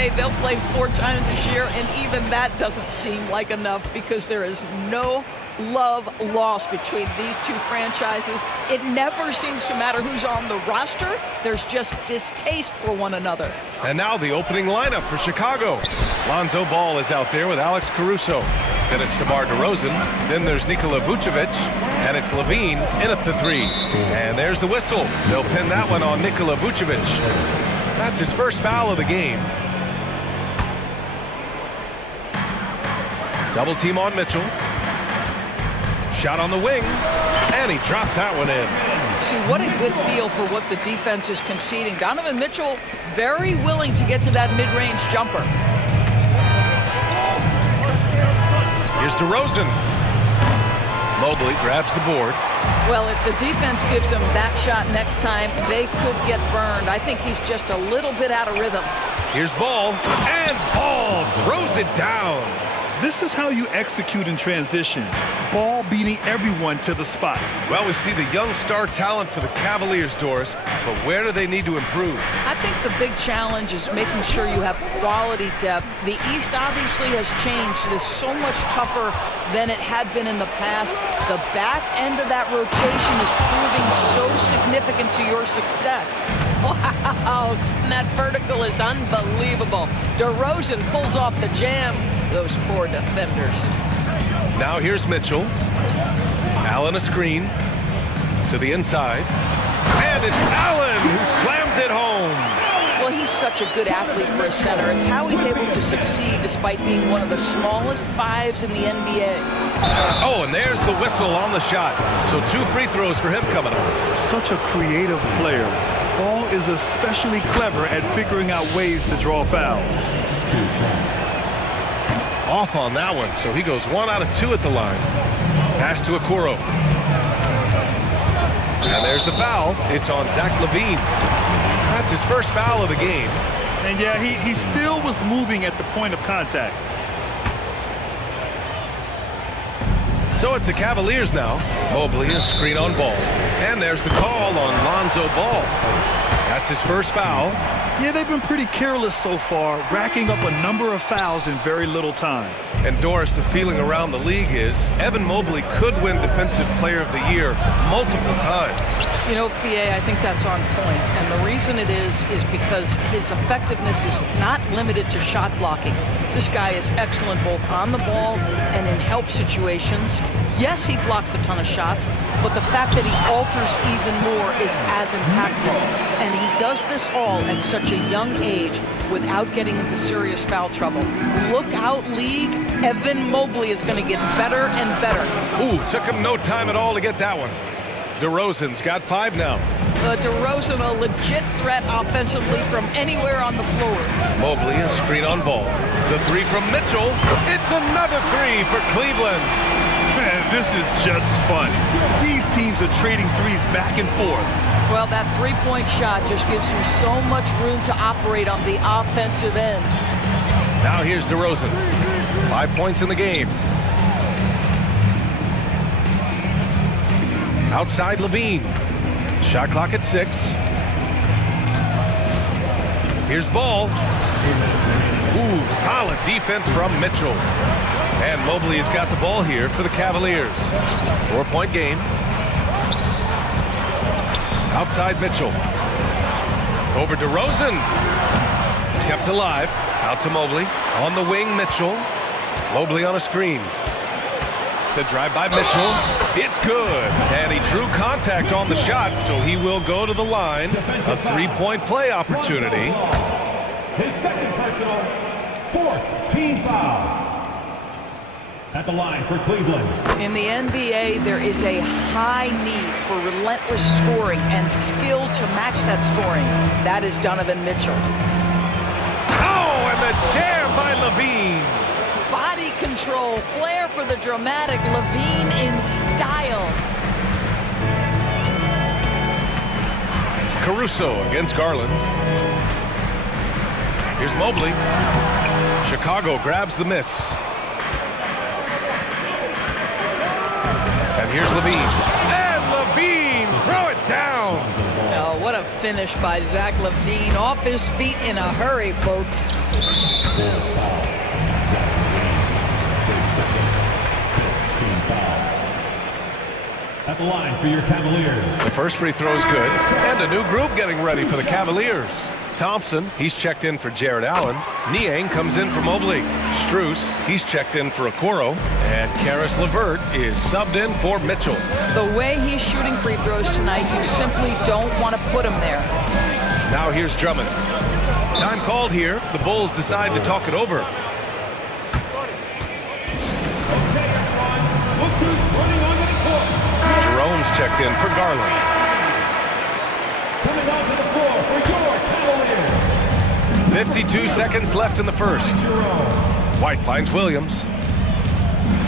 NBA, they'll play 4 times this year, and even that doesn't seem like enough because there is no love lost between these two franchises. It never seems to matter who's on the roster. There's just distaste for one another. And now the opening lineup for Chicago. Lonzo Ball is out there with Alex Caruso. Then it's DeMar DeRozan. Then there's Nikola Vucevic. And it's Levine in at the 3. And there's the whistle. They'll pin that one on Nikola Vucevic. That's his first foul of the game. Double team on Mitchell. Shot on the wing, and he drops that one in. See, what a good feel for what the defense is conceding. Donovan Mitchell very willing to get to that mid-range jumper. Here's DeRozan. Mobley grabs the board. Well, if the defense gives him that shot next time, they could get burned. I think he's just a little bit out of rhythm. Here's Ball, and Ball throws it down. This is how you execute in transition. Ball beating everyone to the spot. Well, we see the young star talent for the Cavaliers, Doris, but where do they need to improve? I think the big challenge is making sure you have quality depth. The East obviously has changed. It is so much tougher than it had been in the past. The back end of that rotation is proving so significant to your success. Wow, that vertical is unbelievable. DeRozan pulls off the jam. Those poor defenders. Now here's Mitchell. Allen a screen to the inside. And it's Allen who slams it home. Well, he's such a good athlete for a center. It's how he's able to succeed despite being one of the smallest 5s in the NBA. Oh, and there's the whistle on the shot. So 2 free throws for him coming up. Such a creative player. Ball is especially clever at figuring out ways to draw fouls. Off on that one, so he goes 1 out of 2 at the line. Pass to Okoro. And there's the foul. It's on Zach LaVine. That's his first foul of the game. And yeah, he still was moving at the point of contact. So it's the Cavaliers now. Mobley, a screen on Ball. And there's the call on Lonzo Ball. That's his first foul. Yeah, they've been pretty careless so far, racking up a number of fouls in very little time. And Doris, the feeling around the league is Evan Mobley could win Defensive Player of the Year multiple times. You know, PA, I think that's on point. And the reason it is because his effectiveness is not limited to shot blocking. This guy is excellent both on the ball and in help situations. Yes, he blocks a ton of shots, but the fact that he alters even more is as impactful. And he does this all at such a young age without getting into serious foul trouble. Look out, league. Evan Mobley is going to get better and better. Ooh, took him no time at all to get that one. DeRozan's got 5 now. DeRozan, a legit threat offensively from anywhere on the floor. Mobley, a screen on Ball. The 3 from Mitchell. It's another 3 for Cleveland. Man, this is just fun. These teams are trading threes back and forth. Well, that 3-point shot just gives you so much room to operate on the offensive end. Now here's DeRozan. 5 points in the game. Outside Levine. Shot clock at 6. Here's Ball. Ooh, solid defense from Mitchell. And Mobley has got the ball here for the Cavaliers. 4-point game. Outside Mitchell. Over DeRozan. Kept alive. Out to Mobley. On the wing, Mitchell. Mobley on a screen. The drive by Mitchell. It's good. And he drew contact on the shot, so he will go to the line. A 3-point play opportunity. His second personal, 4th team foul. At the line for Cleveland. In the NBA, there is a high need for relentless scoring and skill to match that scoring. That is Donovan Mitchell. Oh, and the jam by Levine. Body control, flair for the dramatic, Levine in style. Caruso against Garland. Here's Mobley. Chicago grabs the miss. And here's Levine. And Levine, throw it down. Oh, what a finish by Zach LaVine. Off his feet in a hurry, folks. Bulls foul. Zach LaVine, his second, team foul. At the line for your Cavaliers. The first free throw is good. And a new group getting ready for the Cavaliers. Thompson, he's checked in for Jared Allen. Niang comes in for Mobley. Strus, he's checked in for Okoro. And Karis LeVert is subbed in for Mitchell. The way he's shooting free throws tonight, you simply don't want to put him there. Now here's Drummond. Time called here. The Bulls decide to talk it over. Jerome's checked in for Garland. Coming onto the floor for your Cavaliers. 52 seconds left in the first. White finds Williams.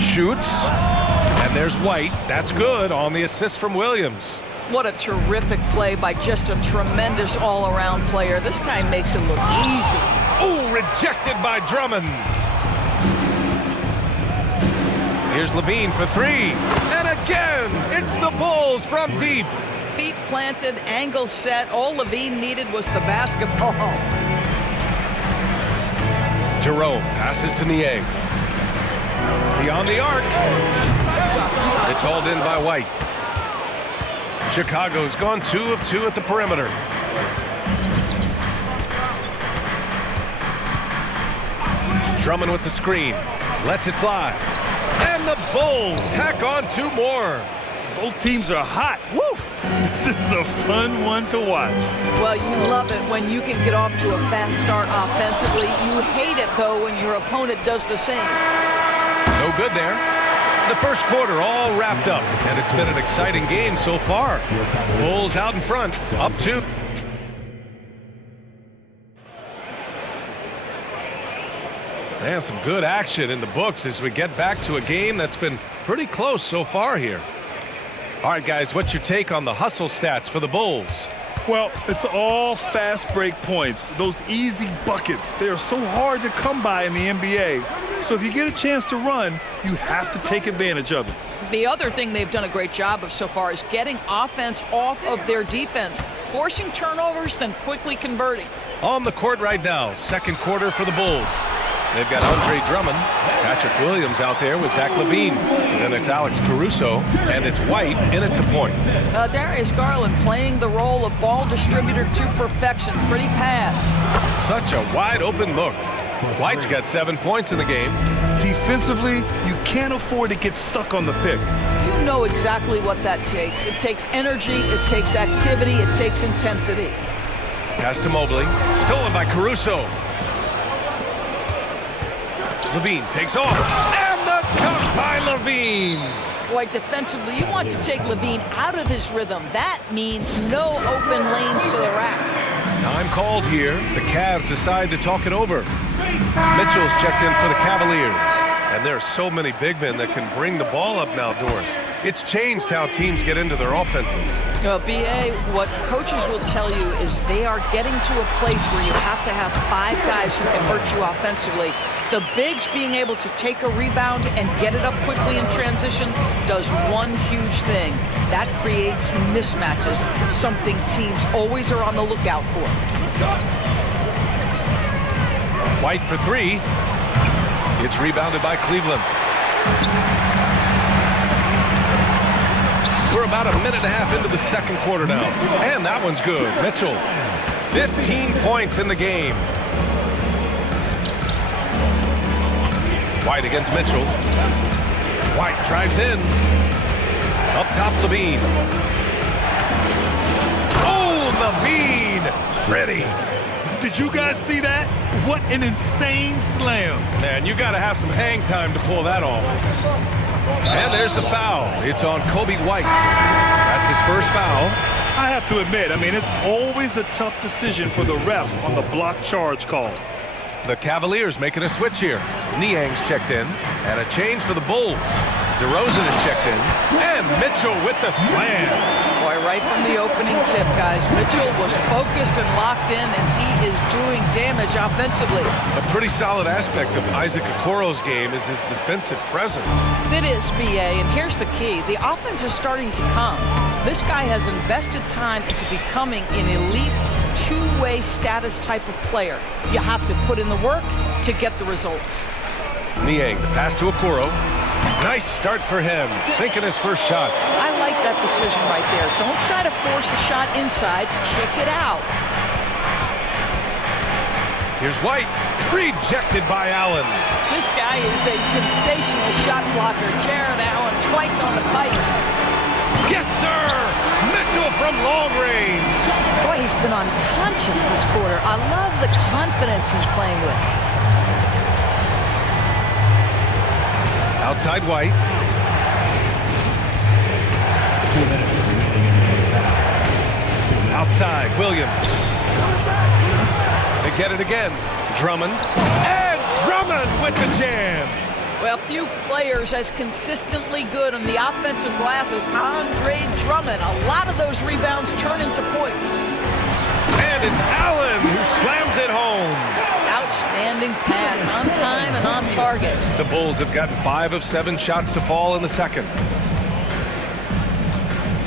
Shoots. And there's White. That's good on the assist from Williams. What a terrific play by just a tremendous all-around player. This guy makes it look easy. Oh, rejected by Drummond. Here's Levine for three. And again, it's the Bulls from deep. Feet planted, angle set. All Levine needed was the basketball. Jerome passes to Niang. Beyond the arc. It's hauled in by White. Chicago's gone 2 of 2 at the perimeter. Drummond with the screen. Lets it fly. And the Bulls tack on 2 more. Both teams are hot. Woo! This is a fun one to watch. Well, you love it when you can get off to a fast start offensively. You hate it, though, when your opponent does the same. No good there. The first quarter all wrapped up, and it's been an exciting game so far. Bulls out in front, up 2. And some good action in the books as we get back to a game that's been pretty close so far here. All right, guys, what's your take on the hustle stats for the Bulls? Well, it's all fast break points. Those easy buckets, they are so hard to come by in the NBA. So if you get a chance to run, you have to take advantage of it. The other thing they've done a great job of so far is getting offense off of their defense, forcing turnovers, then quickly converting. On the court right now, second quarter for the Bulls. They've got Andre Drummond, Patrick Williams out there with Zach LaVine. Then it's Alex Caruso, and it's White in at the point. Darius Garland playing the role of ball distributor to perfection. Pretty pass. Such a wide open look. White's got 7 points in the game. Defensively, you can't afford to get stuck on the pick. You know exactly what that takes. It takes energy, it takes activity, it takes intensity. Pass to Mobley, stolen by Caruso. Levine takes off, and the dunk by Levine. Boy, defensively, you want to take Levine out of his rhythm. That means no open lanes to the rack. Time called here. The Cavs decide to talk it over. Mitchell's checked in for the Cavaliers. And there are so many big men that can bring the ball up now, Doris. It's changed how teams get into their offenses. Well, B.A., what coaches will tell you is they are getting to a place where you have to have 5 guys who can hurt you offensively. The bigs being able to take a rebound and get it up quickly in transition does one huge thing. That creates mismatches, something teams always are on the lookout for. White for 3. It's rebounded by Cleveland. We're about a minute and a half into the second quarter now. And that one's good. Mitchell, 15 points in the game. White against Mitchell. White drives in. Up top, Levine. Oh, Levine! Pretty. Did you guys see that? What an insane slam. Man, you got to have some hang time to pull that off. And there's the foul. It's on Kobe White. That's his first foul. I have to admit, it's always a tough decision for the ref on the block charge call. The Cavaliers making a switch here. Niang's checked in. And a change for the Bulls. DeRozan is checked in. And Mitchell with the slam. Boy, right from the opening tip, guys, Mitchell was focused and locked in, and he is doing damage offensively. A pretty solid aspect of Isaac Okoro's game is his defensive presence. It is, B.A., and here's the key. The offense is starting to come. This guy has invested time into becoming an elite two-way status type of player. You have to put in the work to get the results. Niang, the pass to Okoro. Nice start for him, sinking his first shot. I like that decision right there. Don't try to force a shot inside, kick it out. Here's White, rejected by Allen. This guy is a sensational shot blocker. Jared Allen twice on the pipes. Yes, sir! Mitchell from long range. Boy, he's been unconscious this quarter. I love the confidence he's playing with. Outside White. 2 minutes remaining in the first half. Outside Williams. They get it again. Drummond. And Drummond with the jam. Well, few players as consistently good on the offensive glass as Andre Drummond. A lot of those rebounds turn into points. And it's Allen who slams it home. Outstanding pass, on time and on target. The Bulls have gotten 5 of 7 shots to fall in the second.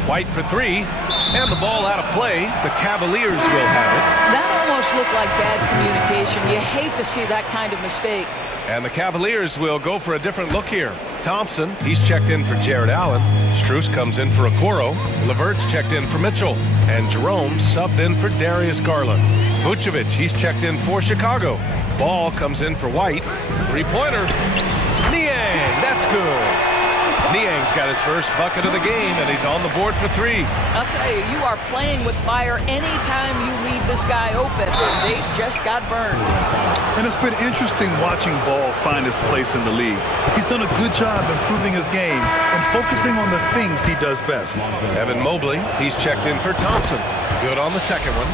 White for 3, and the ball out of play. The Cavaliers will have it. That almost looked like bad communication. You hate to see that kind of mistake. And the Cavaliers will go for a different look here. Thompson, he's checked in for Jared Allen. Strus comes in for Okoro. Levert's checked in for Mitchell. And Jerome subbed in for Darius Garland. Vucevic, he's checked in for Chicago. Ball comes in for White. Three-pointer. Niang, that's good. Niang's got his first bucket of the game, and he's on the board for 3. I'll tell you, you are playing with fire anytime you leave this guy open. They just got burned. And it's been interesting watching Ball find his place in the league. He's done a good job improving his game and focusing on the things he does best. Evan Mobley, he's checked in for Thompson. Good on the second one.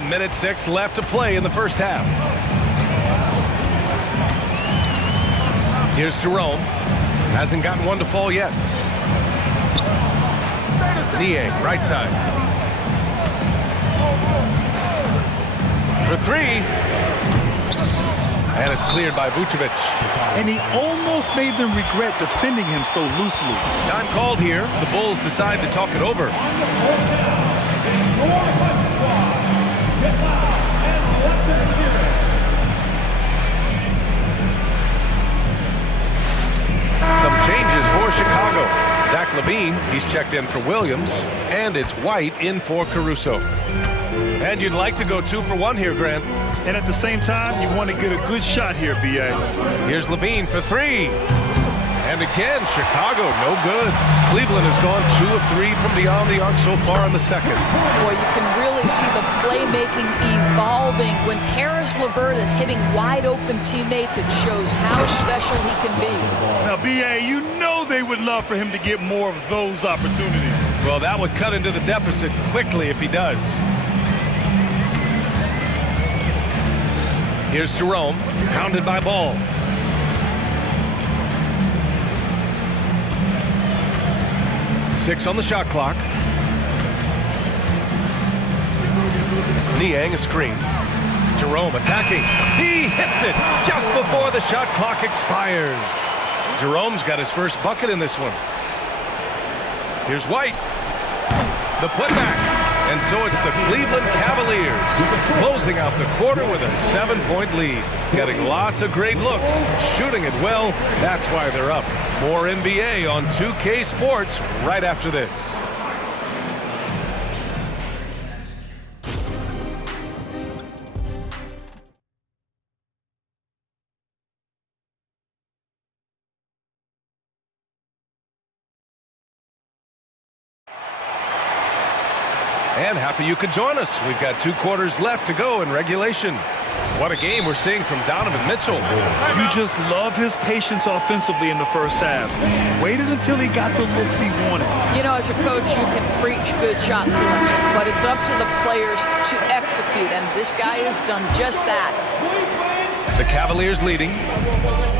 1:06 left to play in the first half. Here's Jerome. Hasn't gotten one to fall yet. Niang, right side. For 3. And it's cleared by Vucevic. And he almost made them regret defending him so loosely. Time called here. The Bulls decide to talk it over. Some changes for Chicago. Zach LaVine, he's checked in for Williams, and it's White in for Caruso. And you'd like to go 2 for 1 here, Grant. And at the same time, you want to get a good shot here, B.A. Here's LaVine for 3. And again, Chicago, no good. Cleveland has gone 2 of 3 from beyond the arc so far in the second. Boy, you can really see the playmaking evolving. When Karis LeVert is hitting wide-open teammates, it shows how special he can be. Now, B.A., you know they would love for him to get more of those opportunities. Well, that would cut into the deficit quickly if he does. Here's Jerome, pounded by Ball. Six on the shot clock. Niang a screen. Jerome attacking. He hits it just before the shot clock expires. Jerome's got his first bucket in this one. Here's White. The putback. And so it's the Cleveland Cavaliers closing out the quarter with a 7-point lead. Getting lots of great looks, shooting it well. That's why they're up. More NBA on 2K Sports right after this. And happy you could join us. We've got 2 quarters left to go in regulation. What a game we're seeing from Donovan Mitchell. You just love his patience offensively in the first half. Waited until he got the looks he wanted. You know, as a coach, you can preach good shot selection, but it's up to the players to execute, and this guy has done just that. The Cavaliers leading.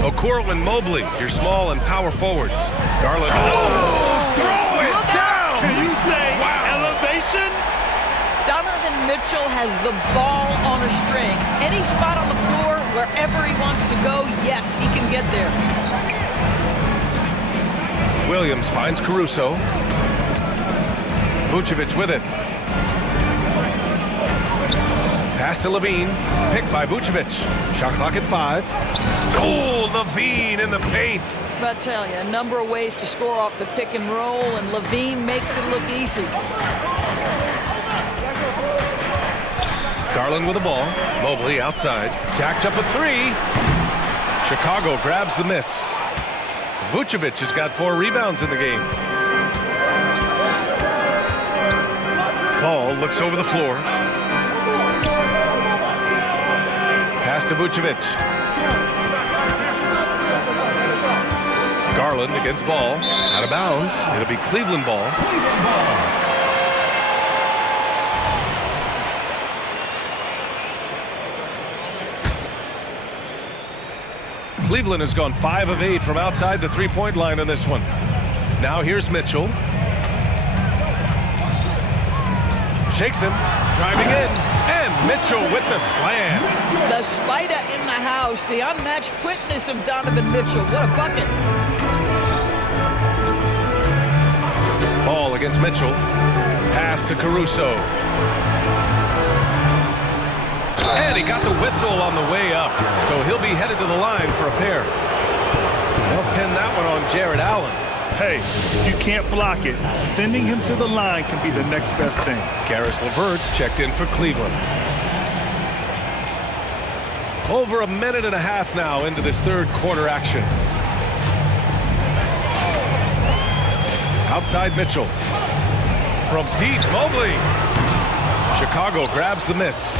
Okoro and Mobley, your small and power forwards. Garland. Oh, throw it down! Can you say elevation? Donovan Mitchell has the ball on a string. Any spot on the floor, wherever he wants to go, yes, he can get there. Williams finds Caruso. Vucevic with it. Pass to Levine. Picked by Vucevic. Shot clock at 5. Oh, Levine in the paint. But I tell you, a number of ways to score off the pick and roll, and Levine makes it look easy. Garland with the ball. Mobley outside. Jacks up a 3. Chicago grabs the miss. Vucevic has got 4 rebounds in the game. Ball looks over the floor. Pass to Vucevic. Garland against ball. Out of bounds. It'll be Cleveland ball. Cleveland has gone 5 of 8 from outside the three-point line on this one. Now here's Mitchell. Shakes him, driving in, and Mitchell with the slam. The spider in the house, the unmatched quickness of Donovan Mitchell. What a bucket. Ball against Mitchell. Pass to Caruso. And he got the whistle on the way up, so he'll be headed to the line for a pair. They'll pin that one on Jared Allen. Hey, you can't block it. Sending him to the line can be the next best thing. Karis LeVert's checked in for Cleveland. Over a minute and a half now into this third quarter action. Outside Mitchell. From deep, Mobley. Chicago grabs the miss.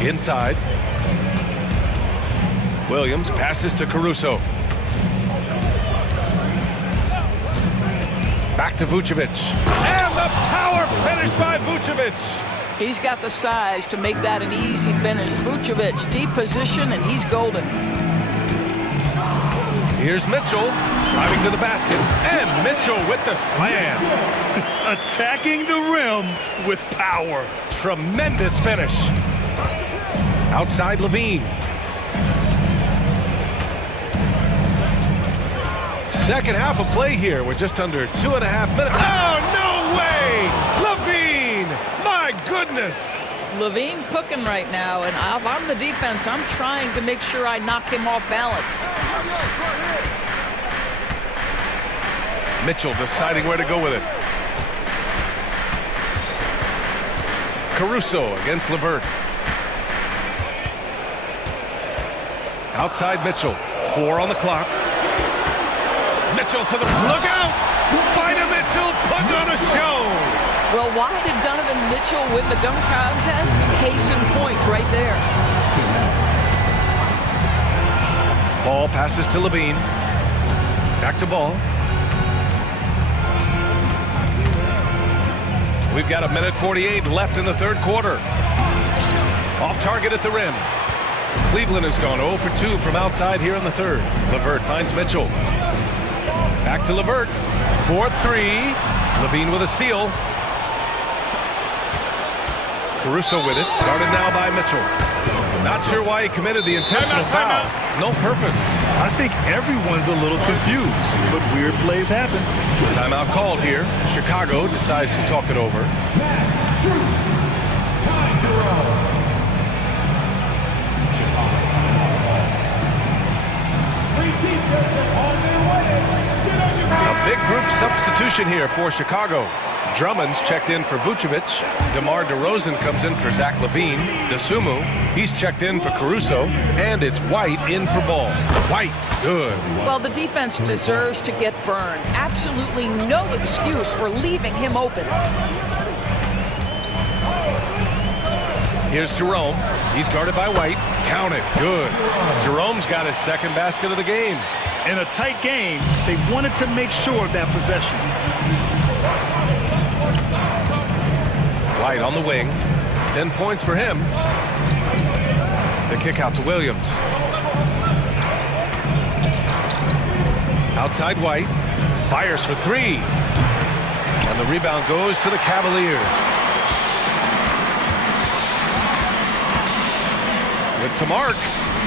Inside. Williams passes to Caruso. Back to Vucevic. And the power finish by Vucevic. He's got the size to make that an easy finish. Vucevic, deep position, and he's golden. Here's Mitchell driving to the basket. And Mitchell with the slam. Attacking the rim with power. Tremendous finish. Outside Levine. Second half of play here. We're just under 2.5 minutes. Oh, no way! Levine! My goodness! Levine cooking right now, and if I'm the defense, I'm trying to make sure I knock him off balance. Mitchell deciding where to go with it. Caruso against LeVert. Outside Mitchell. 4 on the clock. Mitchell to the look out! Spider Mitchell put on a show. Well, why did Donovan Mitchell win the dunk contest? Case in point right there. Ball passes to Levine. Back to Ball. We've got 1:48 left in the third quarter. Off target at the rim. Cleveland has gone 0 for 2 from outside here in the third. LeVert finds Mitchell. Back to LeVert. 4-3. Levine with a steal. Caruso with it. Guarded now by Mitchell. Not sure why he committed the intentional foul. No purpose. I think everyone's a little confused, but weird plays happen. Timeout called here. Chicago decides to talk it over. A big group substitution here for Chicago. Drummond's checked in for Vucevic. DeMar DeRozan comes in for Zach LaVine. DeSumo, he's checked in for Caruso. And it's White in for Ball. White, good. Well, the defense deserves to get burned. Absolutely no excuse for leaving him open. Here's Jerome. He's guarded by White. Count it. Good. Jerome's got his second basket of the game. In a tight game, they wanted to make sure of that possession. White on the wing. 10 points for him. The kick out to Williams. Outside White. Fires for 3. And the rebound goes to the Cavaliers. With some arc.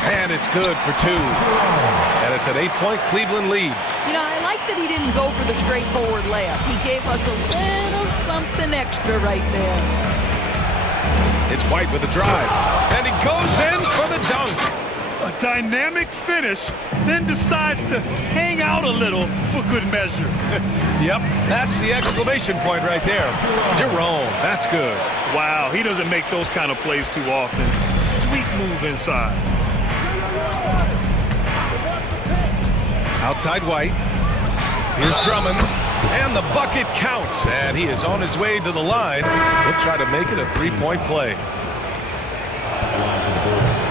And it's good for 2. And it's an 8-point Cleveland lead. You know, I like that he didn't go for the straightforward layup. He gave us a little something extra right there. It's White with a drive. And he goes in for the dunk. A dynamic finish, then decides to hang out a little for good measure. Yep, that's the exclamation point right there. Jerome, that's good. Wow, he doesn't make those kind of plays too often. Sweet move inside. Outside White. Here's Drummond. And the bucket counts. And he is on his way to the line. He'll try to make it a 3-point play.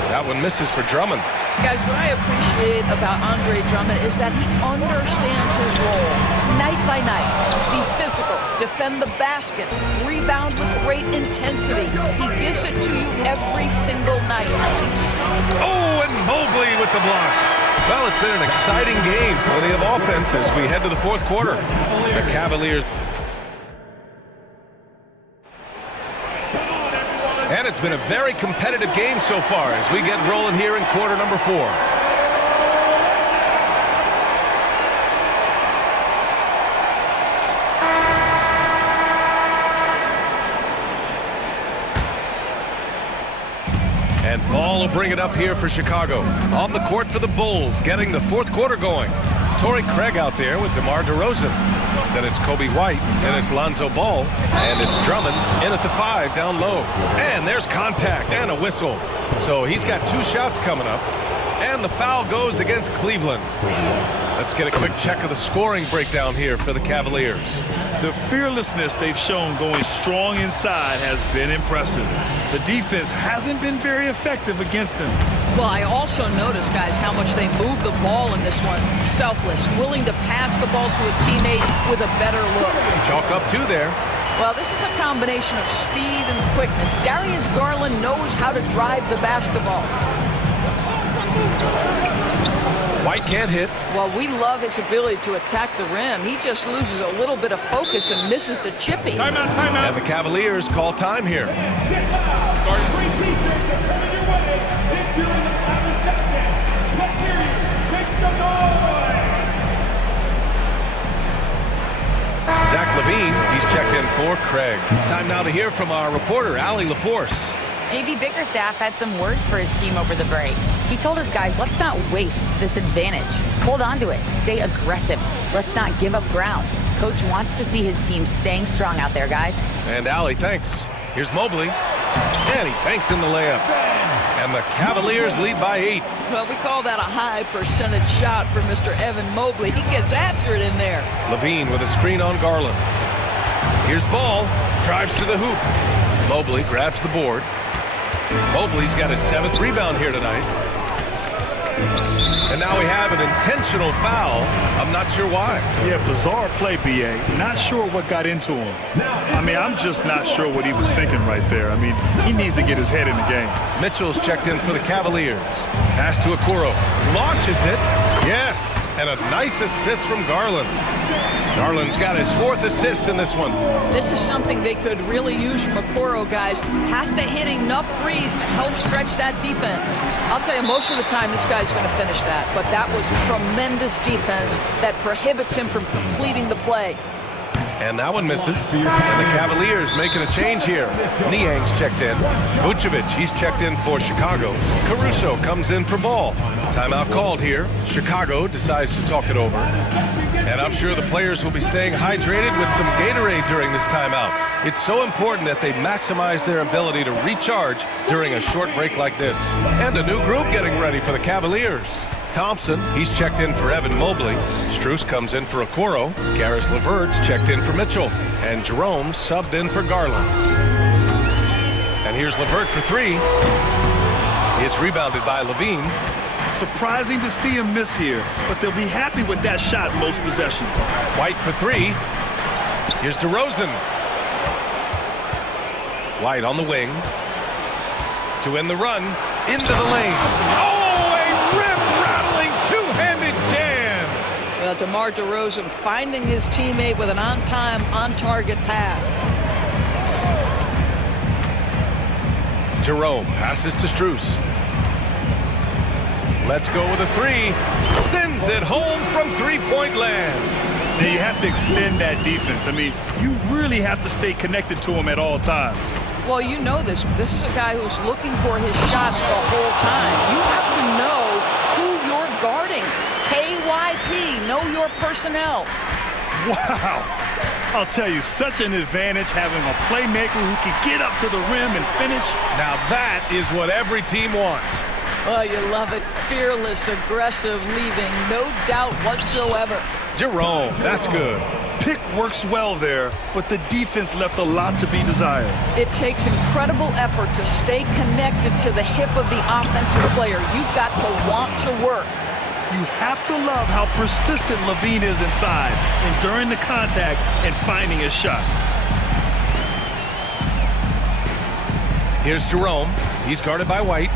That one misses for Drummond. Guys, what I appreciate about Andre Drummond is that he understands his role night by night. Be physical, defend the basket, rebound with great intensity. He gives it to you every single night. Oh, and Mobley with the block. Well, it's been an exciting game. Plenty of offense as we head to the fourth quarter. The Cavaliers. And it's been a very competitive game so far as we get rolling here in quarter number 4. And Ball will bring it up here for Chicago. On the court for the Bulls, getting the fourth quarter going. Torrey Craig out there with DeMar DeRozan. Then it's Kobe White, then it's Lonzo Ball, and it's Drummond in at the 5 down low. And there's contact and a whistle. So he's got 2 shots coming up. And the foul goes against Cleveland. Let's get a quick check of the scoring breakdown here for the Cavaliers. The fearlessness they've shown going strong inside has been impressive. The defense hasn't been very effective against them. Well, I also noticed, guys, how much they move the ball in this one. Selfless, willing to pass the ball to a teammate with a better look. Chalk up 2 there. Well, this is a combination of speed and quickness. Darius Garland knows how to drive the basketball. White can't hit. Well, we love his ability to attack the rim. He just loses a little bit of focus and misses the chipping. Timeout, timeout. And the Cavaliers call time here. Zach Levine, he's checked in for Craig. Time now to hear from our reporter, Allie LaForce. JB Bickerstaff had some words for his team over the break. He told his guys, let's not waste this advantage. Hold on to it. Stay aggressive. Let's not give up ground. Coach wants to see his team staying strong out there, guys. And Allie, thanks. Here's Mobley. And he banks in the layup. And the Cavaliers lead by 8. Well, we call that a high percentage shot for Mr. Evan Mobley. He gets after it in there. Levine with a screen on Garland. Here's Ball. Drives to the hoop. Mobley grabs the board. Mobley's got his 7th rebound here tonight. And now we have an intentional foul. I'm not sure why. Yeah, bizarre play, B.A. Not sure what got into him. I mean, I'm just not sure what he was thinking right there. I mean, he needs to get his head in the game. Mitchell's checked in for the Cavaliers. Pass to Okoro. Launches it. Yes. And a nice assist from Garland. Garland's got his 4th assist in this one. This is something they could really use from Okoro, guys. Has to hit enough threes to help stretch that defense. I'll tell you, most of the time this guy's going to finish that. But that was tremendous defense that prohibits him from completing the play. And that one misses. And the Cavaliers making a change here. Niang's checked in. Vucevic, he's checked in for Chicago. Caruso comes in for Ball. Timeout called here. Chicago decides to talk it over. And I'm sure the players will be staying hydrated with some Gatorade during this timeout. It's so important that they maximize their ability to recharge during a short break like this. And a new group getting ready for the Cavaliers. Thompson, he's checked in for Evan Mobley. Struce comes in for Okoro. Karis LeVert's checked in for Mitchell. And Jerome subbed in for Garland. And here's LeVert for 3. It's rebounded by Levine. Surprising to see him miss here, but they'll be happy with that shot most possessions. White for 3. Here's DeRozan. White on the wing. To end the run. Into the lane. Oh, a rim-rattling two-handed jam. Well, DeMar DeRozan finding his teammate with an on-time, on-target pass. Jerome passes to Struce. Let's go with a three. Sends it home from three-point land. Now you have to extend that defense. I mean, you really have to stay connected to him at all times. Well, you know this. This is a guy who's looking for his shots the whole time. You have to know who you're guarding. KYP, know your personnel. Wow. I'll tell you, such an advantage having a playmaker who can get up to the rim and finish. Now that is what every team wants. Oh, you love it. Fearless, aggressive, leaving. No doubt whatsoever. Jerome, that's good. Pick works well there, but the defense left a lot to be desired. It takes incredible effort to stay connected to the hip of the offensive player. You've got to want to work. You have to love how persistent Levine is inside, enduring the contact and finding his shot. Here's Jerome. He's guarded by White.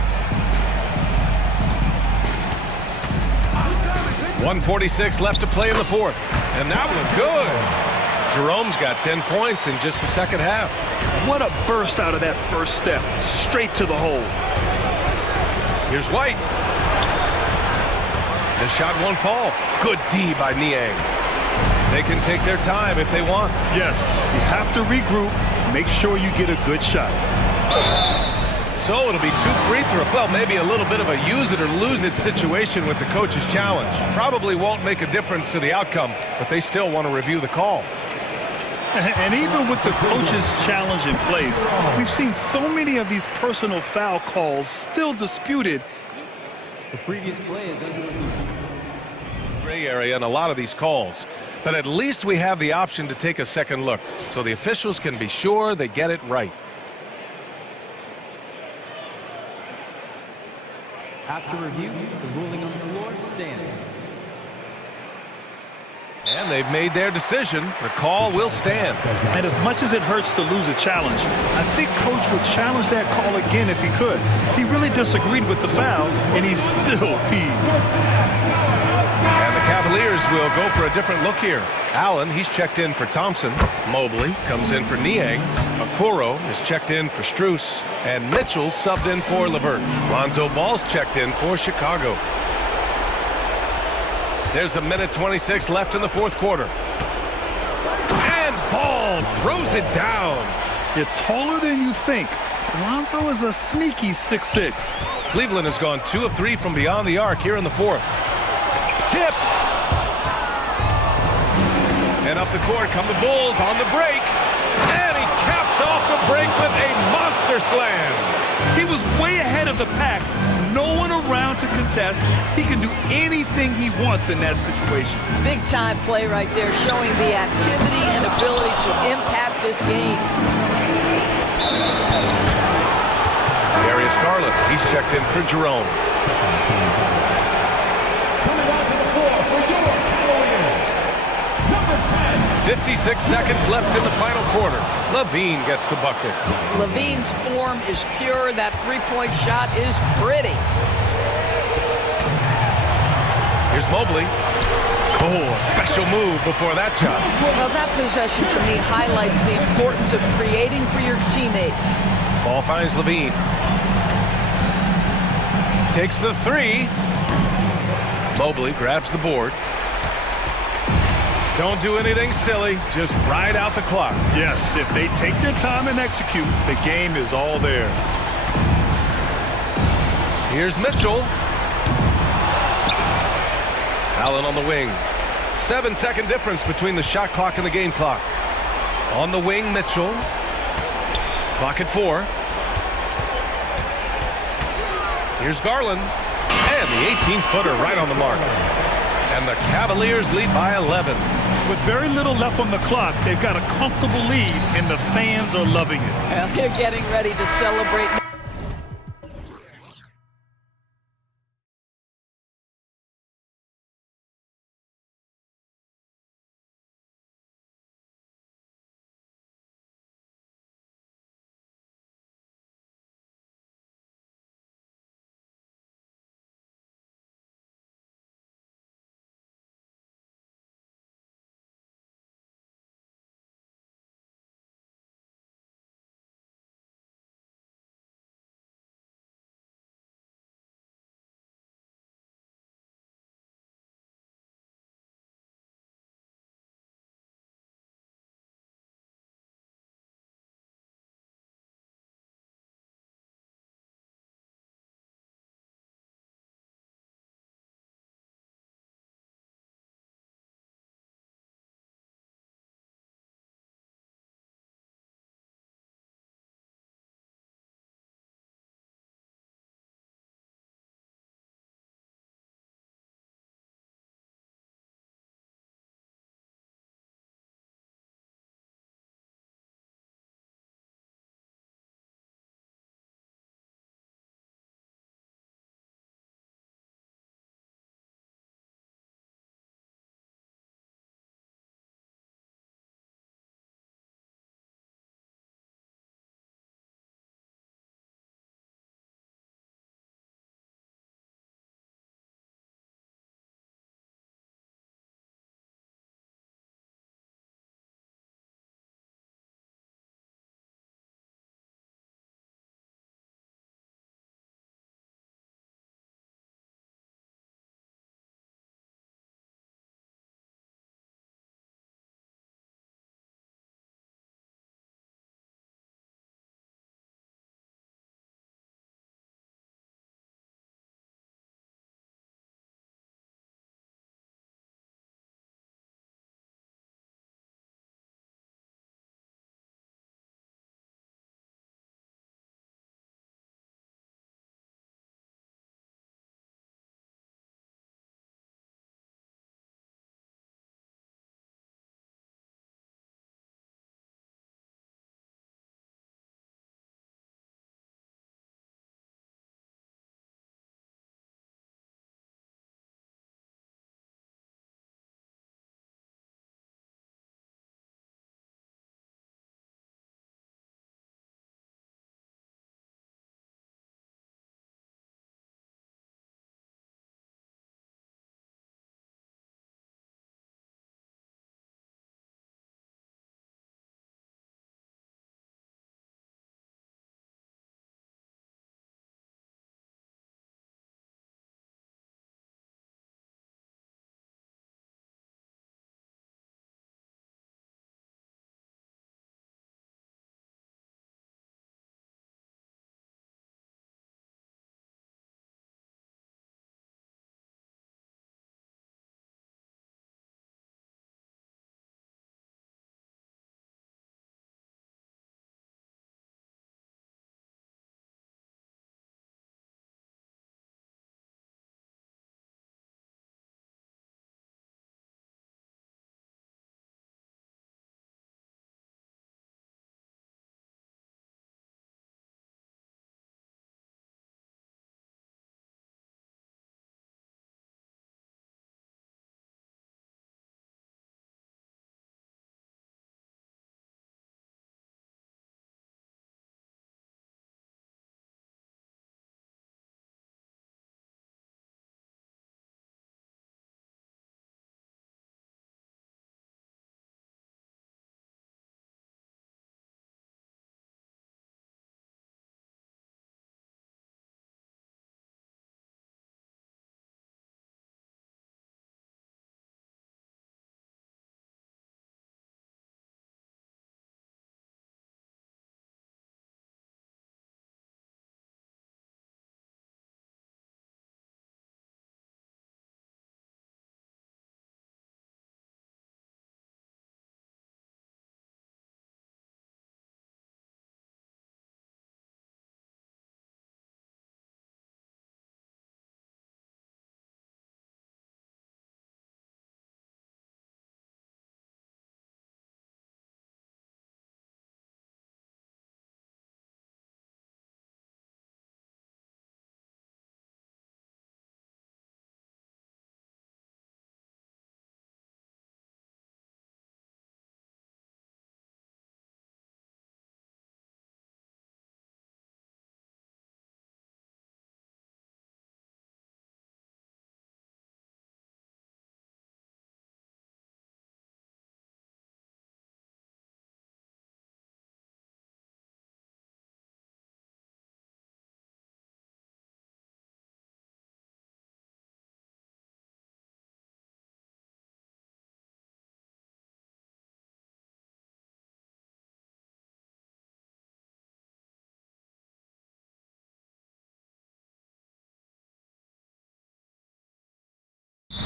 1:46 left to play in the fourth. And that one good. Jerome's got 10 points in just the second half. What a burst out of that first step. Straight to the hole. Here's White. The shot won't fall. Good D by Niang. They can take their time if they want. Yes, you have to regroup. Make sure you get a good shot. So it'll be two free throws. Well, maybe a little bit of a use it or lose it situation with the coach's challenge. Probably won't make a difference to the outcome, but they still want to review the call. And even with the coach's challenge in place, we've seen so many of these personal foul calls still disputed. The previous play is under review. Gray area in a lot of these calls, but at least we have the option to take a second look so the officials can be sure they get it right. After review, the ruling on the floor stands. And they've made their decision. The call will stand. And as much as it hurts to lose a challenge, I think Coach would challenge that call again if he could. He really disagreed with the foul, and he's still peeved. And the Cavaliers will go for a different look here. Allen, he's checked in for Thompson. Mobley comes in for Niang. Okoro is checked in for Strus. And Mitchell subbed in for Levert. Lonzo Ball's checked in for Chicago. There's a minute 26 left in the fourth quarter. And Ball throws it down. You're taller than you think. Lonzo is a sneaky 6'6". Cleveland has gone 2 of 3 from beyond the arc here in the fourth. Tipped. And up the court come the Bulls on the break. And he caps off the break with a monster slam. He was way ahead of the pack. No one around to contest. He can do anything he wants in that situation. Big time play right there, showing the activity and ability to impact this game. Darius Garland, he's checked in for Jerome. Coming onto the floor for your Warriors, number 10. 56 seconds left in the final quarter. Levine gets the bucket. Levine's form is pure. That three-point shot is pretty. Here's Mobley. Oh, a special move before that shot. Well, that possession to me highlights the importance of creating for your teammates. Ball finds Levine. Takes the three. Mobley grabs the board. Don't do anything silly. Just ride out the clock. Yes, if they take their time and execute, the game is all theirs. Here's Mitchell. Allen on the wing. 7-second difference between the shot clock and the game clock. On the wing, Mitchell. Clock at 4. Here's Garland. And the 18-footer right on the mark. And the Cavaliers lead by 11. With very little left on the clock, they've got a comfortable lead, and the fans are loving it. Well, they're getting ready to celebrate.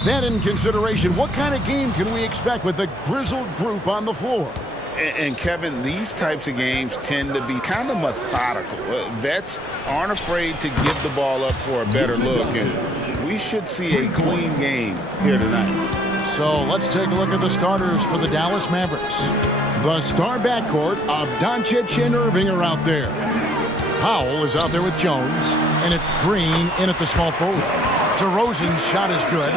That in consideration, what kind of game can we expect with a grizzled group on the floor? And Kevin, these types of games tend to be kind of methodical. Vets aren't afraid to give the ball up for a better look, and we should see a clean game here tonight. So let's take a look at the starters for the Dallas Mavericks. The star backcourt of Doncic and Irving are out there. Powell is out there with Jones, and it's Green in at the small forward. DeRozan's shot is good.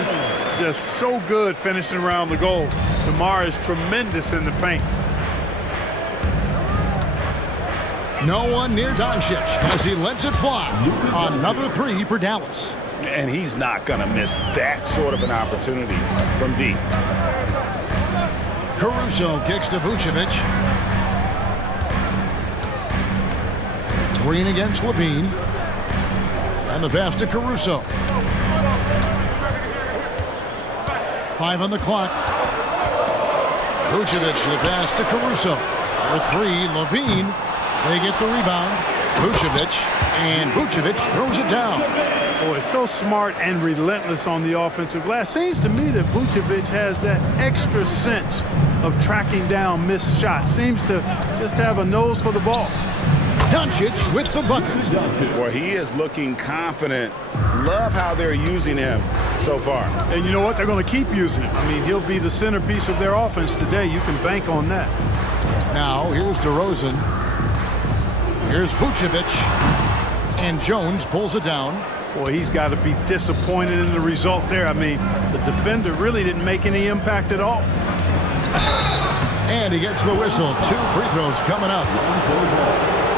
Just so good finishing around the goal. DeMar is tremendous in the paint. No one near Doncic as he lets it fly. Another three for Dallas. And he's not going to miss that sort of an opportunity from deep. Caruso kicks to Vucevic. Green against Levine. And the pass to Caruso. 5 on the clock. Vucevic, the pass to Caruso. For 3, Levine. They get the rebound. Vucevic, and Vucevic throws it down. Boy, so smart and relentless on the offensive glass. Seems to me that Vucevic has that extra sense of tracking down missed shots. Seems to just have a nose for the ball. Doncic with the bucket. Well, he is looking confident. Love how they're using him so far. And you know what? They're going to keep using him. I mean, he'll be the centerpiece of their offense today. You can bank on that. Now, here's DeRozan. Here's Vucevic. And Jones pulls it down. Boy, he's got to be disappointed in the result there. I mean, the defender really didn't make any impact at all. And he gets the whistle. 2 free throws coming up.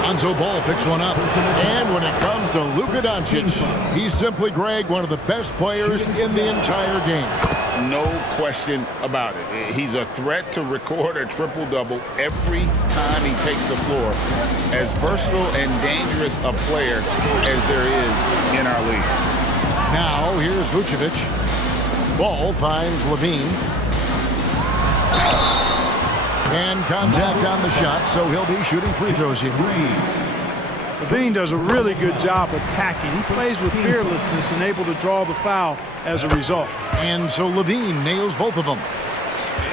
Lonzo Ball picks one up. And when it comes to Luka Doncic, he's simply, Greg, one of the best players in the entire game. No question about it. He's a threat to record a triple-double every time he takes the floor. As versatile and dangerous a player as there is in our league. Now, here's Vucevic. Ball finds Levine. And contact on the shot, so he'll be shooting free throws here. Levine does a really good job attacking. He plays with fearlessness and able to draw the foul as a result. And so Levine nails both of them.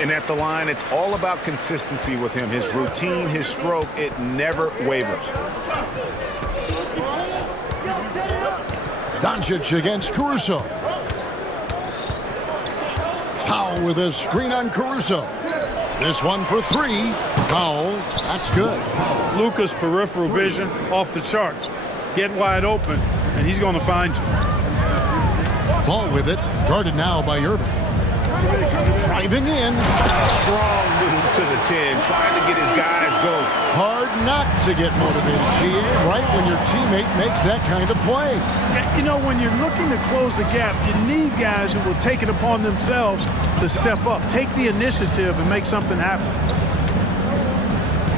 And at the line, it's all about consistency with him. His routine, his stroke, it never wavers. Doncic against Caruso. Powell with a screen on Caruso. This one for 3. Powell, that's good. Luka's peripheral vision off the charts. Get wide open, and he's going to find you. Ball with it, guarded now by Irving. Driving in. Strong move to the 10, trying to get his guys going. Hard not to get motivated, GA, right when your teammate makes that kind of play. You know, when you're looking to close the gap, you need guys who will take it upon themselves to step up, take the initiative, and make something happen.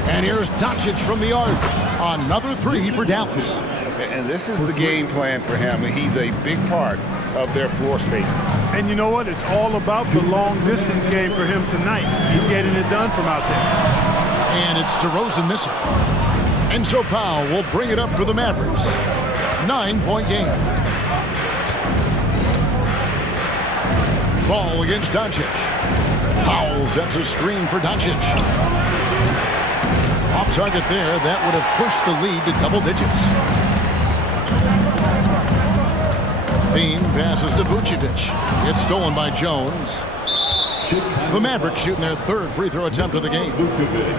And here's Doncic from the arc. Another 3 for Dallas. And this is the game plan for him. He's a big part of their floor spacing. And you know what? It's all about the long distance game for him tonight. He's getting it done from out there. And it's DeRozan missing. And so Powell will bring it up for the Mavericks. 9-point game. Ball against Doncic. Powell sets a screen for Doncic. Off target there, that would have pushed the lead to double digits. Levine passes to Vucevic. It's stolen by Jones. The Mavericks shooting their 3rd free throw attempt of the game.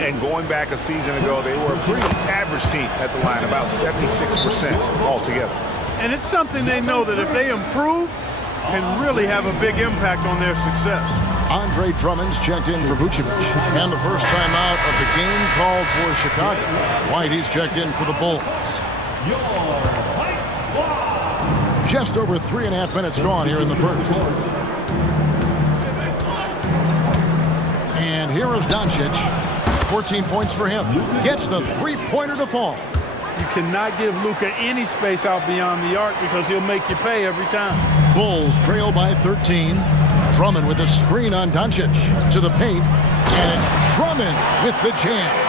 And going back a season ago, they were a pretty average team at the line, about 76% altogether. And it's something they know that if they improve, can really have a big impact on their success. Andre Drummond's checked in for Vucevic. And the first time out of the game called for Chicago. Whitey's checked in for the Bulls. Just over 3.5 minutes gone here in the first. And here is Doncic. 14 points for him. Gets the 3-pointer to fall. You cannot give Luka any space out beyond the arc because he'll make you pay every time. Bulls trail by 13. Drummond with a screen on Doncic to the paint. And it's Drummond with the jam.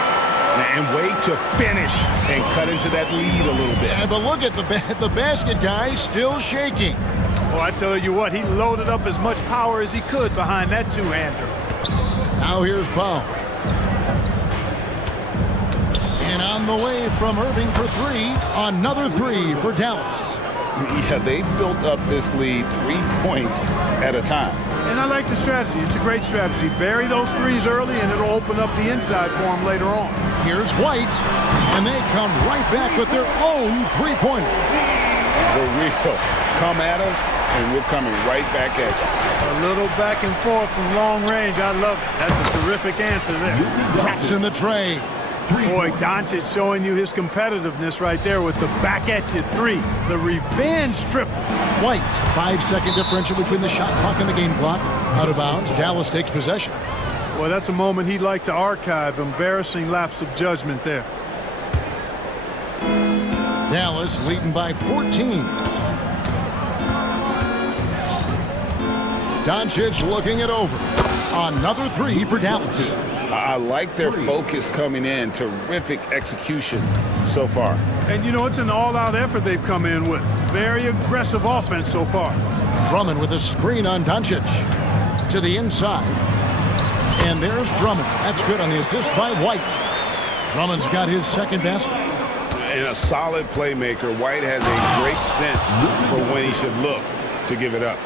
And wait to finish and cut into that lead a little bit. Yeah, but look at the basket guy still shaking. Oh, I tell you what, he loaded up as much power as he could behind that two-hander. Now here's Powell. And on the way from Irving for three. Another three for Dallas. Yeah, they built up this lead 3 points at a time. And I like the strategy. It's a great strategy. Bury those threes early, and it'll open up the inside for him later on. Here's White, and they come right back with their own three-pointer. The real come at us, and we're coming right back at you. A little back and forth from long range. I love it. That's a terrific answer there. Drops in the tray. Boy, Doncic showing you his competitiveness right there with the back-at-you three. The revenge triple. White, 5-second differential between the shot clock and the game clock. Out of bounds, Dallas takes possession. Well, that's a moment he'd like to archive. Embarrassing lapse of judgment there. Dallas leading by 14. Doncic looking it over. Another three for Dallas. I like their focus coming in. Terrific execution so far. And, you know, it's an all-out effort they've come in with. Very aggressive offense so far. Drummond with a screen on Doncic. To the inside. And there's Drummond. That's good on the assist by White. Drummond's got his second basket. And a solid playmaker. White has a great sense for when he should look to give it up.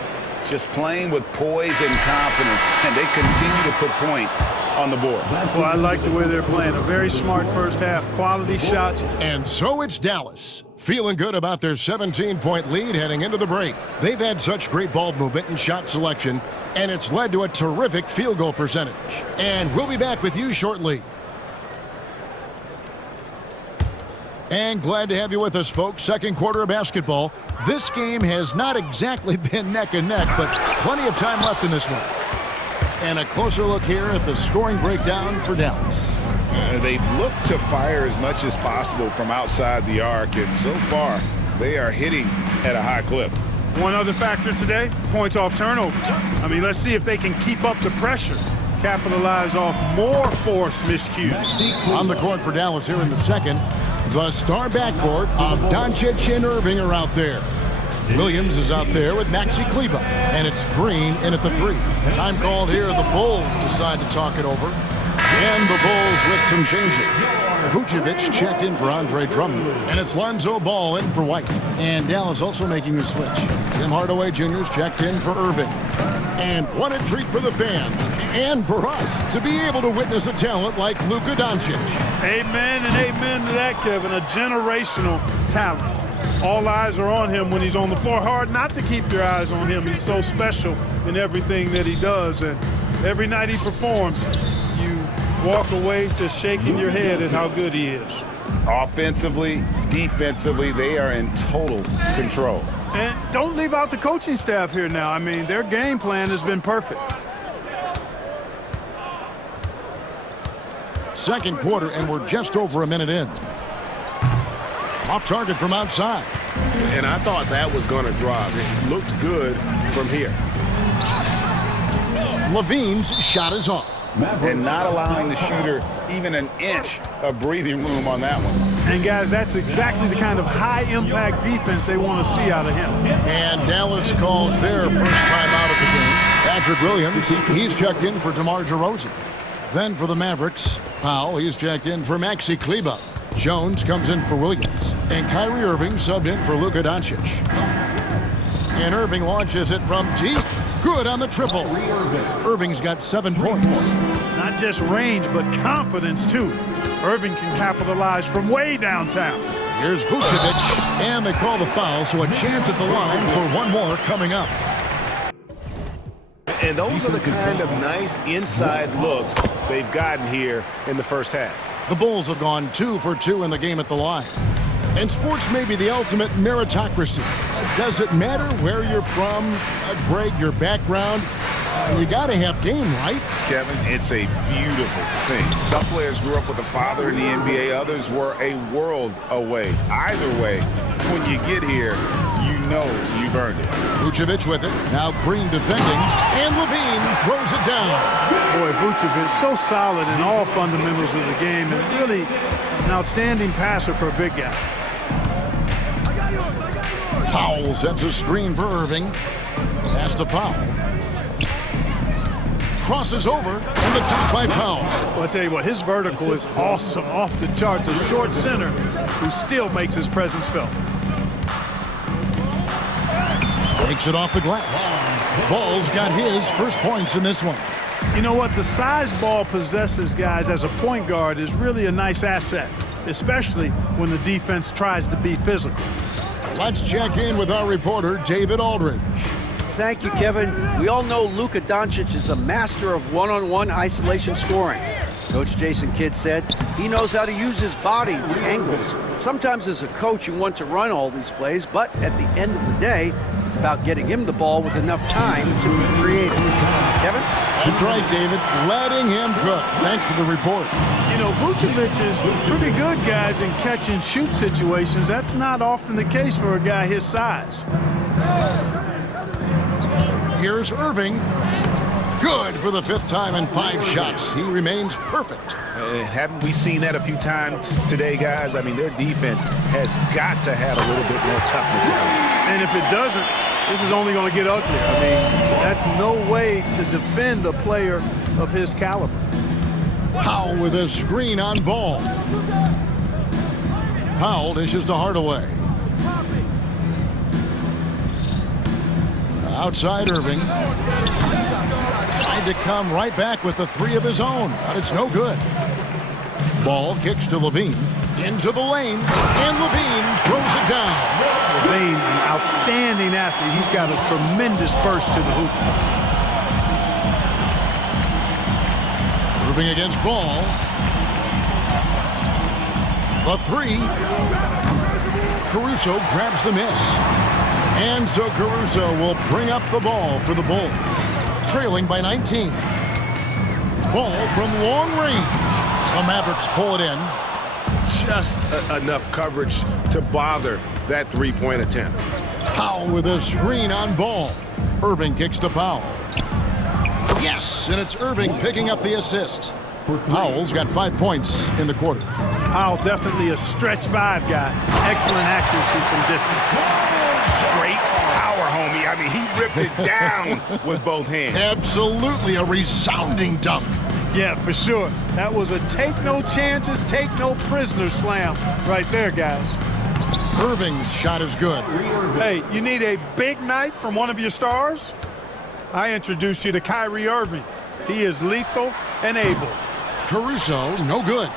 Just playing with poise and confidence, and they continue to put points on the board. Well, I like the way they're playing. A very smart first half. Quality shots. And so it's Dallas. Feeling good about their 17-point lead heading into the break. They've had such great ball movement and shot selection, and it's led to a terrific field goal percentage. And we'll be back with you shortly. And glad to have you with us, folks. Second quarter of basketball. This game has not exactly been neck and neck, but plenty of time left in this one. And a closer look here at the scoring breakdown for Dallas. They've looked to fire as much as possible from outside the arc, and so far, they are hitting at a high clip. One other factor today, points off turnover. I mean, let's see if they can keep up the pressure. Capitalize off more forced miscues. On the court for Dallas here in the second. The star backcourt of Doncic and Irving are out there. Williams is out there with Maxi Kleber, and it's Green in at the three. Time called here. The Bulls decide to talk it over. And the Bulls with some changes. Vucevic checked in for Andre Drummond, and it's Lonzo Ball in for White. And Dallas also making a switch. Tim Hardaway Jr.'s checked in for Irving. And what a treat for the fans and for us to be able to witness a talent like Luka Doncic. Amen and amen to that, Kevin. A generational talent. All eyes are on him when he's on the floor. Hard not to keep your eyes on him. He's so special in everything that he does. And every night he performs, you walk away just shaking your head at how good he is. Offensively, defensively, they are in total control. And don't leave out the coaching staff here now. I mean, their game plan has been perfect. Second quarter, and we're just over a minute in. Off target from outside. And I thought that was going to drop. It looked good from here. Levine's shot is off. And not allowing the shooter even an inch of breathing room on that one. And, guys, that's exactly the kind of high-impact defense they want to see out of him. And Dallas calls their first time out of the game. Patrick Williams, he's checked in for DeMar DeRozan. Then for the Mavericks, Powell, he's checked in for Maxi Kleber. Jones comes in for Williams. And Kyrie Irving subbed in for Luka Doncic. And Irving launches it from deep. Good on the triple. Irving's got 7 points. Not just range, but confidence, too. Irving can capitalize from way downtown. Here's Vucevic, and they call the foul, so a chance at the line for one more coming up. And those are the kind of nice inside looks they've gotten here in the first half. The Bulls have gone 2 for 2 in the game at the line. And sports may be the ultimate meritocracy. Does it matter where you're from, Greg, your background? You got to have game, right? Kevin, it's a beautiful thing. Some players grew up with a father in the NBA. Others were a world away. Either way, when you get here, you know you've earned it. Vucevic with it. Now Green defending. And Levine throws it down. Boy, Vucevic, so solid in all fundamentals of the game. And really an outstanding passer for a big guy. Powell sets a screen for Irving. Pass to Powell. Crosses over, and the top by Powell. Well, I tell you what, his vertical is awesome, off the charts. A short center who still makes his presence felt. Takes it off the glass. Ball's got his first points in this one. You know what? The size Ball possesses, guys, as a point guard is really a nice asset, especially when the defense tries to be physical. Let's check in with our reporter, David Aldridge. Thank you, Kevin. We all know Luka Doncic is a master of one-on-one isolation scoring. Coach Jason Kidd said he knows how to use his body, the angles. Sometimes as a coach, you want to run all these plays, but at the end of the day, it's about getting him the ball with enough time to be creative. Kevin? That's right, David. Letting him cook. Thanks for the report. You know, Vucevic is pretty good, guys, in catch-and-shoot situations. That's not often the case for a guy his size. Here's Irving. Good for the 5th time in 5 shots. He remains perfect. Haven't we seen that a few times today, guys? I mean, their defense has got to have a little bit more toughness in it. And if it doesn't, this is only going to get uglier. I mean, that's no way to defend a player of his caliber. Powell with a screen on Ball. Powell dishes to Hardaway. Outside Irving. Tried to come right back with the 3 of his own, but it's no good. Ball kicks to Levine. Into the lane, and Levine throws it down. Levine, an outstanding athlete. He's got a tremendous burst to the hoop. Irving against Ball. The 3. Caruso grabs the miss. And so Caruso will bring up the ball for the Bulls, trailing by 19. Ball from long range. The Mavericks pull it in. Just enough coverage to bother that three-point attempt. Powell with a screen on Ball. Irving kicks to Powell. Yes, and it's Irving picking up the assist. Powell's got 5 points in the quarter. Powell definitely a stretch 5 guy. Excellent accuracy from distance. Straight power, homie. I mean, he ripped it down with both hands. Absolutely a resounding dunk. Yeah, for sure. That was a take no chances, take no prisoner slam right there, guys. Irving's shot is good. Hey, you need a big night from one of your stars? I introduce you to Kyrie Irving. He is lethal and able. Caruso, no good.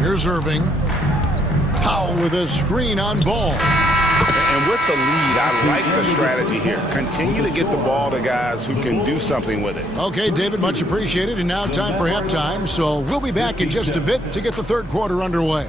Here's Irving. Powell with a screen on Ball. And with the lead, I like the strategy here. Continue to get the ball to guys who can do something with it. Okay, David, much appreciated. And now time for halftime. So we'll be back in just a bit to get the 3rd quarter underway.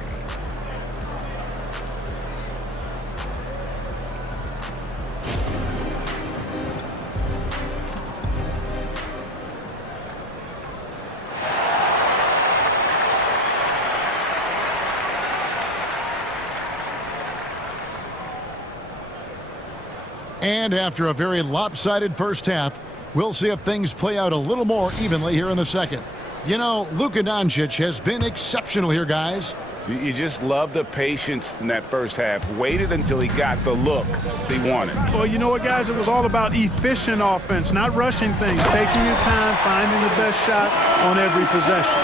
And after a very lopsided first half, we'll see if things play out a little more evenly here in the second. You know, Luka Doncic has been exceptional here, guys. You just love the patience in that first half. Waited until he got the look he wanted. Well, you know what, guys? It was all about efficient offense, not rushing things, taking your time, finding the best shot on every possession.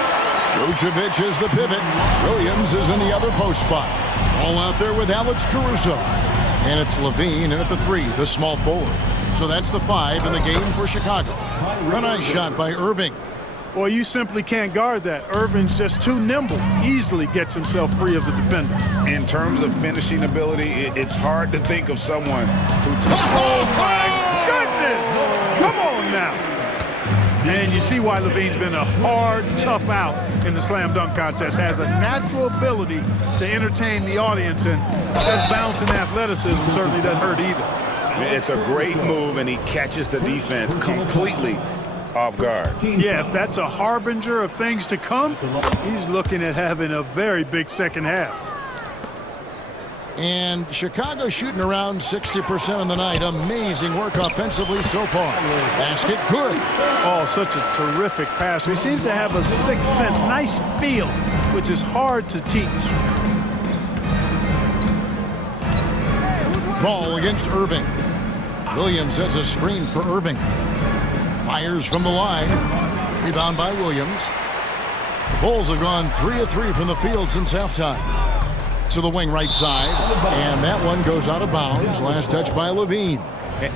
Vucevic is the pivot. Williams is in the other post spot. All out there with Alex Caruso. And it's Levine in at the 3, the small forward. So that's the 5 in the game for Chicago. A nice shot by Irving. Well, you simply can't guard that. Irving's just too nimble. Easily gets himself free of the defender. In terms of finishing ability, it's hard to think of someone who Oh, my goodness! Come on now. And you see why Levine's been a hard, tough out in the slam dunk contest. Has a natural ability to entertain the audience, and that bouncing athleticism certainly doesn't hurt either. It's a great move, and he catches the defense completely off guard. Yeah, if that's a harbinger of things to come, he's looking at having a very big second half. And Chicago shooting around 60% on the night. Amazing work offensively so far. Basket good. Oh, such a terrific passer. He seems to have a sixth sense, nice feel, which is hard to teach. Ball against Irving. Williams sets a screen for Irving. Fires from the line. Rebound by Williams. The Bulls have gone 3 of 3 from the field since halftime. To the wing right side. And that one goes out of bounds. Last touch by Levine.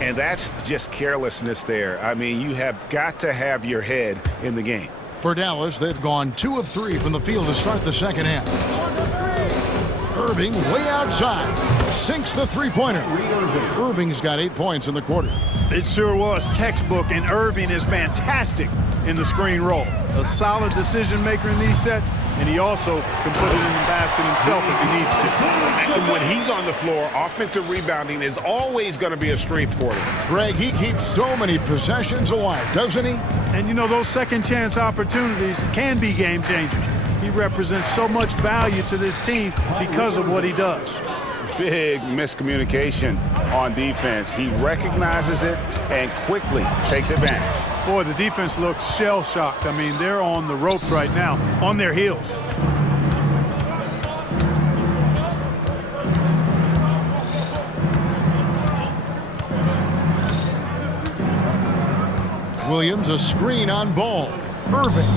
And that's just carelessness there. I mean, you have got to have your head in the game. For Dallas, they've gone 2 of 3 from the field to start the second half. Irving way outside. Sinks the three-pointer. Irving's got 8 points in the quarter. It sure was textbook, and Irving is fantastic in the screen roll. A solid decision maker in these sets, and he also can put it in the basket himself if he needs to. And when he's on the floor, offensive rebounding is always going to be a strength for him. Greg, he keeps so many possessions alive, doesn't he? And you know, those second chance opportunities can be game changers. He represents so much value to this team because of what he does. Big miscommunication on defense. He recognizes it and quickly takes advantage. Boy, the defense looks shell-shocked. I mean, they're on the ropes right now, on their heels. Williams, a screen on Ball. Irving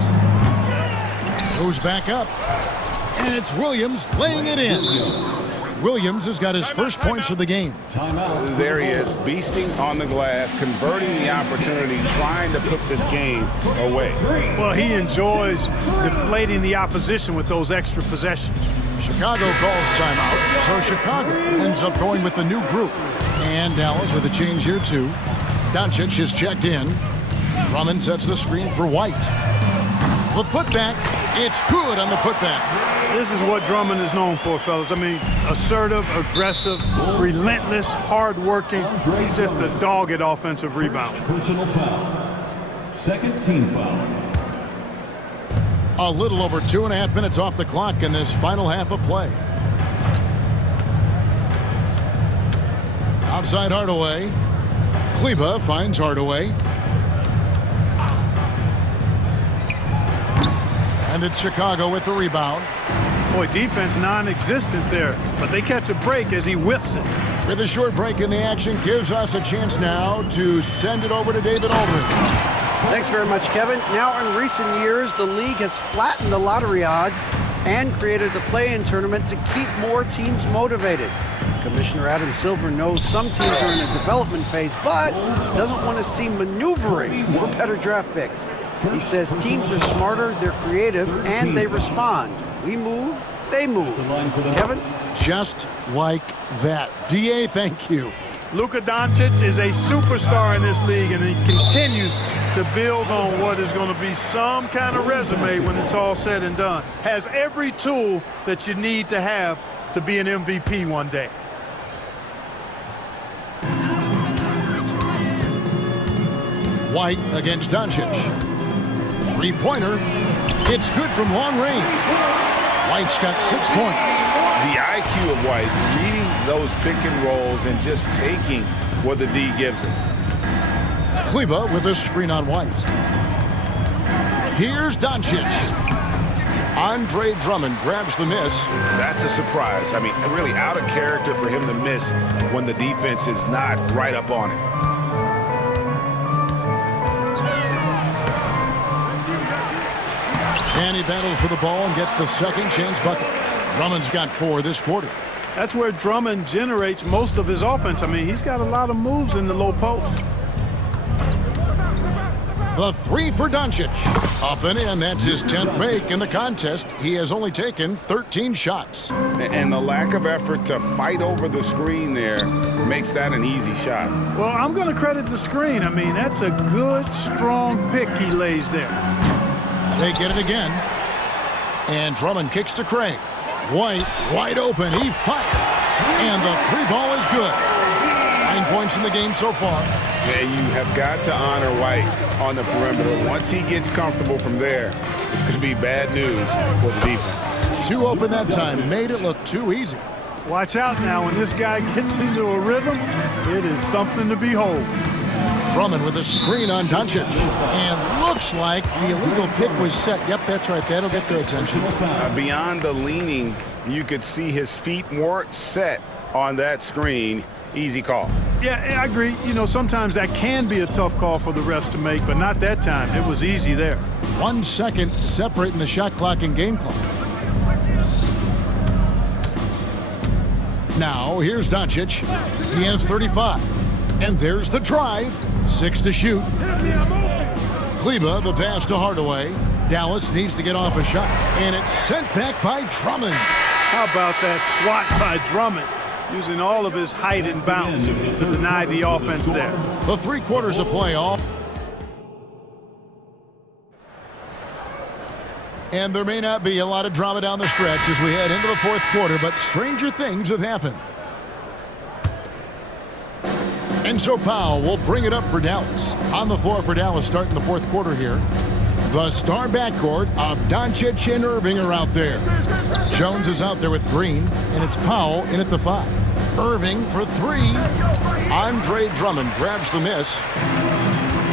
goes back up. And it's Williams laying it in. Williams has got his first points of the game. There he is, beasting on the glass, converting the opportunity, trying to put this game away. Well, he enjoys deflating the opposition with those extra possessions. Chicago calls timeout, so Chicago ends up going with the new group. And Dallas with a change here too. Doncic is checked in. Drummond sets the screen for White. The putback, it's good on the putback. This is what Drummond is known for, fellas. I mean, assertive, aggressive, relentless, hard-working. He's just a dog at offensive rebound. Personal foul. Second team foul. A little over 2.5 minutes off the clock in this final half of play. Outside Hardaway. Kleba finds Hardaway. And it's Chicago with the rebound. Boy, defense non-existent there, but they catch a break as he whiffs it. With a short break in the action, gives us a chance now to send it over to David Aldridge. Thanks very much, Kevin. Now, in recent years, the league has flattened the lottery odds and created the play-in tournament to keep more teams motivated. Commissioner Adam Silver knows some teams are in a development phase, but doesn't want to see maneuvering for better draft picks. He says teams are smarter, they're creative, and they respond. We move, they move. Kevin? Just like that. DA, thank you. Luka Doncic is a superstar in this league, and he continues to build on what is going to be some kind of resume when it's all said and done. Has every tool that you need to have to be an MVP one day. White against Doncic. Three-pointer. It's good from long range. White's got 6 points. The IQ of White, reading those pick and rolls and just taking what the D gives him. Kleba with a screen on White. Here's Doncic. Andre Drummond grabs the miss. That's a surprise. I mean, really out of character for him to miss when the defense is not right up on it. And he battles for the ball and gets the second chance bucket. Drummond's got 4 this quarter. That's where Drummond generates most of his offense. I mean, he's got a lot of moves in the low post. The 3 for Doncic. Up and in. That's his 10th make in the contest. He has only taken 13 shots. And the lack of effort to fight over the screen there makes that an easy shot. Well, I'm going to credit the screen. I mean, that's a good, strong pick he lays there. They get it again. And Drummond kicks to Craig. White, wide open. He fires. And the 3 ball is good. 9 points in the game so far. And you have got to honor White on the perimeter. Once he gets comfortable from there, it's going to be bad news for the defense. 2 open that time. Made it look too easy. Watch out now. When this guy gets into a rhythm, it is something to behold. Drummond with a screen on Doncic. And looks like the illegal pick was set. Yep, that's right. That'll get their attention. Beyond the leaning You could see his feet weren't set on that screen. Easy call. Yeah, I agree. You know, sometimes that can be a tough call for the refs to make, but not that time. It was easy there. 1 second separating the shot clock and game clock. Now, here's Doncic. He has 35. And there's the drive. 6 to shoot. Kleba, the pass to Hardaway. Dallas needs to get off a shot. And it's sent back by Drummond. How about that swat by Drummond? Using all of his height and bounce to deny the offense there. The 3 quarters of play all. And there may not be a lot of drama down the stretch as we head into the 4th quarter, but stranger things have happened. And so Powell will bring it up for Dallas. On the floor for Dallas starting the 4th quarter here. The star backcourt of Doncic and Irving are out there. Jones is out there with Green, and it's Powell in at the 5. Irving for 3. Andre Drummond grabs the miss.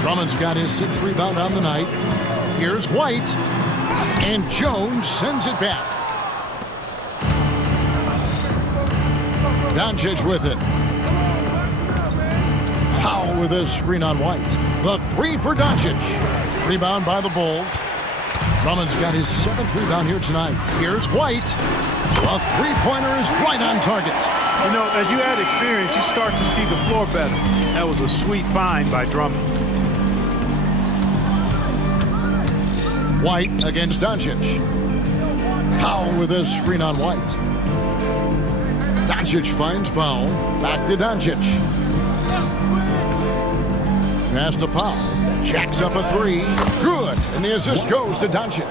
Drummond's got his 6th rebound on the night. Here's White, and Jones sends it back. Doncic with it. Powell with a screen on White. The 3 for Doncic. Rebound by the Bulls. Drummond's got his 7th rebound here tonight. Here's White. A 3-pointer is right on target. You know, as you add experience, you start to see the floor better. That was a sweet find by Drummond. White against Doncic. Powell with a screen on White. Doncic finds Powell. Back to Doncic. Pass to Powell. Jacks up a 3. Good. And the assist goes to Doncic.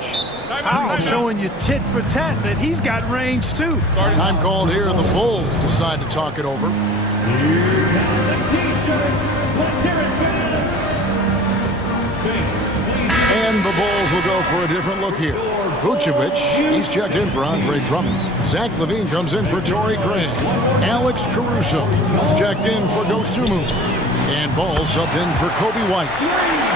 Powell showing you tit for tat that he's got range too. Time called here, and the Bulls decide to talk it over. And the Bulls will go for a different look here. Vucevic, he's checked in for Andre Drummond. Zach LaVine comes in for Torrey Craig. Alex Caruso is checked in for Dosunmu. And Ball subbed in for Kobe White.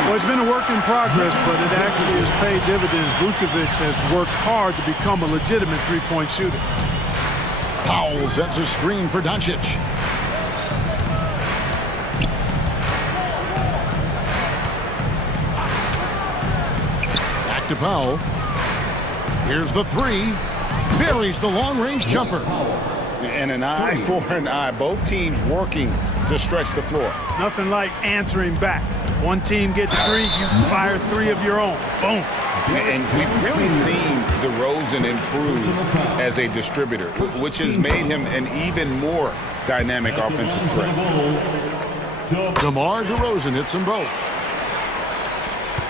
Well, it's been a work in progress, but it actually has paid dividends. Vucevic has worked hard to become a legitimate three-point shooter. Powell sets a screen for Doncic. Back to Powell. Here's the 3. Buries the long-range jumper. And an eye for an eye. Both teams working to stretch the floor. Nothing like answering back. One team gets 3, you fire 3 of your own. Boom. And we've really seen DeRozan improve as a distributor, which has made him an even more dynamic offensive threat. DeMar DeRozan hits them both.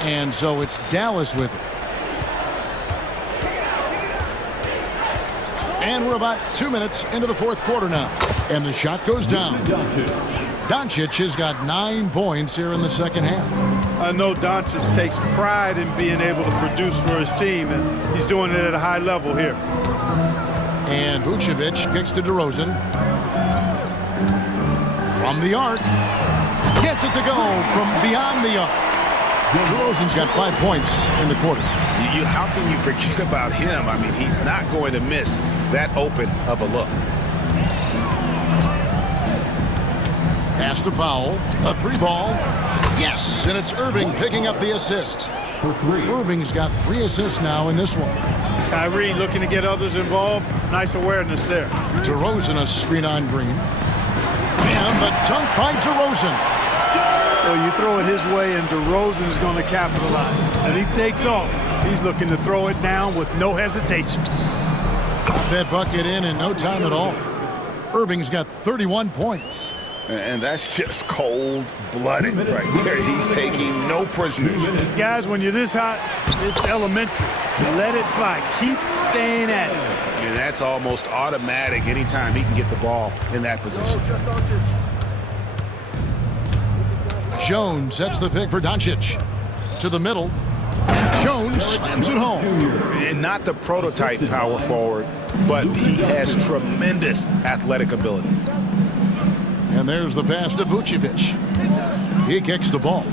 And so it's Dallas with it. And we're about 2 minutes into the 4th quarter now. And the shot goes down. Doncic has got 9 points here in the 2nd half. I know Doncic takes pride in being able to produce for his team, and he's doing it at a high level here. And Vucevic kicks to DeRozan. From the arc. Gets it to go from beyond the arc. DeRozan's got 5 points in the quarter. How can you forget about him? I mean, he's not going to miss that open of a look. Pass to Powell. A 3 ball. Yes, and it's Irving picking up the assist. Irving's got 3 assists now in this one. Kyrie looking to get others involved. Nice awareness there. DeRozan a screen on Green. And the dunk by DeRozan. Well, you throw it his way, and DeRozan is going to capitalize. And he takes off. He's looking to throw it down with no hesitation. Got that bucket in no time at all. Irving's got 31 points. And that's just cold-blooded right there. He's taking no prisoners. Guys, when you're this hot, it's elementary. Let it fly. Keep staying at it. And that's almost automatic anytime he can get the ball in that position. Jones sets the pick for Doncic. To the middle. Jones slams it home. And not the prototype power forward, but he has tremendous athletic ability. And there's the pass to Vucevic. He kicks the ball.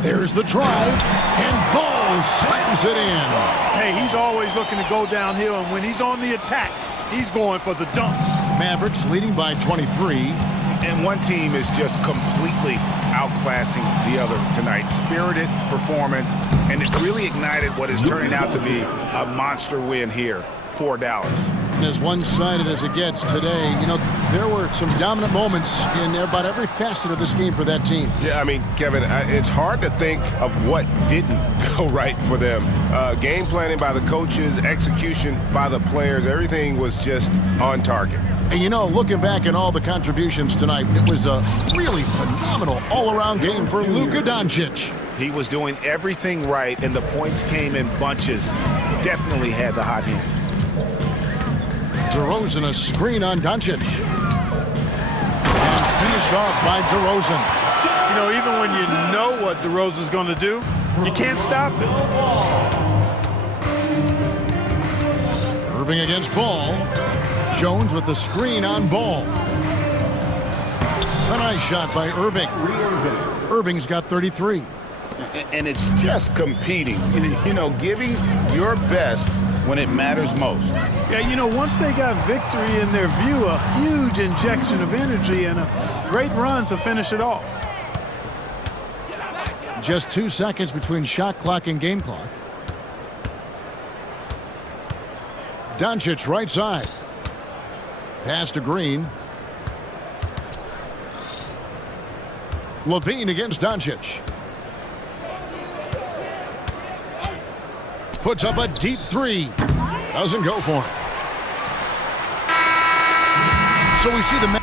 There's the drive. And Ball slams it in. Hey, he's always looking to go downhill, and when he's on the attack, he's going for the dunk. Mavericks leading by 23. And one team is just completely outclassing the other tonight. Spirited performance, and it really ignited what is turning out to be a monster win here for Dallas. And as one-sided as it gets today, you know, there were some dominant moments in about every facet of this game for that team. Yeah, I mean, Kevin, it's hard to think of what didn't go right for them. Game planning by the coaches, execution by the players, everything was just on target. And you know, looking back at all the contributions tonight, it was a really phenomenal all-around game for Luka Doncic. He was doing everything right, and the points came in bunches. Definitely had the hot hand. DeRozan a screen on Doncic. And finished off by DeRozan. You know, even when you know what DeRozan's going to do, you can't stop it. Irving against Ball. Jones with the screen on Ball. A nice shot by Irving. Irving's got 33. And it's just competing, you know, giving your best when it matters most. Yeah, you know, once they got victory in their view, a huge injection of energy and a great run to finish it off. Just 2 seconds between shot clock and game clock. Doncic right side. Pass to Green. Levine against Doncic. Puts up a deep three. Doesn't go for it. So we see the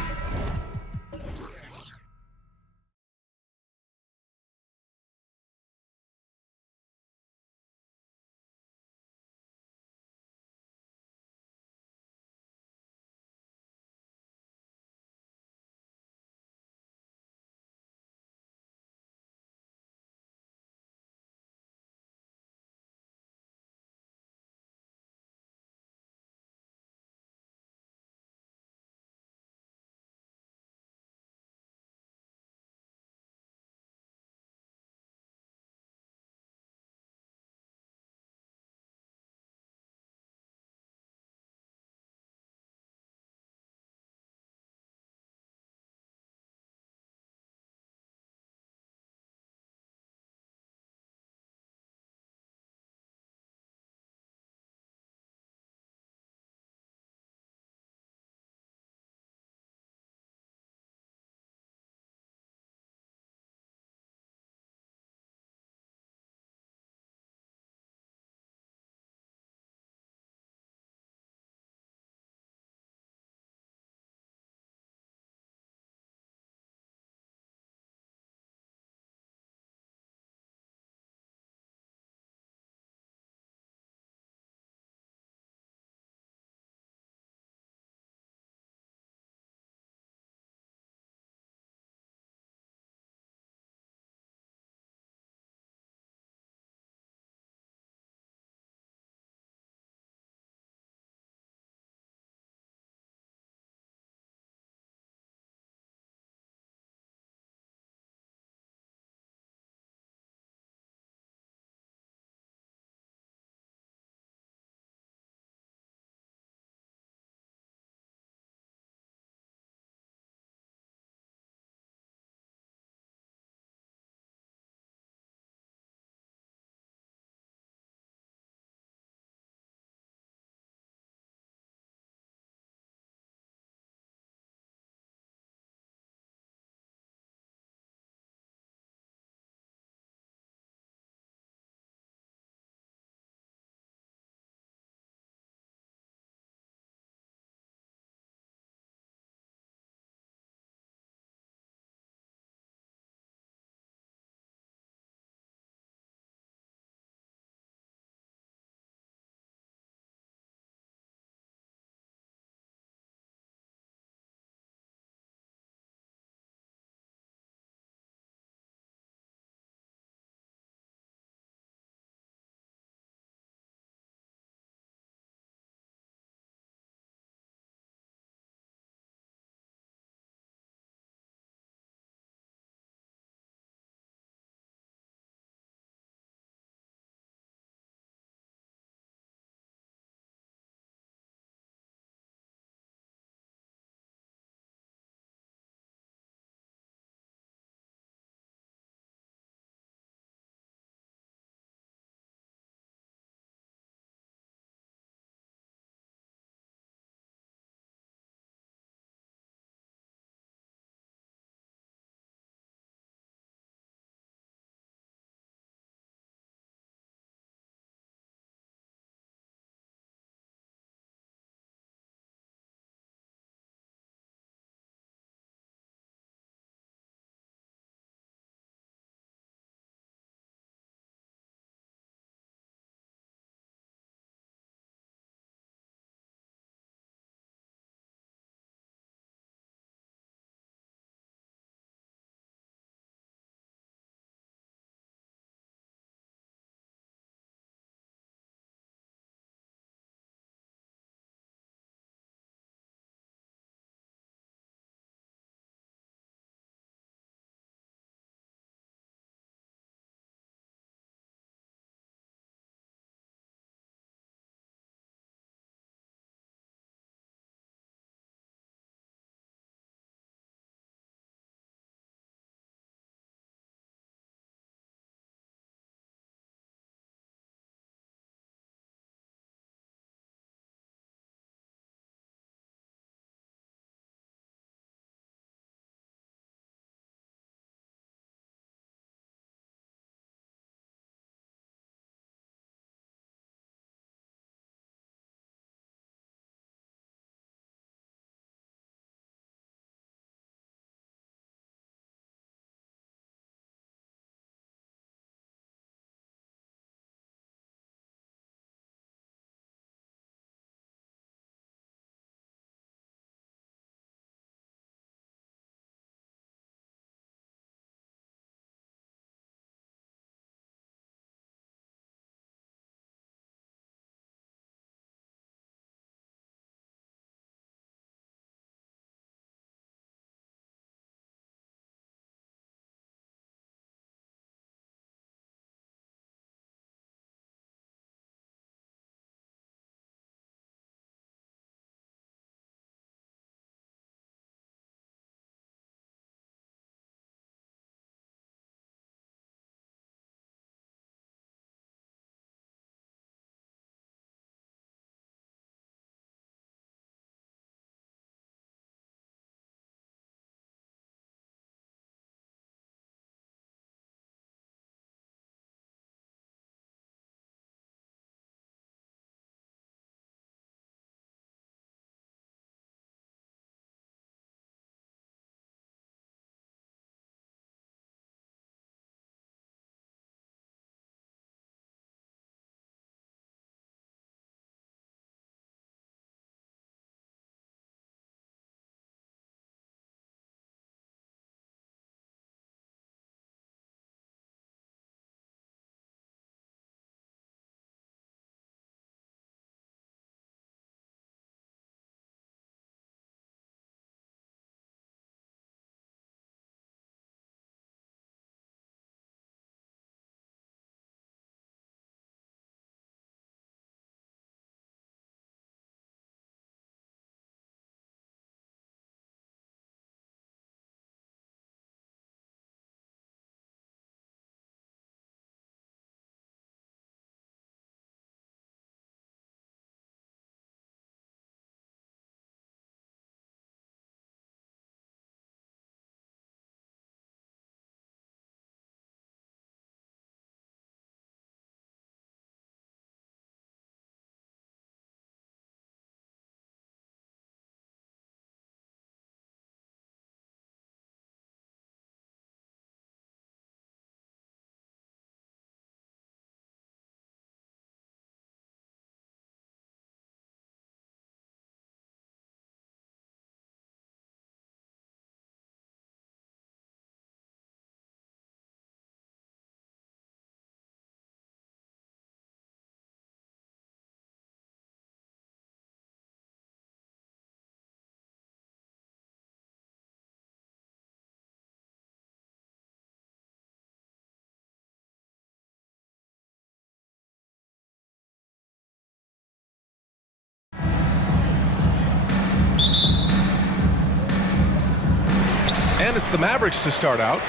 And it's the Mavericks to start out.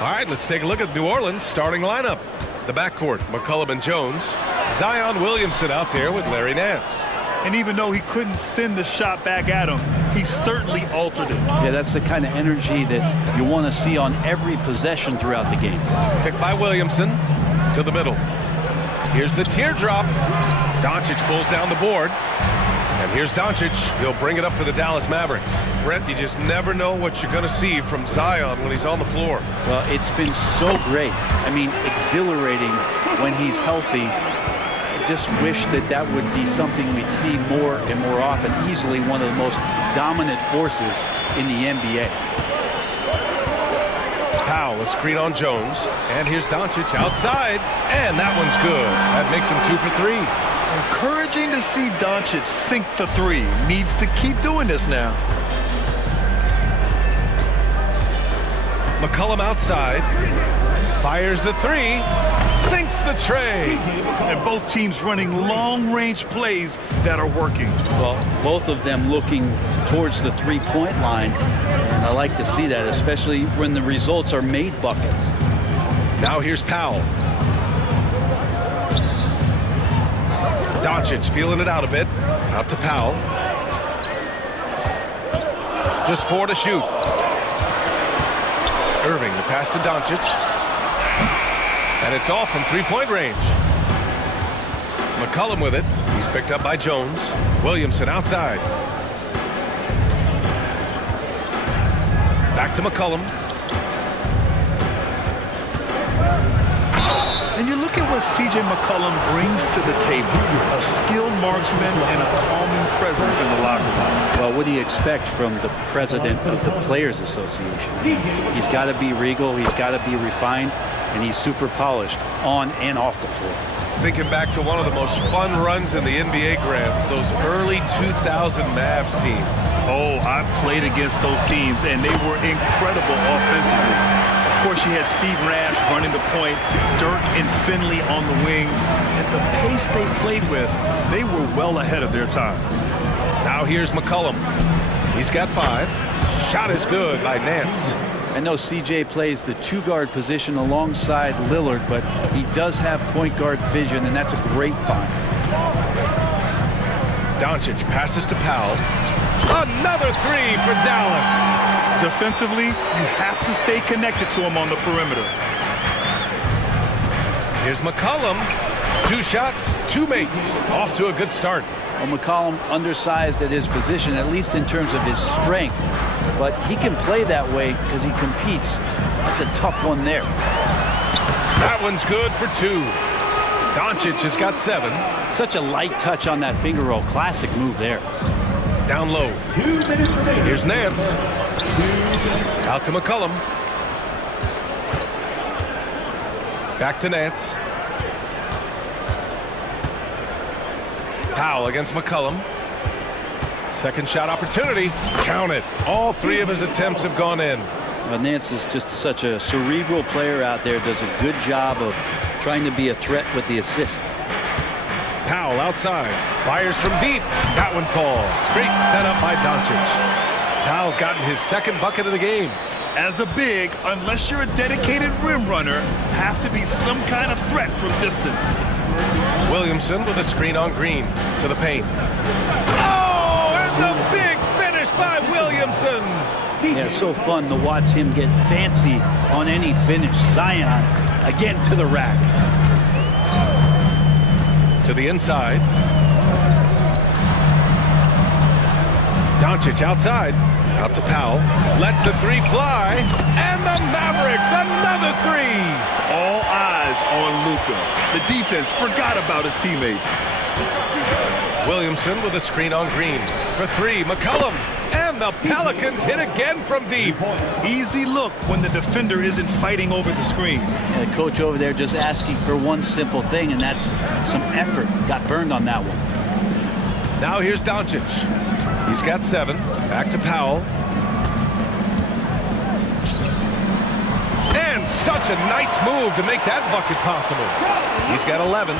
All right, let's take a look at New Orleans' starting lineup. The backcourt, McCollum and Jones. Zion Williamson out there with Larry Nance. And even though he couldn't send the shot back at him, he certainly altered it. Yeah, that's the kind of energy that you want to see on every possession throughout the game. Picked by Williamson to the middle. Here's the teardrop. Doncic pulls down the board. And here's Doncic. He'll bring it up for the Dallas Mavericks. Brent, you just never know what you're going to see from Zion when he's on the floor. Well, it's been so great. I mean, exhilarating when he's healthy. I just wish that that would be something we'd see more and more often. Easily one of the most dominant forces in the NBA. Powell, a screen on Jones. And here's Doncic outside. And that one's good. That makes him 2 for 3. Encouraging to see Doncic sink the three. Needs to keep doing this now. McCollum outside. Fires the three. Sinks the tray. And both teams running long-range plays that are working. Well, both of them looking towards the three-point line. And I like to see that, especially when the results are made buckets. Now here's Powell. Doncic feeling it out a bit. Out to Powell. Just 4 to shoot. Irving, the pass to Doncic. And it's off from three-point range. McCollum with it. He's picked up by Jones. Williamson outside. Back to McCollum. And you look at what C.J. McCollum brings to the table. A skilled marksman and a calming presence in the locker room. Well, what do you expect from the president of the Players Association? He's got to be regal, he's got to be refined, and he's super polished on and off the floor. Thinking back to one of the most fun runs in the NBA, Grant, those early 2000 Mavs teams. Oh, I played against those teams, and they were incredible offensively. Of course, you had Steve Nash running the point, Dirk and Finley on the wings. At the pace they played with, they were well ahead of their time. Now here's McCollum. He's got 5. Shot is good by Nance. I know CJ plays the 2-guard position alongside Lillard, but he does have point guard vision, and that's a great find. Doncic passes to Powell. Another 3 for Dallas. Defensively, you have to stay connected to him on the perimeter. Here's McCollum. 2 shots, 2 makes. Off to a good start. Well, McCollum undersized at his position, at least in terms of his strength. But he can play that way because he competes. That's a tough one there. That one's good for 2. Doncic has got 7. Such a light touch on that finger roll. Classic move there. Down low. Here's Nance. Out to McCollum. Back to Nance. Powell against McCollum. Second shot opportunity. Count it. All 3 of his attempts have gone in. Well, Nance is just such a cerebral player out there. Does a good job of trying to be a threat with the assist. Powell outside. Fires from deep. That one falls. Great setup by Doncic. Powell's gotten his 2nd bucket of the game. As a big, unless you're a dedicated rim runner, have to be some kind of threat from distance. Williamson with a screen on Green to the paint. Oh, and the big finish by Williamson. Yeah, so fun to watch him get fancy on any finish. Zion again to the rack. To the inside. Doncic outside. Out to Powell. Lets the 3 fly. And the Mavericks, another 3. All eyes on Luka. The defense forgot about his teammates. Williamson with a screen on Green. For 3, McCollum. And the Pelicans hit again from deep. Easy look when the defender isn't fighting over the screen. And the coach over there just asking for one simple thing, and that's some effort. Got burned on that one. Now here's Doncic. He's got 7. Back to Powell. And such a nice move to make that bucket possible. He's got 11.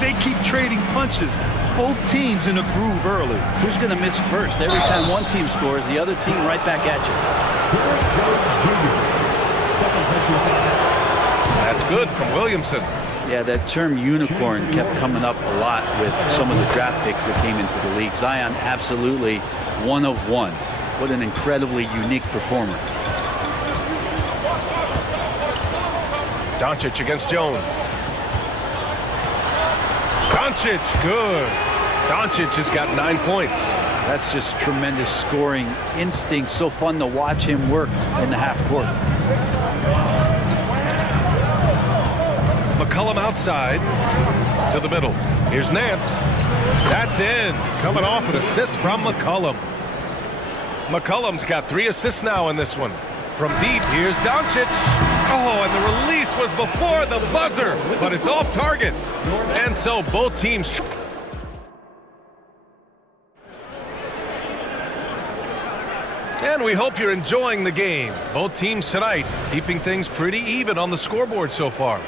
They keep trading punches. Both teams in a groove early. Who's going to miss first? Every time one team scores, the other team right back at you. That's good from Williamson. Yeah, that term unicorn kept coming up a lot with some of the draft picks that came into the league. Zion, absolutely one of one. What an incredibly unique performer. Doncic against Jones. Doncic, good. Doncic has got 9 points. That's just tremendous scoring instinct. So fun to watch him work in the half court. McCollum outside to the middle. Here's Nance. That's in. Coming off an assist from McCollum. McCollum's got 3 assists now in this one. From deep, here's Doncic. Oh, and the release was before the buzzer, but it's off target. And so both teams. And we hope you're enjoying the game. Both teams tonight keeping things pretty even on the scoreboard so far.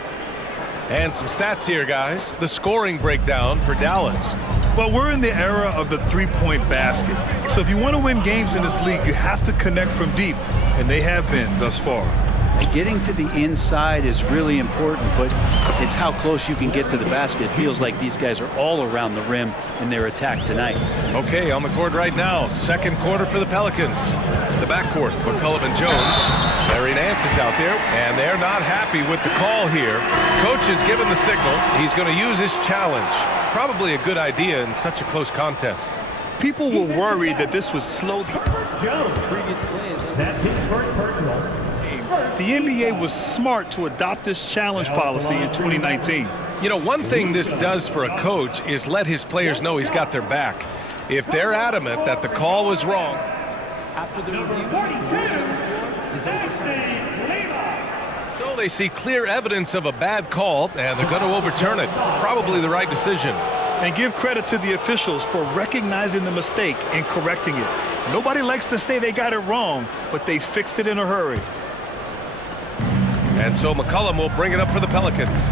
And some stats here, guys. The scoring breakdown for Dallas. Well, we're in the era of the three-point basket. So if you want to win games in this league, you have to connect from deep, and they have been thus far. Getting to the inside is really important, but it's how close you can get to the basket. It feels like these guys are all around the rim in their attack tonight. Okay, on the court right now, second quarter for the Pelicans. The backcourt, McCollum and Jones. Larry Nance is out there, and they're not happy with the call here. Coach has given the signal. He's going to use his challenge. Probably a good idea in such a close contest. People were worried that this was slow. Jones, that's his first personal. The NBA was smart to adopt this challenge policy in 2019. You know, one thing this does for a coach is let his players know he's got their back. If they're adamant that the call was wrong. After the review, is So they see clear evidence of a bad call, and they're going to overturn it. Probably the right decision. And give credit to the officials for recognizing the mistake and correcting it. Nobody likes to say they got it wrong, but they fixed it in a hurry. And so McCollum will bring it up for the Pelicans.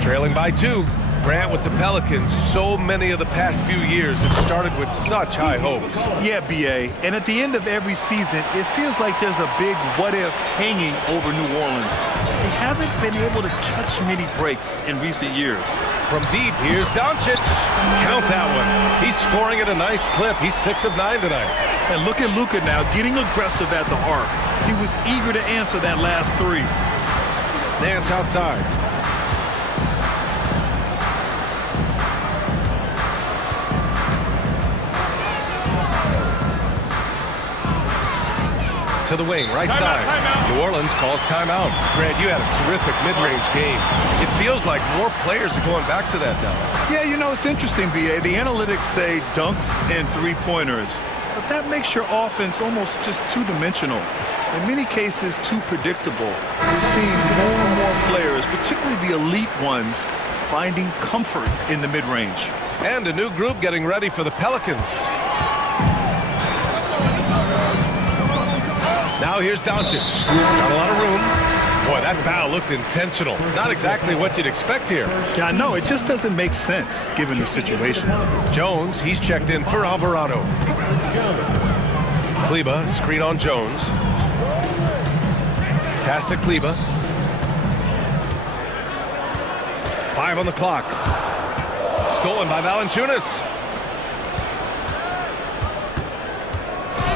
Trailing by 2. Grant with the Pelicans, so many of the past few years have started with such high hopes. Yeah, B.A. And at the end of every season, it feels like there's a big what-if hanging over New Orleans. They haven't been able to catch many breaks in recent years. From deep, here's Doncic. Count that one. He's scoring at a nice clip. He's 6 of 9 tonight. And look at Luka now getting aggressive at the arc. He was eager to answer that last 3. Nance outside. To the wing, right side. New Orleans calls timeout. Grant, you had a terrific mid-range game. It feels like more players are going back to that now. Yeah, you know, it's interesting, B.A. The analytics say dunks and three-pointers, but that makes your offense almost just two-dimensional. In many cases, too predictable. We're seeing more and more players, particularly the elite ones, finding comfort in the mid-range. And a new group getting ready for the Pelicans. Now here's Doncic. Got a lot of room. Boy, that foul looked intentional. Not exactly what you'd expect here. Yeah, I know. It just doesn't make sense, given the situation. Jones, he's checked in for Alvarado. Kleba, screen on Jones. Pass to Kleba. 5 on the clock. Stolen by Valanciunas.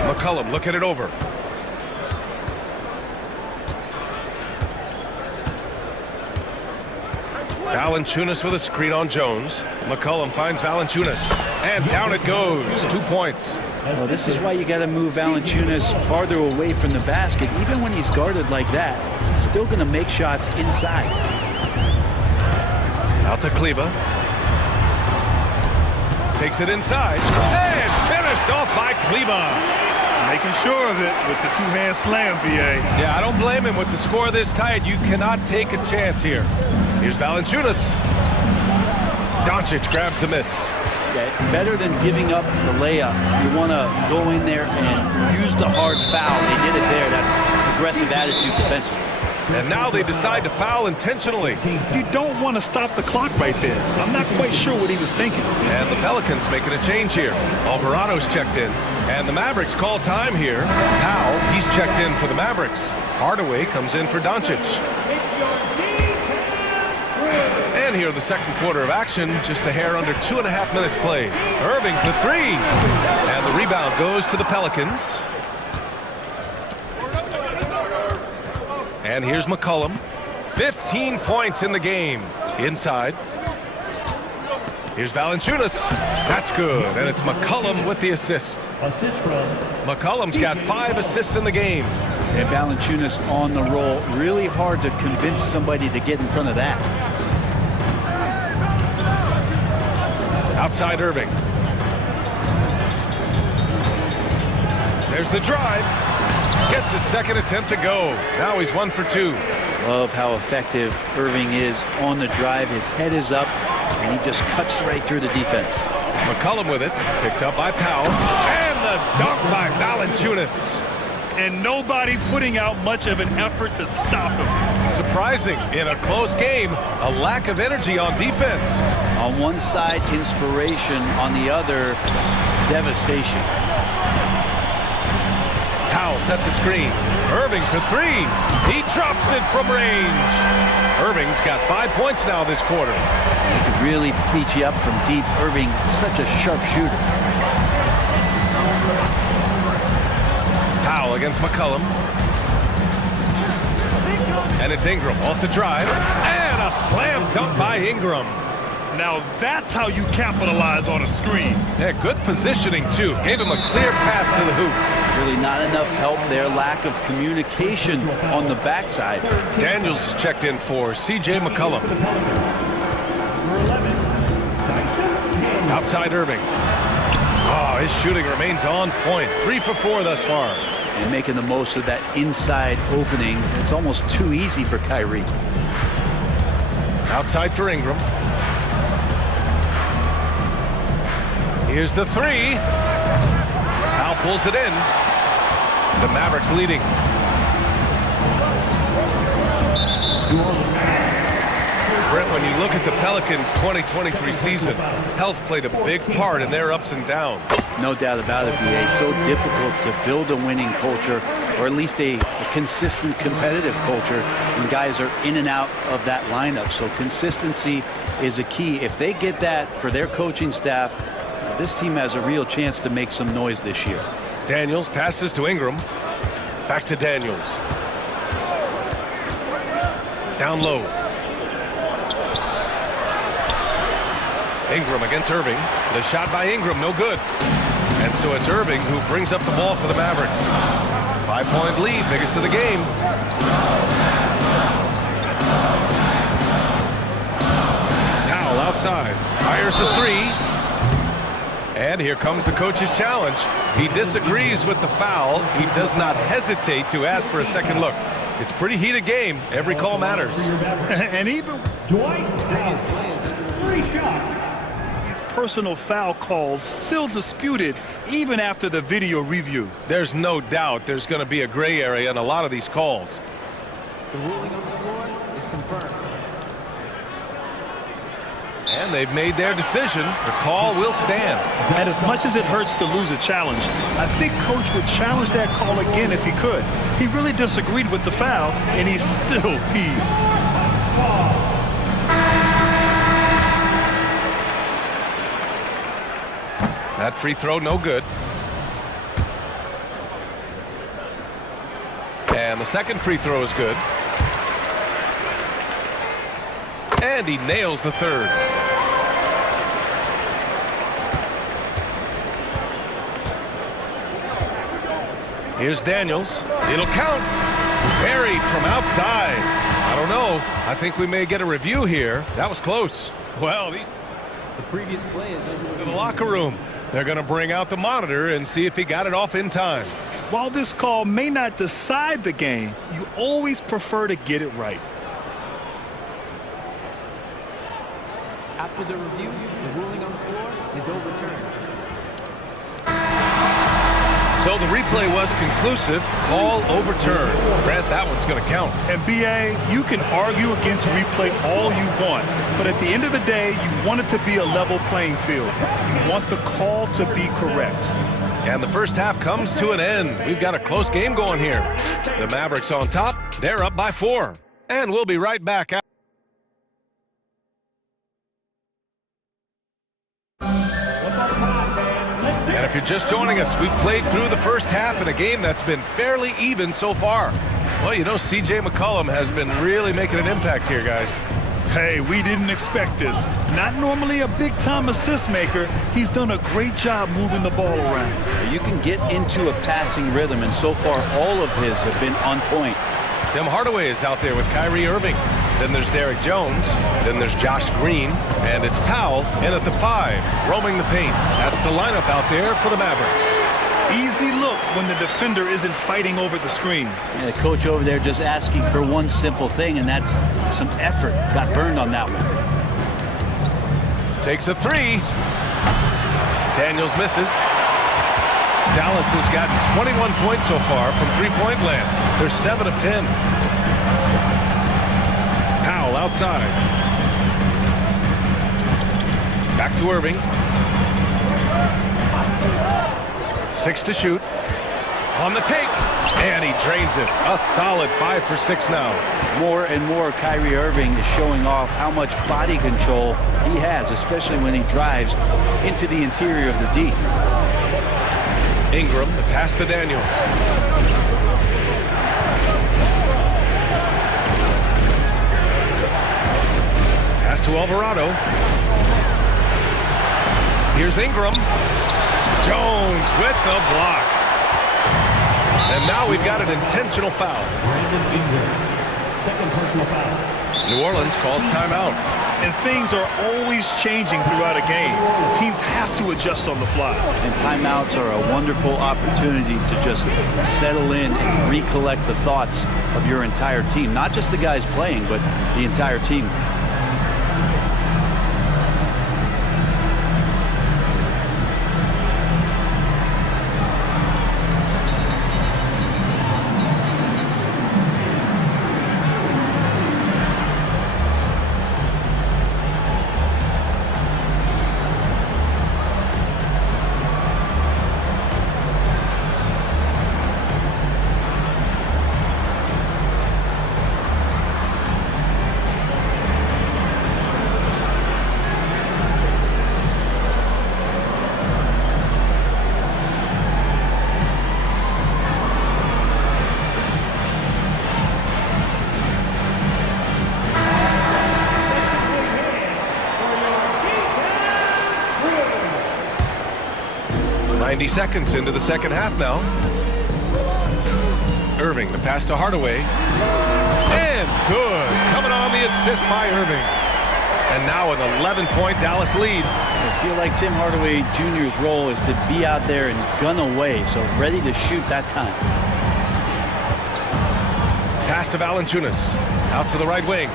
McCollum looking it over. Valanciunas with a screen on Jones. McCollum finds Valanciunas. And down it goes. 2 points. Well, this is why you got to move Valanciunas farther away from the basket. Even when he's guarded like that, he's still going to make shots inside. Out to Kleba. Takes it inside. And finished off by Kleba. Making sure of it with the two-hand slam, B.A. Yeah, I don't blame him with the score this tight. You cannot take a chance here. Here's Valanciunas. Doncic grabs the miss. Yeah, better than giving up the layup. You want to go in there and use the hard foul. They did it there. That's aggressive attitude defensively. And now they decide to foul intentionally. You don't want to stop the clock right there. I'm not quite sure what he was thinking. And the Pelicans making a change here. Alvarado's checked in. And the Mavericks call time here. Powell, he's checked in for the Mavericks. Hardaway comes in for Doncic. And here the second quarter of action, just a hair under 2.5 minutes played. Irving for three. And the rebound goes to the Pelicans. And here's McCollum. 15 points in the game. Inside. Here's Valanciunas. That's good. And it's McCollum with the assist. Assist from McCollum's got 5 assists in the game. And Valanciunas on the roll. Really hard to convince somebody to get in front of that. Outside Irving. There's the drive. Gets his second attempt to go. Now he's 1 for 2. Love how effective Irving is on the drive. His head is up, and he just cuts right through the defense. McCollum with it. Picked up by Powell. And the dunk by Valanciunas. And nobody putting out much of an effort to stop him. Surprising. In a close game, a lack of energy on defense. On one side, inspiration. On the other, devastation. Powell sets a screen. Irving for three. He drops it from range. Irving's got 5 points now this quarter. He could really beat you up from deep. Irving, such a sharp shooter. Powell against McCollum. And it's Ingram off the drive. And a slam dunk by Ingram. Now that's how you capitalize on a screen. Yeah, good positioning, too. Gave him a clear path to the hoop. Really not enough help there. Lack of communication on the backside. Daniels is checked in for C.J. McCollum. Outside Irving. Oh, his shooting remains on point. 3 for 4 thus far. And making the most of that inside opening. It's almost too easy for Kyrie. Outside for Ingram. Here's the three. Powell pulls it in. The Mavericks leading. Brent, when you look at the Pelicans' 2023 season, health played a big part in their ups and downs. No doubt about it, B.A. So difficult to build a winning culture, or at least a consistent competitive culture when guys are in and out of that lineup. So consistency is a key. If they get that for their coaching staff, this team has a real chance to make some noise this year. Daniels passes to Ingram. Back to Daniels. Down low. Ingram against Irving. The shot by Ingram, no good. And so it's Irving who brings up the ball for the Mavericks. 5-point lead, biggest of the game. Powell outside. Fires the three. And here comes the coach's challenge. He disagrees with the foul. He does not hesitate to ask for a second look. It's a pretty heated game. Every call matters. And even Dwight Powell, 3 shots. these personal foul calls still disputed even after the video review. There's no doubt there's going to be a gray area in a lot of these calls. The ruling on the floor is confirmed. And they've made their decision. The call will stand. And as much as it hurts to lose a challenge, I think Coach would challenge that call again if he could. He really disagreed with the foul, and he's still peeved. That free throw, no good. And the second free throw is good. And he nails the third. Here's Daniels. It'll count. Buried from outside. I don't know. I think we may get a review here. That was close. Well, the previous play is in the locker room. They're going to bring out the monitor and see if he got it off in time. While this call may not decide the game, you always prefer to get it right. After the review, the ruling on the floor is overturned. So the replay was conclusive. Call overturned. Grant, that one's going to count. And BA, you can argue against replay all you want, but at the end of the day, you want it to be a level playing field. You want the call to be correct. And the first half comes to an end. We've got a close game going here. The Mavericks on top. They're up by 4. And we'll be right back. And if you're just joining us, we've played through the first half in a game that's been fairly even so far. Well, you know, C.J. McCollum has been really making an impact here, guys. Hey, we didn't expect this. Not normally a big-time assist maker. He's done a great job moving the ball around. You can get into a passing rhythm, and so far all of his have been on point. Tim Hardaway is out there with Kyrie Irving. Then there's Derek Jones. Then there's Josh Green. And it's Powell in at the 5, roaming the paint. That's the lineup out there for the Mavericks. Easy look when the defender isn't fighting over the screen. And the coach over there just asking for one simple thing, and that's some effort. Got burned on that one. Takes a 3. Daniels misses. Dallas has gotten 21 points so far from three-point land. They're 7 of 10. Powell outside. Back to Irving. 6 to shoot. On the take. And he drains it. A solid 5 for 6 now. More and more Kyrie Irving is showing off how much body control he has, especially when he drives into the interior of the D. Ingram, the pass to Daniels. Pass to Alvarado. Here's Ingram. Jones with the block. And now we've got an intentional foul. Second personal foul. New Orleans calls timeout. And things are always changing throughout a game. Teams have to adjust on the fly. And timeouts are a wonderful opportunity to just settle in and recollect the thoughts of your entire team. Not just the guys playing, but the entire team. Seconds into the second half now. Irving, the pass to Hardaway. And good. Coming on the assist by Irving. And now an 11-point Dallas lead. I feel like Tim Hardaway Jr.'s role is to be out there and gun away, so ready to shoot that time. Pass to Valanciunas. Out to the right wing.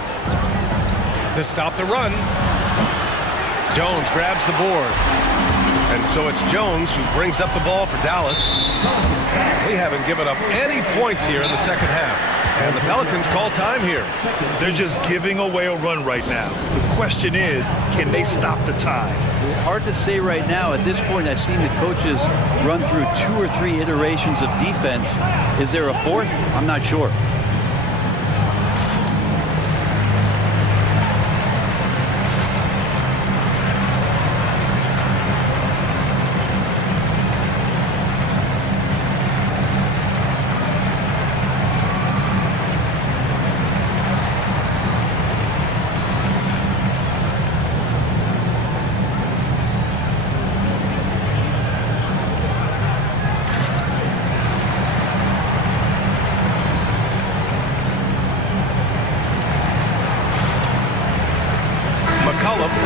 To stop the run. Jones grabs the board. And so it's Jones who brings up the ball for Dallas. They haven't given up any points here in the second half. And the Pelicans call time here. They're just giving away a run right now. The question is, can they stop the tie? Hard to say right now. At this point, I've seen the coaches run through 2 or 3 iterations of defense. Is there a 4th? I'm not sure.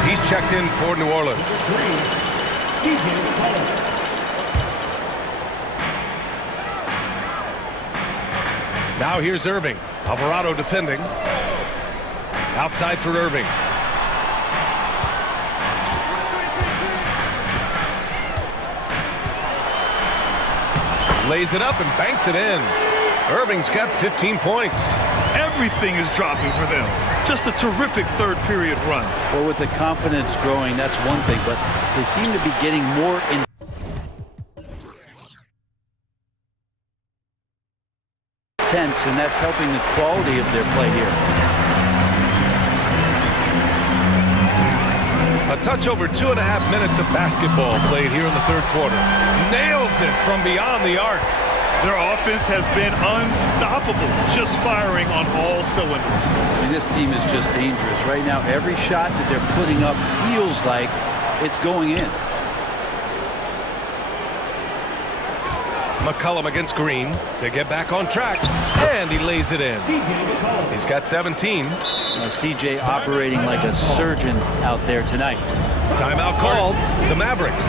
He's checked in for New Orleans. Now here's Irving. Alvarado defending. Outside for Irving. Lays it up and banks it in. Irving's got 15 points. Everything is dropping for them. Just a terrific third period run. Well, with the confidence growing, that's one thing, but they seem to be getting more intense, and that's helping the quality of their play here. A touch over 2.5 minutes of basketball played here in the third quarter. Nails it from beyond the arc. Their offense has been unstoppable, just firing on all cylinders. I mean, this team is just dangerous. Right now, every shot that they're putting up feels like it's going in. McCollum against Green to get back on track, and he lays it in. He's got 17. CJ operating like a surgeon out there tonight. Timeout called. The Mavericks.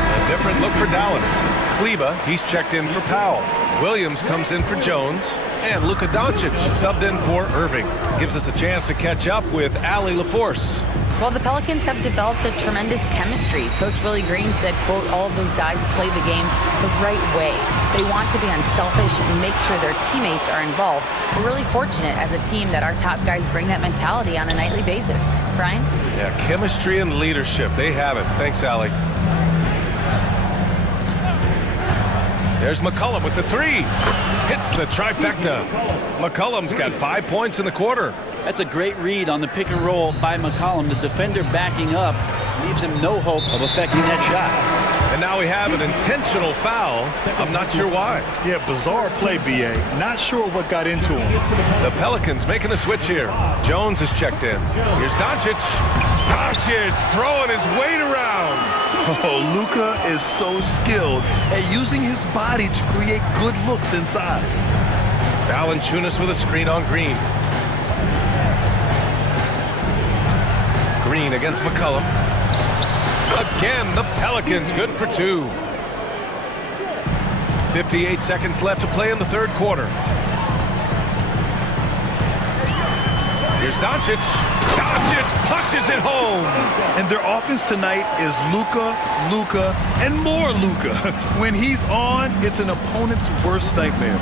A different look for Dallas. Kleba, he's checked in for Powell. Williams comes in for Jones. And Luka Doncic subbed in for Irving. Gives us a chance to catch up with Allie LaForce. Well, the Pelicans have developed a tremendous chemistry. Coach Willie Green said, quote, all of those guys play the game the right way. They want to be unselfish and make sure their teammates are involved. We're really fortunate as a team that our top guys bring that mentality on a nightly basis. Brian? Yeah, chemistry and leadership. They have it. Thanks, Allie. There's McCollum with the three. Hits the trifecta. McCollum's got 5 points in the quarter. That's a great read on the pick and roll by McCollum. The defender backing up leaves him no hope of affecting that shot. And now we have an intentional foul. I'm not sure why. Yeah, bizarre play, BA. Not sure what got into him. The Pelicans making a switch here. Jones is checked in. Here's Doncic. Doncic throwing his weight around. Oh, Luka is so skilled at using his body to create good looks inside. Valanciunas with a screen on Green. Green against McCollum. Again, the Pelicans good for two. 58 seconds left to play in the third quarter. Here's Doncic. Doncic punches it home. And their offense tonight is Luka, Luka, and more Luka. When he's on, it's an opponent's worst nightmare.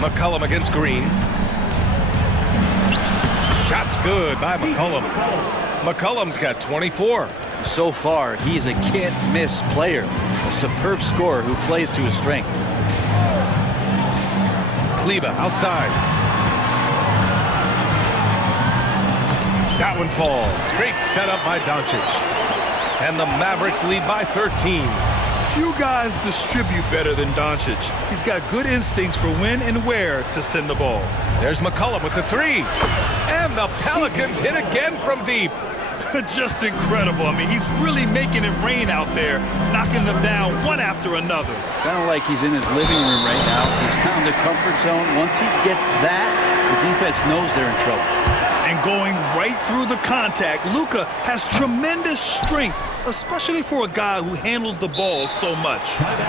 McCollum against Green. Shot's good by McCollum. McCollum's got 24. So far, he's a can't-miss player. A superb scorer who plays to his strength. Kleba outside. That one falls. Great setup by Doncic. And the Mavericks lead by 13. Few guys distribute better than Doncic. He's got good instincts for when and where to send the ball. There's McCollum with the three. And the Pelicans hit again from deep. Just incredible. I mean, he's really making it rain out there, knocking them down one after another. Kind of like he's in his living room right now. He's found a comfort zone. Once he gets that, the defense knows they're in trouble. And going right through the contact, Luka has tremendous strength, especially for a guy who handles the ball so much.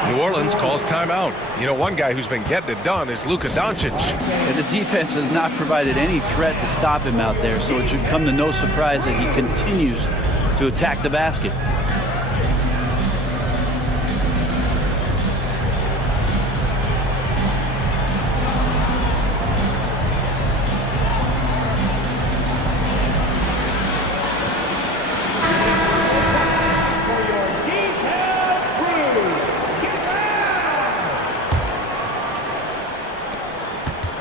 New Orleans calls timeout. You know, one guy who's been getting it done is Luka Doncic. And the defense has not provided any threat to stop him out there, so it should come to no surprise that he continues to attack the basket.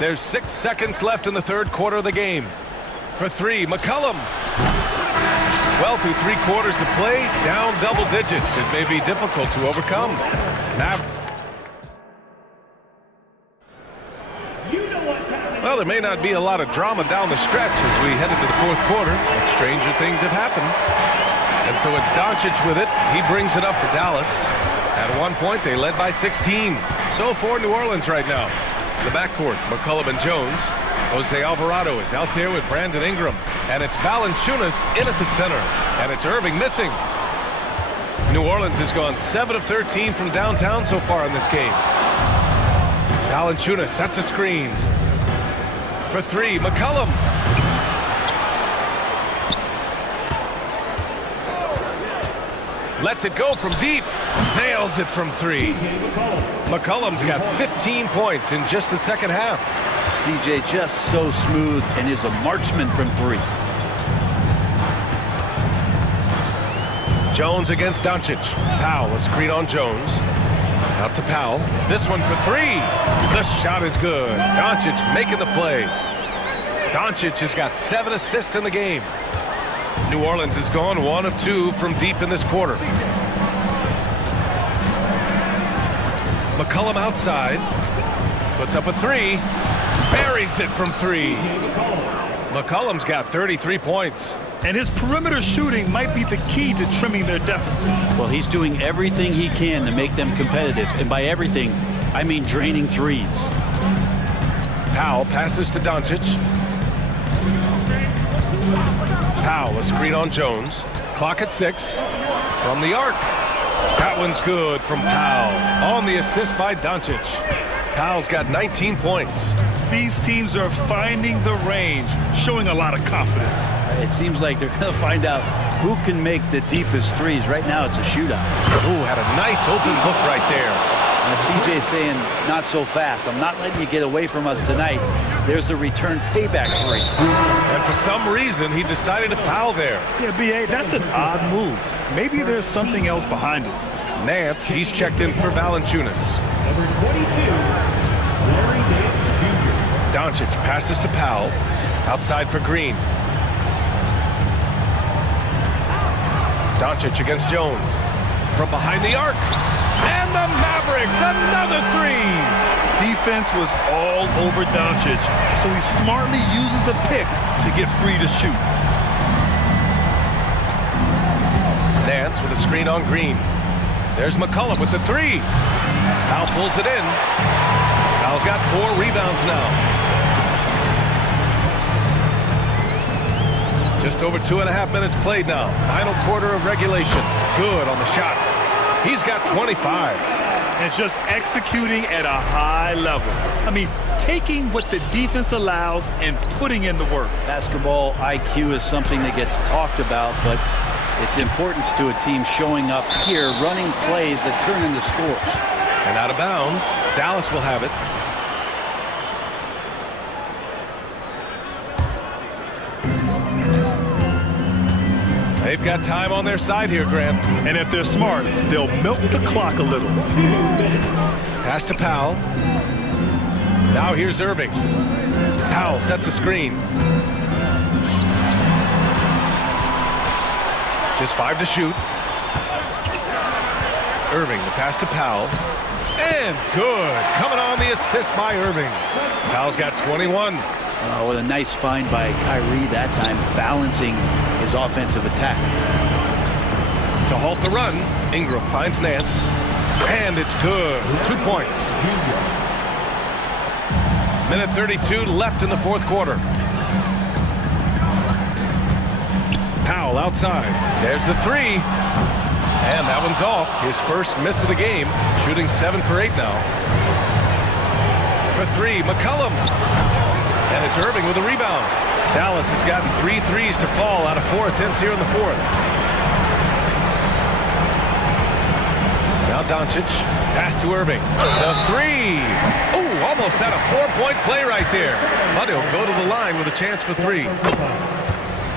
There's 6 seconds left in the third quarter of the game. For three, McCollum. Well, through 3 quarters of play, down double digits. It may be difficult to overcome. Well, there may not be a lot of drama down the stretch as we head into the fourth quarter, but stranger things have happened. And so it's Doncic with it. He brings it up for Dallas. At one point, they led by 16. So for New Orleans right now. The backcourt, McCollum and Jones. Jose Alvarado is out there with Brandon Ingram. And it's Valanciunas in at the center. And it's Irving missing. New Orleans has gone 7 of 13 from downtown so far in this game. Valanciunas sets a screen. For three, McCollum. Lets it go from deep. Nails it from 3. McCollum's got 15 points in just the second half. CJ just so smooth and is a marksman from 3. Jones against Doncic. Powell, a screen on Jones. Out to Powell. This one for 3. The shot is good. Doncic making the play. Doncic has got 7 assists in the game. New Orleans has gone 1 of 2 from deep in this quarter. McCollum outside. Puts up a 3. Buries it from 3. McCollum's got 33 points. And his perimeter shooting might be the key to trimming their deficit. Well, he's doing everything he can to make them competitive. And by everything, I mean draining 3s. Powell passes to Doncic. Powell, a screen on Jones. Clock at 6. From the arc. That one's good from Powell. On the assist by Doncic. Powell's got 19 points. These teams are finding the range, showing a lot of confidence. It seems like they're going to find out who can make the deepest 3s. Right now, it's a shootout. Ooh, had a nice open look right there. Now, CJ's saying, not so fast. I'm not letting you get away from us tonight. There's the return payback 3. And for some reason, he decided to foul there. Yeah, B.A., that's an odd move. Maybe there's something else behind it. Nance, he's checked in for Valanciunas. Number 22, Larry Nance Jr. Doncic passes to Powell. Outside for Green. Doncic against Jones. From behind the arc. And the Mavericks, another 3. Defense was all over Doncic, so he smartly uses a pick to get free to shoot. Nance with a screen on Green. There's McCollum with the 3. Powell pulls it in. Powell's got 4 rebounds now. Just over 2.5 minutes played now. Final quarter of regulation. Good on the shot. He's got 25. And just executing at a high level. I mean, taking what the defense allows and putting in the work. Basketball IQ is something that gets talked about, but its importance to a team showing up here, running plays that turn into scores. And out of bounds, Dallas will have it. They've got time on their side here, Graham. And if they're smart, they'll milk the clock a little. Pass to Powell. Now here's Irving. Powell sets a screen. Just 5 to shoot. Irving, the pass to Powell. And good. Coming on the assist by Irving. Powell's got 21. Oh, what a nice find by Kyrie that time, balancing his offensive attack. To halt the run, Ingram finds Nance. And it's good. 2 points. Minute 32 left in the fourth quarter. Powell outside. There's the 3. And that one's off. His first miss of the game. Shooting 7 for 8 now. For 3, McCollum. And it's Irving with a rebound. Dallas has gotten 3 threes to fall out of 4 attempts here in the fourth. Now Doncic. Pass to Irving. The 3. Ooh, almost had a 4-point play right there. But he'll go to the line with a chance for 3.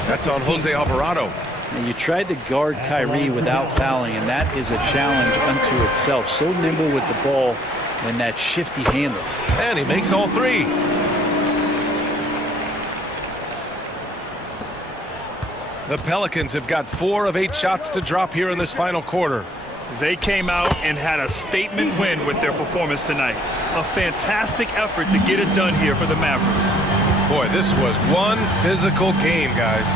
That's on Jose Alvarado. And you tried to guard Kyrie without fouling, and that is a challenge unto itself. So nimble with the ball and that shifty handle. And he makes all 3. The Pelicans have got 4 of 8 shots to drop here in this final quarter. They came out and had a statement win with their performance tonight. A fantastic effort to get it done here for the Mavericks. Boy, this was one physical game, guys.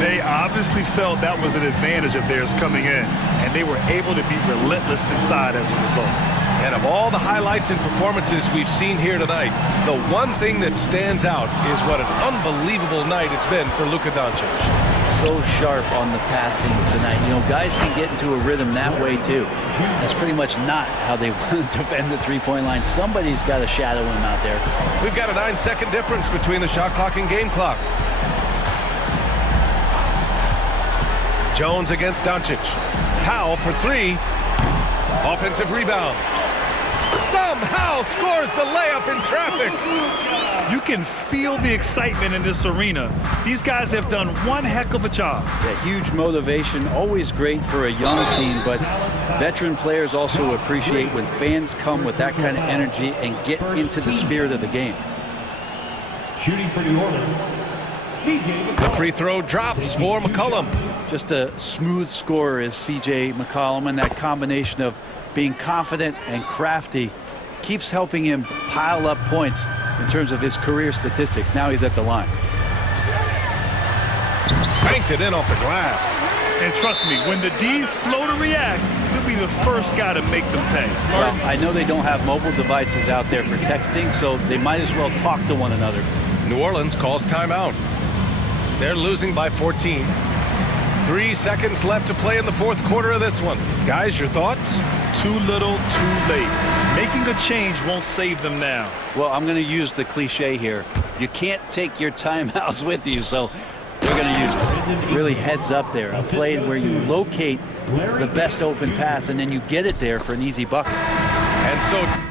They obviously felt that was an advantage of theirs coming in, and they were able to be relentless inside as a result. And of all the highlights and performances we've seen here tonight, the one thing that stands out is what an unbelievable night it's been for Luka Doncic. So sharp on the passing tonight. You know, guys can get into a rhythm that way too. That's pretty much not how they want to defend the three-point line. Somebody's got to shadow him out there. We've got a 9-second difference between the shot clock and game clock. Jones against Doncic. Powell for three. Offensive rebound. Somehow scores the layup in traffic. You can feel the excitement in this arena. These guys have done one heck of a job. Yeah, huge motivation, always great for a young team, but veteran players also appreciate when fans come with that kind of energy and get into the spirit of the game. Shooting for New Orleans, The free throw drops for McCollum. Just a smooth scorer is C.J. McCollum, and that combination of being confident and crafty keeps helping him pile up points in terms of his career statistics. Now he's at the line. Banked it in off the glass. And trust me, when the D's slow to react, he'll be the first guy to make them pay. Well, I know they don't have mobile devices out there for texting, so they might as well talk to one another. New Orleans calls timeout. They're losing by 14. 3 seconds left to play in the fourth quarter of this one. Guys, your thoughts? Too little, too late. Making a change won't save them now. Well, I'm going to use the cliche here. You can't take your timeouts with you, so we're going to use really heads up there. A play where you locate the best open pass and then you get it there for an easy bucket. And so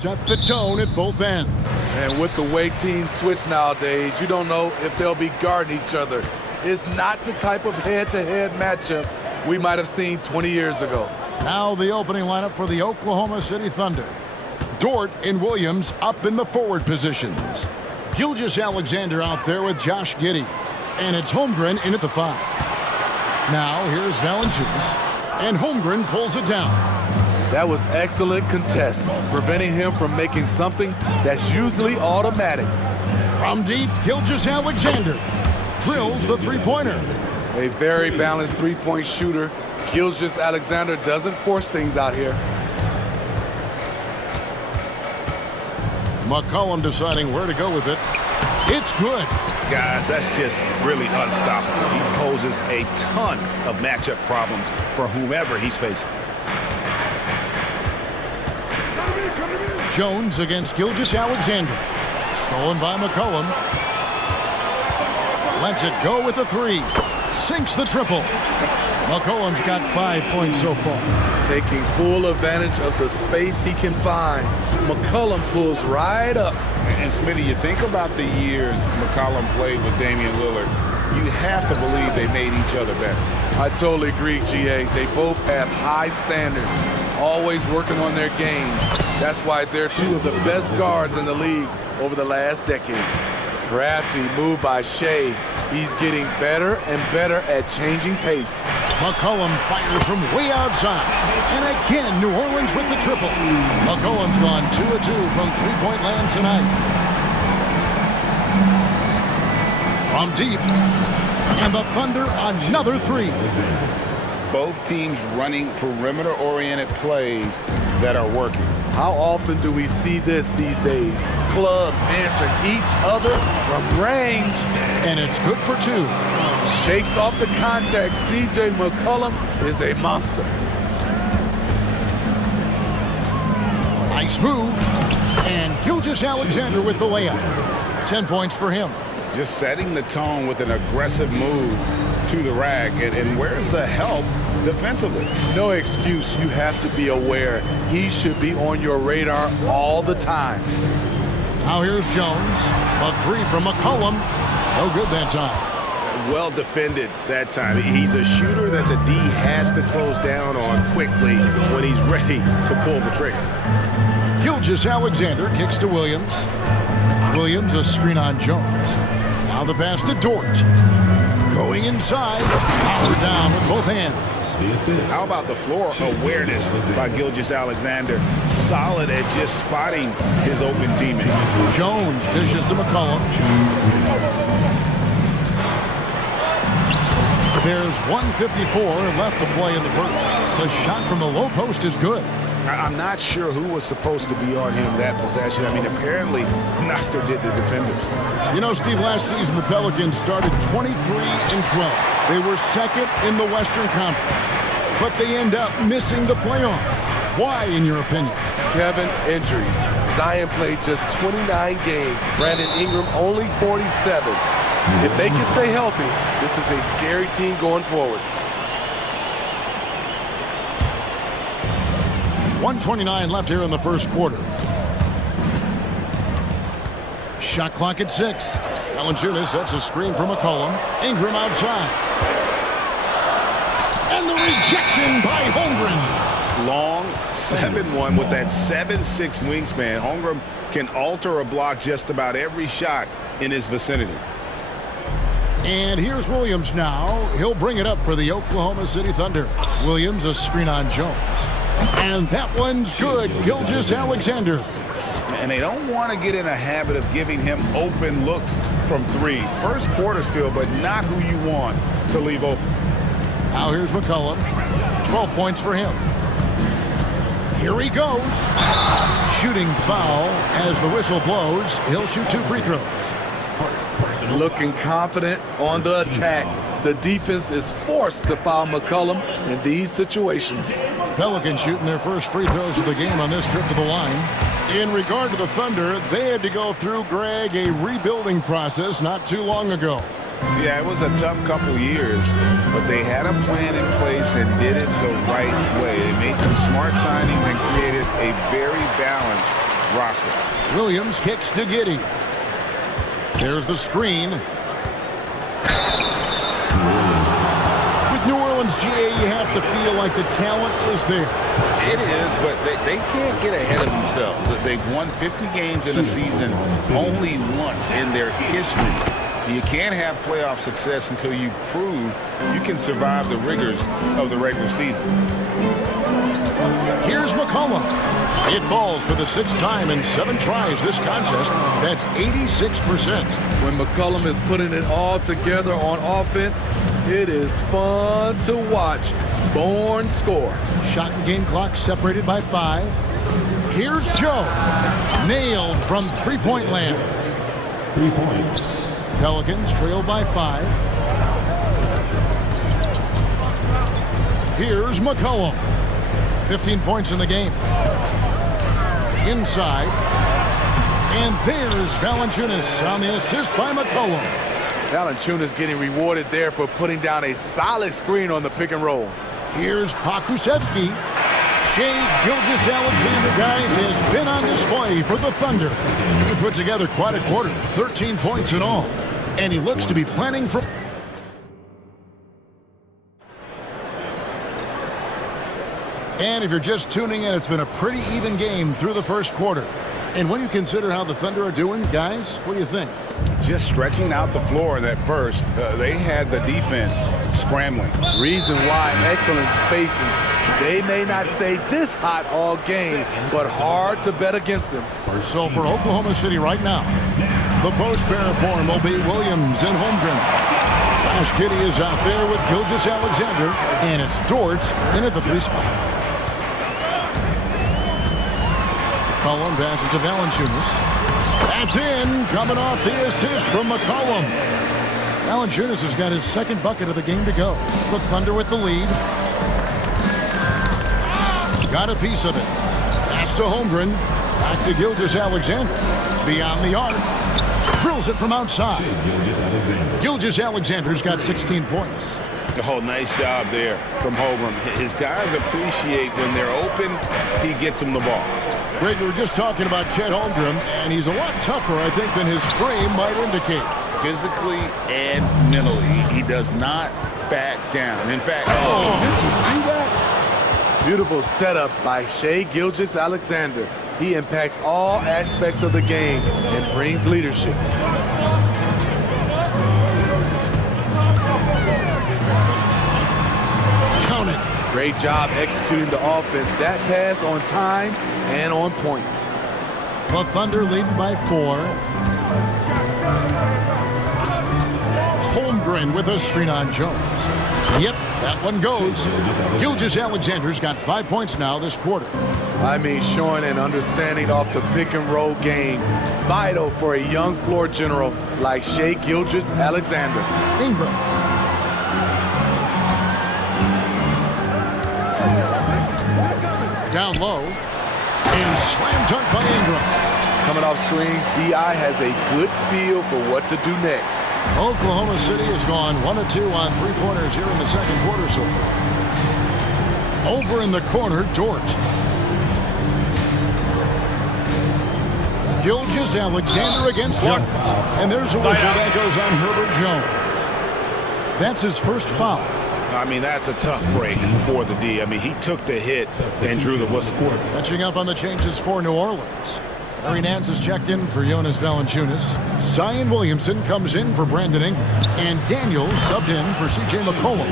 set the tone at both ends. And with the way teams switch nowadays, you don't know if they'll be guarding each other. It's not the type of head-to-head matchup we might have seen 20 years ago. Now the opening lineup for the Oklahoma City Thunder. Dort and Williams up in the forward positions. Gilgeous-Alexander out there with Josh Giddey. And it's Holmgren in at the 5. Now here's Valanciunas. And Holmgren pulls it down. That was excellent contest, preventing him from making something that's usually automatic. From deep, Gilgeous-Alexander drills the three-pointer. A very balanced three-point shooter. Gilgeous-Alexander doesn't force things out here. McCollum deciding where to go with it. It's good. Guys, that's just really unstoppable. He poses a ton of matchup problems for whomever he's facing. Jones against Gilgeous-Alexander. Stolen by McCollum. Lets it go with the 3. Sinks the triple. McCollum's got 5 points so far. Taking full advantage of the space he can find. McCollum pulls right up. And Smitty, you think about the years McCollum played with Damian Lillard, you have to believe they made each other better. I totally agree, GA. They both have high standards, always working on their games. That's why they're two of the best guards in the league over the last decade. Crafty move by Shea. He's getting better and better at changing pace. McCollum fires from way outside. And again, New Orleans with the triple. McCollum's gone 2 of 2 from three-point land tonight. From deep. And the Thunder another 3. Both teams running perimeter-oriented plays that are working. How often do we see this these days? Clubs answering each other from range. And it's good for 2. Shakes off the contact. CJ McCollum is a monster. Nice move. And Gilgeous-Alexander with the layup. 10 points for him. Just setting the tone with an aggressive move to the rack. And where's the help defensively? No excuse. You have to be aware. He should be on your radar all the time. Now here's Jones. A 3 from McCollum. No good that time. Well defended that time. He's a shooter that the D has to close down on quickly when he's ready to pull the trigger. Gilgeous-Alexander kicks to Williams. Williams a screen on Jones. Now the pass to Dort. Going inside. Power down with both hands. How about the floor awareness by Gilgeous-Alexander? Solid at just spotting his open teammate. Jones dishes to McCollum. There's 1:54 left to play in the first. The shot from the low post is good. I'm not sure who was supposed to be on him that possession. I mean, apparently neither did the defenders. You know, Steve, last season the Pelicans started 23-12. They were second in the Western Conference, but they end up missing the playoffs. Why, in your opinion? Kevin, injuries. Zion played just 29 games. Brandon Ingram only 47. If they can stay healthy, this is a scary team going forward. 1:29 left here in the first quarter. Shot clock at 6. Valanciunas sets a screen for McCollum. Ingram outside. And the rejection by Holmgren. Long 7-1 with that 7'6" wingspan. Holmgren can alter a block just about every shot in his vicinity. And here's Williams now. He'll bring it up for the Oklahoma City Thunder. Williams a screen on Jones. And that one's good. Gilgeous-Alexander. And they don't want to get in a habit of giving him open looks from 3. First quarter still, but not who you want to leave open. Now here's McCollum. 12 points for him. Here he goes. Shooting foul as the whistle blows. He'll shoot 2 free throws. Looking confident on the attack. The defense is forced to foul McCollum in these situations. Pelicans shooting their first free throws of the game on this trip to the line. In regard to the Thunder, they had to go through, Greg, a rebuilding process not too long ago. Yeah, it was a tough couple years, but they had a plan in place and did it the right way. They made some smart signings and created a very balanced roster. Williams kicks to Giddey. There's the screen. With New Orleans, GA, you have to feel like the talent is there. It is, but they can't get ahead of themselves. They've won 50 games in a season only once in their history. You can't have playoff success until you prove you can survive the rigors of the regular season. Here's McCollum. It falls for the 6th time in 7 tries this contest. That's 86%. When McCollum is putting it all together on offense, it is fun to watch. Born score. Shot and game clock separated by 5. Here's Joe. Nailed from three-point land. 3 points. Pelicans trail by 5. Here's McCollum. 15 points in the game. Inside. And there's Valanciunas on the assist by McCollum. Valanciunas getting rewarded there for putting down a solid screen on the pick and roll. Here's Pokusevski. Shai Gilgeous-Alexander, guys, has been on display for the Thunder. He put together quite a quarter, 13 points in all. And he looks to be planning for... And if you're just tuning in, it's been a pretty even game through the first quarter. And when you consider how the Thunder are doing, guys, what do you think? Just stretching out the floor at first, they had the defense scrambling. Reason why, excellent spacing. They may not stay this hot all game, but hard to bet against them. So for Oklahoma City right now, the post pair form will be Williams and Holmgren. Josh Giddey is out there with Gilgeous-Alexander, and it's Dort in at the 3 spot. McCollum passes to Valanciunas. That's in, coming off the assist from McCollum. Valanciunas has got his 2nd bucket of the game to go. The Thunder with the lead. Got a piece of it. Pass to Holmgren. Back to Gilgeous-Alexander. Beyond the arc. Drills it from outside. Gilgeous-Alexander's got 16 points. Oh, nice job there from Holmgren. His guys appreciate when they're open, he gets them the ball. Greg, we were just talking about Chet Holmgren, and he's a lot tougher, I think, than his frame might indicate. Physically and mentally, he does not back down. In fact, did you see that? Beautiful setup by Shai Gilgeous-Alexander. He impacts all aspects of the game and brings leadership. Count it. Great job executing the offense. That pass on time and on point. The Thunder leading by 4. Holmgren with a screen on Jones. Yep, that one goes. Gilgeous-Alexander's got 5 points now this quarter. I mean, showing an understanding off the pick and roll game. Vital for a young floor general like Shai Gilgeous-Alexander. Ingram. Down low. And slam dunk by Ingram. Coming off screens, B.I. has a good feel for what to do next. Oklahoma City has gone 1 of 2 on 3-pointers here in the 2nd quarter so far. Over in the corner, Dort. Gilgeous-Alexander against Jones. And there's a whistle that goes on Herbert Jones. That's his first foul. I mean, that's a tough break for the D. I mean, he took the hit and drew the whistle. Catching up on the changes for New Orleans. Larry Nance has checked in for Jonas Valanciunas. Zion Williamson comes in for Brandon Ingram. And Daniels subbed in for C.J. McCollum.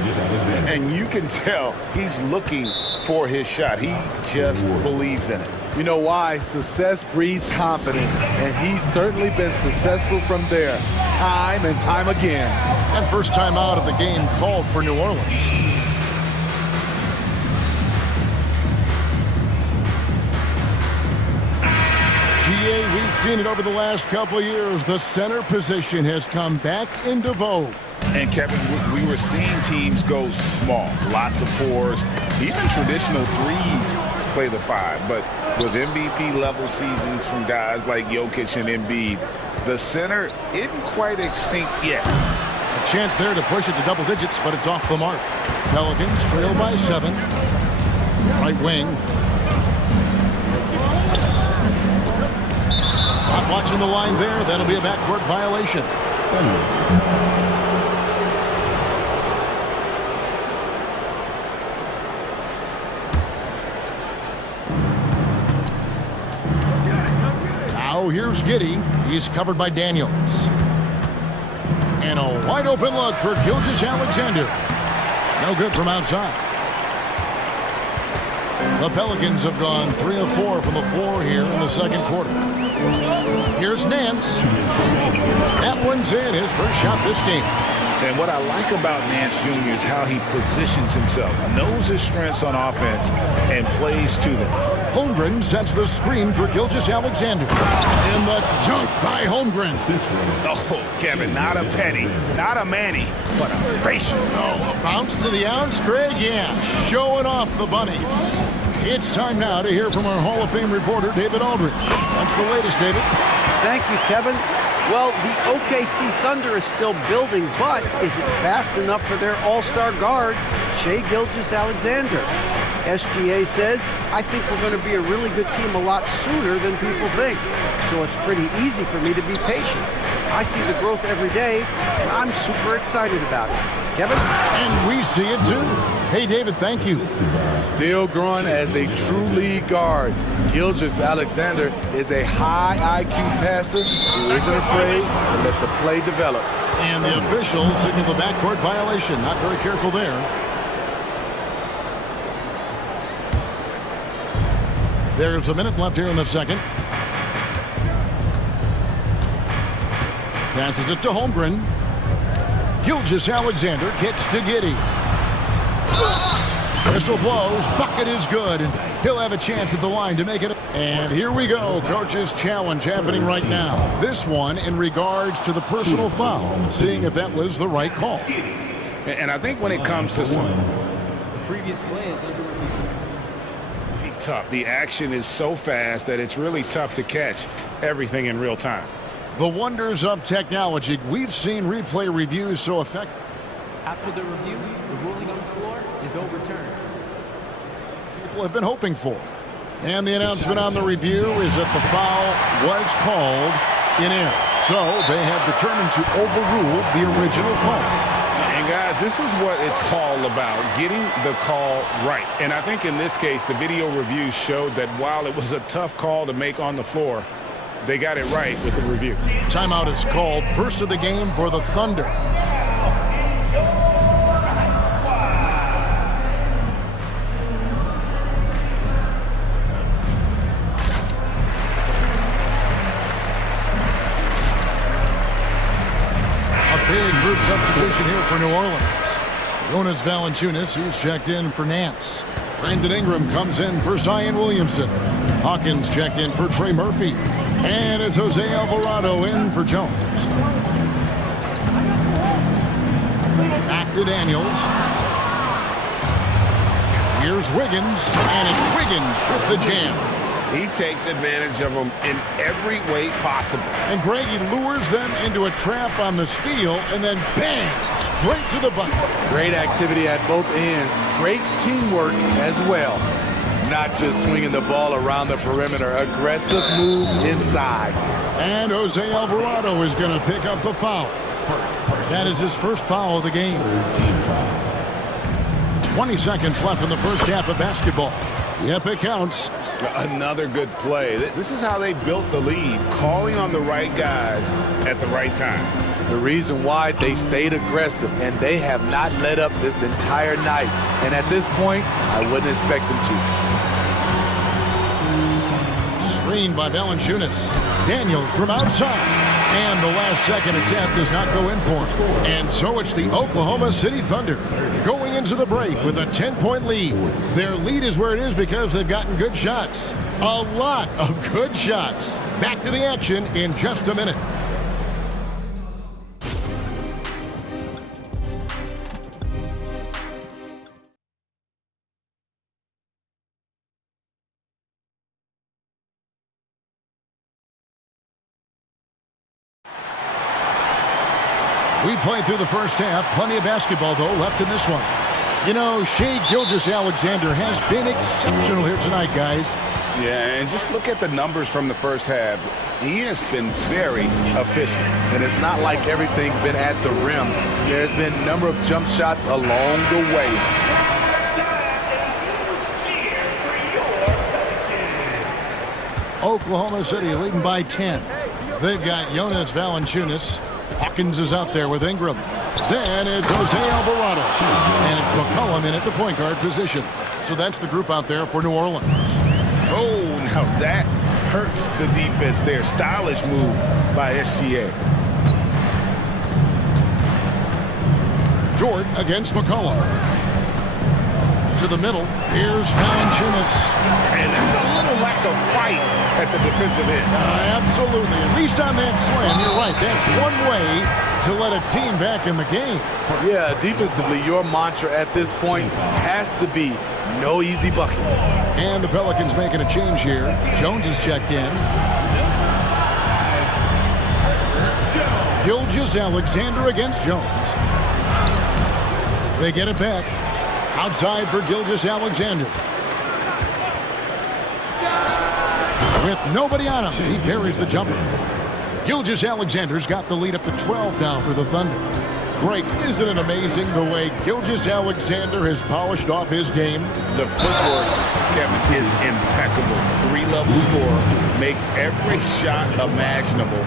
And you can tell he's looking for his shot. He just believes in it. You know why? Success breeds confidence, and he's certainly been successful from there, time and time again. And first time out of the game called for New Orleans. GA, we've seen it over the last couple of years. The center position has come back into vogue. And Kevin, we were seeing teams go small, lots of 4s, even traditional 3s play the 5. But with MVP-level seasons from guys like Jokic and Embiid, the center isn't quite extinct yet. A chance there to push it to double digits, but it's off the mark. Pelicans trail by 7. Right wing. Watching the line there, that'll be a backcourt violation. Now here's Giddy. He's covered by Daniels. And a wide open look for Gilgeous-Alexander. No good from outside. The Pelicans have gone 3 of 4 from the floor here in the second quarter. Here's Nance. That one's in, his first shot this game. And what I like about Nance Jr. is how he positions himself, knows his strengths on offense, and plays to them. Holmgren sets the screen for Gilgeous-Alexander. And the dunk by Holmgren. Oh, Kevin, not a penny, not a Manny, but a facial. Oh, a bounce to the ounce, Greg? Yeah, showing off the bunny. It's time now to hear from our Hall of Fame reporter, David Aldridge. That's the latest, David. Thank you, Kevin. Well, the OKC Thunder is still building, but is it fast enough for their all-star guard, Shai Gilgeous-Alexander? SGA says, I think we're going to be a really good team a lot sooner than people think. So it's pretty easy for me to be patient. I see the growth every day, and I'm super excited about it. Kevin? And we see it too. Hey, David, thank you. Still growing as a true lead guard. Gilgeous-Alexander is a high IQ passer who isn't afraid to let the play develop. And the officials signal the backcourt violation. Not very careful there. There's a minute left here in the second. Passes it to Holmgren. Gilgeous-Alexander kicks to Giddy. Whistle blows. Bucket is good. And he'll have a chance at the line to make it. And here we go. Coach's challenge happening right now. This one in regards to the personal foul. Seeing if that was the right call. And I think when it comes to some... The previous play is under review. Tough. The action is so fast that it's really tough to catch everything in real time. The wonders of technology. We've seen replay reviews so effective. After the review, the ruling on the floor is overturned. People have been hoping for. And the announcement on the review is that the foul was called in error. So they have determined to overrule the original call. And guys, this is what it's all about, getting the call right. And I think in this case, the video review showed that while it was a tough call to make on the floor, they got it right with the review. Timeout is called. First of the game for the Thunder. A big group substitution here for New Orleans. Jonas Valanciunas, he's checked in for Nance. Brandon Ingram comes in for Zion Williamson. Hawkins checked in for Trey Murphy. And it's Jose Alvarado in for Jones. Back to Daniels. Here's Wiggins, and it's Wiggins with the jam. He takes advantage of them in every way possible. And Greg, he lures them into a trap on the steal, and then bang, straight to the bucket. Great activity at both ends. Great teamwork as well. Not just swinging the ball around the perimeter. Aggressive move inside. And Jose Alvarado is going to pick up the foul. That is his first foul of the game. 20 seconds left in the first half of basketball. Yep, it counts. Another good play. This is how they built the lead, calling on the right guys at the right time. The reason why they stayed aggressive, and they have not let up this entire night. And at this point, I wouldn't expect them to. Screen by Valanciunas. Daniels from outside. And the last second attempt does not go in for him. And so it's the Oklahoma City Thunder going into the break with a 10-point lead. Their lead is where it is because they've gotten good shots. A lot of good shots. Back to the action in just a minute. We played through the first half. Plenty of basketball, though, left in this one. You know, Shai Gilgeous-Alexander has been exceptional here tonight, guys. Yeah, and just look at the numbers from the first half. He has been very efficient. And it's not like everything's been at the rim. There's been a number of jump shots along the way. Oklahoma City leading by 10. They've got Jonas Valanciunas. Hawkins is out there with Ingram. Then it's Jose Alvarado. And it's McCollum in at the point guard position. So that's the group out there for New Orleans. Oh, now that hurts the defense there. Stylish move by SGA. Jordan against McCollum. To the middle. Here's Valanciunas. And there's a little lack of fight at the defensive end. Absolutely. At least on that slam, you're right. That's one way to let a team back in the game. Yeah, defensively, your mantra at this point has to be no easy buckets. And the Pelicans making a change here. Jones is checked in. Gilgeous-Alexander against Jones. They get it back. Outside for Gilgeous-Alexander. With nobody on him, he buries the jumper. Gilgeous-Alexander's got the lead up to 12 now for the Thunder. Greg, isn't it amazing the way Gilgeous-Alexander has polished off his game? The footwork, Kevin, is impeccable. 3-level scorer, makes every shot imaginable.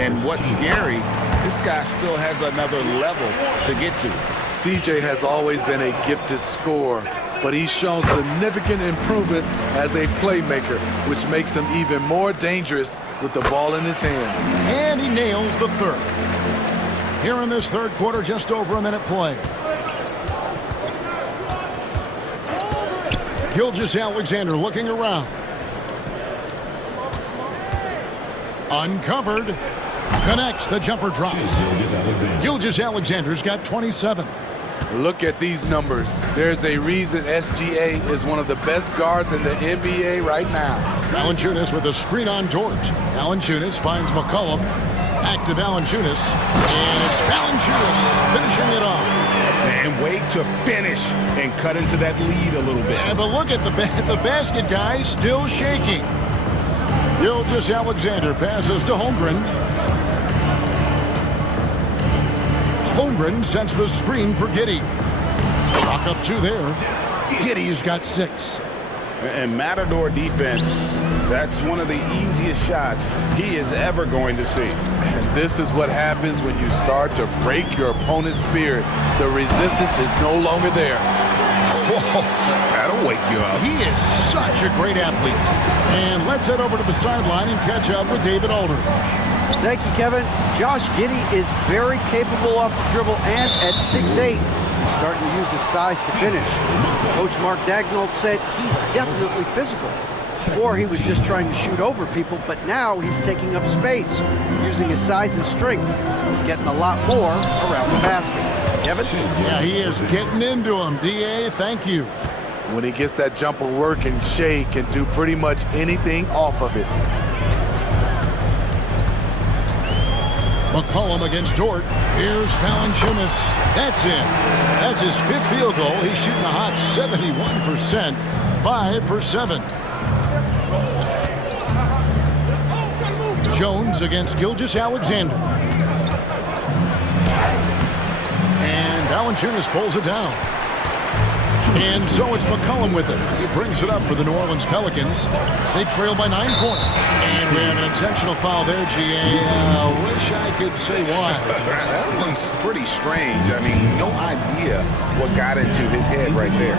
And what's scary, this guy still has another level to get to. CJ has always been a gifted scorer, but he's shown significant improvement as a playmaker, which makes him even more dangerous with the ball in his hands. And he nails the third. Here in this third quarter, just over a minute play. Gilgeous-Alexander looking around. Uncovered. Connects. The jumper drops. Gilgeous-Alexander's got 27. Look at these numbers. There's a reason SGA is one of the best guards in the NBA right now. Valanciunas with a screen on George. Valanciunas finds McCollum. Back to Valanciunas. And it's Valanciunas finishing it off. And wait to finish and cut into that lead a little bit. Yeah, but look at the basket guy still shaking. Gilgeous-Alexander passes to Holmgren. Holmgren sets the screen for Giddey. Chalk up 2 there. Giddey's got 6. And Matador defense, that's one of the easiest shots he is ever going to see. And this is what happens when you start to break your opponent's spirit. The resistance is no longer there. Whoa, that'll wake you up. He is such a great athlete. And let's head over to the sideline and catch up with David Aldridge. Thank you, Kevin. Josh Giddey is very capable off the dribble and at 6'8". He's starting to use his size to finish. Coach Mark Daigneault said he's definitely physical. Before he was just trying to shoot over people, but now he's taking up space, using his size and strength. He's getting a lot more around the basket. Kevin? Yeah, he is getting into him. D.A., thank you. When he gets that jumper working, Shea can do pretty much anything off of it. McCollum against Dort. Here's Valanciunas. That's it. That's his 5th field goal. He's shooting a hot 71%. 5 for 7. Jones against Gilgeous-Alexander. And Valanciunas pulls it down. And so it's McCollum with it. He brings it up for the New Orleans Pelicans. They trail by 9 points. And we have an intentional foul there, G.A. Wish I could say why. That one's pretty strange. I mean, no idea what got into his head right there.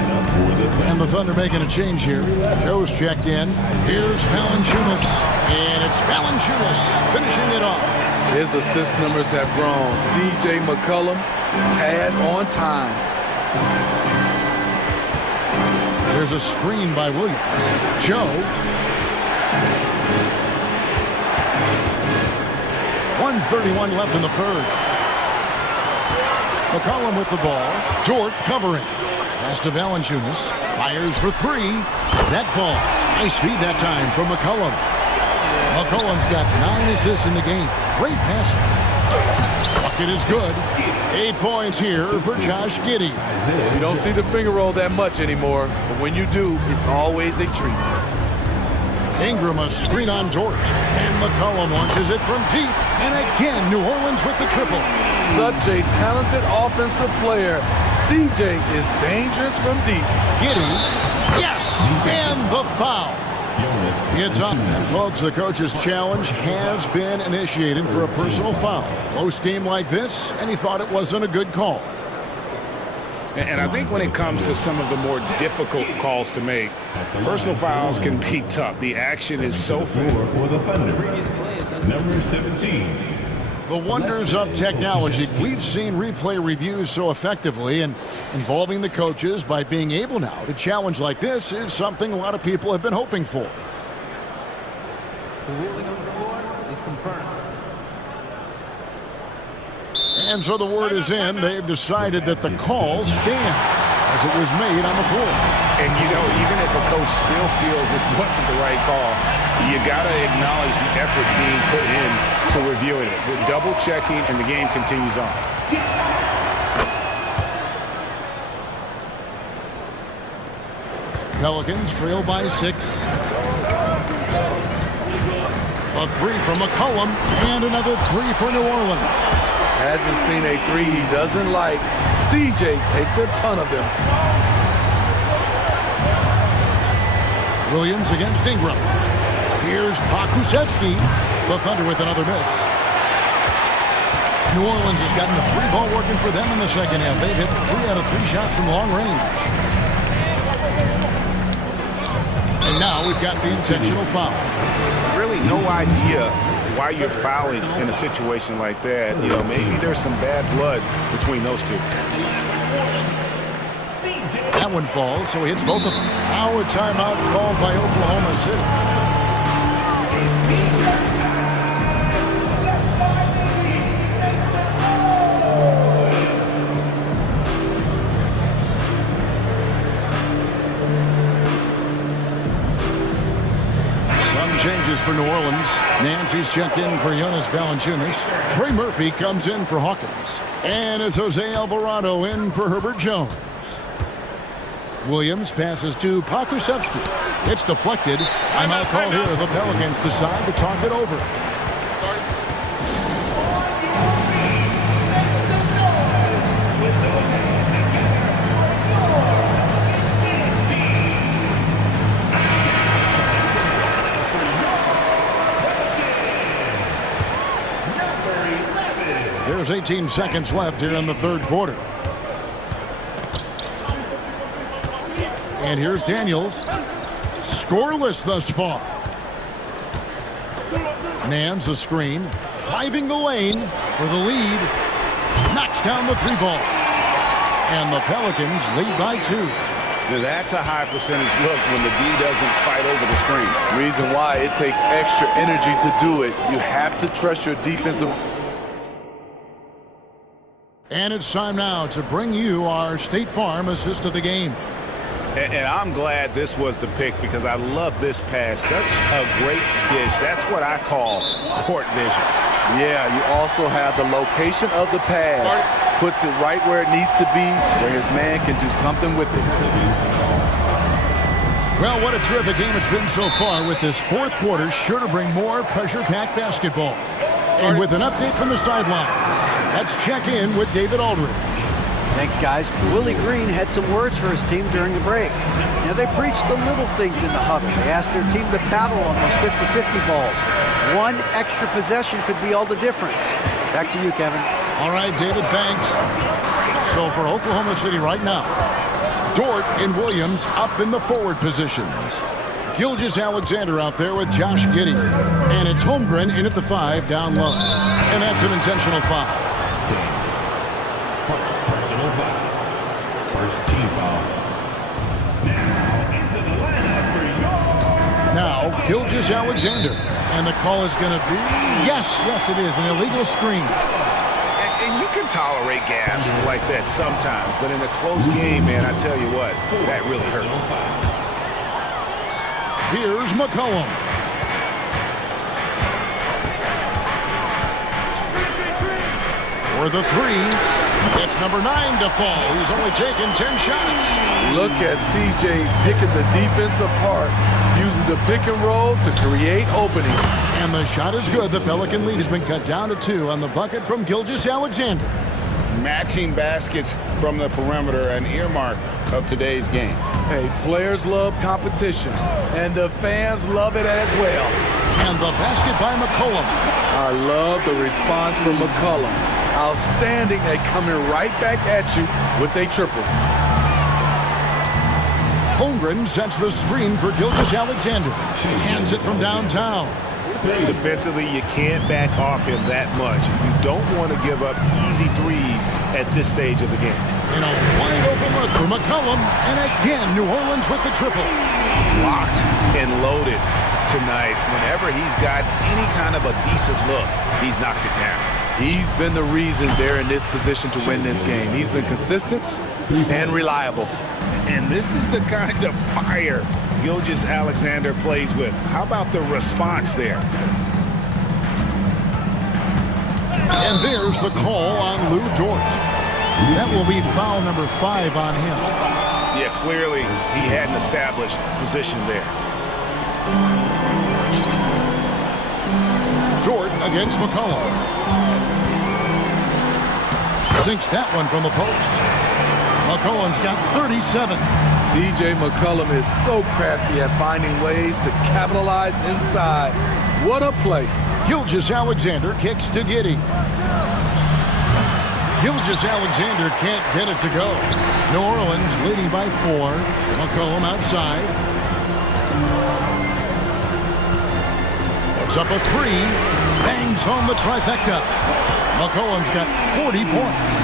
And the Thunder making a change here. Joe's checked in. Here's Valanciunas. And it's Valanciunas finishing it off. His assist numbers have grown. C.J. McCollum, pass on time. There's a screen by Williams. Joe. 1:31 left in the third. McCollum with the ball. Dort covering. Pass to Valanciunas. Fires for 3. That falls. Nice feed that time from McCollum. McCollum's got 9 assists in the game. Great passing. Bucket is good. 8 points here for Josh Giddey. You don't see the finger roll that much anymore, but when you do, it's always a treat. Ingram a screen on Dort. And McCollum launches it from deep. And again, New Orleans with the triple. Such a talented offensive player. CJ is dangerous from deep. Giddey. Yes! And the foul. It's up. Folks, the coach's challenge has been initiated for a personal foul. Close game like this, and he thought it wasn't a good call. And I think when it comes to some of the more difficult calls to make, personal fouls can be tough. The action is so fair. For the Thunder, number 17. The wonders of technology. We've seen replay reviews so effectively, and involving the coaches by being able now to challenge like this is something a lot of people have been hoping for. The ruling on the floor is confirmed. And so the word is in. They've decided that the call stands as it was made on the floor. And, you know, even if a coach still feels this wasn't the right call, you got to acknowledge the effort being put in to reviewing it. With double-checking, and the game continues on. Pelicans trail by 6. A 3 from McCollum, and another 3 for New Orleans. Hasn't seen a three he doesn't like. CJ takes a ton of them. Williams against Ingram. Here's Pakusevsky. The Thunder with another miss. New Orleans has gotten the 3-ball working for them in the second half. They've hit 3 out of 3 shots from long range. And now we've got the intentional foul. Really no idea why you're fouling in a situation like that. You know, maybe there's some bad blood between those two. That one falls, so he hits both of them. Now a timeout called by Oklahoma City. Changes for New Orleans. Nancy's checked in for Jonas Valanciunas. Trey Murphy comes in for Hawkins. And it's Jose Alvarado in for Herbert Jones. Williams passes to Pakusevsky. It's deflected. Timeout call here. The Pelicans decide to talk it over. There's 18 seconds left here in the third quarter. And here's Daniels. Scoreless thus far. Nance a screen. Driving the lane for the lead. Knocks down the 3-ball. And the Pelicans lead by 2. Now that's a high percentage look when the D doesn't fight over the screen. Reason why it takes extra energy to do it. You have to trust your defensive. And it's time now to bring you our State Farm assist of the game. And I'm glad this was the pick because I love this pass. Such a great dish. That's what I call court vision. Yeah, you also have the location of the pass. Puts it right where it needs to be, where his man can do something with it. Well, what a terrific game it's been so far, with this fourth quarter sure to bring more pressure-packed basketball. And with an update from the sidelines, let's check in with David Aldridge. Thanks, guys. Willie Green had some words for his team during the break. Now, they preached the little things in the huddle. They asked their team to battle on those 50-50 balls. One extra possession could be all the difference. Back to you, Kevin. All right, David, thanks. So for Oklahoma City right now, Dort and Williams up in the forward positions. Gilgeous-Alexander out there with Josh Giddey. And it's Holmgren in at the 5 down low. And that's an intentional foul. Personal foul. First team foul. Now into the lineup for Now, Gilgeous-Alexander. And the call is going to be, yes, it is, an illegal screen. And you can tolerate gas like that sometimes, but in a close game, man, I tell you what, that really hurts. Here's McCollum. For the 3. It's number 9 to fall. He's only taken 10 shots. Look at CJ picking the defense apart, using the pick and roll to create openings. And the shot is good. The Pelican lead has been cut down to 2 on the bucket from Gilgeous-Alexander. Matching baskets from the perimeter, an earmark of today's game. Hey, players love competition, and the fans love it as well. And the basket by McCollum. I love the response from McCollum. Outstanding at coming right back at you with a triple. Holmgren sets the screen for Gilgeous-Alexander. Hands it from downtown. Defensively, you can't back off him that much. You don't want to give up easy threes at this stage of the game. And a wide open look for McCollum. And again, New Orleans with the triple. Locked and loaded tonight. Whenever he's got any kind of a decent look, he's knocked it down. He's been the reason they're in this position to win this game. He's been consistent and reliable. And this is the kind of fire Gilgeous-Alexander plays with. How about the response there? And there's the call on Lou Dort. That will be foul number 5 on him. Yeah, clearly he had an established position there. Dort against McCollum. Sinks that one from the post. McCollum's got 37. C.J. McCollum is so crafty at finding ways to capitalize inside. What a play. Gilgeous-Alexander kicks to Giddey. Gilgeous-Alexander can't get it to go. New Orleans leading by 4. McCollum outside. Puts up a 3. Bangs home the trifecta. McCollum's got 40 points.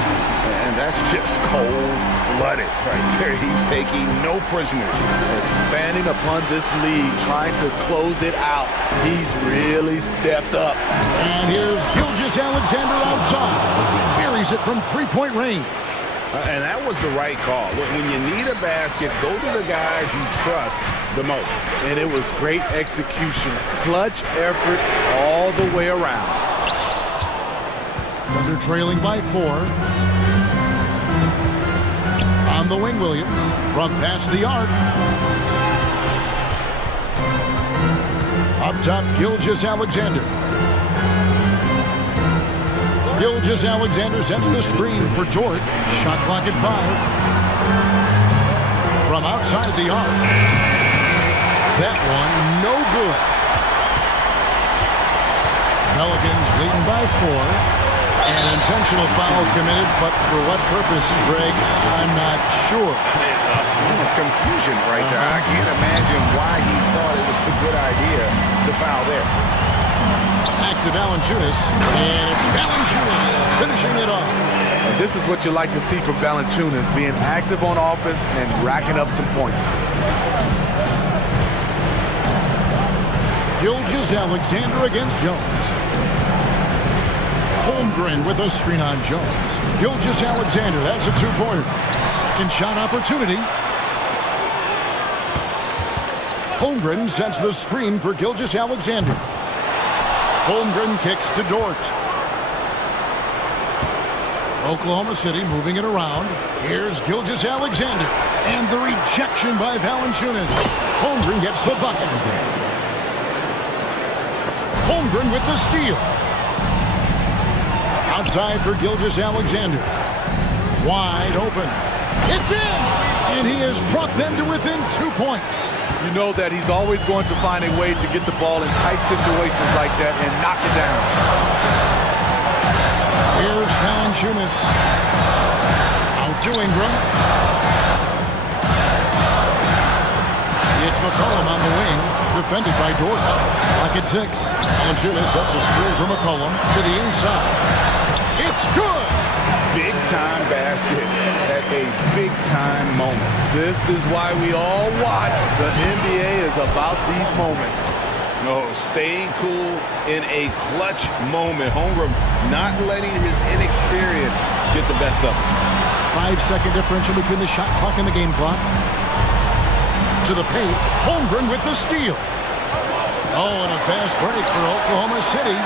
And that's just cold-blooded right there. He's taking no prisoners. Expanding upon this lead, trying to close it out. He's really stepped up. And here's Gilgeous-Alexander outside. Buries it from three-point range. And that was the right call. When you need a basket, go to the guys you trust the most. And it was great execution. Clutch effort all the way around. Thunder trailing by 4. On the wing, Williams. From past the arc. Up top, Gilgeous-Alexander. Gilgeous-Alexander sets the screen for Dort. Shot clock at 5. From outside the arc. That one, no good. Pelicans leading by 4. An intentional foul committed, but for what purpose, Greg, I'm not sure. A scene of confusion right there. I can't imagine why he thought it was a good idea to foul there. Back to Valanciunas, and it's Valanciunas finishing it off. And this is what you like to see from Valanciunas, being active on offense and racking up some points. Gilgeous-Alexander against Jones. Holmgren with a screen on Jones. Gilgeous-Alexander, that's a 2-pointer. Second shot opportunity. Holmgren sets the screen for Gilgeous-Alexander. Holmgren kicks to Dort. Oklahoma City moving it around. Here's Gilgeous-Alexander. And the rejection by Valanciunas. Holmgren gets the bucket. Holmgren with the steal. Outside for Gilgeous-Alexander. Wide open. It's in! And he has brought them to within 2 points. You know that he's always going to find a way to get the ball in tight situations like that and knock it down. Here's Valanciunas. Out to Ingram. It's McCollum on the wing, defended by Dort. Clock at 6. Valanciunas sets a screen for McCollum to the inside. It's good! Big-time basket at a big-time moment. This is why we all watch. The NBA is about these moments. No, staying cool in a clutch moment. Holmgren not letting his inexperience get the best of him. 5-second differential between the shot clock and the game clock. To the paint, Holmgren with the steal. Oh, and a fast break for Oklahoma City.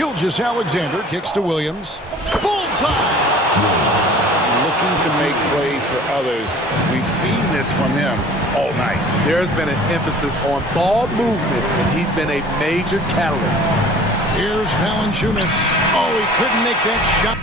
Gilgeous-Alexander kicks to Williams. Bullseye! Looking to make plays for others. We've seen this from him all night. There's been an emphasis on ball movement, and he's been a major catalyst. Here's Valanciunas. Oh, he couldn't make that shot.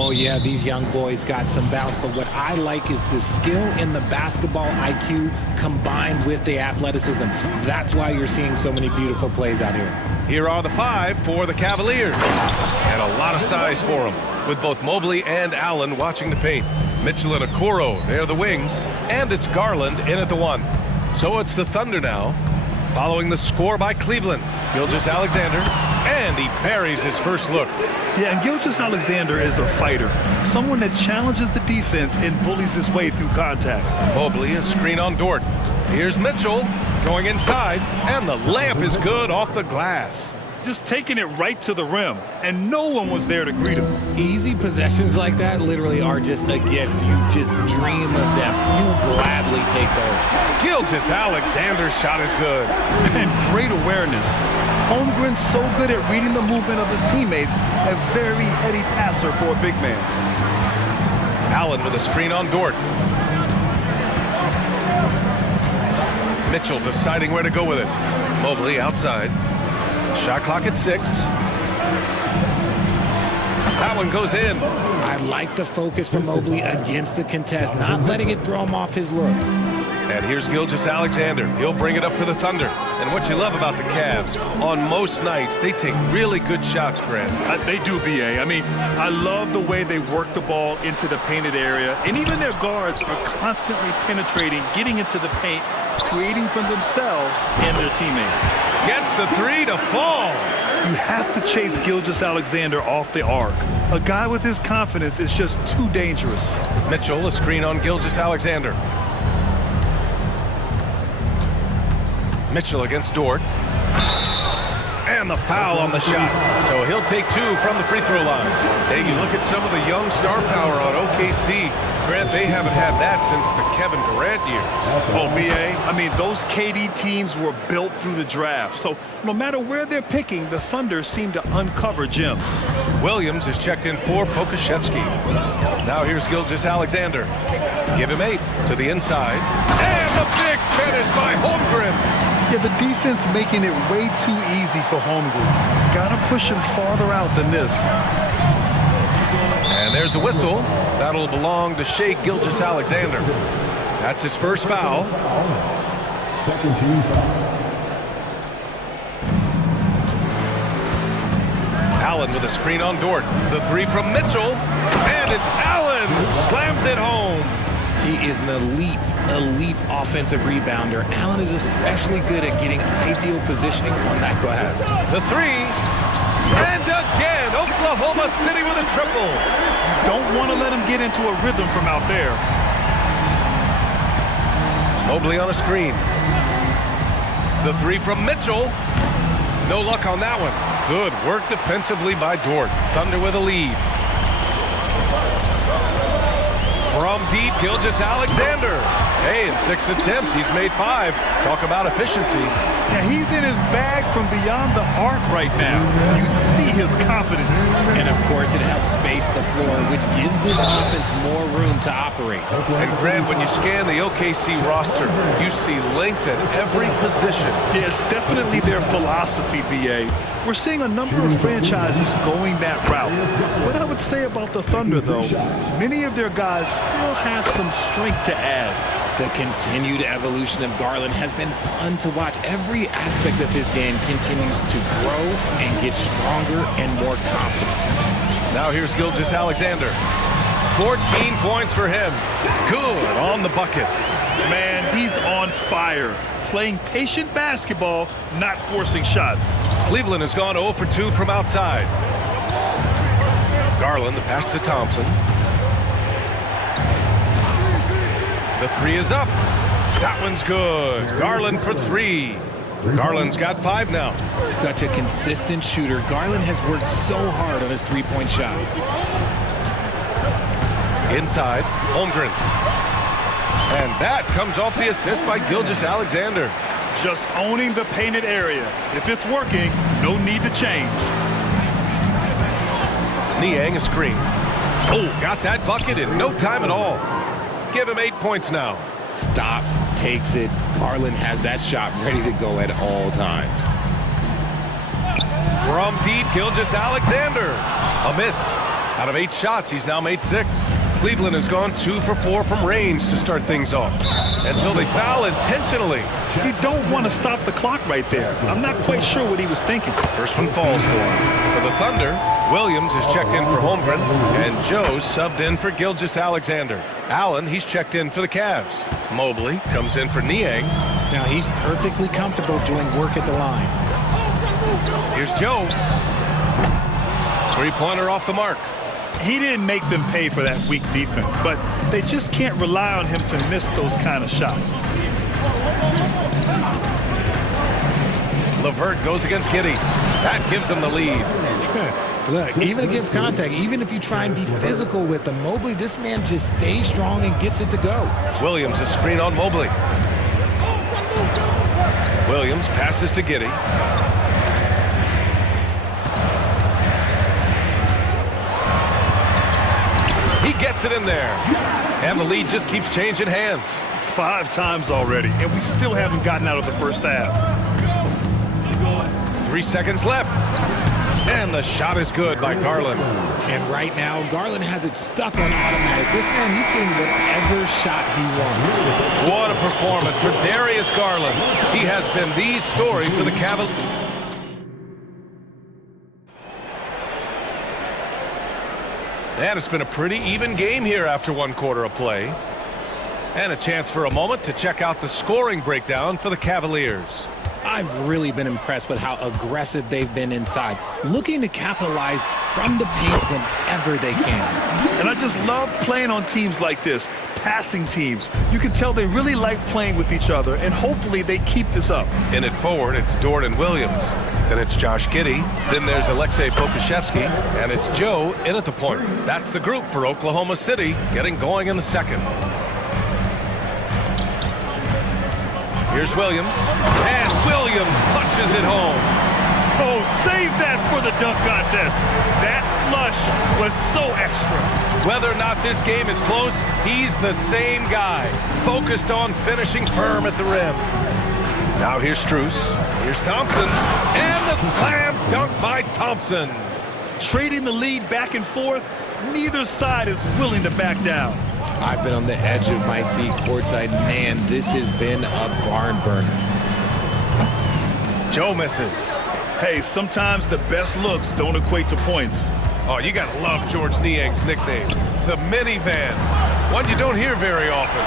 Oh, yeah, these young boys got some bounce, but what I like is the skill in the basketball IQ combined with the athleticism. That's why you're seeing so many beautiful plays out here. Here are the 5 for the Cavaliers. And a lot of size for them, with both Mobley and Allen watching the paint. Mitchell and Okoro, they're the wings. And it's Garland in at the 1. So it's the Thunder now, following the score by Cleveland. Gilgeous-Alexander, and he buries his first look. Yeah, and Gilgeous-Alexander is a fighter, someone that challenges the defense and bullies his way through contact. Mobley, a screen on Dort. Here's Mitchell going inside, and the layup is good off the glass. Just taking it right to the rim, and no one was there to greet him. Easy possessions like that literally are just a gift. You just dream of them. You'll gladly take those. Gilgeous-Alexander's shot is good. And great awareness. Holmgren's so good at reading the movement of his teammates, a very heady passer for a big man. Allen with a screen on Dort. Mitchell deciding where to go with it. Mobley outside. Shot clock at 6. That one goes in. I like the focus from Mobley against the contest, not letting it throw him off his look. And here's Gilgeous-Alexander. He'll bring it up for the Thunder. And what you love about the Cavs, on most nights, they take really good shots, Grant. They do, BA. I mean, I love the way they work the ball into the painted area. And even their guards are constantly penetrating, getting into the paint, creating for themselves and their teammates. Gets the 3 to fall. You have to chase Gilgeous-Alexander off the arc. A guy with his confidence is just too dangerous. Mitchell, a screen on Gilgeous-Alexander. Mitchell against Dort. And the foul on the shot. So he'll take 2 from the free throw line. Hey, you look at some of the young star power on OKC. Grant, they haven't had that since the Kevin Durant years. Oh, BA, I mean, those KD teams were built through the draft. So no matter where they're picking, the Thunder seem to uncover gems. Williams is checked in for Pokashevsky. Now here's Gilgeous-Alexander. Give him 8 to the inside. And the big finish by Holmgren. Yeah, the defense making it way too easy for Holmgren. Gotta push him farther out than this. And there's a whistle. That'll belong to Shai Gilgeous-Alexander. That's his first foul. Second team foul. Allen with a screen on Dort. The 3 from Mitchell. And it's Allen who slams it home. He is an elite offensive rebounder. Allen is especially good at getting ideal positioning on that glass. The 3. And again, Oklahoma City with a triple. Don't want to let him get into a rhythm from out there. Mobley on a screen. The 3 from Mitchell. No luck on that one. Good work defensively by Dort. Thunder with a lead. From deep, Gilgeous-Alexander. Hey, in 6 attempts, he's made 5. Talk about efficiency. Yeah, he's in his bag from beyond the arc right now. You see his confidence. And, of course, it helps space the floor, which gives this offense more room to operate. And, Grant, when you scan the OKC roster, you see length at every position. Yeah, it's definitely their philosophy, BA. We're seeing a number of franchises going that route. What I would say about the Thunder, though, many of their guys still have some strength to add. The continued evolution of Garland has been fun to watch. Every aspect of his game continues to grow and get stronger and more confident. Now here's Gilgeous-Alexander. 14 points for him. Good on the bucket. Man, he's on fire. Playing patient basketball, not forcing shots. Cleveland has gone 0 for 2 from outside. Garland, the pass to Thompson. The 3 is up. That one's good. Garland for 3. Garland's got 5 now. Such a consistent shooter. Garland has worked so hard on his three-point shot. Inside, Holmgren. And that comes off the assist by Gilgeous-Alexander. Just owning the painted area. If it's working, no need to change. Niang a screen. Oh, got that bucket in no time at all. Give him 8 points now. Stops, takes it. Garland has that shot ready to go at all times. From deep, Gilgeous-Alexander. A miss. Out of 8 shots, he's now made 6. Cleveland has gone 2 for 4 from range to start things off. And so they foul intentionally. You don't want to stop the clock right there. I'm not quite sure what he was thinking. First one falls for him. For the Thunder, Williams is checked in for Holmgren, and Joe's subbed in for Gilgeous-Alexander. Allen, he's checked in for the Cavs. Mobley comes in for Niang. Now he's perfectly comfortable doing work at the line. Here's Joe. Three-pointer off the mark. He didn't make them pay for that weak defense, but they just can't rely on him to miss those kind of shots. LeVert goes against Giddey. That gives him the lead. Look, even against contact, even if you try and be physical with him, Mobley, this man just stays strong and gets it to go. Williams, a screen on Mobley. Williams passes to Giddey. He gets it in there. And the lead just keeps changing hands. 5 times already, and we still haven't gotten out of the first half. 3 seconds left. And the shot is good by Garland. And right now, Garland has it stuck on automatic. This man, he's getting whatever shot he wants. What a performance for Darius Garland. He has been the story for the Cavaliers. And it's been a pretty even game here after 1 quarter of play. And a chance for a moment to check out the scoring breakdown for the Cavaliers. I've really been impressed with how aggressive they've been inside, looking to capitalize from the paint whenever they can. And I just love playing on teams like this, passing teams. You can tell they really like playing with each other, and hopefully they keep this up. In it forward, it's Jordan Williams. Then it's Josh Giddey. Then there's Aleksej Pokusevski. And it's Joe in at the point. That's the group for Oklahoma City, getting going in the second. Here's Williams. And Williams punches it home. Oh, save that for the dunk contest. That flush was so extra. Whether or not this game is close, he's the same guy, focused on finishing firm at the rim. Now here's Strus. Here's Thompson. And the slam dunk by Thompson. Trading the lead back and forth, neither side is willing to back down. I've been on the edge of my seat courtside. Man, this has been a barn burner. Joe misses. Hey, sometimes the best looks don't equate to points. Oh, you gotta love George Niang's nickname, the minivan. One you don't hear very often.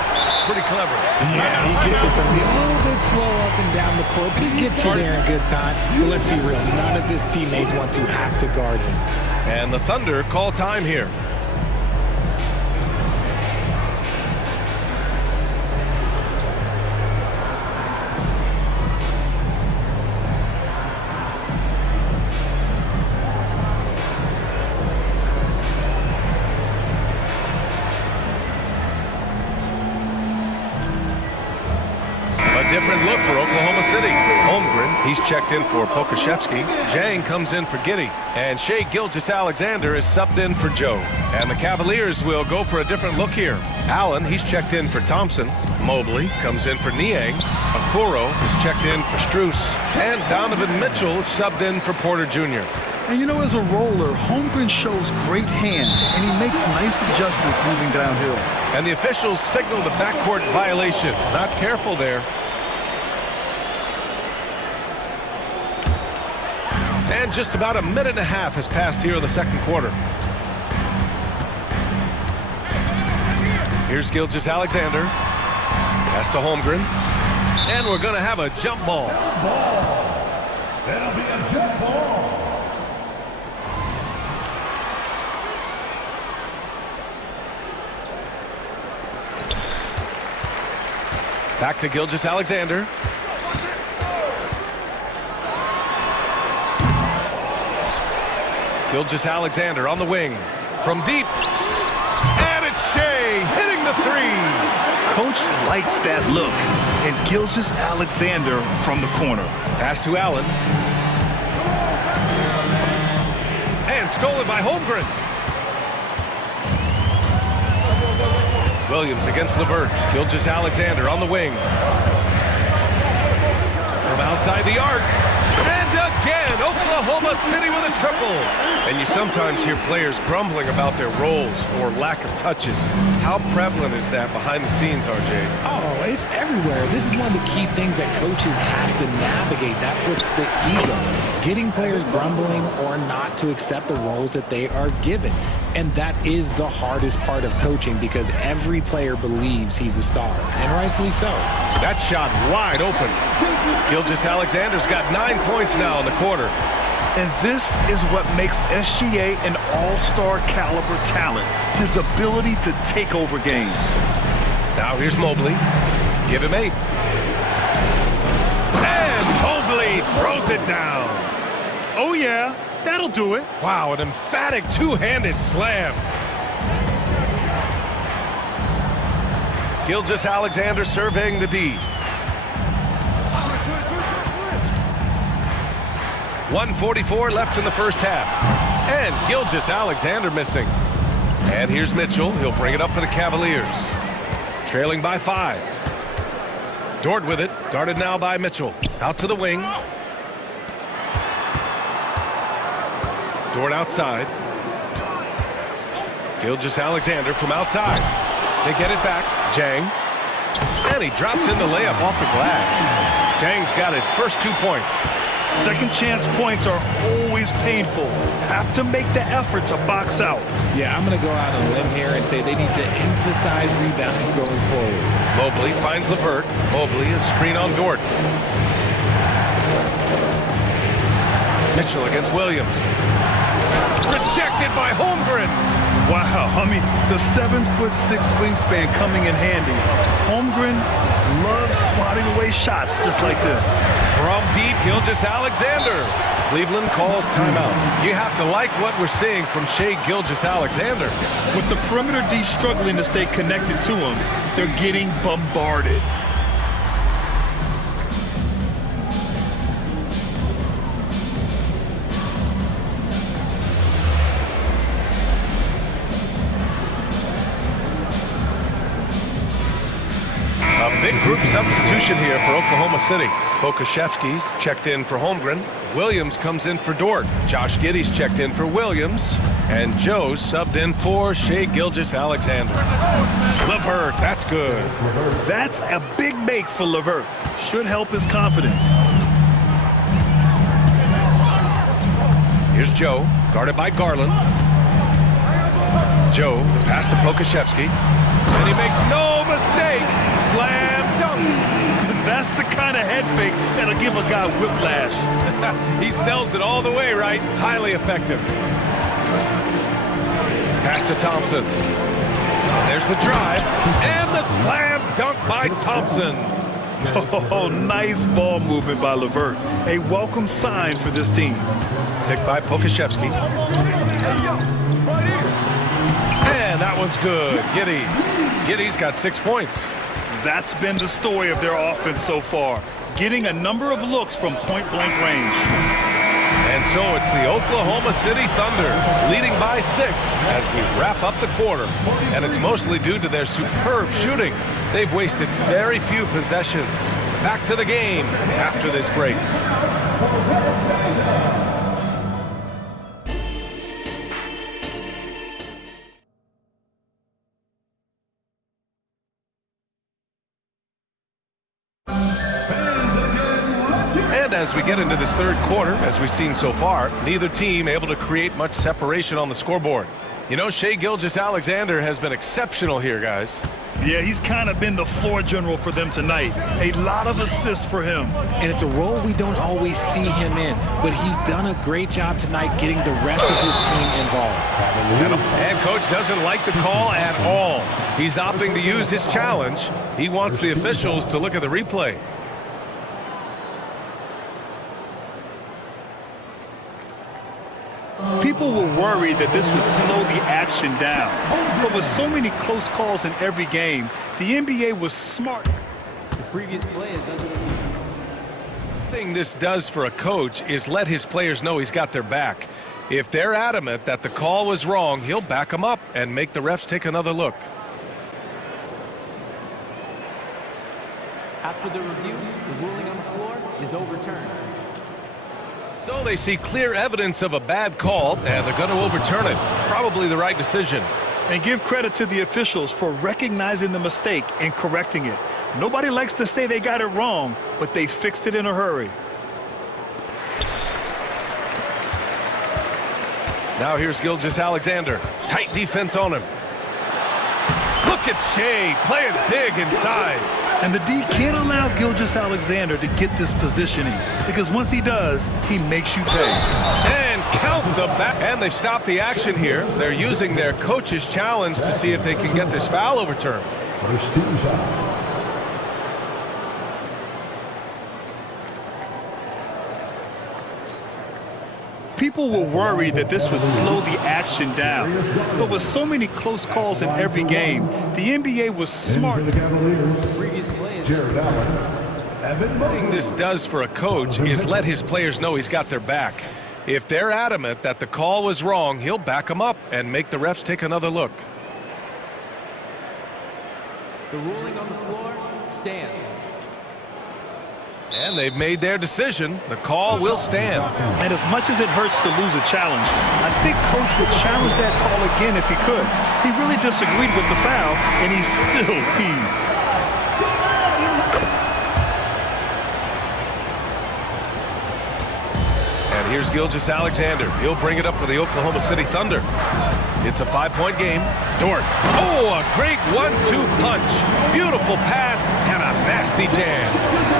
Pretty clever. Yeah, he gets it from me a little bit slow up and down the court, but he gets you there in good time. But let's be real, none of his teammates want to have to guard him. And the Thunder call time here. Different look for Oklahoma City. Holmgren, he's checked in for Pokusevski. Jang comes in for Giddey. And Shai Gilgeous-Alexander is subbed in for Joe. And the Cavaliers will go for a different look here. Allen, he's checked in for Thompson. Mobley comes in for Niang. Okoro is checked in for Strus. And Donovan Mitchell is subbed in for Porter Jr. And you know, as a roller, Holmgren shows great hands, and he makes nice adjustments moving downhill. And the officials signal the backcourt violation. Not careful there. And just about a minute and a half has passed here in the second quarter. Here's Gilgeous-Alexander. Pass to Holmgren. And we're going to have a jump ball. That'll be a jump ball. Back to Gilgeous-Alexander. Gilgeous-Alexander on the wing. From deep. And it's Shai hitting the three. Coach likes that look. And Gilgeous-Alexander from the corner. Pass to Allen. And stolen by Holmgren. Williams against LeVert. Gilgeous-Alexander on the wing. From outside the arc. And again, Oklahoma Oklahoma City with a triple. And you sometimes hear players grumbling about their roles or lack of touches. How prevalent is that behind the scenes, RJ? Oh, it's everywhere. This is one of the key things that coaches have to navigate. That's what's the ego. Getting players grumbling or not to accept the roles that they are given. And that is the hardest part of coaching because every player believes he's a star, and rightfully so. That shot wide open. Gilgeous-Alexander's got 9 points now in the quarter. And this is what makes SGA an all-star caliber talent, his ability to take over games. Now here's Mobley. Give him 8. And Mobley throws it down. Oh, yeah. That'll do it. Wow, an emphatic two-handed slam. Gilgeous-Alexander surveying the D. 1:44 left in the first half. And Gilgeous-Alexander missing. And here's Mitchell. He'll bring it up for the Cavaliers. Trailing by 5. Dort with it. Guarded now by Mitchell. Out to the wing. Dort outside. Gilgeous-Alexander from outside. They get it back. Jang. And he drops in the layup off the glass. Jang's got his first 2 points. Second chance points are always painful. Have to make the effort to box out. Yeah, I'm going to go out on a limb here and say they need to emphasize rebounding going forward. Mobley finds LeVert. Mobley, a screen on Dort. Mitchell against Williams. Rejected by Holmgren. Wow, I mean, the 7'6" wingspan coming in handy. Holmgren loves swatting away shots just like this. From deep, Gilgeous-Alexander. Cleveland calls timeout. You have to like what we're seeing from Shai Gilgeous-Alexander. With the perimeter D struggling to stay connected to him, they're getting bombarded. Big group substitution here for Oklahoma City. Pokashevsky's checked in for Holmgren. Williams comes in for Dort. Josh Giddey's checked in for Williams. And Joe subbed in for Shai Gilgeous-Alexander. LeVert, that's good. That's a big make for LeVert. Should help his confidence. Here's Joe, guarded by Garland. Joe, the pass to Pokashevsky. And he makes no mistake. Slam dunk. That's the kind of head fake that'll give a guy whiplash. He sells it all the way, right? Highly effective. Pass to Thompson. And there's the drive. And the slam dunk by Thompson. Oh, nice ball movement by LeVert. A welcome sign for this team. Picked by Pokashevsky. And that one's good. Giddey's got 6 points. That's been the story of their offense so far, getting a number of looks from point-blank range. And so it's the Oklahoma City Thunder leading by 6 as we wrap up the quarter. And it's mostly due to their superb shooting. They've wasted very few possessions. Back to the game after this break. As we get into this third quarter, as we've seen so far, neither team able to create much separation on the scoreboard. You know, Shai Gilgeous-Alexander has been exceptional here, guys. Yeah, he's kind of been the floor general for them tonight. A lot of assists for him. And it's a role we don't always see him in, but he's done a great job tonight getting the rest of his team involved. And coach doesn't like the call at all. He's opting to use his challenge. He wants the officials to look at the replay. People were worried that this would slow the action down. But with so many close calls in every game, the NBA was smart. The previous play is under the thing this does for a coach is let his players know he's got their back. If they're adamant that the call was wrong, he'll back them up and make the refs take another look. After the review, the ruling on the floor is overturned. So they see clear evidence of a bad call, and they're going to overturn it. Probably the right decision. And give credit to the officials for recognizing the mistake and correcting it. Nobody likes to say they got it wrong, but they fixed it in a hurry. Now here's Gilgeous-Alexander. Tight defense on him. Look at Shea playing big inside. And the D can't allow Gilgeous-Alexander to get this positioning, because once he does, he makes you pay. And count the back. And they've stopped the action here. They're using their coach's challenge to see if they can get this foul overturned. First team foul. People were worried that this would slow the action down. But with so many close calls in every game, the NBA was smart. The thing this does for a coach is let his players know he's got their back. If they're adamant that the call was wrong, he'll back them up and make the refs take another look. The ruling on the floor stands. And they've made their decision. The call will stand. And as much as it hurts to lose a challenge, I think Coach would challenge that call again if he could. He really disagreed with the foul, and he's still peeved. And here's Gilgeous-Alexander. He'll bring it up for the Oklahoma City Thunder. It's a 5-point game. Dort. Oh, a great 1-2 punch. Beautiful pass and a nasty jam.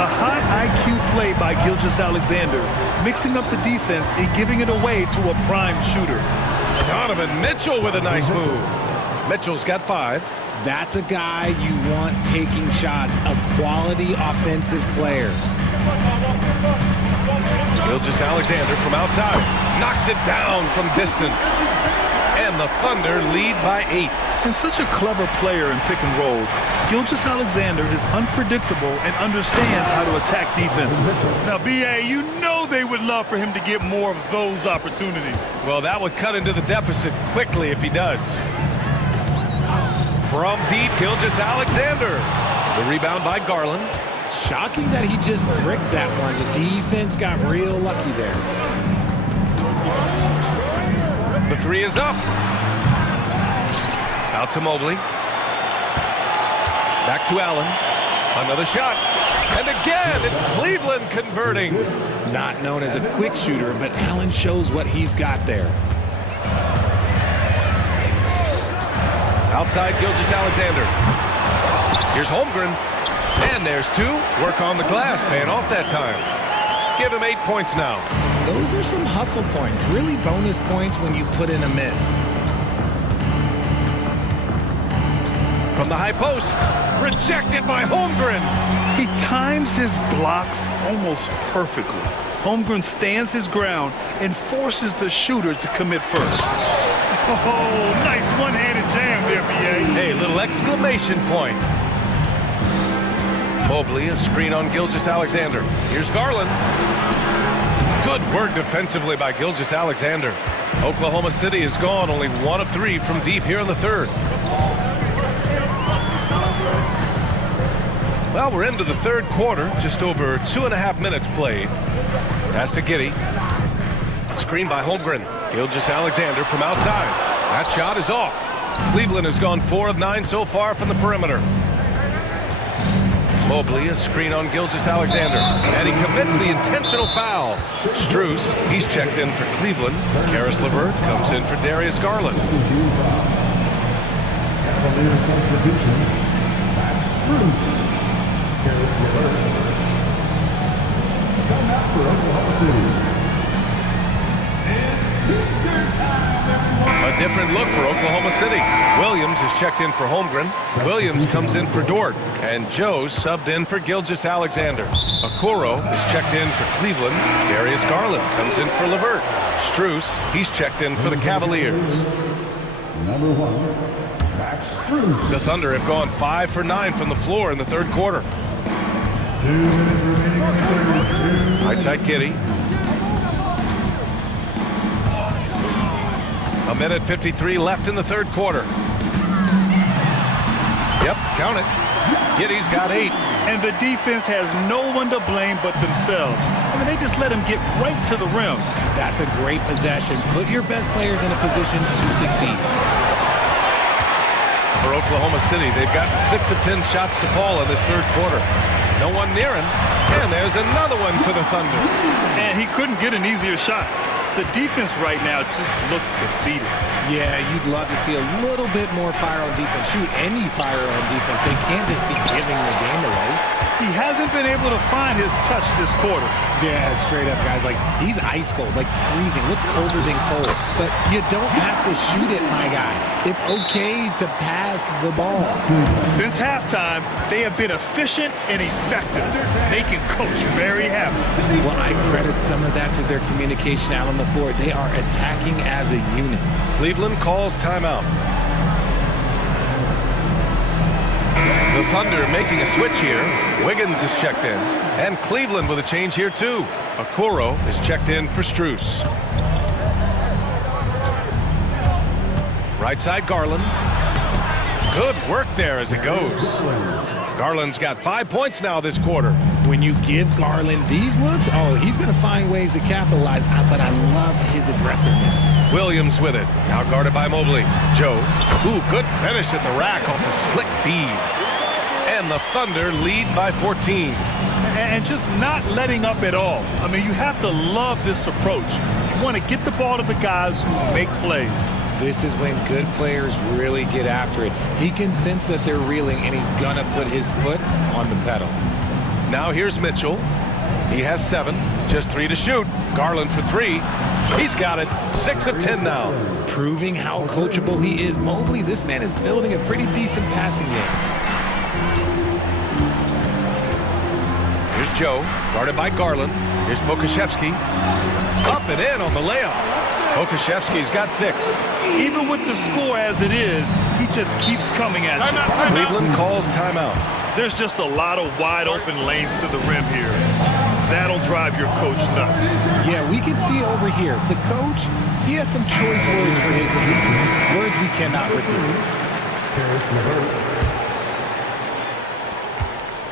A high IQ play by Gilgeous-Alexander, mixing up the defense and giving it away to a prime shooter. Donovan Mitchell with a nice move. Mitchell's got 5. That's a guy you want taking shots, a quality offensive player. Gilgeous-Alexander from outside. Knocks it down from distance. And the Thunder lead by 8. And such a clever player in pick and rolls, Gilgeous-Alexander is unpredictable and understands how to attack defenses. Now, B.A., you know they would love for him to get more of those opportunities. Well, that would cut into the deficit quickly if he does. From deep, Gilgeous-Alexander. The rebound by Garland. Shocking that he just bricked that one. The defense got real lucky there. The 3 is up. Out to Mobley. Back to Allen. Another shot. And again, it's Cleveland converting. Not known as a quick shooter, but Allen shows what he's got there. Outside Gilgeous-Alexander. Here's Holmgren. And there's 2. Work on the glass, paying off that time. Give him 8 points now. Those are some hustle points, really bonus points when you put in a miss. From the high post, rejected by Holmgren. He times his blocks almost perfectly. Holmgren stands his ground and forces the shooter to commit first. Oh, nice one-handed jam there, B.A. Hey, little exclamation point. Mobley, a screen on Gilgeous-Alexander. Here's Garland. Good work defensively by Gilgeous-Alexander. Oklahoma City is gone, only 1 of 3 from deep here in the 3rd. Well, we're into the 3rd quarter, just over 2.5 minutes played. Pass to Giddey. Screen by Holmgren. Gilgeous-Alexander from outside. That shot is off. Cleveland has gone 4 of 9 so far from the perimeter. Mobley, a screen on Gilgeous-Alexander. And he commits the intentional foul. Strus, he's checked in for Cleveland. Karis LeVert comes in for Darius Garland. Cavalier substitution. Max Strus. Karis LeVert. Timeout for Oklahoma City. A different look for Oklahoma City. Williams is checked in for Holmgren. Williams comes in for Dort. And Joe subbed in for Gilgeous-Alexander. Okoro is checked in for Cleveland. Darius Garland comes in for LeVert. Strus, he's checked in for the Cavaliers. Number 1, Max Strus. The Thunder have gone 5 for 9 from the floor in the 3rd quarter. 2 minutes remaining in the 3rd. High tight Giddey. A minute 53 left in the 3rd quarter. Yep, count it. Giddy's got 8. And the defense has no one to blame but themselves. I mean, they just let him get right to the rim. That's a great possession. Put your best players in a position to succeed. For Oklahoma City, they've gotten 6 of 10 shots to fall in this third quarter. No one near him. And there's another one for the Thunder. And he couldn't get an easier shot. The defense right now just looks defeated. Yeah, you'd love to see a little bit more fire on defense. Shoot, any fire on defense. They can't just be giving the game away. He hasn't been able to find his touch this quarter. Yeah, straight up, guys. Like, he's ice cold, like freezing. What's colder than cold? But you don't have to shoot it, my guy. It's okay to pass the ball. Since halftime, they have been efficient and effective, making Coach very happy. Well, I credit some of that to their communication out on the floor. They are attacking as a unit. Cleveland calls timeout. The Thunder making a switch here. Wiggins is checked in. And Cleveland with a change here, too. Okoro is checked in for Strus. Right side, Garland. Good work there as it goes. Garland's got 5 points now this quarter. When you give Garland these looks, oh, he's going to find ways to capitalize. But I love his aggressiveness. Williams with it. Now guarded by Mobley. Joe. Ooh, good finish at the rack off the slick feed. And the Thunder lead by 14. And just not letting up at all. I mean, you have to love this approach. You want to get the ball to the guys who make plays. This is when good players really get after it. He can sense that they're reeling, and he's going to put his foot on the pedal. Now here's Mitchell. He has 7, just 3 to shoot. Garland for 3. He's got it. 6 of 10 now. Proving how coachable he is. Mobley, this man is building a pretty decent passing game. Here's Joe, guarded by Garland. Here's Pokashevsky. Up and in on the layup. Pokashevsky's got 6. Even with the score as it is, he just keeps coming at you. Cleveland calls timeout. There's just a lot of wide open lanes to the rim here. That'll drive your coach nuts. Yeah, we can see over here. The coach, he has some choice words for his team. Words we cannot repeat.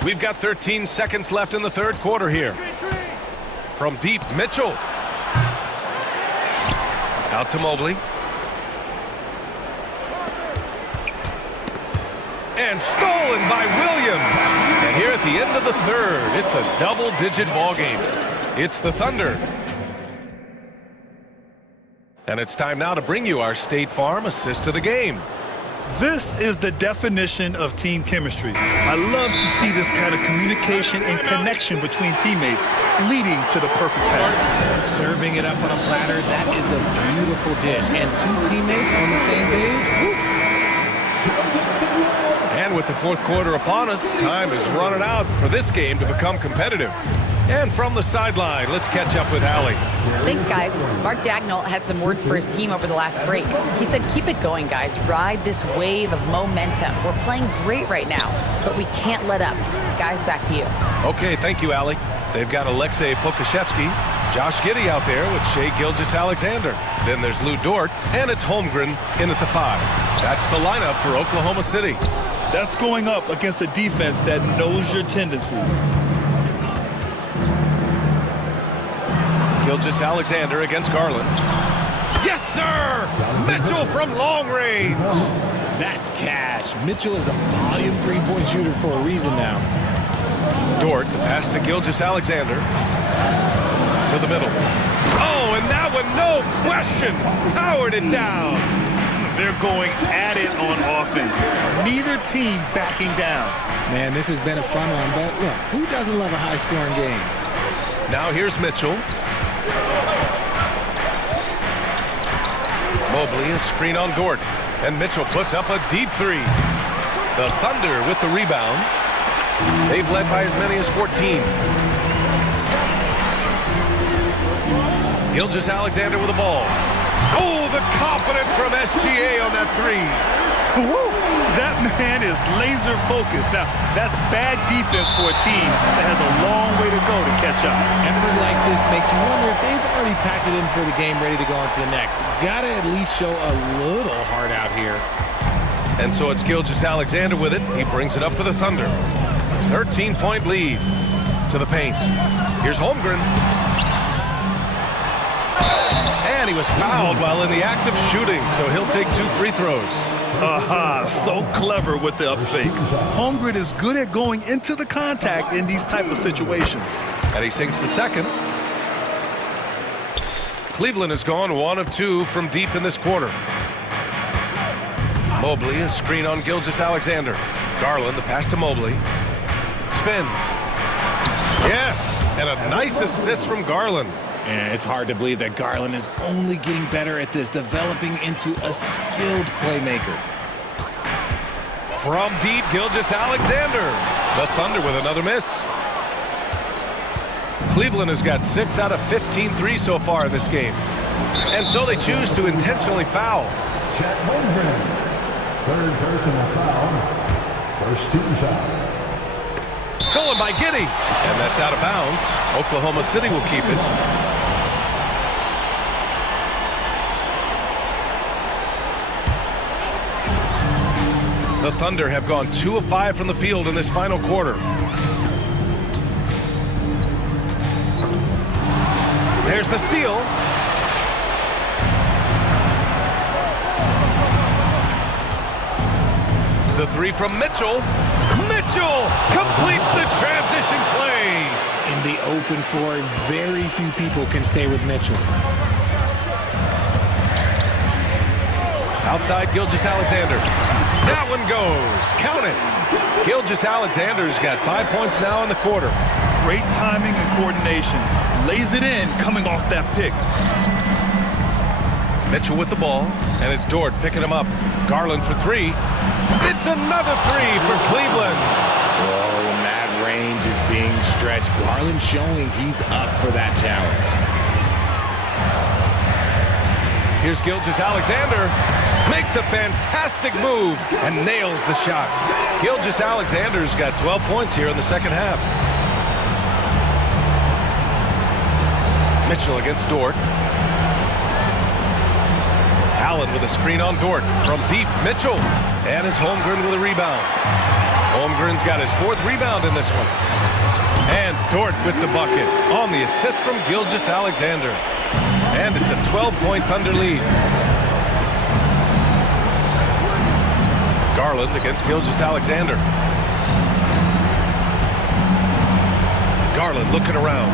We've got 13 seconds left in the third quarter here. From deep, Mitchell. Out to Mobley. And stolen by Williams. And here at the end of the third, it's a double-digit ball game. It's the Thunder. And it's time now to bring you our State Farm assist of the game. This is the definition of team chemistry. I love to see this kind of communication and connection between teammates leading to the perfect pass. Serving it up on a platter, that is a beautiful dish. And 2 teammates on the same page. And with the fourth quarter upon us, time is running out for this game to become competitive. And from the sideline, let's catch up with Allie. Thanks, guys. Mark Dagnall had some words for his team over the last break. He said, keep it going, guys. Ride this wave of momentum. We're playing great right now, but we can't let up. Guys, back to you. Okay, thank you, Allie. They've got Alexei Pokashevsky, Josh Giddey out there with Shai Gilgeous-Alexander. Then there's Lou Dort, and it's Holmgren in at the 5. That's the lineup for Oklahoma City. That's going up against a defense that knows your tendencies. Gilgeous-Alexander against Garland. Yes, sir! Mitchell from long range. That's cash. Mitchell is a volume 3-point shooter for a reason now. Dort, the pass to Gilgeous-Alexander. To the middle. Oh, and that one, no question, powered it down. They're going at it on offense. Neither team backing down. Man, this has been a fun one, but look, who doesn't love a high-scoring game? Now here's Mitchell. Mobley, a screen on Dort. And Mitchell puts up a deep 3. The Thunder with the rebound. They've led by as many as 14. Gilgeous-Alexander with the ball. Oh, the confidence from SGA on that 3. Woo! That man is laser focused. Now, that's bad defense for a team that has a long way to go to catch up. Effort like this makes you wonder if they've already packed it in for the game, ready to go on to the next. Gotta at least show a little heart out here. And so it's Gilgeous-Alexander with it. He brings it up for the Thunder. 13-point lead to the paint. Here's Holmgren. And he was fouled while in the act of shooting, so he'll take 2 free throws. Aha, so clever with the up fake. Holmgren is good at going into the contact in these type of situations. And he sinks the second. Cleveland has gone 1 of 2 from deep in this quarter. Mobley, a screen on Gilgeous-Alexander. Garland, the pass to Mobley. Spins. Yes, and a nice assist from Garland. And it's hard to believe that Garland is only getting better at this, developing into a skilled playmaker. From deep, Gilgeous-Alexander. The Thunder with another miss. Cleveland has got 6 out of 15 threes so far in this game. And so they choose to intentionally foul. Chet Holmgren, third personal foul, first team foul. Stolen by Giddey. And that's out of bounds. Oklahoma City will keep it. The Thunder have gone 2 of 5 from the field in this final quarter. There's the steal. The 3 from Mitchell. Mitchell completes the transition play. In the open floor, very few people can stay with Mitchell. Outside Gilgeous-Alexander. That one goes. Count it. Gilgeous-Alexander's got 5 points now in the quarter. Great timing and coordination. Lays it in coming off that pick. Mitchell with the ball, and it's Dort picking him up. Garland for 3. It's another 3 for Cleveland. Oh, and that range is being stretched. Garland showing he's up for that challenge. Here's Gilgeous-Alexander. Makes a fantastic move and nails the shot. Gilgeous-Alexander's got 12 points here in the second half. Mitchell against Dort. Allen with a screen on Dort. From deep, Mitchell. And it's Holmgren with a rebound. Holmgren's got his 4th rebound in this one. And Dort with the bucket on the assist from Gilgeous-Alexander. And it's a 12-point Thunder lead. Garland against Gilgeous-Alexander. Garland looking around.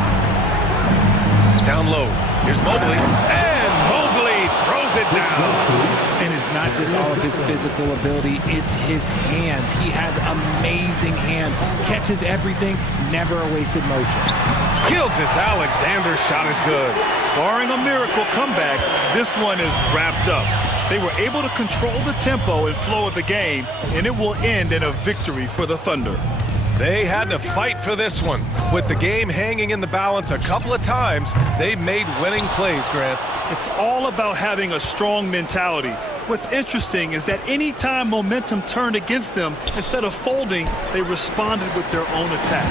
Down low. Here's Mobley. And Mobley throws it down. And it's not just all of his physical ability, it's his hands. He has amazing hands. Catches everything, never a wasted motion. Gilgeous-Alexander's shot is good. Barring a miracle comeback, this one is wrapped up. They were able to control the tempo and flow of the game, and it will end in a victory for the Thunder. They had to fight for this one. With the game hanging in the balance a couple of times, they made winning plays, Grant. It's all about having a strong mentality. What's interesting is that any time momentum turned against them, instead of folding, they responded with their own attack.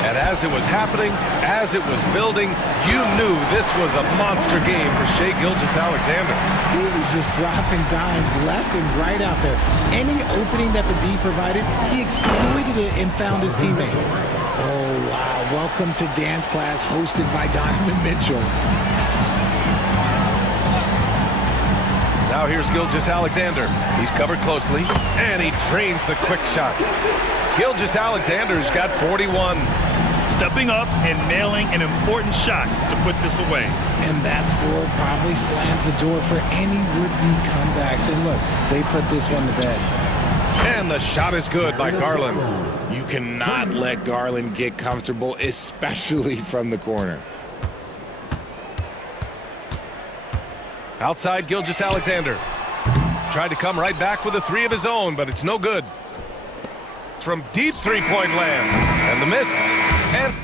And as it was happening, as it was building, you knew this was a monster game for Shai Gilgeous-Alexander. He was just dropping dimes left and right out there. Any opening that the D provided, he exploited it and found his teammates. Oh, wow. Welcome to dance class hosted by Donovan Mitchell. Now here's Gilgeous-Alexander. He's covered closely, and he drains the quick shot. Gilgeous-Alexander's got 41. Stepping up and nailing an important shot to put this away. And that score probably slams the door for any would-be comebacks. And look, they put this one to bed. And the shot is good by Garland. You cannot let Garland get comfortable, especially from the corner. Outside Gilgeous-Alexander. Tried to come right back with a 3 of his own, but it's no good. From deep three-point land. And the miss. And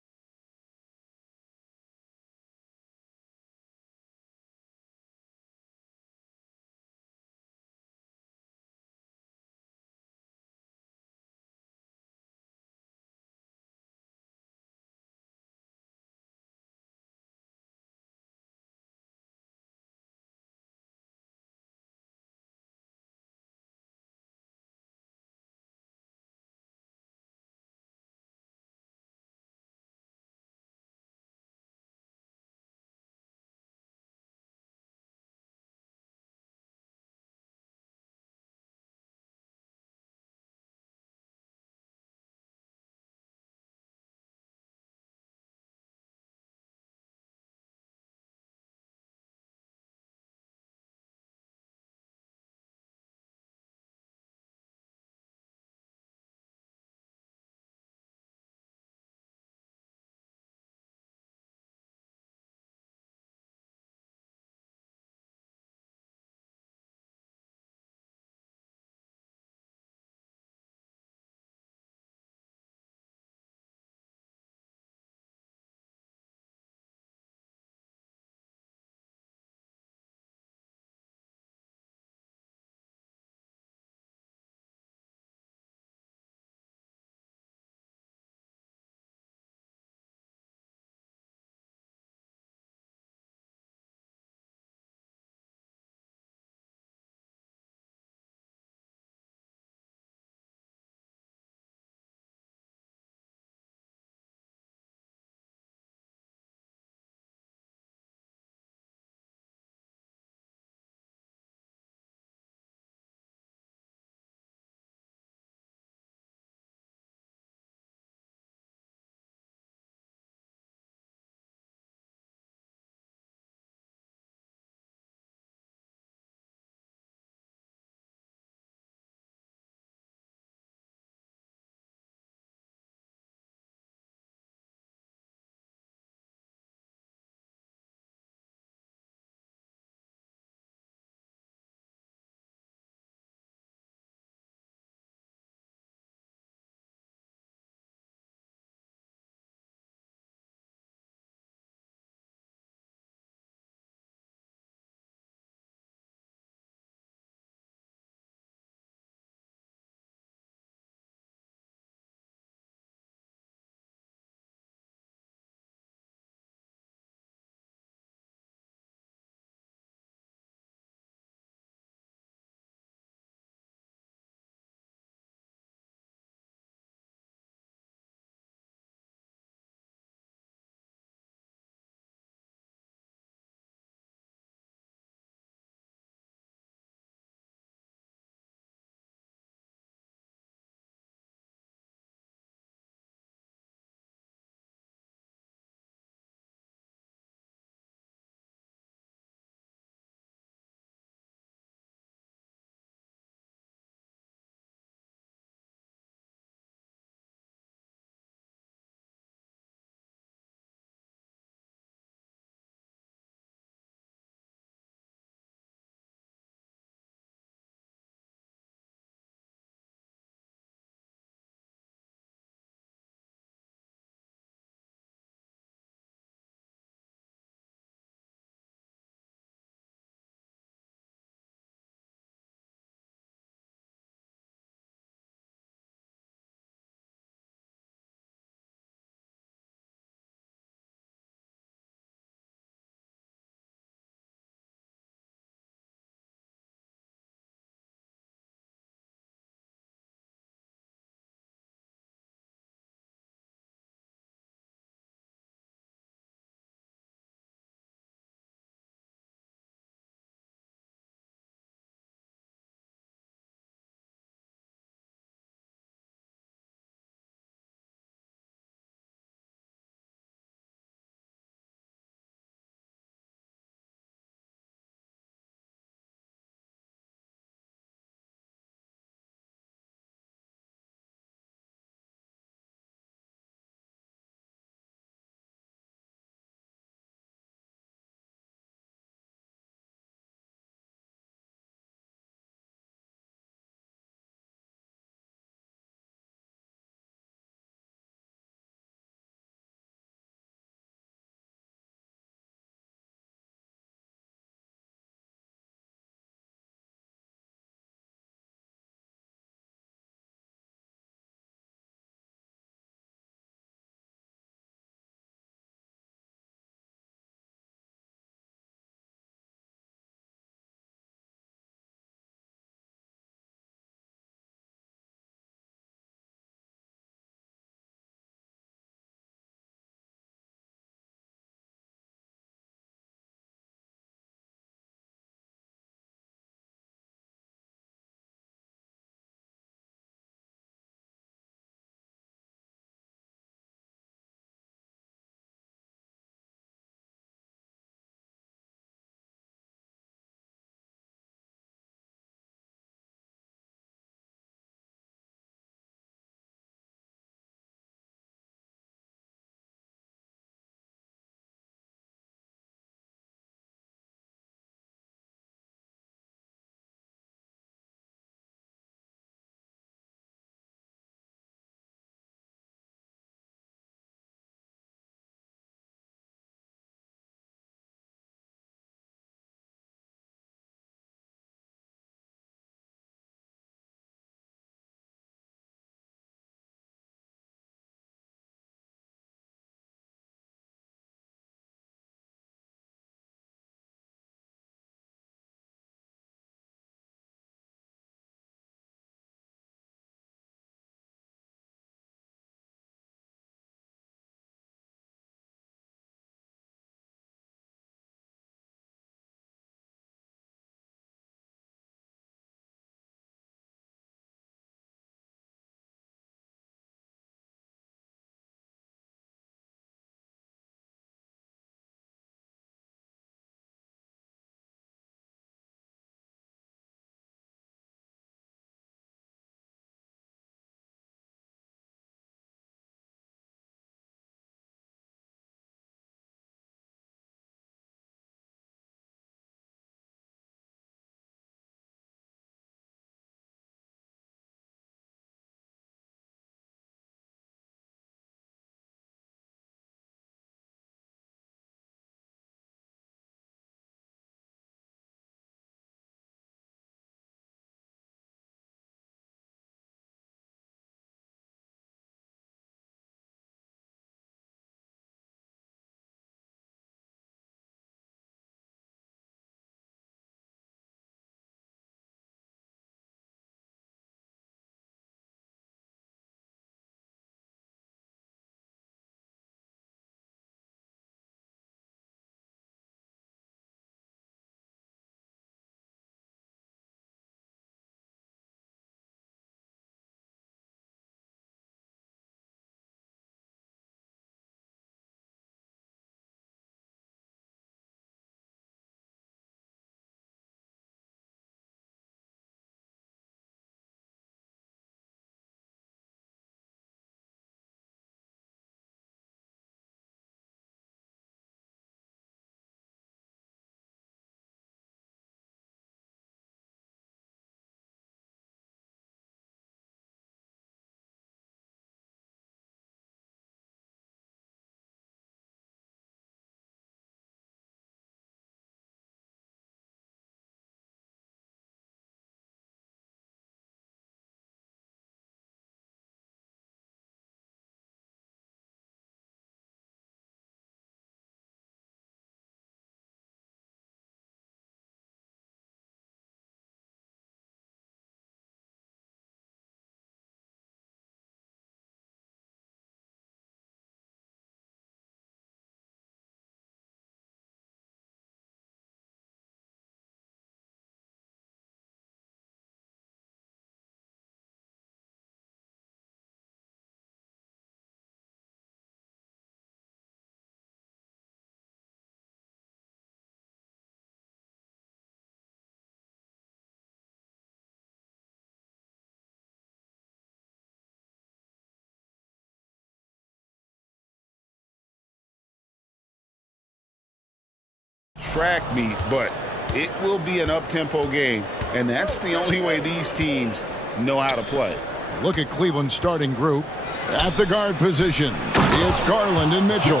track meet, but it will be an up-tempo game, and that's the only way these teams know how to play. Look at Cleveland's starting group. At the guard position, it's Garland and Mitchell.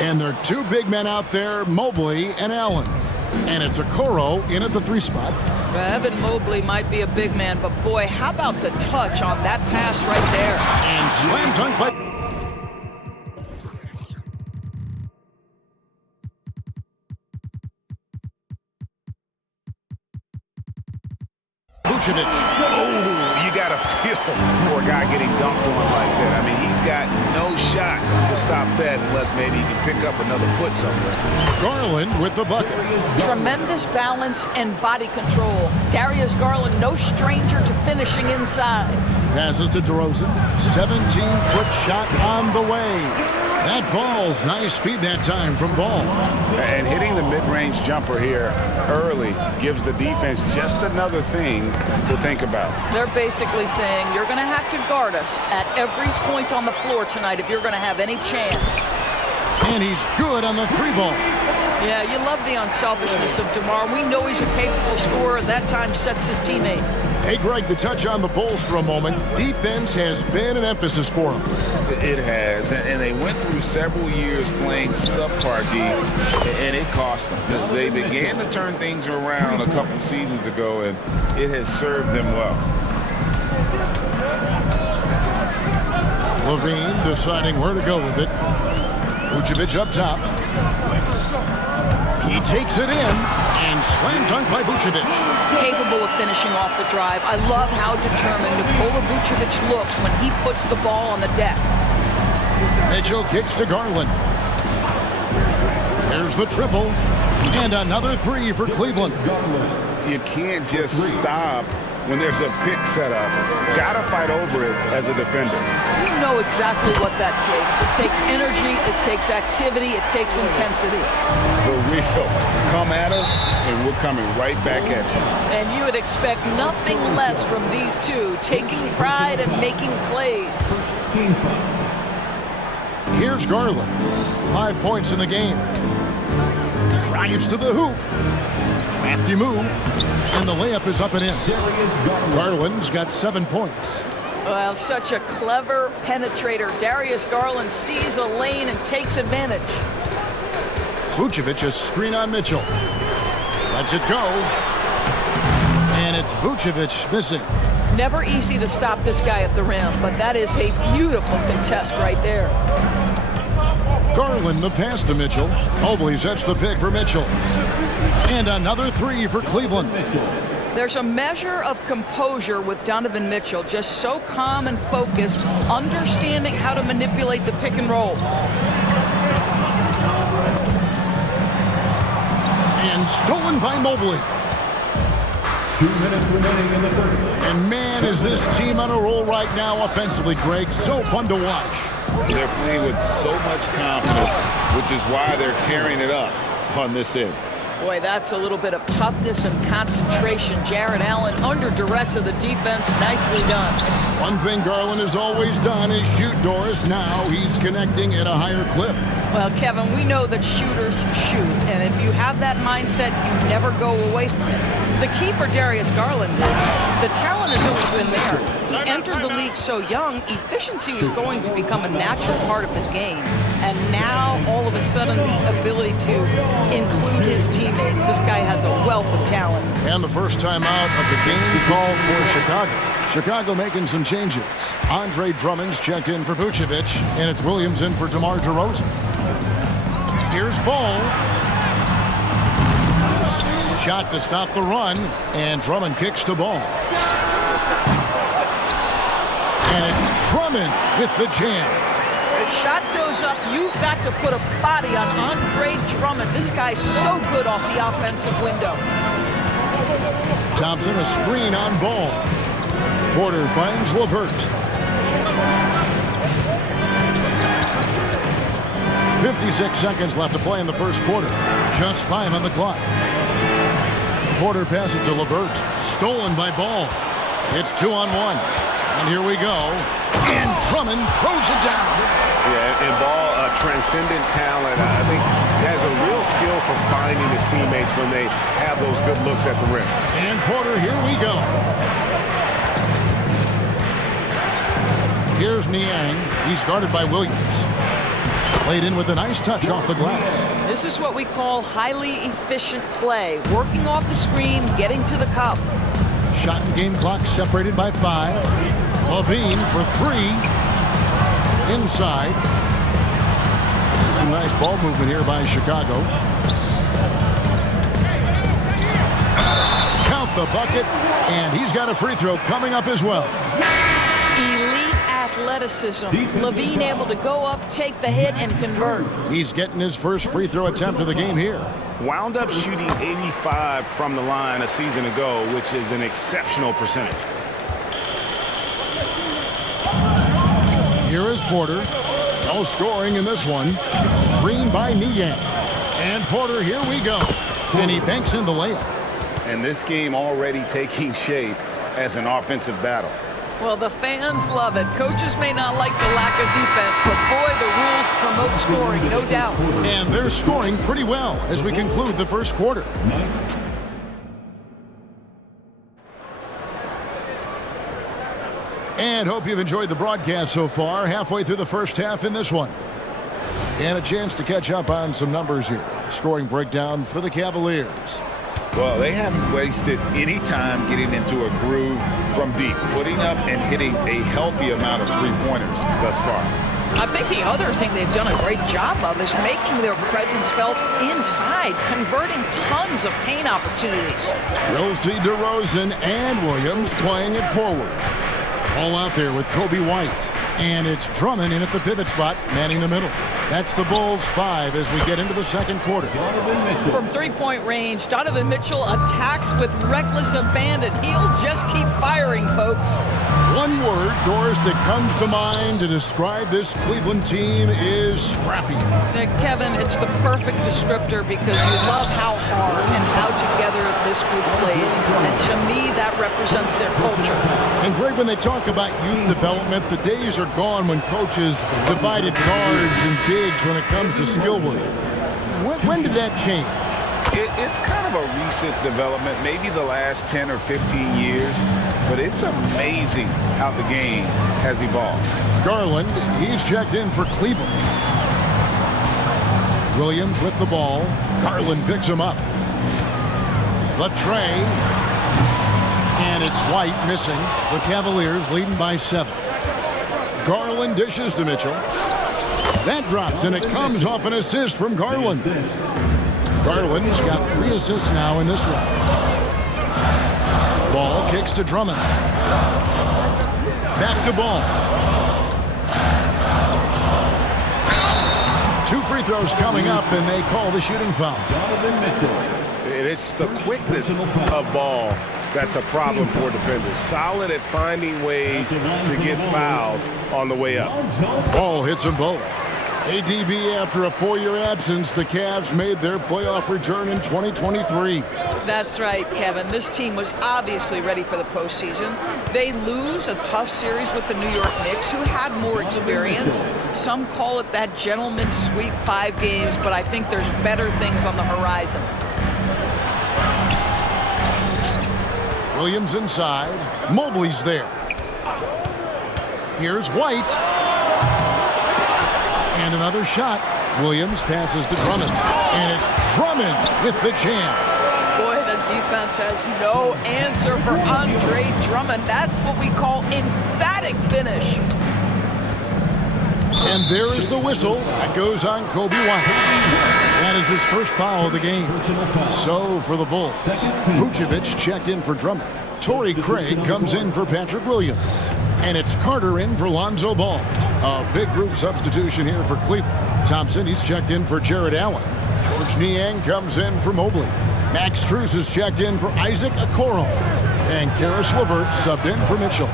And there are two big men out there, Mobley and Allen. And it's Okoro in at the 3 spot. Evan Mobley might be a big man, but boy, how about the touch on that pass right there? And slam dunk by Vucevic. Oh, you got to feel for a guy getting dunked on like that. I mean, he's got no shot to stop that unless maybe he can pick up another foot somewhere. Garland with the bucket. Tremendous balance and body control. Darius Garland, no stranger to finishing inside. Passes to DeRozan. 17-foot shot on the way. That falls. Nice feed that time from Ball. And hitting the mid-range jumper here early gives the defense just another thing to think about. They're basically saying you're going to have to guard us at every point on the floor tonight if you're going to have any chance. And he's good on the 3 ball. Yeah, you love the unselfishness of DeMar. We know he's a capable scorer. That time sets his teammate. Hey, Greg, to touch on the Bulls for a moment, defense has been an emphasis for them. It has, and they went through several years playing subpar D, and it cost them. They began to turn things around a couple seasons ago, and it has served them well. Levine deciding where to go with it. Vucevic up top. He takes it in, and slam dunk by Vucevic. Capable of finishing off the drive. I love how determined Nikola Vucevic looks when he puts the ball on the deck. Mitchell kicks to Garland. There's the triple, and another 3 for Cleveland. You can't just stop when there's a pick set up. Gotta fight over it as a defender. You know exactly what that takes. It takes energy, it takes activity, it takes intensity. The real come at us, and we're coming right back at you. And you would expect nothing less from these two, taking pride and making plays. Here's Garland. 5 points in the game. Drives to the hoop. Crafty move. And the layup is up and in. Garland's got 7 points. Well, such a clever penetrator. Darius Garland sees a lane and takes advantage. Vucevic a screen on Mitchell. Lets it go. And it's Vucevic missing. Never easy to stop this guy at the rim, but that is a beautiful contest right there. Garland the pass to Mitchell. Mobley sets the pick for Mitchell. And another 3 for Cleveland. There's a measure of composure with Donovan Mitchell, just so calm and focused, understanding how to manipulate the pick and roll. And stolen by Mobley. 2 minutes remaining in the third. And man, is this team on a roll right now offensively, Greg. So fun to watch. They're playing with so much confidence, which is why they're tearing it up on this end. Boy, that's a little bit of toughness and concentration. Jarrett Allen under duress of the defense. Nicely done. One thing Garland has always done is shoot, Doris. Now he's connecting at a higher clip. Well, Kevin, we know that shooters shoot, and if you have that mindset, you never go away from it. The key for Darius Garland is the talent has always been there. He entered the league so young, efficiency was going to become a natural part of his game. And now, all of a sudden, the ability to include his teammates. This guy has a wealth of talent. And the first time out of the game called for Chicago. Chicago making some changes. Andre Drummond's checked in for Vucevic, and it's Williams in for DeMar DeRozan. Here's Ball. Shot to stop the run, and Drummond kicks to Ball. And it's Drummond with the jam. The shot goes up. You've got to put a body on Andre Drummond. This guy's so good off the offensive window. Thompson a screen on Ball. Porter finds LeVert. 56 seconds left to play in the first quarter. Just 5 on the clock. Porter passes to LeVert. Stolen by Ball. It's 2-on-1. And here we go. And Drummond throws it down. Yeah, and Ball transcendent talent. I think he has a real skill for finding his teammates when they have those good looks at the rim. And Porter, here we go. Here's Niang. He's guarded by Williams. Played in with a nice touch off the glass. This is what we call highly efficient play. Working off the screen, getting to the cup. Shot and game clock separated by 5. Levine for 3. Inside. And some nice ball movement here by Chicago. Count the bucket. And he's got a free throw coming up as well. Elite athleticism. Levine able to go up, take the hit, and convert. He's getting his first free throw attempt of the game here. Wound up shooting 85 from the line a season ago, which is an exceptional percentage. Here is Porter. No scoring in this one. Screen by Niang. And Porter, here we go. And he banks in the layup. And this game already taking shape as an offensive battle. Well, the fans love it. Coaches may not like the lack of defense, but boy, the rules promote scoring, no doubt. And they're scoring pretty well as we conclude the first quarter. And hope you've enjoyed the broadcast so far. Halfway through the first half in this one. And a chance to catch up on some numbers here. Scoring breakdown for the Cavaliers. Well, they haven't wasted any time getting into a groove from deep, putting up and hitting a healthy amount of three-pointers thus far. I think the other thing they've done a great job of is making their presence felt inside, converting tons of paint opportunities. You'll see DeRozan and Williams playing it forward. All out there with Kobe White. And it's Drummond in at the pivot spot, manning the middle. That's the Bulls 5 as we get into the second quarter. From three-point range, Donovan Mitchell attacks with reckless abandon. He'll just keep firing, folks. One word, Doris, that comes to mind to describe this Cleveland team is scrappy. Kevin, it's the perfect descriptor because you love how hard and how together this group plays. And to me, that represents their culture. And Greg, when they talk about youth development, the days are gone when coaches divided guards and bigs when it comes to skill work. When did that change? It's kind of a recent development, maybe the last 10 or 15 years, but it's amazing how the game has evolved. Garland, he's checked in for Cleveland. Williams with the ball. Garland picks him up. The tray. And it's White missing. The Cavaliers leading by 7. Garland dishes to Mitchell. That drops, and it comes off an assist from Garland. Garland's got 3 assists now in this one. Ball kicks to Drummond. Back to Ball. 2 free throws coming up, and they call the shooting foul. It's the quickness of Ball that's a problem for defenders. Solid at finding ways to get fouled on the way up. Ball hits them both. ADB, after a 4-year absence, the Cavs made their playoff return in 2023. That's right, Kevin. This team was obviously ready for the postseason. They lose a tough series with the New York Knicks, who had more experience. Some call it that gentleman's sweep 5 games, but I think there's better things on the horizon. Williams inside. Mobley's there. Here's White. And another shot. Williams passes to Drummond. And it's Drummond with the jam. Boy, the defense has no answer for Andre Drummond. That's what we call emphatic finish. And there is the whistle. That goes on Kobe White. That is his first foul of the game. So for the Bulls, Vucevic checked in for Drummond. Torrey Craig comes in for Patrick Williams. And it's Carter in for Lonzo Ball. A big group substitution here for Cleveland. Thompson, he's checked in for Jared Allen. George Niang comes in for Mobley. Max Strus is checked in for Isaac Okoro. And Karis LeVert subbed in for Mitchell.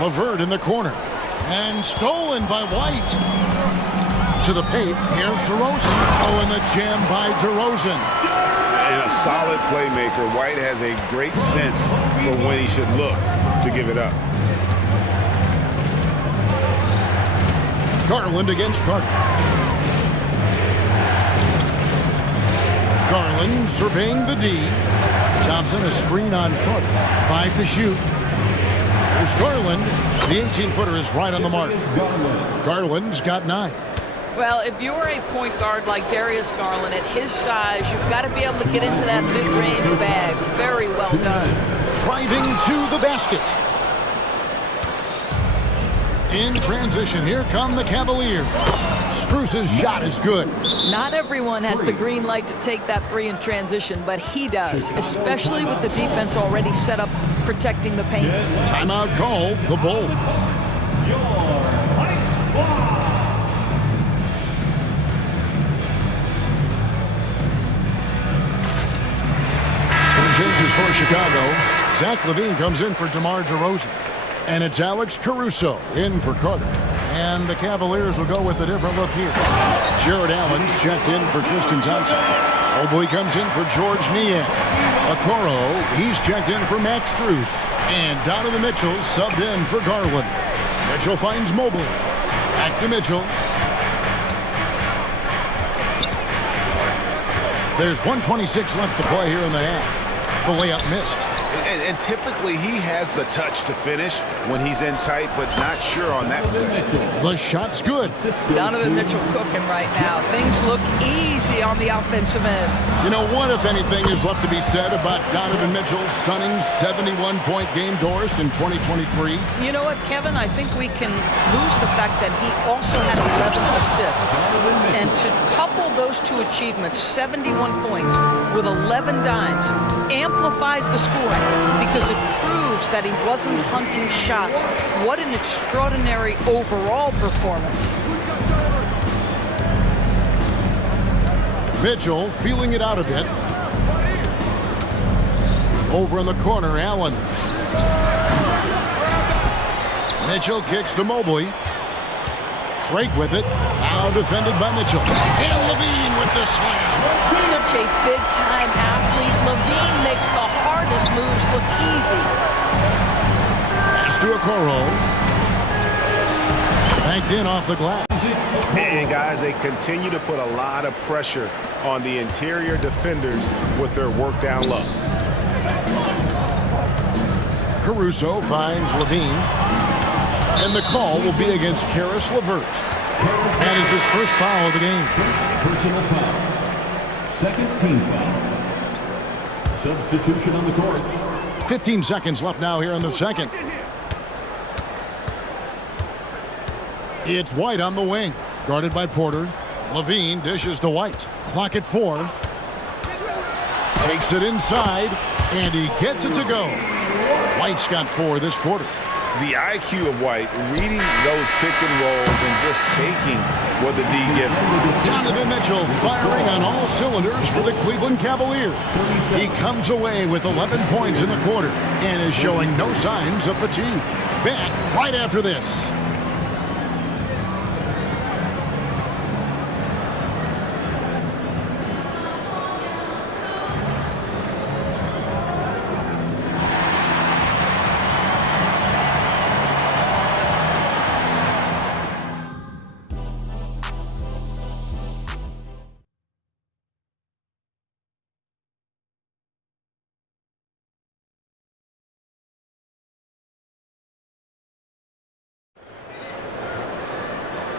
LeVert in the corner. And stolen by White. To the paint. Here's DeRozan. Oh, and the jam by DeRozan. And a solid playmaker. White has a great sense for when he should look to give it up. Garland against Carter. Garland surveying the D. Thompson a screen on Carter. 5 to shoot. Here's Garland. The 18-footer is right on the mark. Garland's got 9. Well, if you're a point guard like Darius Garland, at his size, you've got to be able to get into that mid-range bag. Very well done. Driving to the basket. In transition, here come the Cavaliers. Strus's shot is good. Not everyone has the green light to take that 3 in transition, but he does, especially with the defense already set up protecting the paint. Timeout call, the Bulls. Some changes for Chicago. Zach LaVine comes in for DeMar DeRozan. And it's Alex Caruso in for Carter. And the Cavaliers will go with a different look here. Jared Allen's checked in for Tristan Thompson. Mobley comes in for George Niang. Okoro, he's checked in for Max Strus. And Donovan Mitchell subbed in for Garland. Mitchell finds Mobley. Back to Mitchell. There's 1:26 left to play here in the half. The layup missed. And typically he has the touch to finish when he's in tight, but not sure on that possession. The shot's good. Donovan Mitchell cooking right now. Things look easy on the offensive end. You know, what, if anything, is left to be said about Donovan Mitchell's stunning 71-point game, Doris, in 2023? You know what, Kevin? I think we can lose the fact that he also had 11 assists. And to couple those two achievements, 71 points with 11 dimes, amplifies the scoring because it proves that he wasn't hunting shots. What an extraordinary overall performance. Mitchell feeling it out a bit. Over in the corner, Allen. Mitchell kicks to Mobley. Craig with it. Now defended by Mitchell. And LaVine with the slam. Such a big-time athlete. LaVine makes the hardest moves look easy. Pass to Okoro. Banked in off the glass. And guys, they continue to put a lot of pressure on the interior defenders with their work down low. Caruso finds LaVine. And the call will be against Karis LeVert. That is his first foul of the game. Personal foul. Second team foul. Substitution on the court. 15 seconds left now here in the second. It's White on the wing. Guarded by Porter. LaVine dishes to White. Clock at 4. Takes it inside. And he gets it to go. White's got 4 this quarter. The IQ of White, reading those pick and rolls and just taking what the D gives him. Donovan Mitchell firing on all cylinders for the Cleveland Cavaliers. He comes away with 11 points in the quarter and is showing no signs of fatigue. Back right after this.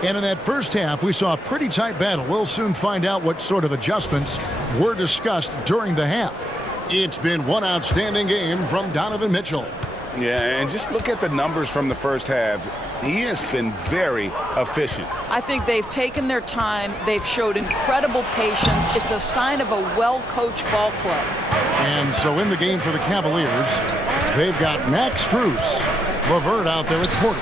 And in that first half, we saw a pretty tight battle. We'll soon find out what sort of adjustments were discussed during the half. It's been one outstanding game from Donovan Mitchell. Yeah, and just look at the numbers from the first half. He has been very efficient. I think they've taken their time. They've showed incredible patience. It's a sign of a well-coached ball club. And so in the game for the Cavaliers, they've got Max Strus, LeVert out there with Porter.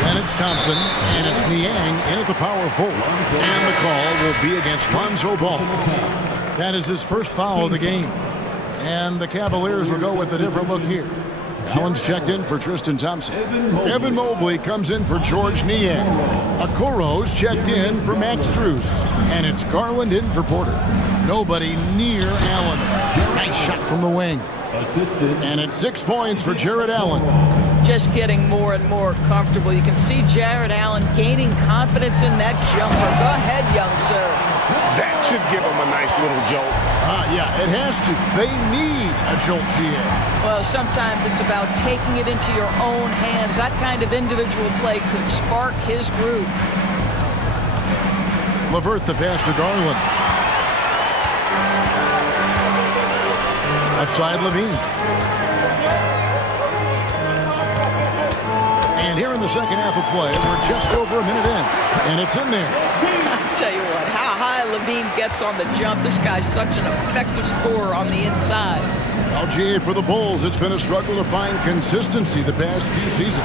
Then it's Thompson, and it's Niang in at the power forward. And the call will be against Lonzo Ball. That is his first foul of the game. And the Cavaliers will go with a different look here. Allen's checked in for Tristan Thompson. Evan Mobley comes in for George Niang. Okoro's checked in for Max Strus. And it's Garland in for Porter. Nobody near Allen. Nice shot from the wing. And it's 6 points for Jared Allen. just getting more and more comfortable. You can see Jared Allen gaining confidence in that jumper. Go ahead, young sir. That should give him a nice little jolt. Yeah, it has to. They need a jolt, GA. Well, sometimes it's about taking it into your own hands. That kind of individual play could spark his groove. LeVert the pass to Garland. Outside Levine. And here in the second half of play, we're just over a minute in. And it's in there. I'll tell you what, how high Levine gets on the jump. This guy's such an effective scorer on the inside. Well, GA, for the Bulls, it's been a struggle to find consistency the past few seasons.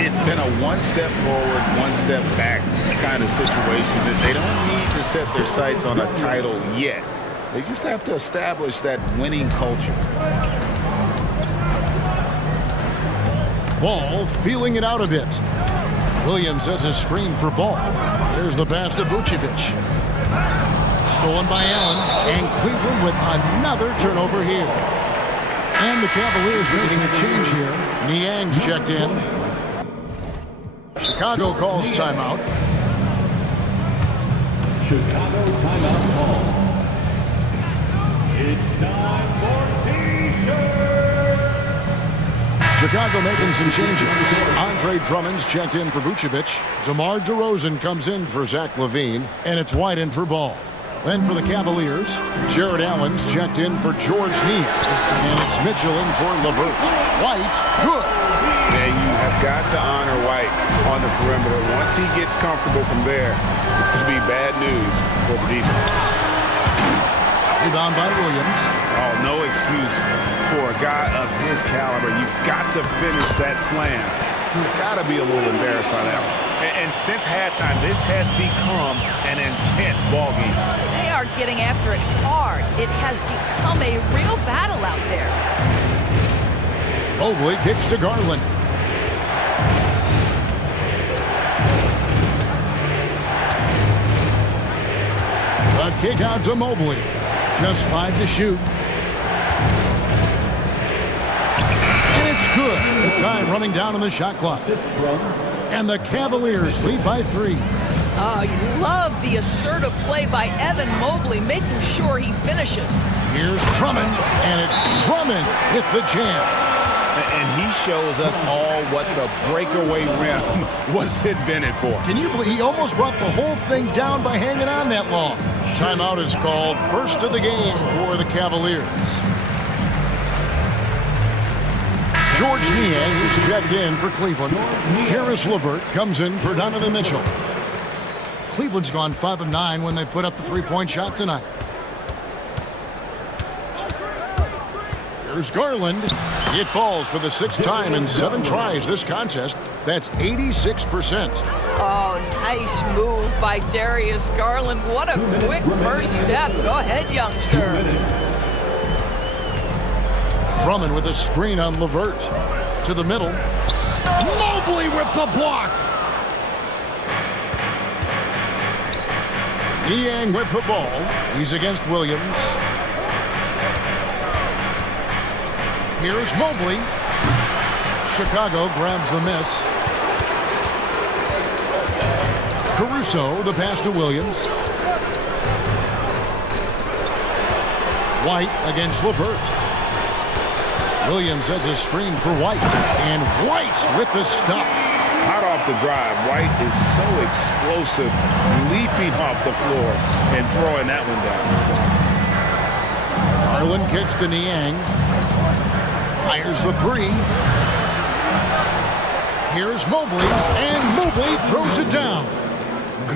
It's been a one step forward, one step back kind of situation that they don't need to set their sights on a title yet. They just have to establish that winning culture. Ball feeling it out a bit. Williams sets a screen for Ball. There's the pass to Vucevic. Stolen by Allen, and Cleveland with another turnover here. And the Cavaliers making a change here. Niang's checked in. Chicago calls timeout. Chicago timeout call. It's time for T-shirts. Chicago making some changes. Andre Drummond's checked in for Vucevic. DeMar DeRozan comes in for Zach LaVine. And it's White in for Ball. Then for the Cavaliers, Jared Allen's checked in for George Niang. And it's Mitchell in for LeVert. White, good. Yeah, you have got to honor White on the perimeter. Once he gets comfortable from there, it's going to be bad news for the defense. Rebound by Williams. Oh, no excuse for a guy of his caliber. You've got to finish that slam. You've got to be a little embarrassed by that one. And since halftime, this has become an intense ball game. They are getting after it hard. It has become a real battle out there. Mobley kicks to Garland. A kick out to Mobley. Just 5 to shoot. And it's good. The time running down on the shot clock. And the Cavaliers lead by 3. Oh, you love the assertive play by Evan Mobley, making sure he finishes. Here's Drummond, and it's Drummond with the jam. And he shows us all what the breakaway rim was invented for. Can you believe he almost brought the whole thing down by hanging on that long? Timeout is called, first of the game for the Cavaliers. George Niang is checked in for Cleveland. Karis LeVert comes in for Donovan Mitchell. Cleveland's gone 5 of 9 when they put up the three-point shot tonight. Here's Garland. It falls for the 6th time in 7 tries this contest. That's 86%. Oh, nice move by Darius Garland. What a quick first step. Go ahead, young sir. Drummond with a screen on LeVert. To the middle. Mobley with the block. Niang with the ball. He's against Williams. Here's Mobley. Chicago grabs the miss. Caruso, the pass to Williams. White against LeVert. Williams has a screen for White. And White with the stuff. Hot off the drive, White is so explosive, leaping off the floor and throwing that one down. Garland kicks to Niang. Fires the 3. Here's Mobley, and Mobley throws it down.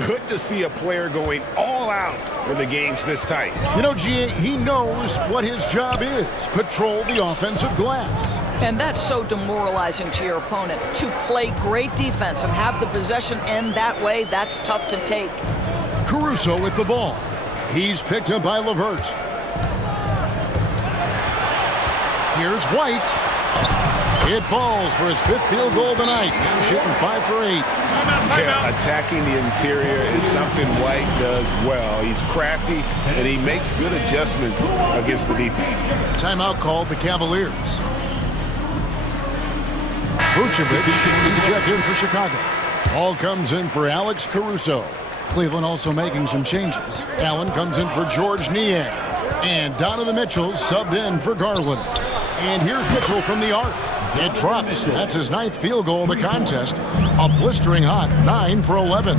Good to see a player going all out when the game's this tight. You know, GA, he knows what his job is. Patrol the offensive glass. And that's so demoralizing to your opponent. To play great defense and have the possession end that way, that's tough to take. Caruso with the ball. He's picked up by LeVert. Here's White. It falls for his 5th field goal tonight. He's shooting 5 for 8. Yeah, attacking the interior is something White does well. He's crafty, and he makes good adjustments against the defense. Timeout called the Cavaliers. Vucevic, he's checked in for Chicago. Ball comes in for Alex Caruso. Cleveland also making some changes. Allen comes in for George Niang. And Donovan Mitchell subbed in for Garland. And here's Mitchell from the arc. It drops. That's his 9th field goal of the contest. A blistering hot 9 for 11.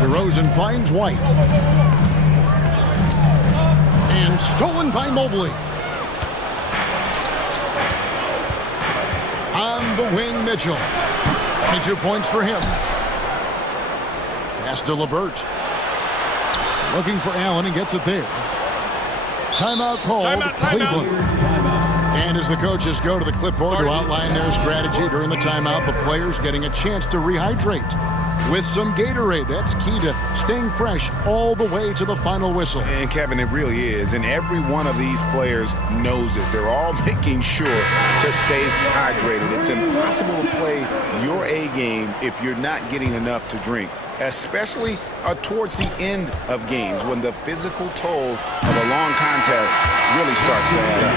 DeRozan finds White. And stolen by Mobley. On the wing, Mitchell. 22 points for him. Pass to LeVert. Looking for Allen and gets it there. Timeout called, Cleveland. And as the coaches go to the clipboard to outline their strategy during the timeout, the players getting a chance to rehydrate with some Gatorade. That's key to staying fresh all the way to the final whistle. And Kevin, it really is. And every one of these players knows it. They're all making sure to stay hydrated. It's impossible to play your A game if you're not getting enough to drink, especially towards the end of games when the physical toll of a long contest really starts to add up.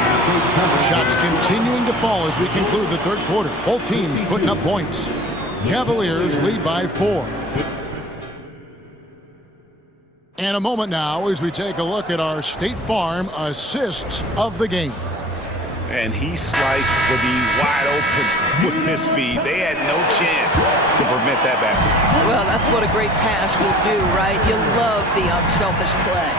Shots continuing to fall as we conclude the third quarter. Both teams putting up points. Cavaliers lead by 4. And a moment now as we take a look at our State Farm assists of the game. And he sliced the D wide open with his feed. They had no chance to prevent that basket. Well, that's what a great pass will do, right? You love the unselfish play.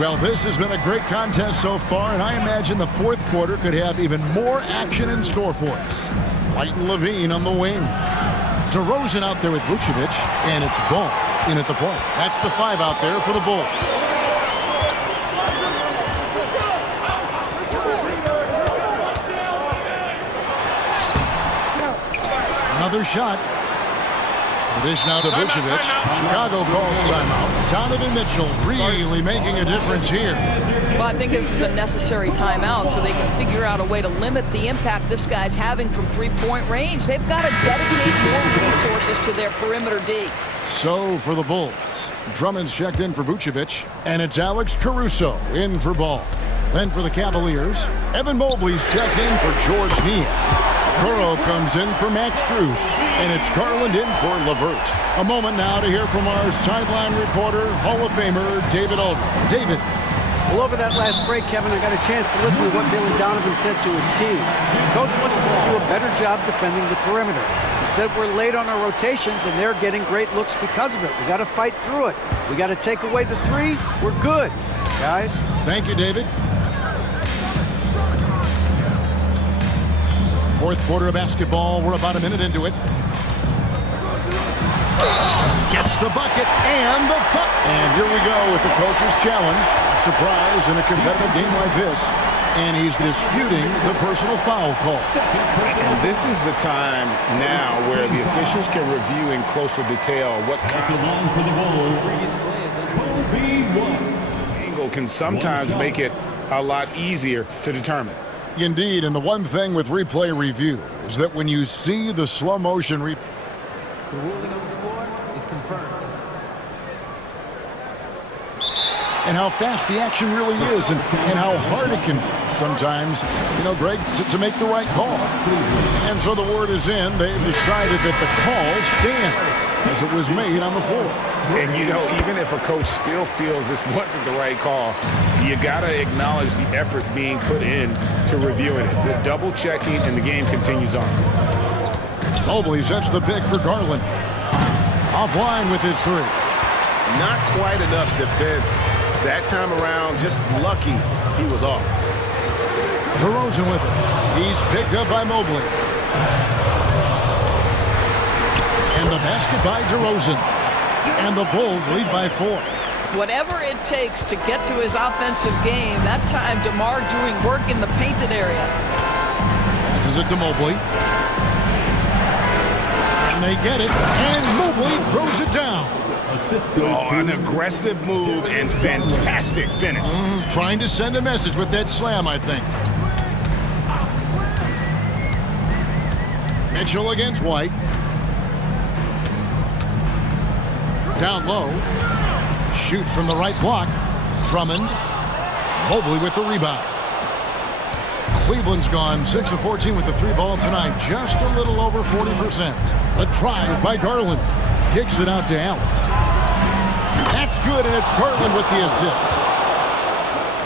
Well, this has been a great contest so far, and I imagine the fourth quarter could have even more action in store for us. White and Levine on the wing. DeRozan out there with Vucevic, and it's Ball in at the point. That's the 5 out there for the Bulls. Another shot. It is now to Vucevic. Chicago calls timeout. Donovan Mitchell really making a difference here. Well, I think this is a necessary timeout so they can figure out a way to limit the impact this guy's having from three-point range. They've got to dedicate more resources to their perimeter D. So for the Bulls, Drummond's checked in for Vucevic, and it's Alex Caruso in for Ball. Then for the Cavaliers, Evan Mobley's checked in for George Niang. Kuro comes in for Max Strus, and it's Garland in for LeVert. A moment now to hear from our sideline reporter, Hall of Famer David Aldridge. David. Well, over that last break, Kevin, I got a chance to listen to what Billy Donovan said to his team. Coach wants them to do a better job defending the perimeter. He said we're late on our rotations, and they're getting great looks because of it. We got to fight through it. We got to take away the 3. We're good, guys. Thank you, David. Fourth quarter of basketball. We're about a minute into it. Gets the bucket and the foul. And here we go with the coach's challenge. Surprise in a competitive game like this. And he's disputing the personal foul call. And this is the time now where the officials can review in closer detail what angle can sometimes make it a lot easier to determine. Indeed, and the one thing with replay review is that when you see the slow motion replay, the ruling on the floor is confirmed. And how fast the action really is, and how hard it can be sometimes, you know, Greg, to make the right call. And so the word is in. They've decided that the call stands as it was made on the floor. And, you know, even if a coach still feels this wasn't the right call, you got to acknowledge the effort being put in to reviewing it. The double checking, and the game continues on. Mobley sets the pick for Garland. Offline with his 3. Not quite enough defense that time around. Just lucky he was off. DeRozan with it. He's picked up by Mobley. And the basket by DeRozan. And the Bulls lead by 4. Whatever it takes to get to his offensive game, that time DeMar doing work in the painted area. Passes it to Mobley. And they get it. And Mobley throws it down. Oh, an aggressive move and fantastic finish. Trying to send a message with that slam, I think. Mitchell against White. Down low. Shoots from the right block. Drummond. Mobley with the rebound. Cleveland's gone 6 of 14 with the 3-ball tonight, just a little over 40%. A drive by Garland. Kicks it out to Allen. That's good, and it's Garland with the assist.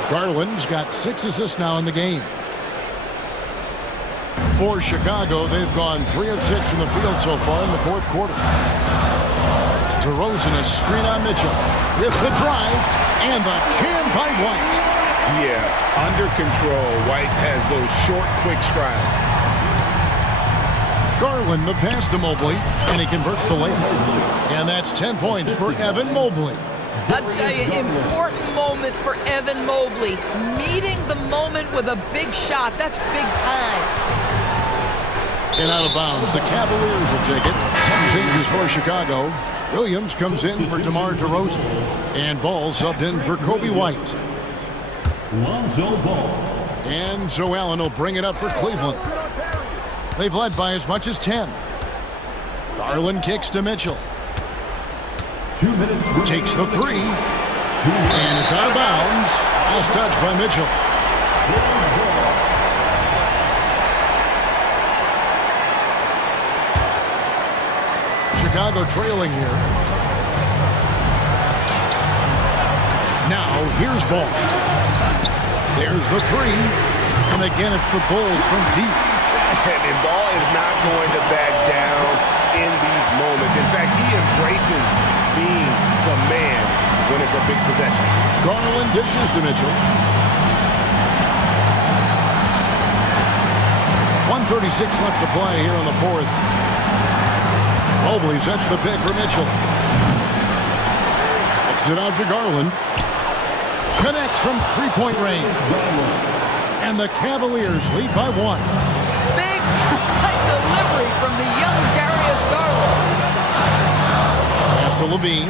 Garland's got 6 assists now in the game. For Chicago, they've gone 3 of 6 from the field so far in the fourth quarter. DeRozan, a screen on Mitchell. With the drive, and the jam by White. Yeah, under control. White has those short, quick strides. Garland, the pass to Mobley, and he converts the layup. And that's 10 points for Evan Mobley. I'll tell you, important moment for Evan Mobley. Meeting the moment with a big shot. That's big time. And out of bounds, the Cavaliers will take it. Some changes for Chicago. Williams comes in for DeMar DeRozan. And Ball subbed in for Kobe White. Lonzo Ball. And so Allen will bring it up for Cleveland. They've led by as much as 10. Garland kicks to Mitchell. 2 minutes. Takes the 3. And it's out of bounds. Last touch by Mitchell. Chicago trailing here. Now here's Ball. There's the 3. And again, it's the Bulls from deep. And Ball is not going to back down in these moments. In fact, he embraces being the man when it's a big possession. Garland dishes to Mitchell. 1:36 left to play here in the fourth. Mobley sets the pick for Mitchell. Kicks it out to Garland. Connects from three-point range. And the Cavaliers lead by 1. Big time delivery from the young Darius Garland. Pass to Levine.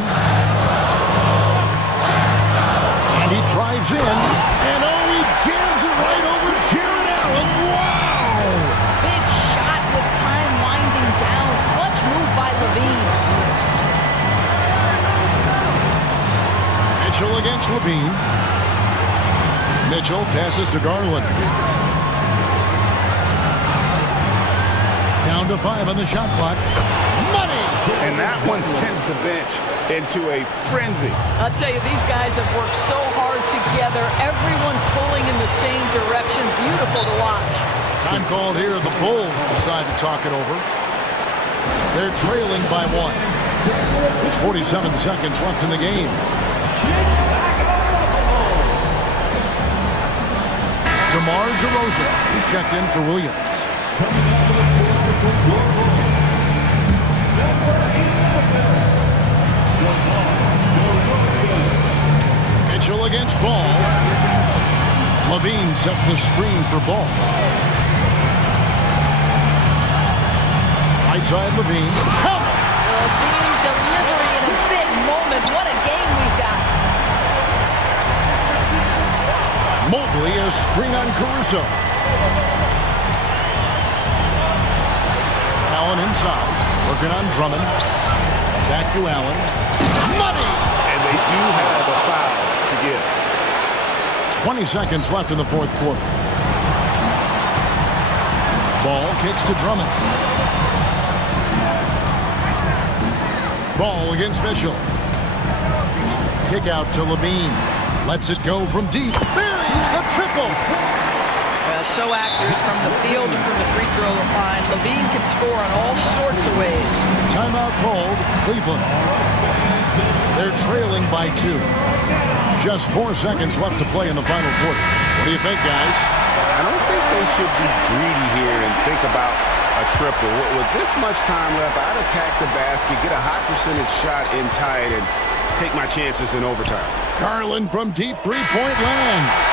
And he drives in. And he jams it right over Jared Allen. Wow! Big shot with time winding down. Clutch move by Levine. Mitchell against Levine. Mitchell passes to Garland. Down to 5 on the shot clock. Money! And that one sends the bench into a frenzy. I'll tell you, these guys have worked so hard together. Everyone pulling in the same direction. Beautiful to watch. Time called here. The Bulls decide to talk it over. They're trailing by 1. There's 47 seconds left in the game. DeMar DeRozan. He's checked in for Williams. Mitchell against Ball. Levine sets the screen for Ball. Right side Levine. Levine delivery in a big moment. What a game we've got. Mobley, a screen on Caruso. Allen inside, working on Drummond. Back to Allen. Money! And they do have a foul to give. 20 seconds left in the fourth quarter. Ball kicks to Drummond. Ball against Mitchell. Kick out to Levine. Lets it go from deep. Buries the triple. So accurate from the field and from the free throw line. Levine can score on all sorts of ways. Timeout called. Cleveland. They're trailing by 2. Just 4 seconds left to play in the final quarter. What do you think, guys? I don't think they should be greedy here and think about a triple. With this much time left, I'd attack the basket, get a high percentage shot in tight, and take my chances in overtime. Garland from deep three-point land.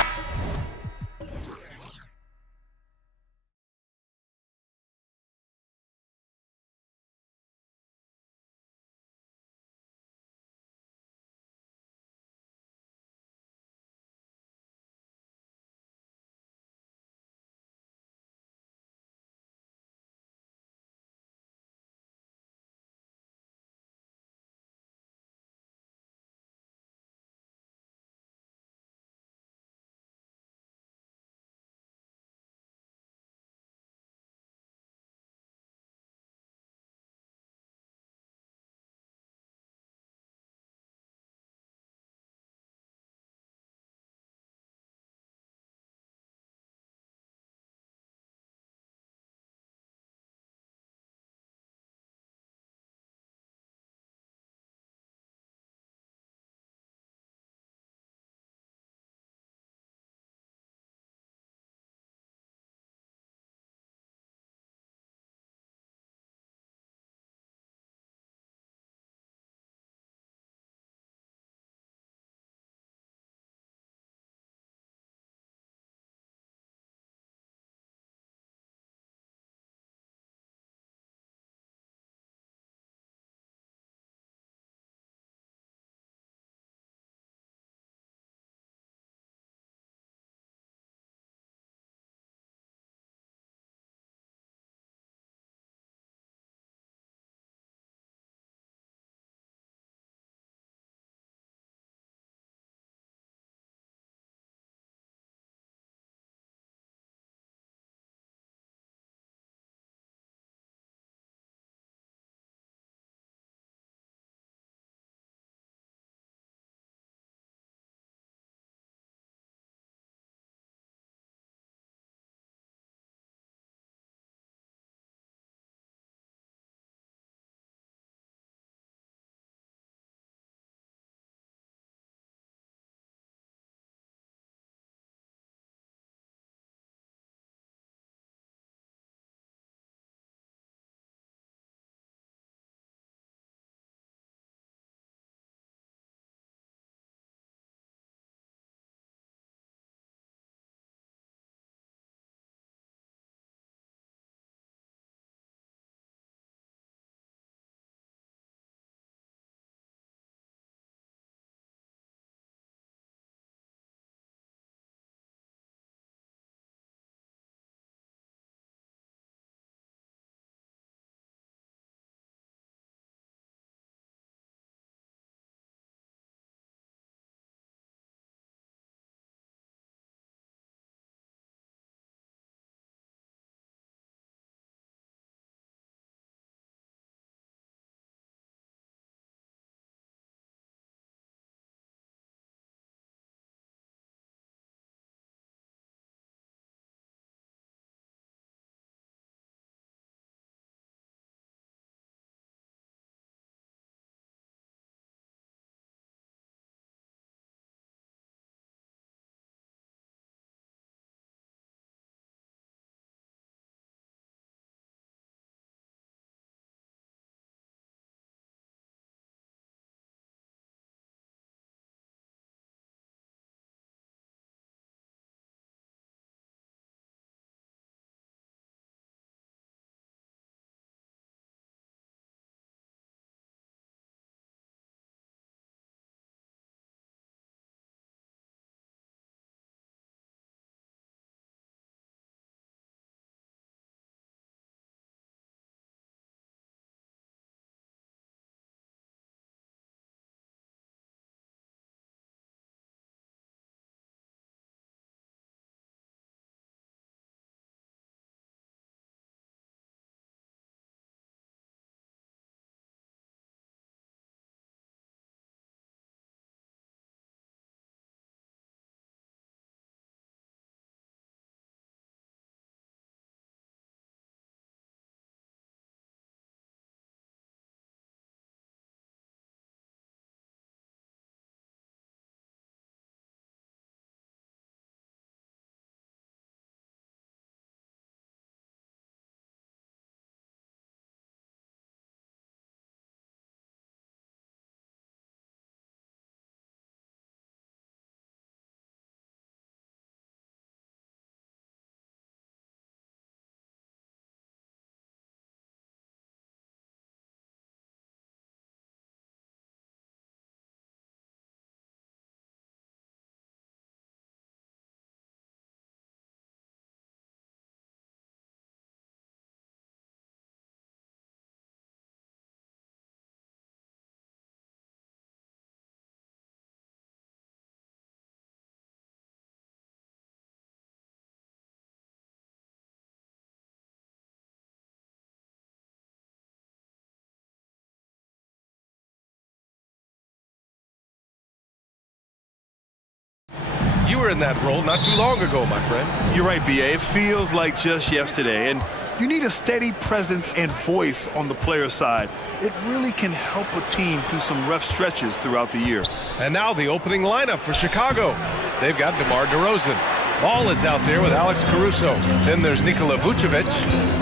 You were in that role not too long ago, my friend. You're right, B.A. It feels like just yesterday. And you need a steady presence and voice on the player side. It really can help a team through some rough stretches throughout the year. And now the opening lineup for Chicago. They've got DeMar DeRozan. Ball is out there with Alex Caruso. Then there's Nikola Vucevic,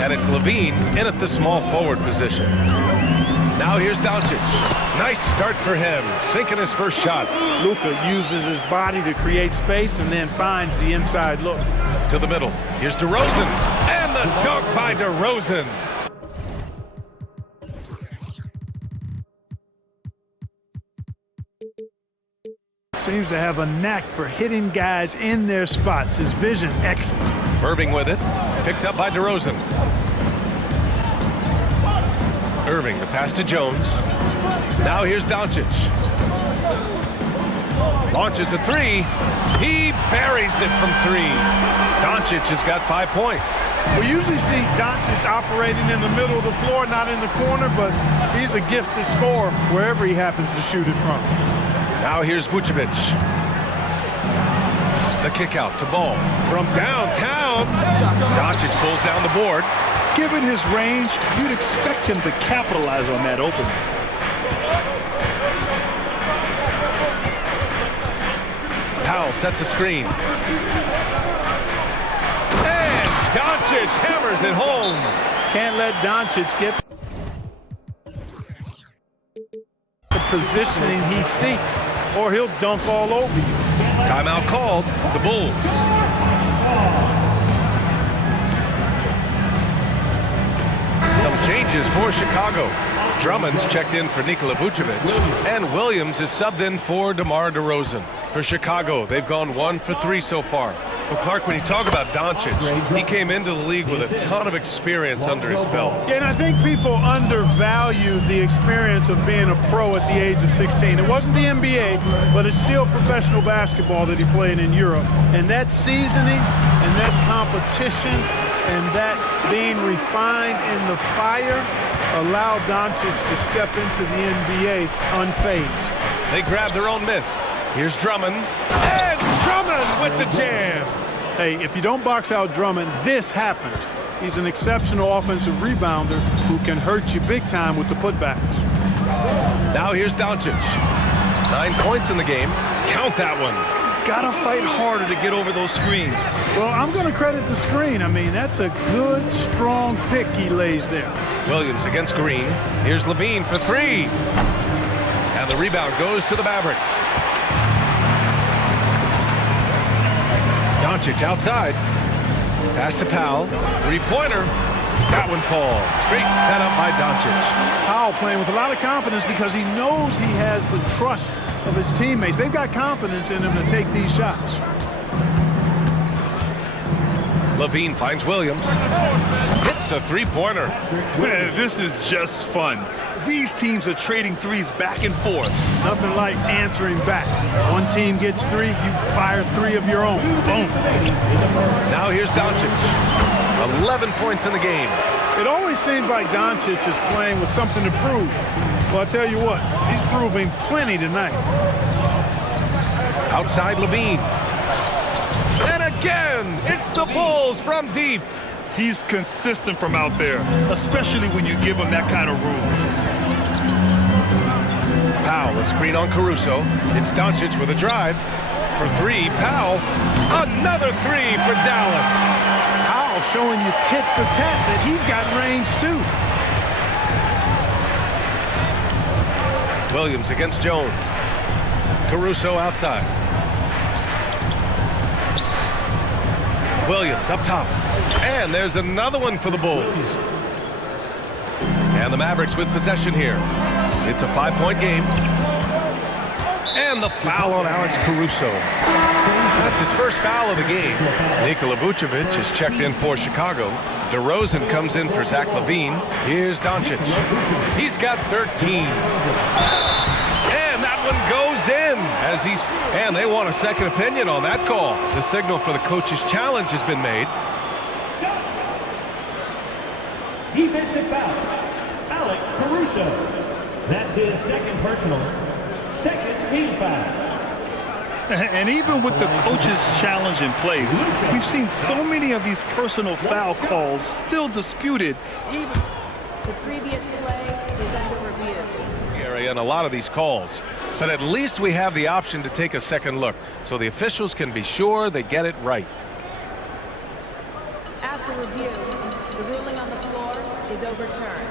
and it's Levine in at the small forward position. Now here's Doncic. Nice start for him, sinking his first shot. Luka uses his body to create space and then finds the inside look. To the middle. Here's DeRozan, and the dunk by DeRozan. Seems to have a knack for hitting guys in their spots. His vision, excellent. Irving with it, picked up by DeRozan. Irving, the pass to Jones. Now here's Doncic. Launches a three. He buries it from three. Doncic has got 5 points. We usually see Doncic operating in the middle of the floor, not in the corner, but he's a gifted scorer wherever he happens to shoot it from. Now here's Vucevic. The kick out to Ball from downtown. Doncic pulls down the board. Given his range, you'd expect him to capitalize on that opening. Powell sets a screen. And Doncic hammers it home. Can't let Doncic get the positioning he seeks, or he'll dunk all over you. Timeout called, the Bulls. Some changes for Chicago. Drummond's checked in for Nikola Vucevic, and Williams is subbed in for DeMar DeRozan. For Chicago, they've gone 1 for 3 so far. Well, Clark, when you talk about Doncic, he came into the league with a ton of experience under his belt. Yeah, and I think people undervalue the experience of being a pro at the age of 16. It wasn't the NBA, but it's still professional basketball that he played in Europe. And that seasoning and that competition and that being refined in the fire allowed Doncic to step into the NBA unfazed. They grab their own miss. Here's Drummond, and Drummond with the jam. Hey, if you don't box out Drummond, this happened. He's an exceptional offensive rebounder who can hurt you big time with the putbacks. Now here's Doncic. 9 points in the game. Count that one. Gotta fight harder to get over those screens. Well, I'm going to credit the screen. I mean, that's a good, strong pick he lays there. Williams against Green. Here's Levine for 3. And the rebound goes to the Mavericks. Doncic outside. Pass to Powell. 3-pointer. That one falls. Great setup by Doncic. Powell playing with a lot of confidence because he knows he has the trust of his teammates. They've got confidence in him to take these shots. Levine finds Williams. Hits a 3-pointer. Man, this is just fun. These teams are trading threes back and forth. Nothing like answering back. One team gets 3, you fire 3 of your own. Boom. Now here's Doncic. 11 points in the game. It always seems like Doncic is playing with something to prove. Well, I tell you what, he's proving plenty tonight. Outside Levine. And again, it's the Bulls from deep. He's consistent from out there, especially when you give him that kind of room. Powell, a screen on Caruso. It's Doncic with a drive. For 3, Powell. Another 3 for Dallas. Powell showing you tit for tat that he's got range too. Williams against Jones. Caruso outside. Williams up top. And there's another one for the Bulls. And the Mavericks with possession here. It's a 5-point game. And the foul on Alex Caruso. That's his first foul of the game. Nikola Vucevic is checked in for Chicago. DeRozan comes in for Zach LaVine. Here's Doncic. He's got 13. And that one goes in and they want a second opinion on that call. The signal for the coach's challenge has been made. Defensive foul, Alex Caruso. That's his second personal, second team foul. And even with the coach's challenge in place, we've seen so many of these personal foul calls still disputed. Even the previous play is under review. Area and a lot of these calls, but at least we have the option to take a second look, so the officials can be sure they get it right. After review, the ruling on the floor is overturned.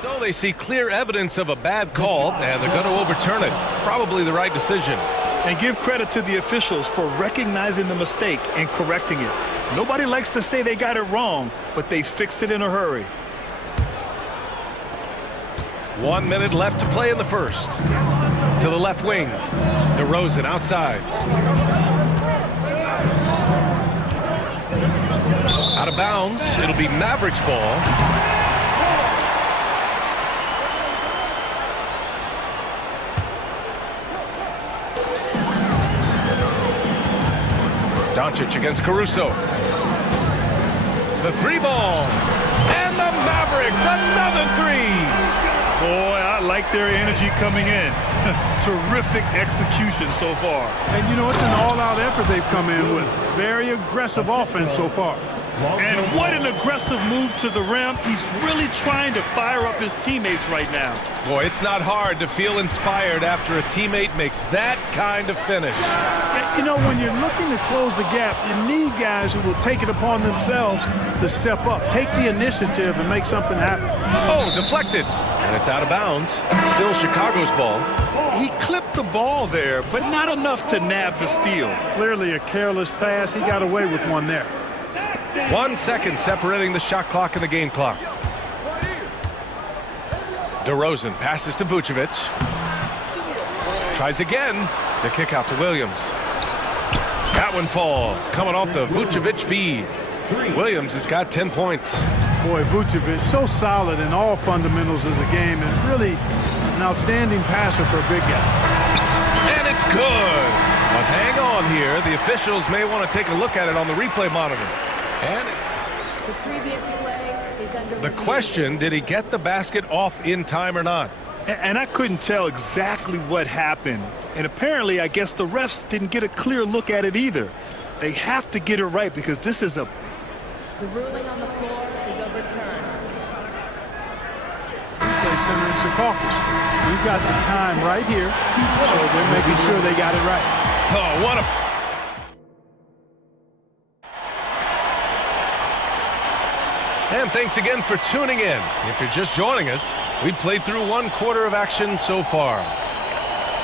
So they see clear evidence of a bad call, and they're going to overturn it. Probably the right decision. And give credit to the officials for recognizing the mistake and correcting it. Nobody likes to say they got it wrong, but they fixed it in a hurry. 1 minute left to play in the first. To the left wing. DeRozan outside. Out of bounds. It'll be Mavericks ball. Doncic against Caruso. The three ball. And the Mavericks, another three. Boy, I like their energy coming in. Terrific execution so far. And you know, it's an all-out effort they've come in with. Very aggressive offense so far. And what an aggressive move to the rim. He's really trying to fire up his teammates right now. Boy, it's not hard to feel inspired after a teammate makes that kind of finish. You know, when you're looking to close the gap, you need guys who will take it upon themselves to step up, take the initiative, and make something happen. Oh, deflected. And it's out of bounds. Still Chicago's ball. He clipped the ball there, but not enough to nab the steal. Clearly a careless pass. He got away with one there. 1 second separating the shot clock and the game clock. DeRozan passes to Vucevic. Tries again. The kick out to Williams. That one falls, coming off the Vucevic feed. Williams has got 10 points. Boy, Vucevic, so solid in all fundamentals of the game, and really an outstanding passer for a big guy. And it's good. But hang on here. The officials may want to take a look at it on the replay monitor. And the previous play is under the question, did he get the basket off in time or not? And I couldn't tell exactly what happened. And apparently, I guess the refs didn't get a clear look at it either. They have to get it right because this is a... The ruling on the floor is overturned. Replay center in Secaucus. We've got the time right here, so they're making sure they got it right. Oh, what a... And thanks again for tuning in. If you're just joining us, we played through 1 quarter of action so far.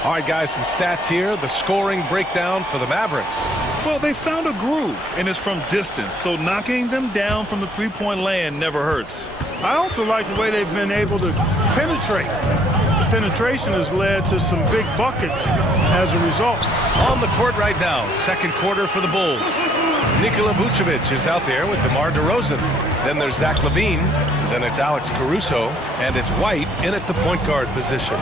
All right, guys, some stats here. The scoring breakdown for the Mavericks. Well, they found a groove, and it's from distance, so knocking them down from the three-point land never hurts. I also like the way they've been able to penetrate. The penetration has led to some big buckets as a result. On the court right now, second quarter for the Bulls. Nikola Vucevic is out there with DeMar DeRozan. Then there's Zach LaVine. Then it's Alex Caruso. And it's White in at the point guard position.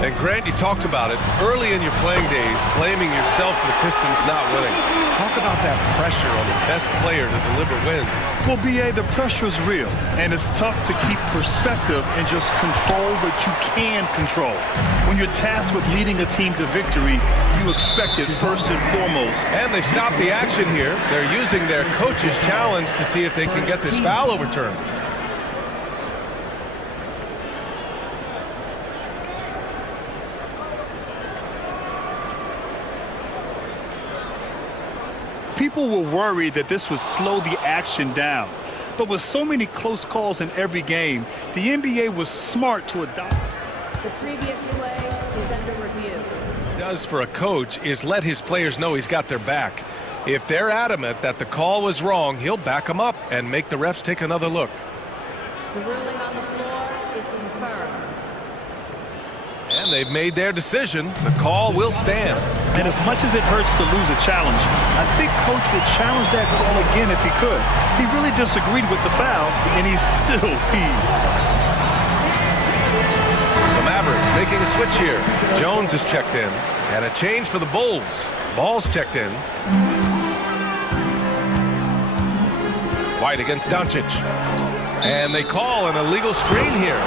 And Grant, you talked about it early in your playing days, blaming yourself for the Pistons not winning. Talk about that pressure on the best player to deliver wins. Well, B.A., the pressure is real, and it's tough to keep perspective and just control what you can control. When you're tasked with leading a team to victory, you expect it first and foremost. And they've stopped the action here. They're using their coach's challenge to see if they can get this foul overturned. People were worried that this would slow the action down. But with so many close calls in every game, the NBA was smart to adopt. The previous play is under review. What it does for a coach is let his players know he's got their back. If they're adamant that the call was wrong, he'll back them up and make the refs take another look. The ruling on the floor is confirmed. And they've made their decision. The call will stand. And as much as it hurts to lose a challenge, I think Coach would challenge that call again if he could. He really disagreed with the foul, and he's still peeved. The Mavericks making a switch here. Jones is checked in. And a change for the Bulls. Ball's checked in. White against Doncic. And they call an illegal screen here.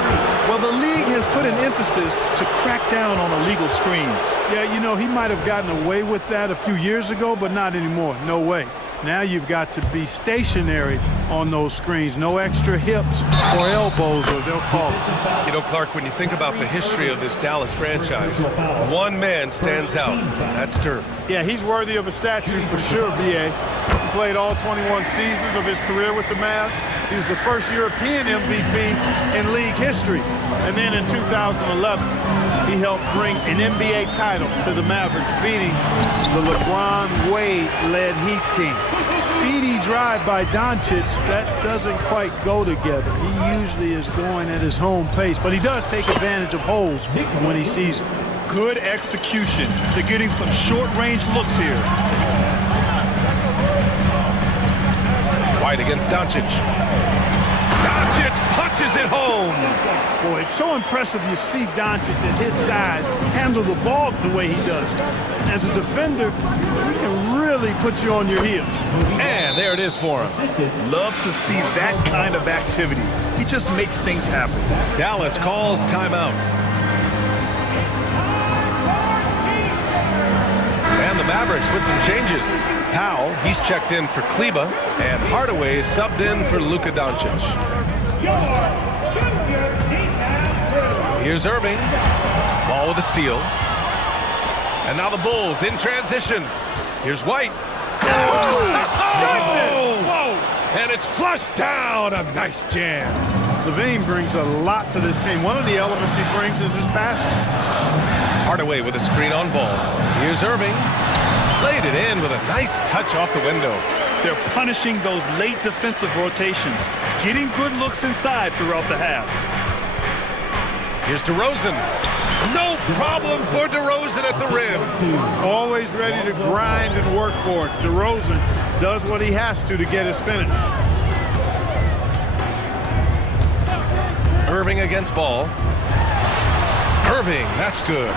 Well, the league has put an emphasis to crack down on illegal screens. Yeah, you know, he might have gotten away with that a few years ago, but not anymore. No way. Now you've got to be stationary on those screens. No extra hips or elbows, or they'll call it. You know, Clark, when you think about the history of this Dallas franchise, one man stands out. That's Dirk. Yeah, he's worthy of a statue for sure, B.A. He played all 21 seasons of his career with the Mavs. He was the first European MVP in league history. And then in 2011, he helped bring an NBA title to the Mavericks, beating the LeBron Wade-led Heat team. Speedy drive by Doncic, that doesn't quite go together. He usually is going at his home pace, but he does take advantage of holes when he sees them. Good execution. They're getting some short-range looks here. White against Doncic. Doncic punches it home. Boy, it's so impressive you see Doncic at his size handle the ball the way he does. As a defender, he can really put you on your heels. And there it is for him. Love to see that kind of activity. He just makes things happen. Dallas calls timeout. And the Mavericks with some changes. Powell, he's checked in for Kleba, and Hardaway subbed in for Luka Doncic. Here's Irving. Ball with a steal. And now the Bulls in transition. Here's White. Whoa! And it's flushed down. A nice jam. LaVine brings a lot to this team. One of the elements he brings is his passing. Hardaway with a screen on ball. Here's Irving. Laid it in with a nice touch off the window. They're punishing those late defensive rotations, getting good looks inside throughout the half. Here's DeRozan. No problem for DeRozan at the rim. Always ready to grind and work for it. DeRozan does what he has to get his finish. Irving against Ball. Irving, that's good.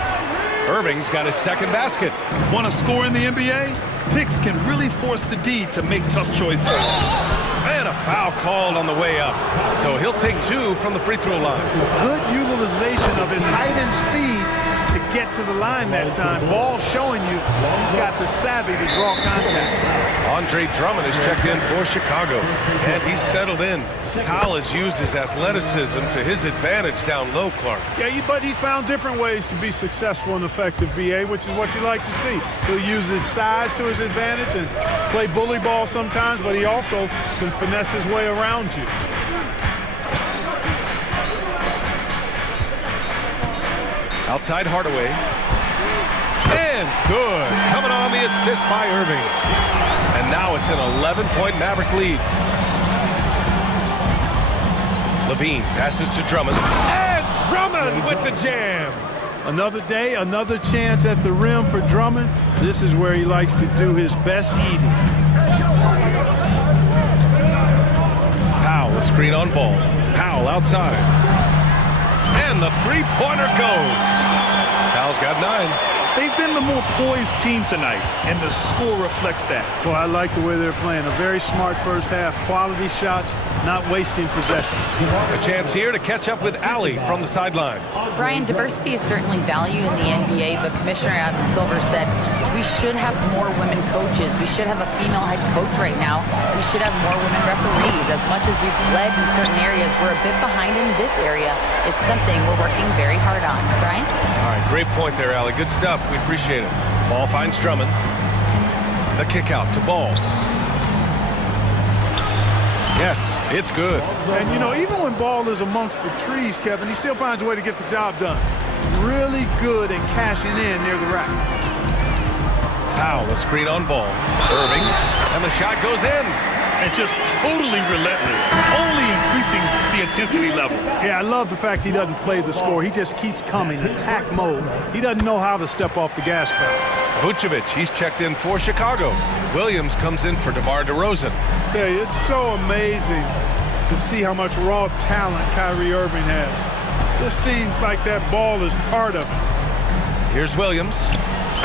Irving's got his second basket. Want to score in the NBA? Picks can really force the D to make tough choices. And a foul called on the way up. So he'll take two from the free throw line. Good utilization of his height and speed to get to the line that time. Ball showing you he's got the savvy to draw contact. Andre Drummond is checked in for Chicago, and he's settled in. Powell has used his athleticism to his advantage down low, Clark. Yeah, but he's found different ways to be successful and effective, BA, which is what you like to see. He'll use his size to his advantage and play bully ball sometimes, but he also can finesse his way around you. Outside Hardaway. And good. Coming on the assist by Irving. And now it's an 11-point Maverick lead. LaVine passes to Drummond. And Drummond with the jam. Another day, another chance at the rim for Drummond. This is where he likes to do his best eating. Powell, a screen on Ball. Powell outside. And the three-pointer goes. Powell's got 9. They've been the more poised team tonight, and the score reflects that. Well, I like the way they're playing. A very smart first half. Quality shots, not wasting possession. A chance here to catch up with Allie from the sideline. Brian, diversity is certainly valued in the NBA, but Commissioner Adam Silver said we should have more women coaches. We should have a female head coach right now. We should have more women referees. As much as we've led in certain areas, we're a bit behind in this area. It's something we're working very hard on. Brian? All right, great point there, Allie. Good stuff. We appreciate it. Ball finds Drummond. The kick out to Ball. Yes, it's good. And, you know, even when Ball is amongst the trees, Kevin, he still finds a way to get the job done. Really good at cashing in near the rack. Powell, a screen on Ball. Irving, and the shot goes in. And just totally relentless, only increasing the intensity level. Yeah, I love the fact he doesn't play the score. He just keeps coming, attack mode. He doesn't know how to step off the gas pedal. Vucevic, he's checked in for Chicago. Williams comes in for DeMar DeRozan. I tell you, it's so amazing to see how much raw talent Kyrie Irving has. Just seems like that ball is part of it. Here's Williams.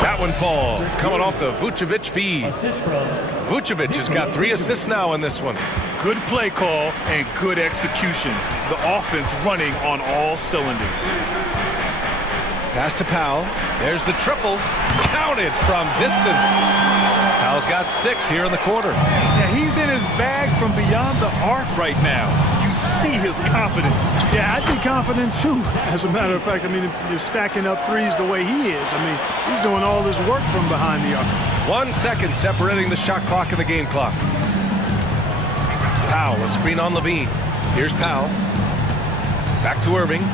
That one falls, coming off the Vucevic feed. Vucevic has got 3 assists now in this one. Good play call and good execution. The offense running on all cylinders. Pass to Powell. There's the triple. Counted from distance. Powell's got 6 here in the quarter. Yeah, he's in his bag from beyond the arc right now. You see his confidence. Yeah, I'd be confident too. As a matter of fact, I mean, if you're stacking up threes the way he is, I mean, he's doing all this work from behind the arc. 1 second separating the shot clock and the game clock. Powell, a screen on Levine. Here's Powell. Back to Irving.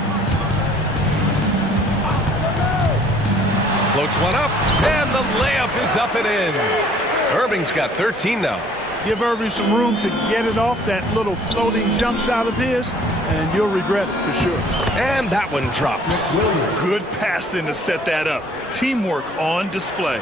Floats one up, and the layup is up and in. Irving's got 13 now. Give Irving some room to get it off that little floating jump shot of his, and you'll regret it for sure. And that one drops. Good passing to set that up. Teamwork on display.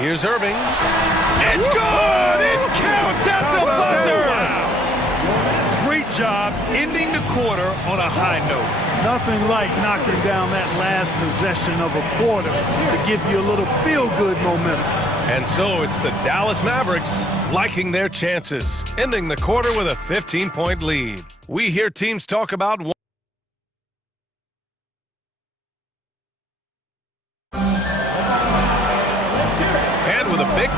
Here's Irving. It's good! It counts at the buzzer! Wow. Great job ending the quarter on a high note. Nothing like knocking down that last possession of a quarter to give you a little feel-good momentum. And so it's the Dallas Mavericks liking their chances, ending the quarter with a 15-point lead. We hear teams talk about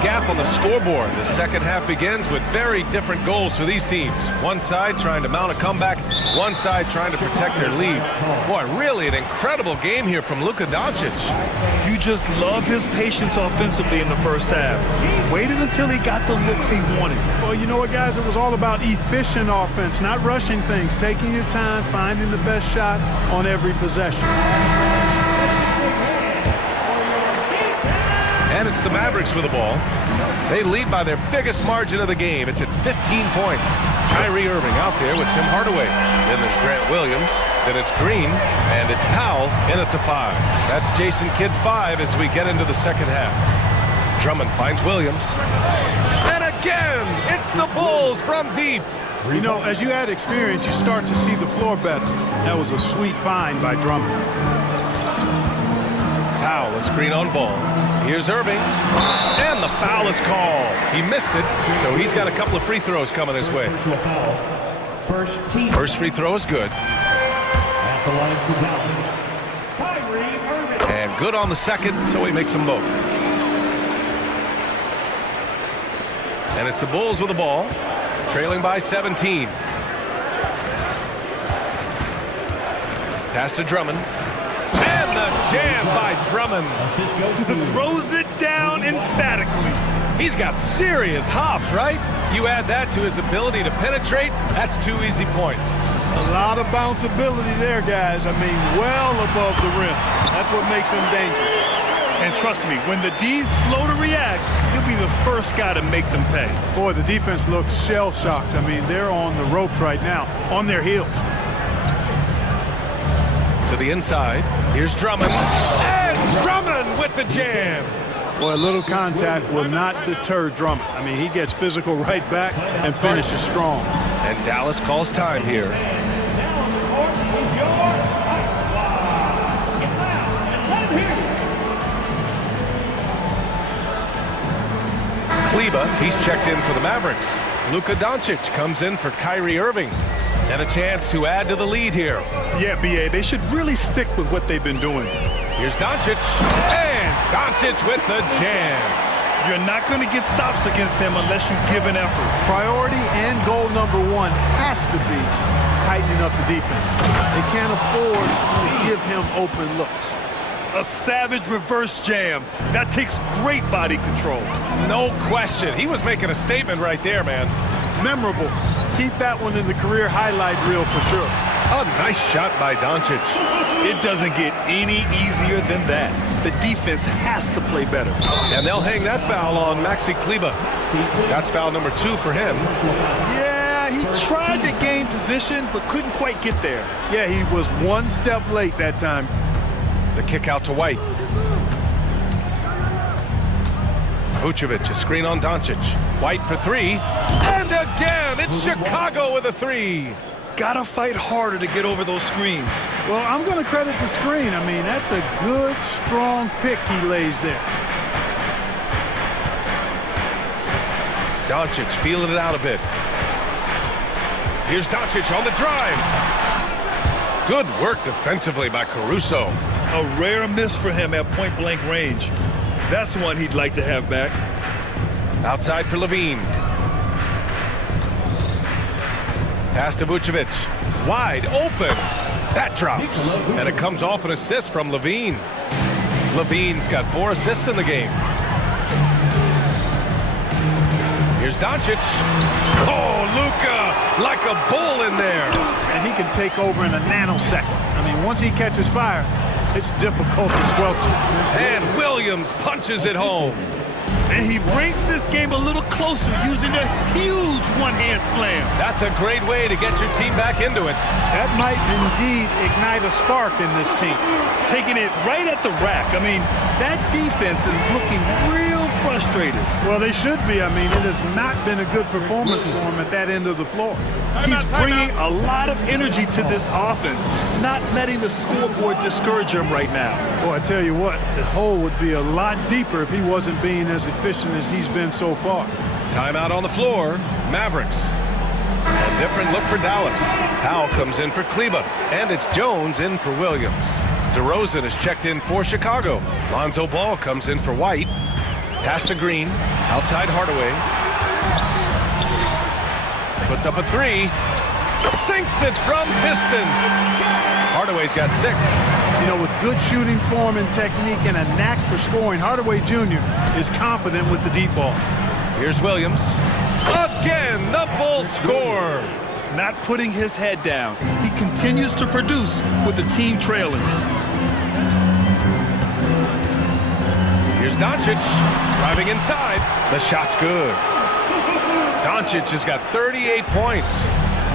gap on the scoreboard. The second half begins with very different goals for these teams. One side trying to mount a comeback, one side trying to protect their lead. Boy, really an incredible game here from Luka Doncic. You just love his patience offensively in the first half. Waited until he got the looks he wanted. Well, you know what, guys? It was all about efficient offense, not rushing things, taking your time, finding the best shot on every possession. And it's the Mavericks with the ball. They lead by their biggest margin of the game. It's at 15 points. Kyrie Irving out there with Tim Hardaway. Then there's Grant Williams. Then it's Green. And it's Powell in at the 5. That's Jason Kidd's 5 as we get into the second half. Drummond finds Williams. And again, it's the Bulls from deep. You know, as you add experience, you start to see the floor better. That was a sweet find by Drummond. Powell, a screen on ball. Here's Irving, and the foul is called. He missed it, so he's got a couple of free throws coming his way. First free throw is good. And good on the second, so he makes them both. And it's the Bulls with the ball, trailing by 17. Pass to Drummond. The jam by Drummond. Throws it down emphatically. He's got serious hops, right? You add that to his ability to penetrate, that's 2 easy points. A lot of bounceability there, guys. I mean, well above the rim. That's what makes him dangerous. And trust me, when the D's slow to react, he'll be the first guy to make them pay. Boy, the defense looks shell-shocked. I mean, they're on the ropes right now, on their heels. To the inside. Here's Drummond. And Drummond with the jam. Boy, a little contact will not deter Drummond. I mean, he gets physical right back and finishes strong. And Dallas calls time here. Kleba, he's checked in for the Mavericks. Luka Doncic comes in for Kyrie Irving. And a chance to add to the lead here. Yeah, B.A., they should really stick with what they've been doing. Here's Doncic. And Doncic with the jam. You're not going to get stops against him unless you give an effort. Priority and goal number 1 has to be tightening up the defense. They can't afford to give him open looks. A savage reverse jam. That takes great body control. No question. He was making a statement right there, man. Memorable. Keep that one in the career highlight reel for sure. A nice shot by Doncic. It doesn't get any easier than that. The defense has to play better. And they'll hang that foul on Maxi Kleba. That's foul number 2 for him. Yeah, he tried to gain position, but couldn't quite get there. Yeah, he was 1 step late that time. The kick out to White. Vucevic, a screen on Doncic. White for 3. And again, it's Chicago with a 3. Gotta fight harder to get over those screens. Well, I'm going to credit the screen. I mean, that's a good, strong pick he lays there. Doncic feeling it out a bit. Here's Doncic on the drive. Good work defensively by Caruso. A rare miss for him at point-blank range. That's one he'd like to have back. Outside for Levine. Pass to Vucevic. Wide open. That drops. And it comes off an assist from Levine. Levine's got 4 assists in the game. Here's Doncic. Oh, Luka, like a bull in there. And he can take over in a nanosecond. I mean, once he catches fire, it's difficult to squelch it. And Williams punches it home. And he brings this game a little closer using a huge one-hand slam. That's a great way to get your team back into it. That might indeed ignite a spark in this team. Taking it right at the rack. I mean, that defense is looking real frustrated. Well, they should be. I mean, it has not been a good performance for him at that end of the floor. He's bringing a lot of energy to this offense, not letting the scoreboard discourage him right now. Well, I tell you what, the hole would be a lot deeper if he wasn't being as efficient as he's been so far. Timeout on the floor. Mavericks. A different look for Dallas. Powell comes in for Kleba, and it's Jones in for Williams. DeRozan is checked in for Chicago. Lonzo Ball comes in for White. Pass to Green. Outside Hardaway. Puts up a 3. Sinks it from distance. Hardaway's got 6. You know, with good shooting form and technique and a knack for scoring, Hardaway Jr. is confident with the deep ball. Here's Williams. Again, the Bulls score. Not putting his head down. He continues to produce with the team trailing. Here's Doncic driving inside. The shot's good. Doncic has got 38 points.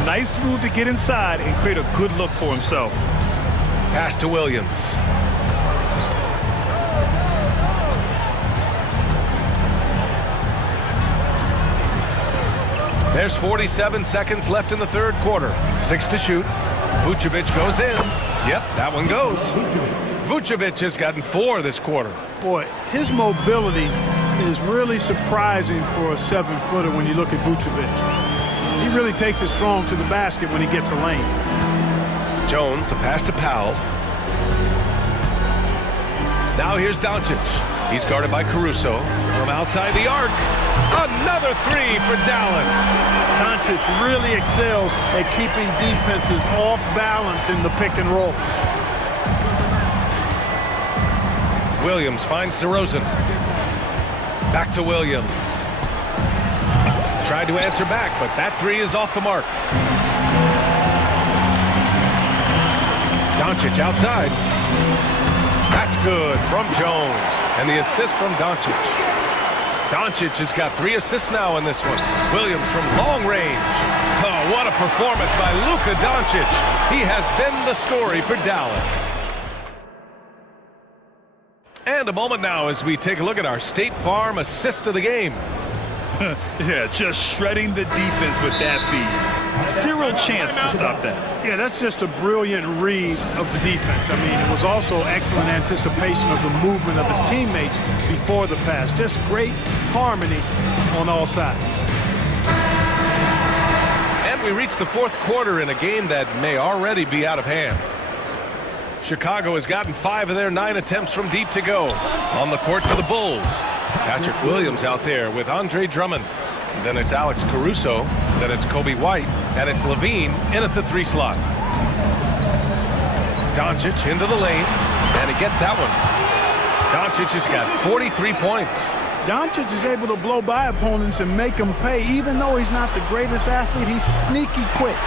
Nice move to get inside and create a good look for himself. Pass to Williams. There's 47 seconds left in the third quarter. 6 to shoot. Vucevic goes in. Yep, that one goes. Vucevic has gotten 4 this quarter. Boy, his mobility is really surprising for a 7-footer when you look at Vucevic. He really takes it strong to the basket when he gets a lane. Jones, the pass to Powell. Now here's Doncic. He's guarded by Caruso. From outside the arc. Another 3 for Dallas. Doncic really excels at keeping defenses off balance in the pick and roll. Williams finds DeRozan. Back to Williams. Tried to answer back, but that 3 is off the mark. Doncic outside. That's good from Jones. And the assist from Doncic. Doncic has got 3 assists now in this one. Williams from long range. Oh, what a performance by Luka Doncic. He has been the story for Dallas. And a moment now as we take a look at our State Farm assist of the game. Yeah, just shredding the defense with that feed. Zero chance to stop that. Yeah, that's just a brilliant read of the defense. I mean, it was also excellent anticipation of the movement of his teammates before the pass. Just great harmony on all sides. And we reach the fourth quarter in a game that may already be out of hand. Chicago has gotten 5 of their 9 attempts from deep to go. On the court for the Bulls. Patrick Williams out there with Andre Drummond. Then it's Alex Caruso. Then it's Kobe White. And it's Levine in at the 3 slot. Doncic into the lane. And he gets that one. Doncic has got 43 points. Doncic is able to blow by opponents and make them pay. Even though he's not the greatest athlete, he's sneaky quick.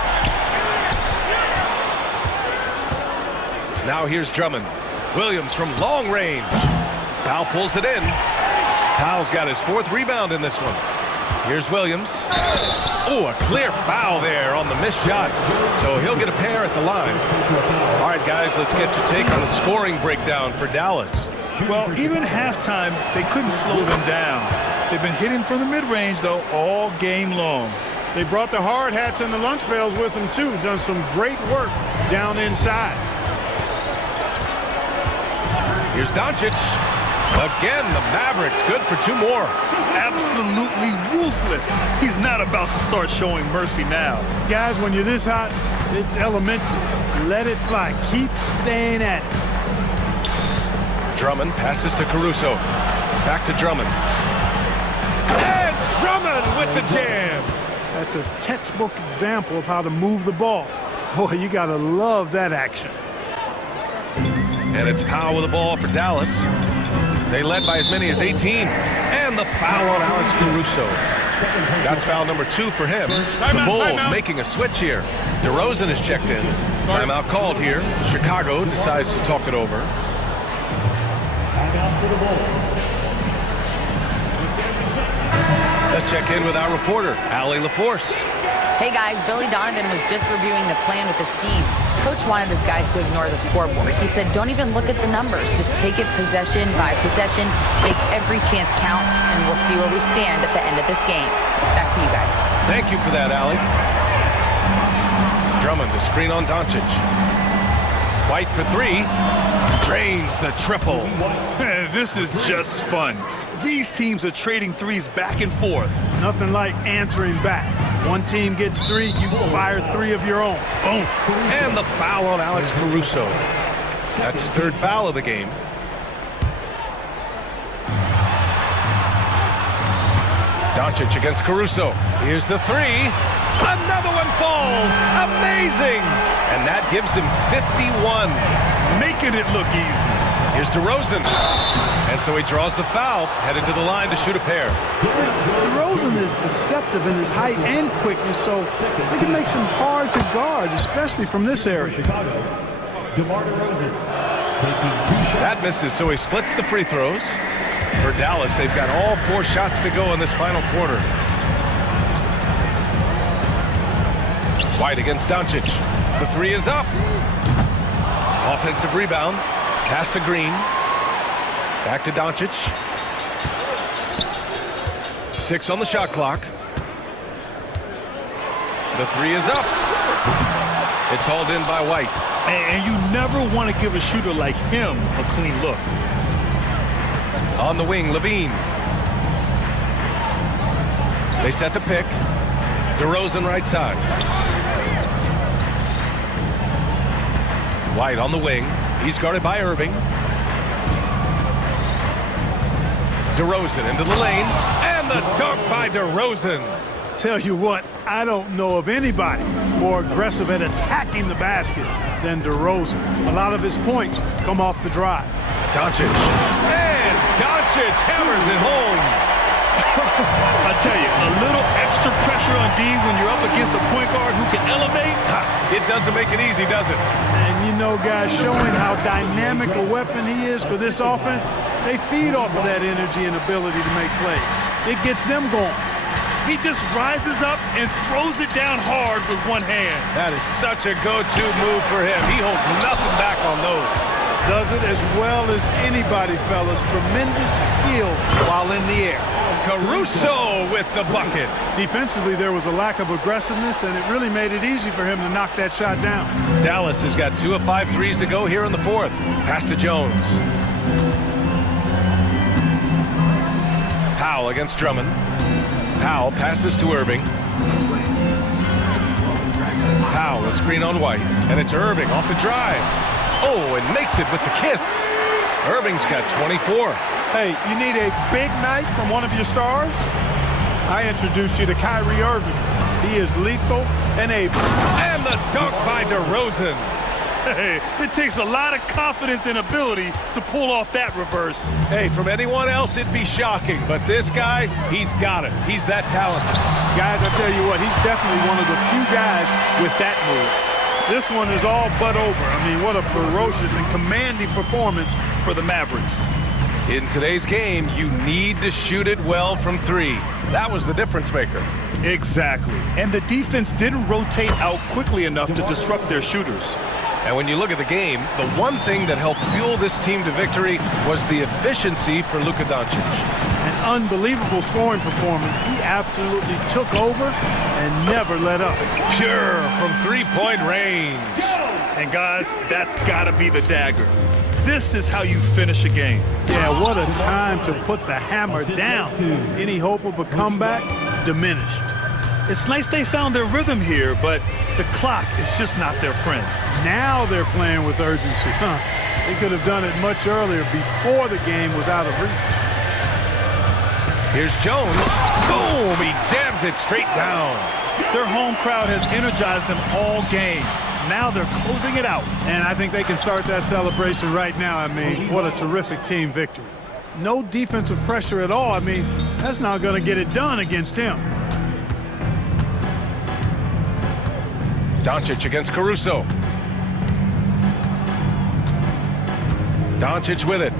Now here's Drummond. Williams from long range. Powell pulls it in. Powell's got his 4th rebound in this one. Here's Williams. Oh, a clear foul there on the missed shot. So he'll get a pair at the line. All right, guys, let's get your take on the scoring breakdown for Dallas. Well, even halftime, they couldn't slow them down. They've been hitting from the mid-range, though, all game long. They brought the hard hats and the lunch pails with them, too. Done some great work down inside. Here's Doncic. Again, the Mavericks good for 2 more. Absolutely ruthless. He's not about to start showing mercy now. Guys, when you're this hot, it's elementary. Let it fly. Keep staying at it. Drummond passes to Caruso. Back to Drummond. And Drummond with the jam. That's a textbook example of how to move the ball. Boy, you gotta love that action. And it's Powell with the ball for Dallas. They led by as many as 18. And the foul on Alex Caruso. That's foul number 2 for him. The Bulls making a switch here. DeRozan is checked in. Timeout called here. Chicago decides to talk it over. Let's check in with our reporter, Allie LaForce. Hey guys, Billy Donovan was just reviewing the plan with his team. Coach wanted his guys to ignore the scoreboard. He said, don't even look at the numbers. Just take it possession by possession, make every chance count, and we'll see where we stand at the end of this game. Back to you guys. Thank you for that, Allie. Drummond, the screen on Doncic. White for 3. Drains the triple. This is just fun. These teams are trading threes back and forth. Nothing like answering back. One team gets 3, you fire 3 of your own. Boom. And the foul on Alex Caruso. That's his 3rd foul of the game. Doncic against Caruso. Here's the 3. Another one falls. Amazing. And that gives him 51. Making it look easy. Here's DeRozan. And so he draws the foul, headed to the line to shoot a pair. DeRozan is deceptive in his height and quickness, so it can make him hard to guard, especially from this area. That misses, so he splits the free throws. For Dallas, they've got all 4 shots to go in this final quarter. White against Doncic. The 3 is up. Offensive rebound. Pass to Green. Back to Doncic. 6 on the shot clock. The 3 is up. It's hauled in by White. And you never want to give a shooter like him a clean look. On the wing, Levine. They set the pick. DeRozan right side. White on the wing. He's guarded by Irving. DeRozan into the lane. And the dunk by DeRozan. Tell you what, I don't know of anybody more aggressive at attacking the basket than DeRozan. A lot of his points come off the drive. Doncic. And Doncic hammers it home. I tell you, a little extra pressure on D when you're up against a point guard who can elevate. It doesn't make it easy, does it? And you know, guys, showing how dynamic a weapon he is for this offense, they feed off of that energy and ability to make plays. It gets them going. He just rises up and throws it down hard with one hand. That is such a go-to move for him. He holds nothing back on those. Does it as well as anybody, fellas. Tremendous skill while in the air. Caruso with the bucket. Defensively, there was a lack of aggressiveness, and it really made it easy for him to knock that shot down. Dallas has got 2 of 5 threes to go here in the 4th. Pass to Jones. Powell against Drummond. Powell passes to Irving. Powell, a screen on White. And it's Irving off the drive. Oh, and makes it with the kiss. Irving's got 24. Hey, you need a big night from one of your stars? I introduce you to Kyrie Irving. He is lethal and able. And the dunk by DeRozan. Hey, it takes a lot of confidence and ability to pull off that reverse. Hey, from anyone else, it'd be shocking. But this guy, he's got it. He's that talented. Guys, I tell you what, he's definitely one of the few guys with that move. This one is all but over. I mean, what a ferocious and commanding performance for the Mavericks. In today's game, you need to shoot it well from 3. That was the difference maker. Exactly. And the defense didn't rotate out quickly enough to disrupt their shooters. And when you look at the game, the one thing that helped fuel this team to victory was the efficiency for Luka Doncic. An unbelievable scoring performance. He absolutely took over and never let up. Pure from three-point range. And guys, that's got to be the dagger. This is how you finish a game. Yeah, what a time to put the hammer down. Any hope of a comeback diminished. It's nice they found their rhythm here, but the clock is just not their friend. Now they're playing with urgency. They could have done it much earlier before the game was out of reach. Here's Jones. Boom! He jams it straight down. Their home crowd has energized them all game. Now they're closing it out. And I think they can start that celebration right now. I mean, what a terrific team victory. No defensive pressure at all. I mean, that's not going to get it done against him. Doncic against Caruso. Doncic with it.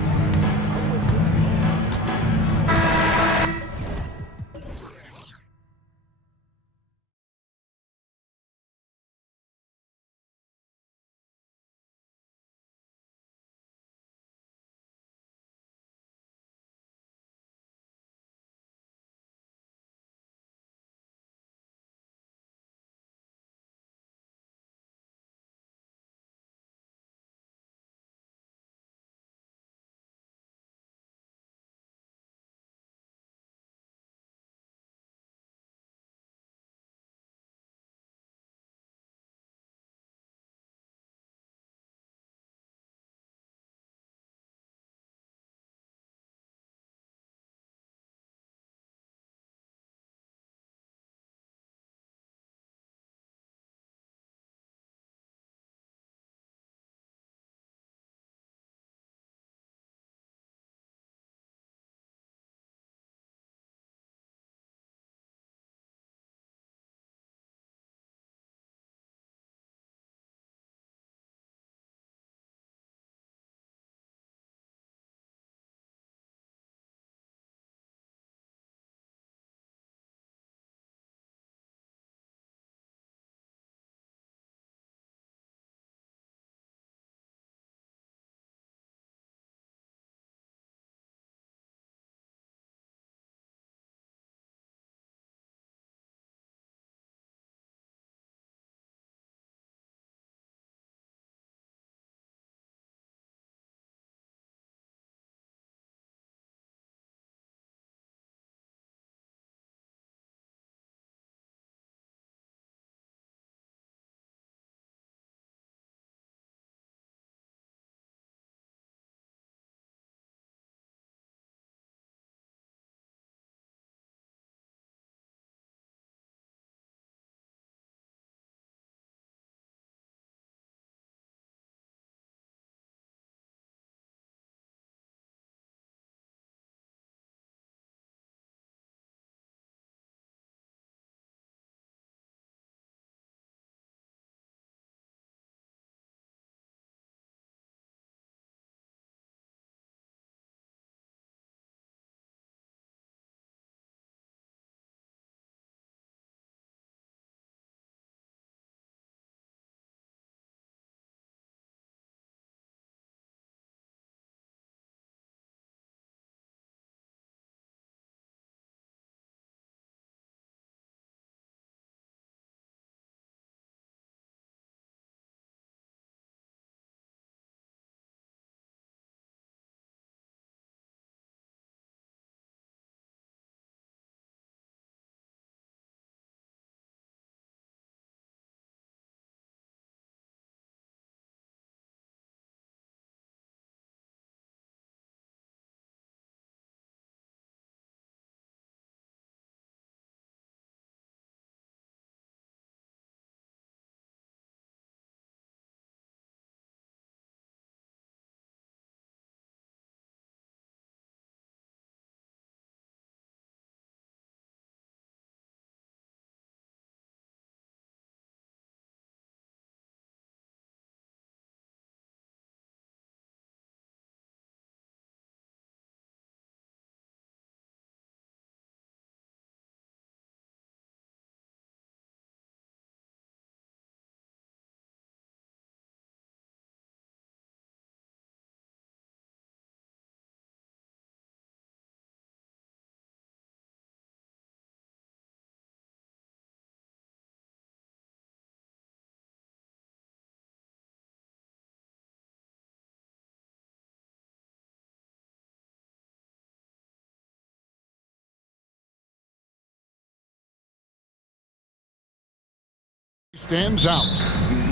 Stands out.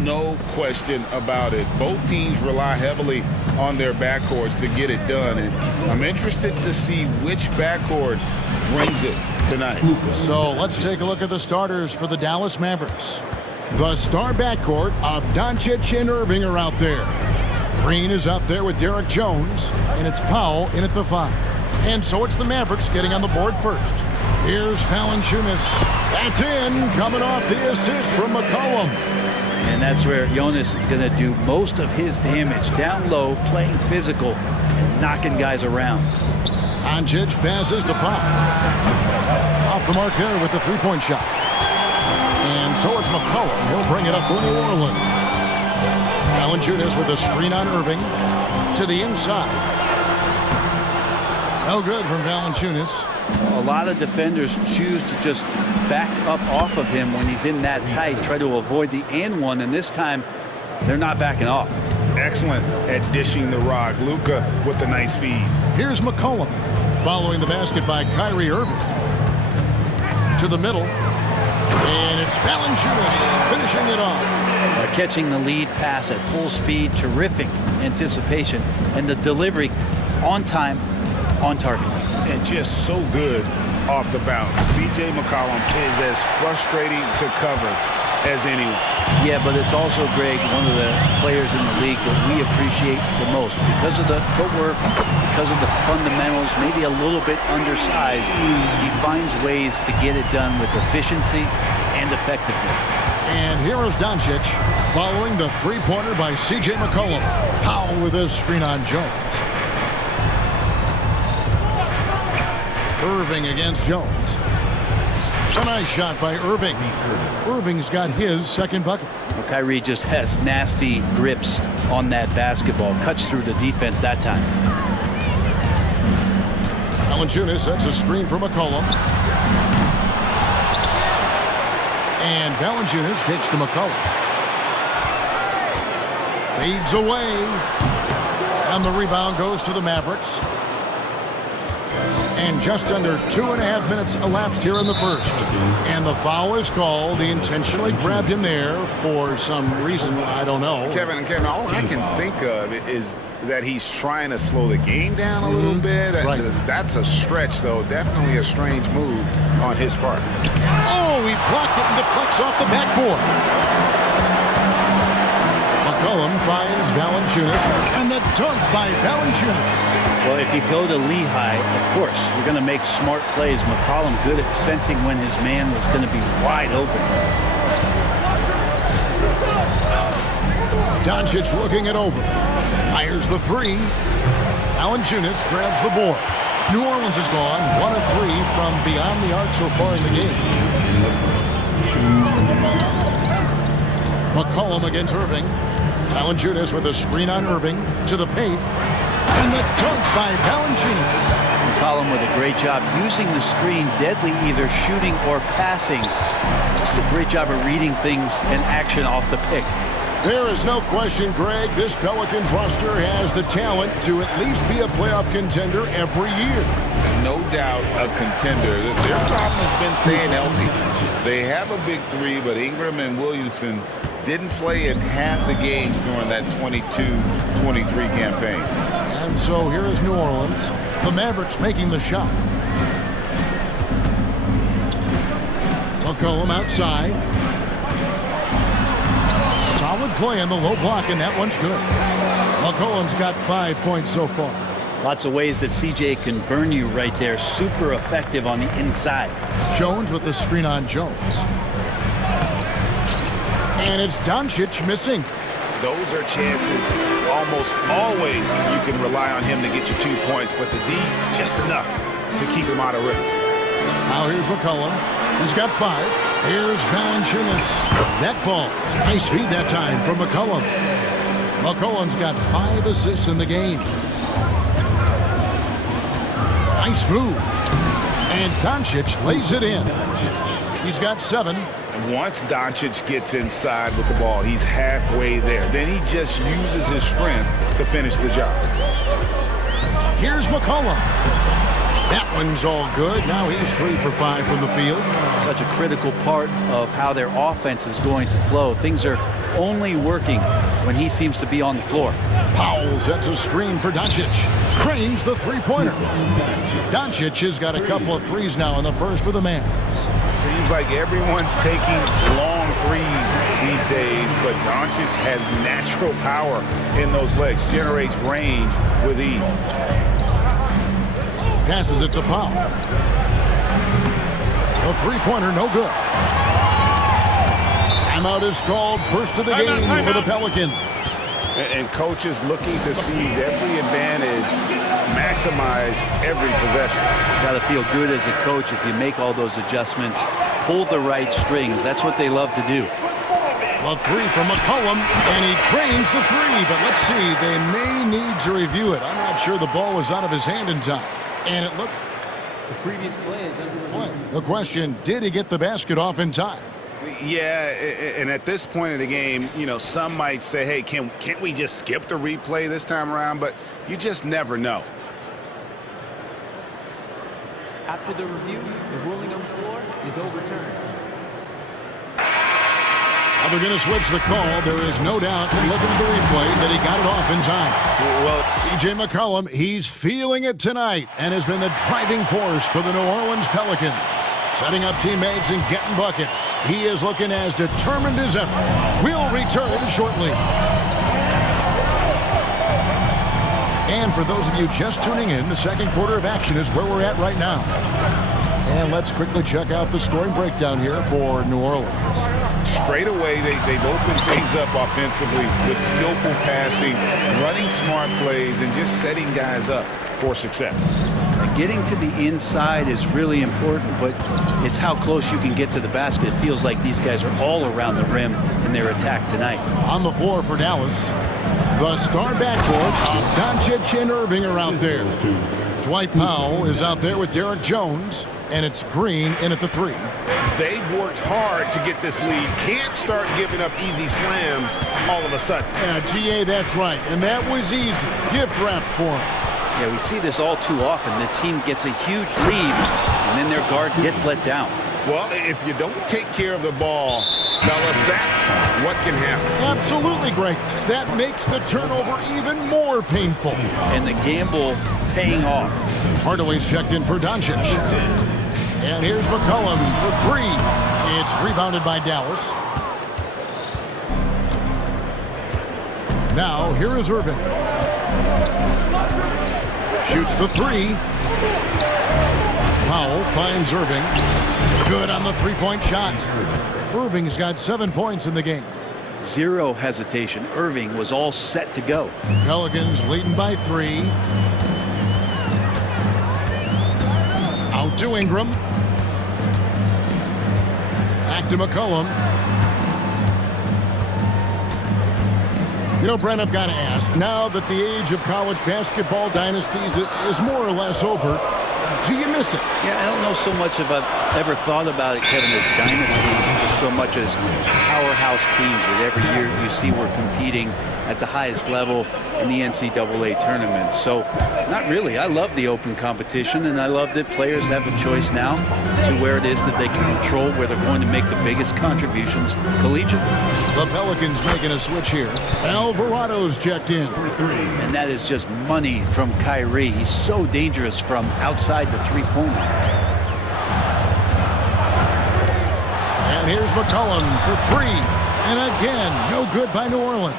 No question about it. Both teams rely heavily on their backcourts to get it done, and I'm interested to see which backcourt brings it tonight. So let's take a look at the starters for the Dallas Mavericks. The star backcourt of Doncic and Irving are out there. Green is out there with Derek Jones, and it's Powell in at the 5. And so it's the Mavericks getting on the board first. Here's Valanciunas. That's in, coming off the assist from McCollum. And that's where Jonas is going to do most of his damage. Down low, playing physical, and knocking guys around. Doncic passes to Powell. Off the mark there with the three-point shot. And so it's McCollum. He'll bring it up for New Orleans. Valanciunas with a screen on Irving to the inside. No good from Valanciunas. A lot of defenders choose to just back up off of him when he's in that tight, try to avoid the and one, and this time they're not backing off. Excellent at dishing the rock. Luka with the nice feed. Here's McCollum following the basket by Kyrie Irving. To the middle. And it's Valanciunas finishing it off. Catching the lead pass at full speed, terrific anticipation, and the delivery on time, on target. And just so good off the bounce. C.J. McCollum is as frustrating to cover as anyone. Yeah, but it's also, Greg, one of the players in the league that we appreciate the most because of the footwork, because of the fundamentals, maybe a little bit undersized. He finds ways to get it done with efficiency and effectiveness. And here is Doncic following the three-pointer by C.J. McCollum. Powell with his screen on Jones. Irving against Jones. A nice shot by Irving. Irving's got his second bucket. Well, Kyrie just has nasty grips on that basketball. Cuts through the defense that time. Valanciunas sets a screen for McCollum. And Valanciunas kicks to McCollum. Fades away. And the rebound goes to the Mavericks. And just under 2.5 minutes elapsed here in the first. And the foul is called. He intentionally grabbed him there for some reason. I don't know. Kevin, all I can think of is that he's trying to slow the game down a little bit. Right. That's a stretch, though. Definitely a strange move on his part. Oh, he blocked it and deflects off the backboard. McCollum finds Valanciunas, and the dunk by Valanciunas. Well, if you go to Lehigh, of course, you're going to make smart plays. McCollum good at sensing when his man was going to be wide open. Doncic looking it over. Fires the three. Valanciunas grabs the board. New Orleans has gone 1 of 3 from beyond the arc so far in the game. McCollum against Irving. Valanciunas with a screen on Irving to the paint. And the dunk by Valanciunas. McCollum with a great job using the screen, deadly either shooting or passing. Just a great job of reading things in action off the pick. There is no question, Greg, this Pelicans roster has the talent to at least be a playoff contender every year. No doubt a contender. Their problem has been staying healthy. They have a big three, but Ingram and Williamson didn't play in half the games during that 22-23 campaign. And so here is New Orleans. The Mavericks making the shot. McCollum outside. Solid play in the low block, and that one's good. McCollum's got 5 points so far. Lots of ways that CJ can burn you right there. Super effective on the inside. Jones with the screen on Jones. And it's Doncic missing. Those are chances almost always you can rely on him to get you 2 points, but the D, just enough to keep him out of rhythm. Now here's McCollum. He's got 5. Here's Valanciunas. That falls. Nice feed that time from McCollum. McCollum's got 5 assists in the game. Nice move. And Doncic lays it in. He's got 7. Once Doncic gets inside with the ball, he's halfway there. Then he just uses his strength to finish the job. Here's McCollum. That one's all good. Now he's 3 for 5 from the field. such a critical part of how their offense is going to flow. Things are only working when he seems to be on the floor. Powell sets a screen for Doncic. Cranes the three-pointer. Doncic has got a couple of threes now in the first for the Mavs. Seems like everyone's taking long threes these days, but Doncic has natural power in those legs, generates range with ease. Passes it to Powell. A three-pointer, no good. Timeout is called, first of the game for the Pelicans. And coaches looking to seize every advantage, maximize every possession. Got to feel good as a coach if you make all those adjustments, pull the right strings. That's what they love to do. A three from McCollum, and he trains the three, but let's see, they may need to review it. I'm not sure the ball was out of his hand in time. And it looks... The previous play is under review. The question, did he get the basket off in time? Yeah, and at this point of the game, you know, some might say, hey, can't we just skip the replay this time around? But you just never know. After the review, the ruling on the floor is overturned. Now they're going to switch the call. There is no doubt, looking at the replay, that he got it off in time. Well, C.J. McCollum, he's feeling it tonight and has been the driving force for the New Orleans Pelicans. Setting up teammates and getting buckets. He is looking as determined as ever. We'll return shortly. And for those of you just tuning in, the second quarter of action is where we're at right now. And let's quickly check out the scoring breakdown here for New Orleans. Straight away, they've opened things up offensively with skillful passing, running smart plays, and just setting guys up for success. Getting to the inside is really important, but it's how close you can get to the basket. It feels like these guys are all around the rim in their attack tonight. On the floor for Dallas, the star backcourt of Doncic and Irving are out there. Dwight Powell is out there with Derek Jones, and it's Green in at the three. They've worked hard to get this lead. Can't start giving up easy slams all of a sudden. Yeah, GA, that's right. And that was easy. Gift wrap for him. Yeah, we see this all too often. The team gets a huge lead, and then their guard gets let down. Well, if you don't take care of the ball, fellas, that's what can happen. Absolutely, Greg. That makes the turnover even more painful. And the gamble paying off. Hardaway's checked in for Doncic. And here's McCollum for three. It's rebounded by Dallas. Now, here is Irving. Shoots the three. Powell finds Irving. Good on the three-point shot. Irving's got 7 points in the game. Zero hesitation. Irving was all set to go. Pelicans leading by 3. Out to Ingram. Back to McCollum. You know, Brent, I've got to ask, now that the age of college basketball dynasties is more or less over, do you miss it? Yeah, I don't know so much if I've ever thought about it, Kevin, as dynasties, just so much as powerhouse teams that every year you see we're competing at the highest level in the NCAA tournament. So, not really. I love the open competition, and I love that players have a choice now to where it is that they can control where they're going to make the biggest contributions collegiately. The Pelicans making a switch here. Alvarado's checked in. And that is just money from Kyrie. He's so dangerous from outside the three-point line. And here's McCollum for three. And again, no good by New Orleans.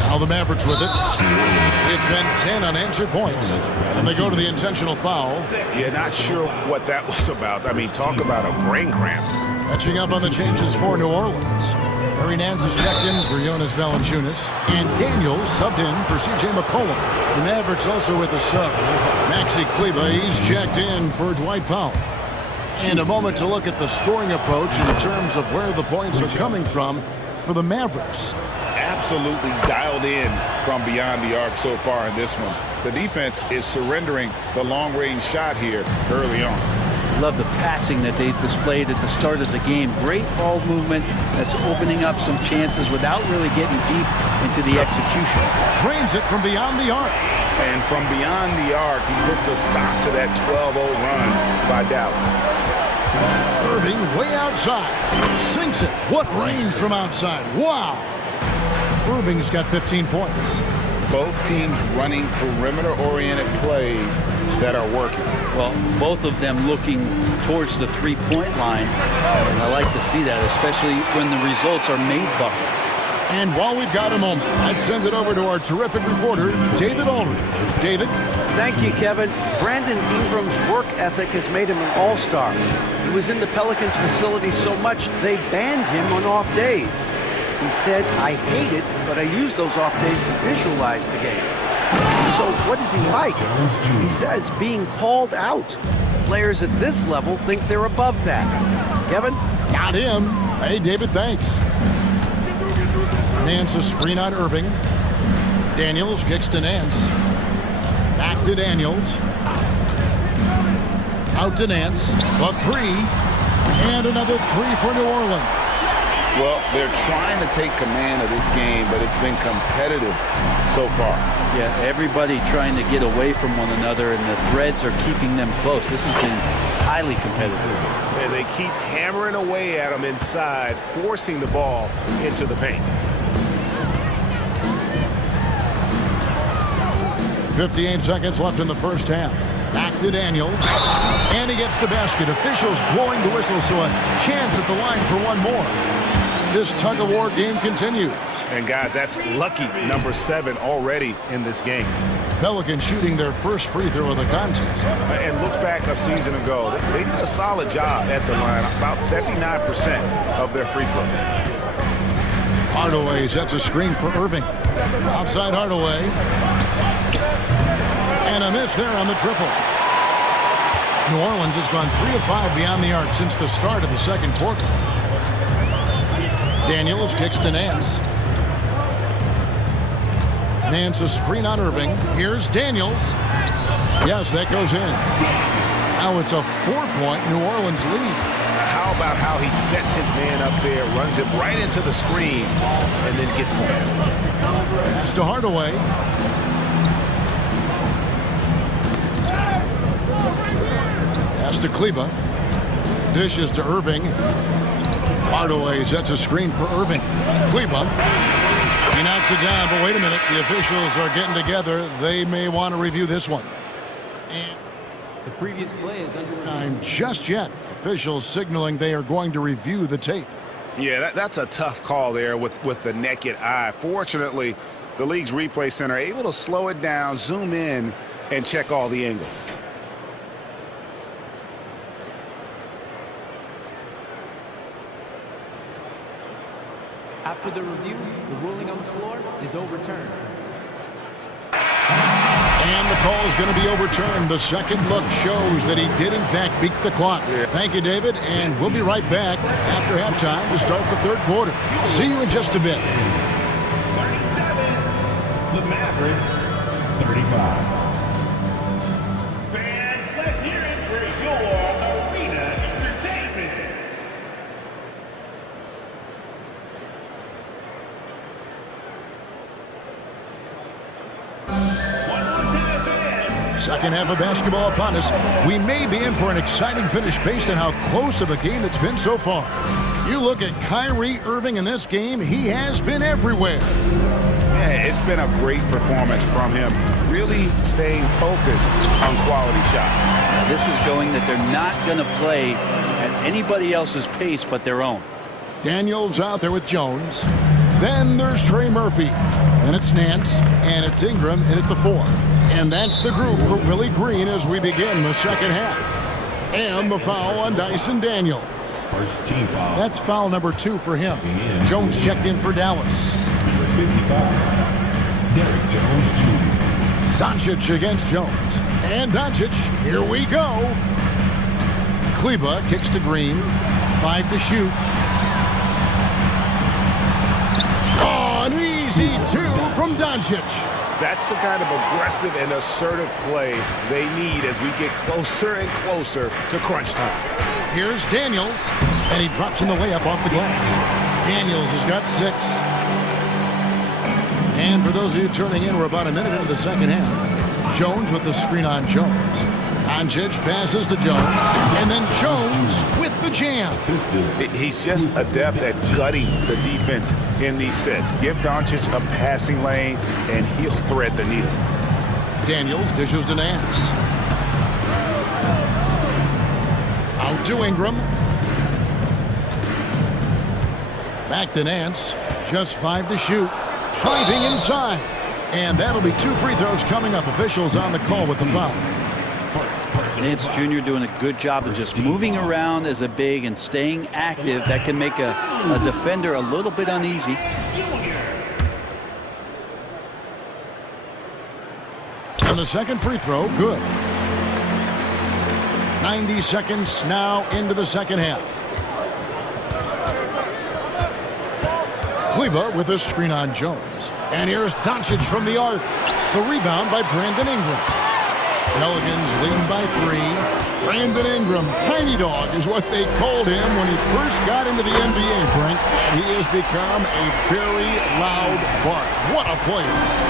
Now the Mavericks with it. It's been 10 unanswered points. And they go to the intentional foul. Yeah, not sure what that was about. I mean, talk about a brain cramp. Catching up on the changes for New Orleans. Larry Nance is checked in for Jonas Valanciunas. And Daniels subbed in for C.J. McCollum. The Mavericks also with a sub. Maxi Kleber, he's checked in for Dwight Powell. And a moment to look at the scoring approach in terms of where the points are coming from for the Mavericks. Absolutely dialed in from beyond the arc so far in this one. The defense is surrendering the long-range shot here early on. Love the passing that they displayed at the start of the game. Great ball movement that's opening up some chances without really getting deep into the execution. Trains it from beyond the arc. And from beyond the arc, he puts a stop to that 12-0 run by Dallas. Irving way outside. Sinks it. What range from outside. Wow. Irving's got 15 points. Both teams running perimeter-oriented plays that are working. Well, both of them looking towards the three-point line. And I like to see that, especially when the results are made buckets. And while we've got a moment, I'd send it over to our terrific reporter, David Aldridge. David? Thank you, Kevin. Brandon Ingram's work ethic has made him an all-star. He was in the Pelicans facility so much they banned him on off days. He said, I hate it, but I use those off days to visualize the game. So what is he like? He says being called out. Players at this level think they're above that. Kevin? Got him. Hey, David, thanks. Nance a screen on Irving. Daniels kicks to Nance. Back to Daniels. Out to Nance. A three. And another three for New Orleans. Well, they're trying to take command of this game, but it's been competitive so far. Yeah, everybody trying to get away from one another, and the threads are keeping them close. This has been highly competitive. And they keep hammering away at them inside, forcing the ball into the paint. 58 seconds left in the first half. Back to Daniels. And he gets the basket. Officials blowing the whistle, so a chance at the line for one more. This tug-of-war game continues. And guys, that's lucky number 7 already in this game. Pelicans shooting their first free throw of the contest. And look back a season ago. They did a solid job at the line. About 79% of their free throws. Hardaway sets a screen for Irving. Outside Hardaway. And a miss there on the triple. New Orleans has gone 3 of 5 beyond the arc since the start of the second quarter. Daniels kicks to Nance. Nance a screen on Irving. Here's Daniels. Yes, that goes in. Now it's a 4-point New Orleans lead. How about how he sets his man up there, runs him right into the screen, and then gets the basket. Pass to Hardaway. Pass to Kleba. Dishes to Irving. Hardaway sets a screen for Irving. Kleba. He knocks it down, but wait a minute. The officials are getting together. They may want to review this one. And the previous play is under time just yet. Officials signaling they are going to review the tape. Yeah, that's a tough call there with the naked eye. Fortunately, the league's replay center able to slow it down, zoom in, and check all the angles. After the review, the ruling on the floor is overturned. And the call is going to be overturned. The second look shows that he did, in fact, beat the clock. Yeah. Thank you, David. And we'll be right back after halftime to start the third quarter. See you in just a bit. 37, the Mavericks, 35. Fans, let's hear it for your arena entertainment. Second half of basketball upon us. We may be in for an exciting finish based on how close of a game it's been so far. You look at Kyrie Irving in this game, he has been everywhere. Yeah, it's been a great performance from him. Really staying focused on quality shots. This is going that they're not going to play at anybody else's pace but their own. Daniels out there with Jones. Then there's Trey Murphy. Then it's Nance, and it's Ingram in at the 4. And that's the group for Willie Green as we begin the second half. And the foul on Dyson Daniels. First team foul. That's foul number 2 for him. Jones checked in for Dallas. 55. Derrick Jones Jr. Doncic against Jones. And Doncic, here we go. Kleba kicks to Green. 5 to shoot. Oh, an easy 2 from Doncic. That's the kind of aggressive and assertive play they need as we get closer and closer to crunch time. Here's Daniels, and he drops in the layup off the glass. Daniels has got 6. And for those of you turning in, we're about a minute into the second half. Jones with the screen on Jones. Doncic passes to Jones, and then Jones with the jam. He's just adept at gutting the defense in these sets. Give Doncic a passing lane, and he'll thread the needle. Daniels dishes to Nance. Out to Ingram. Back to Nance. Just 5 to shoot. Driving inside. And that'll be 2 free throws coming up. Officials on the call with the foul. Nance Jr. doing a good job of just moving around as a big and staying active. That can make a defender a little bit uneasy. And the second free throw, good. 90 seconds now into the second half. Kleba with a screen on Jones. And here's Doncic from the arc. The rebound by Brandon Ingram. Pelicans leading by 3. Brandon Ingram, tiny dog is what they called him when he first got into the NBA, Brent. And he has become a very loud bark. What a player.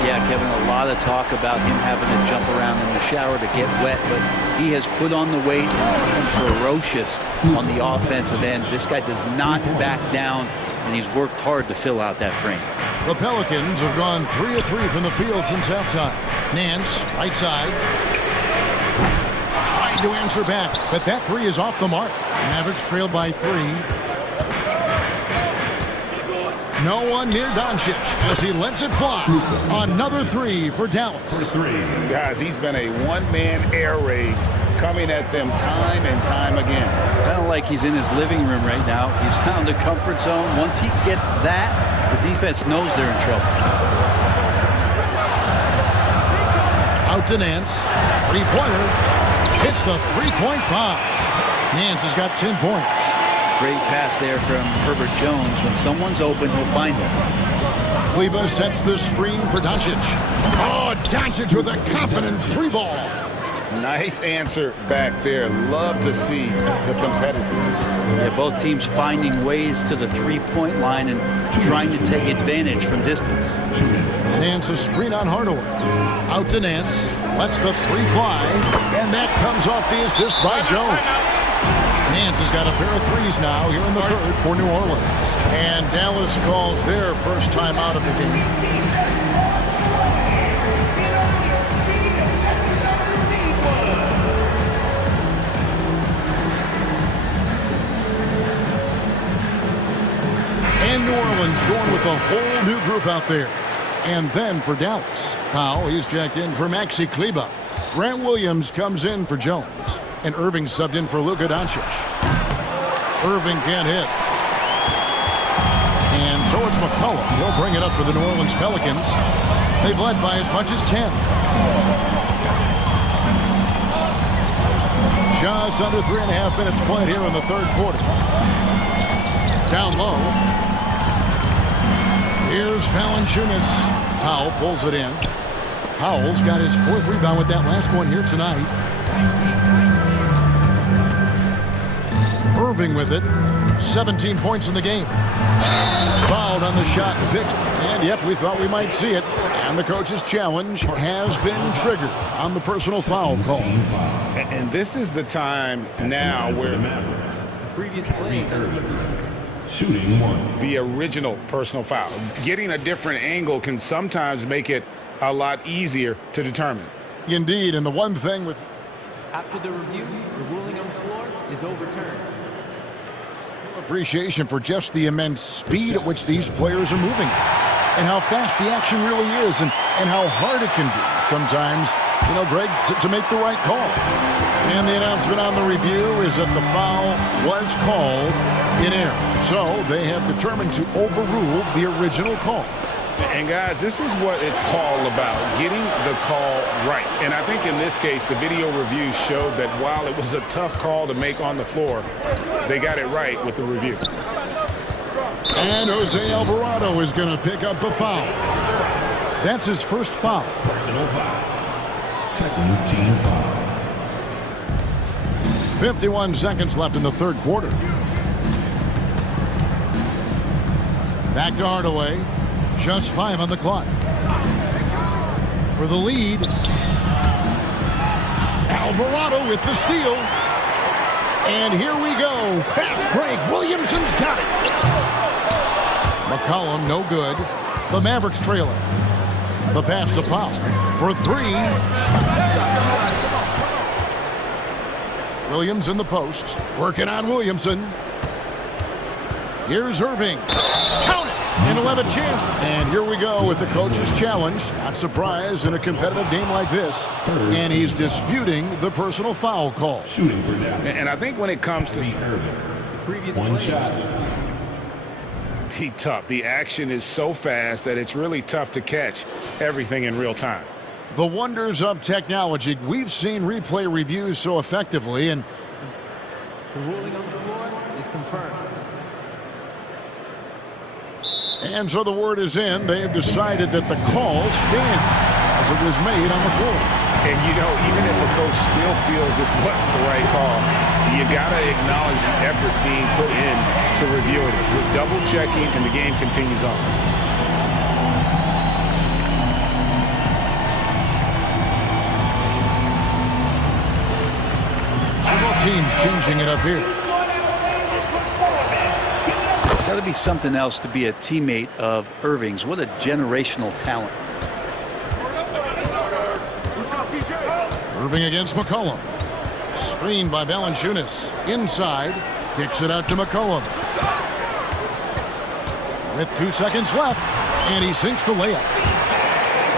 Yeah, Kevin, a lot of talk about him having to jump around in the shower to get wet, but he has put on the weight and become ferocious on the offensive end. This guy does not back down, and he's worked hard to fill out that frame. The Pelicans have gone 3 of 3 from the field since halftime. Nance, right side. Trying to answer back, but that 3 is off the mark. Mavericks trailed by 3. No one near Doncic as he lets it fly. Another 3 for Dallas. Guys, he's been a one-man air raid coming at them time and time again. Kind of like he's in his living room right now. He's found a comfort zone. Once he gets that, the defense knows they're in trouble. Out to Nance. 3-pointer. Hits the 3-point bomb. Nance has got 10 points. Great pass there from Herbert Jones. When someone's open, he'll find him. Kleba sets the screen for Doncic. Oh, Doncic with a confident 3-ball. Nice answer back there. Love to see the competitiveness. Yeah, both teams finding ways to the 3-point line and trying to take advantage from distance. Nance a screen on Hardaway. Out to Nance. Lets the 3 fly. And that comes off the assist by Jones. Nance has got a pair of 3s now here in the third for New Orleans. And Dallas calls their first time out of the game. And New Orleans going with a whole new group out there. And then for Dallas, Powell, he's checked in for Maxi Kleba. Grant Williams comes in for Jones. And Irving subbed in for Luka Doncic. Irving can't hit. And so it's McCollum. He'll bring it up for the New Orleans Pelicans. They've led by as much as 10. Just under 3.5 minutes played here in the third quarter. Down low. Here's Valanciunas. Powell pulls it in. Powell's got his 4th rebound with that last one here tonight. Irving with it. 17 points in the game. Fouled on the shot and picked. And yep, we thought we might see it. And the coach's challenge has been triggered on the personal foul call. And this is the time now where Previous plays. shooting 1. The original personal foul. Getting a different angle can sometimes make it a lot easier to determine. Indeed, and the one thing with... After the review, the ruling on the floor is overturned. Appreciation for just the immense speed at which these players are moving. And how fast the action really is and how hard it can be sometimes, you know, Greg, to make the right call. And the announcement on the review is that the foul was called in error. So they have determined to overrule the original call. And guys, this is what it's all about, getting the call right. And I think in this case, the video review showed that while it was a tough call to make on the floor, they got it right with the review. And Jose Alvarado is going to pick up the foul. That's his first foul. Personal foul. Second team foul. 51 seconds left in the third quarter. Back to Hardaway. Just 5 on the clock. For the lead. Alvarado with the steal. And here we go. Fast break. Williamson's got it. McCollum, no good. The Mavericks trailing. The pass to Powell for three. Williams in the post. Working on Williamson. Here's Irving. Count it. And he'll have a chance. And here we go with the coach's challenge. Not surprised in a competitive game like this. And he's disputing the personal foul call. Shooting for that. And I think when it comes to One shot. be tough. The action is so fast that it's really tough to catch everything in real time. The wonders of technology. We've seen replay reviews so effectively, and The ruling on the floor is confirmed. And so the word is in. They've decided that the call stands as it was made on the floor. And, you know, even if a coach still feels this wasn't the right call, you got to acknowledge the effort being put in to reviewing it. With double checking, and the game continues on. So both teams changing it up here. It's got to be something else to be a teammate of Irving's. What a generational talent. Irving against McCollum. Screened by Valanciunas. Inside. Kicks it out to McCollum. With 2 seconds left. And he sinks the layup.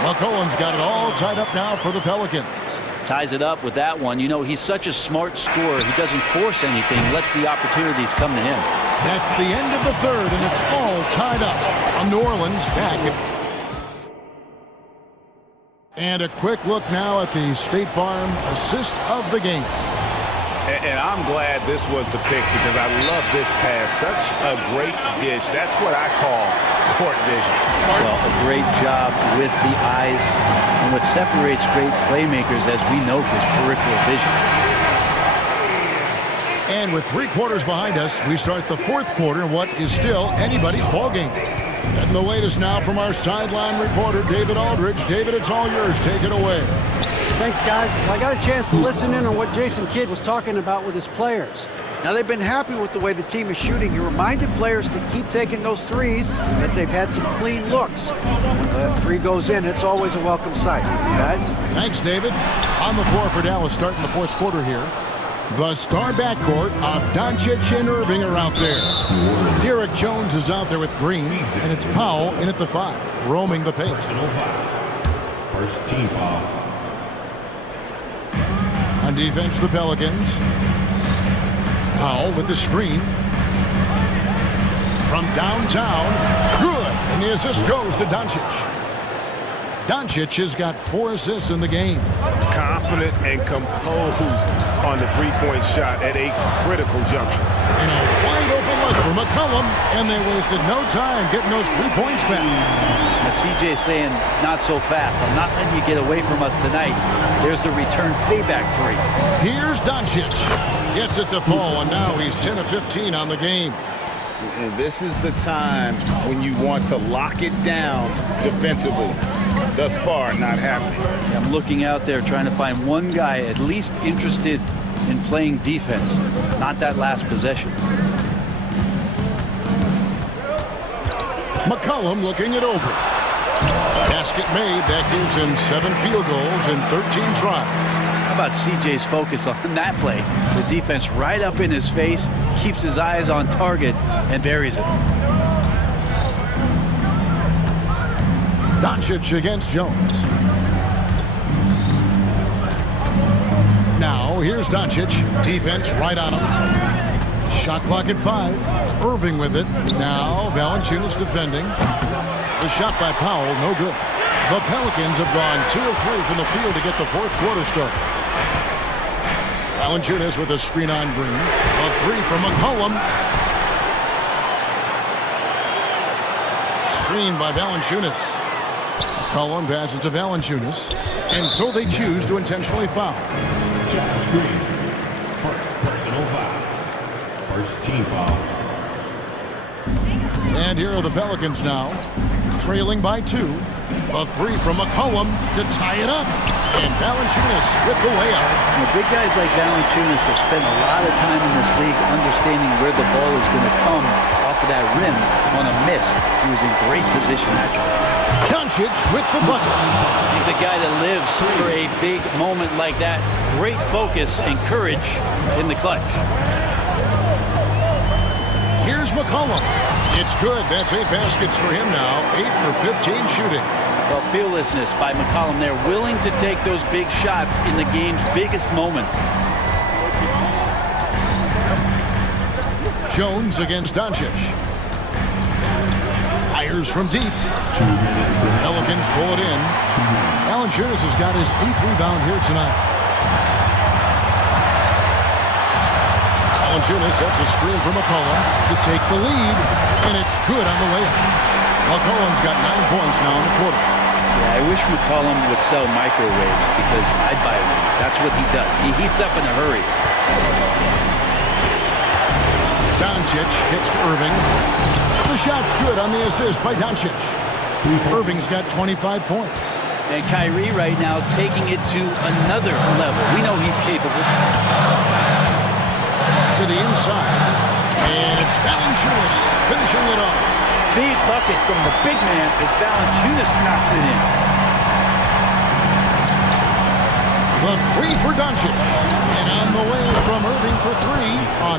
McCollum's got it all tied up now for the Pelicans. Ties it up with that one. You know, he's such a smart scorer. He doesn't force anything. Lets the opportunities come to him. That's the end of the third, and it's all tied up. From New Orleans, back. And a quick look now at the State Farm assist of the game. And I'm glad this was the pick because I love this pass. Such a great dish. That's what I call court vision. Well, a great job with the eyes. And what separates great playmakers, as we note, is peripheral vision. And with 3 quarters behind us, we start the 4th quarter in what is still anybody's ball game. And the latest now from our sideline reporter, David Aldridge. David, it's all yours. Take it away. Thanks, guys. Well, I got a chance to listen in on what Jason Kidd was talking about with his players. Now, they've been happy with the way the team is shooting. He reminded players to keep taking those threes, that they've had some clean looks. When that three goes in, it's always a welcome sight. Guys? Thanks, David. On the floor for Dallas starting the 4th quarter here. The star backcourt of Doncic and Irving are out there. Derek Jones is out there with Green, and it's Powell in at the 5, roaming the paint. First team foul. On defense, the Pelicans. Powell with the screen. From downtown. Good. And the assist goes to Doncic. Doncic has got 4 assists in the game. Confident and composed on the three-point shot at a critical juncture. And a wide open look for McCollum, and they wasted no time getting those 3 points back. Now, CJ's saying, not so fast. I'm not letting you get away from us tonight. There's the return payback 3. Here's Doncic. Gets it to fall, and now he's 10 of 15 on the game. And this is the time when you want to lock it down defensively. Thus far, not happening. I'm looking out there trying to find one guy at least interested in playing defense. Not that last possession. McCollum looking it over. Basket made. That gives him 7 field goals in 13 tries. How about CJ's focus on that play? The defense right up in his face, keeps his eyes on target, and buries it. Doncic against Jones. Now, here's Doncic. Defense right on him. Shot clock at 5. Irving with it. Now, Valanciunas defending. The shot by Powell, no good. The Pelicans have gone 2 of 3 from the field to get the 4th quarter started. Valanciunas with a screen on Green. A 3 from McCollum. Screen by Valanciunas. McCollum passes to Valanciunas. And so they choose to intentionally foul. Jack Green. Personal foul. First team foul. And here are the Pelicans now, trailing by 2. A three from McCollum to tie it up. And Valanciunas with the way out. Big guys like Valanciunas have spent a lot of time in this league understanding where the ball is going to come off of that rim on a miss. He was in great position that time. Doncic with the bucket. He's a guy that lives for a big moment like that. Great focus and courage in the clutch. Here's McCollum. It's good. That's 8 baskets for him now. 8 for 15 shooting. Well, fearlessness by McCollum there, willing to take those big shots in the game's biggest moments. Jones against Doncic. Fires from deep. Pelicans pull it in. Valanciunas has got his 8th rebound here tonight. Valanciunas sets a screen for McCollum to take the lead, and it's good on the layup. McCollum's got 9 points now in the quarter. Yeah, I wish McCollum would sell microwaves because I'd buy one. That's what he does. He heats up in a hurry. Doncic kicks to Irving. The shot's good on the assist by Doncic. Irving's got 25 points. And Kyrie right now taking it to another level. We know he's capable. To the inside. And it's Valanciunas finishing it off. Big bucket from the big man as Valanciunas knocks it in. The three for Doncic. And on the way from Irving for 3.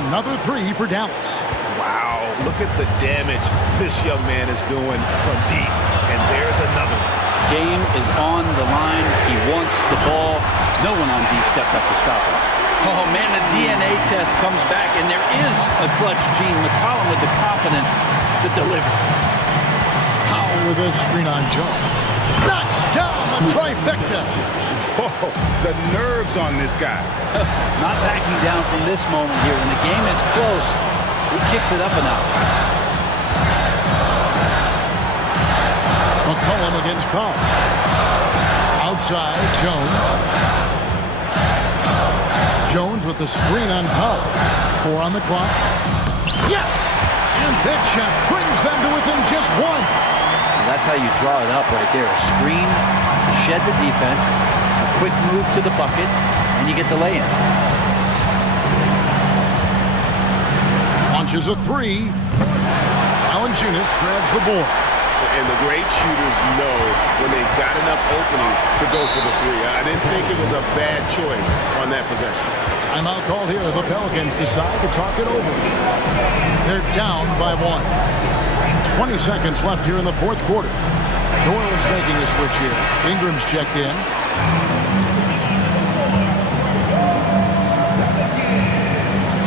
Another 3 for Dallas. Wow, look at the damage this young man is doing from deep. And there's another. Game is on the line. He wants the ball. No one on D stepped up to stop him. Oh, man, the DNA test comes back, and there is a clutch gene. McCollum with the confidence to deliver. Powell with a screen on Jones. Knocks down the trifecta. Whoa, the nerves on this guy. Not backing down from this moment here. When the game is close, he kicks it up a notch. McCollum against Powell. Outside, Jones. Jones with the screen on Powell. 4 on the clock. Yes! And that shot brings them to within just 1. Well, that's how you draw it up right there. A screen to shed the defense, a quick move to the bucket, and you get the lay-in. Launches a 3. Valanciunas grabs the board. And the great shooters know when they've got enough opening to go for the 3. I didn't think it was a bad choice on that possession. Timeout called here. The Pelicans decide to talk it over. They're down by 1. 20 seconds left here in the fourth quarter. New Orleans making a switch here. Ingram's checked in.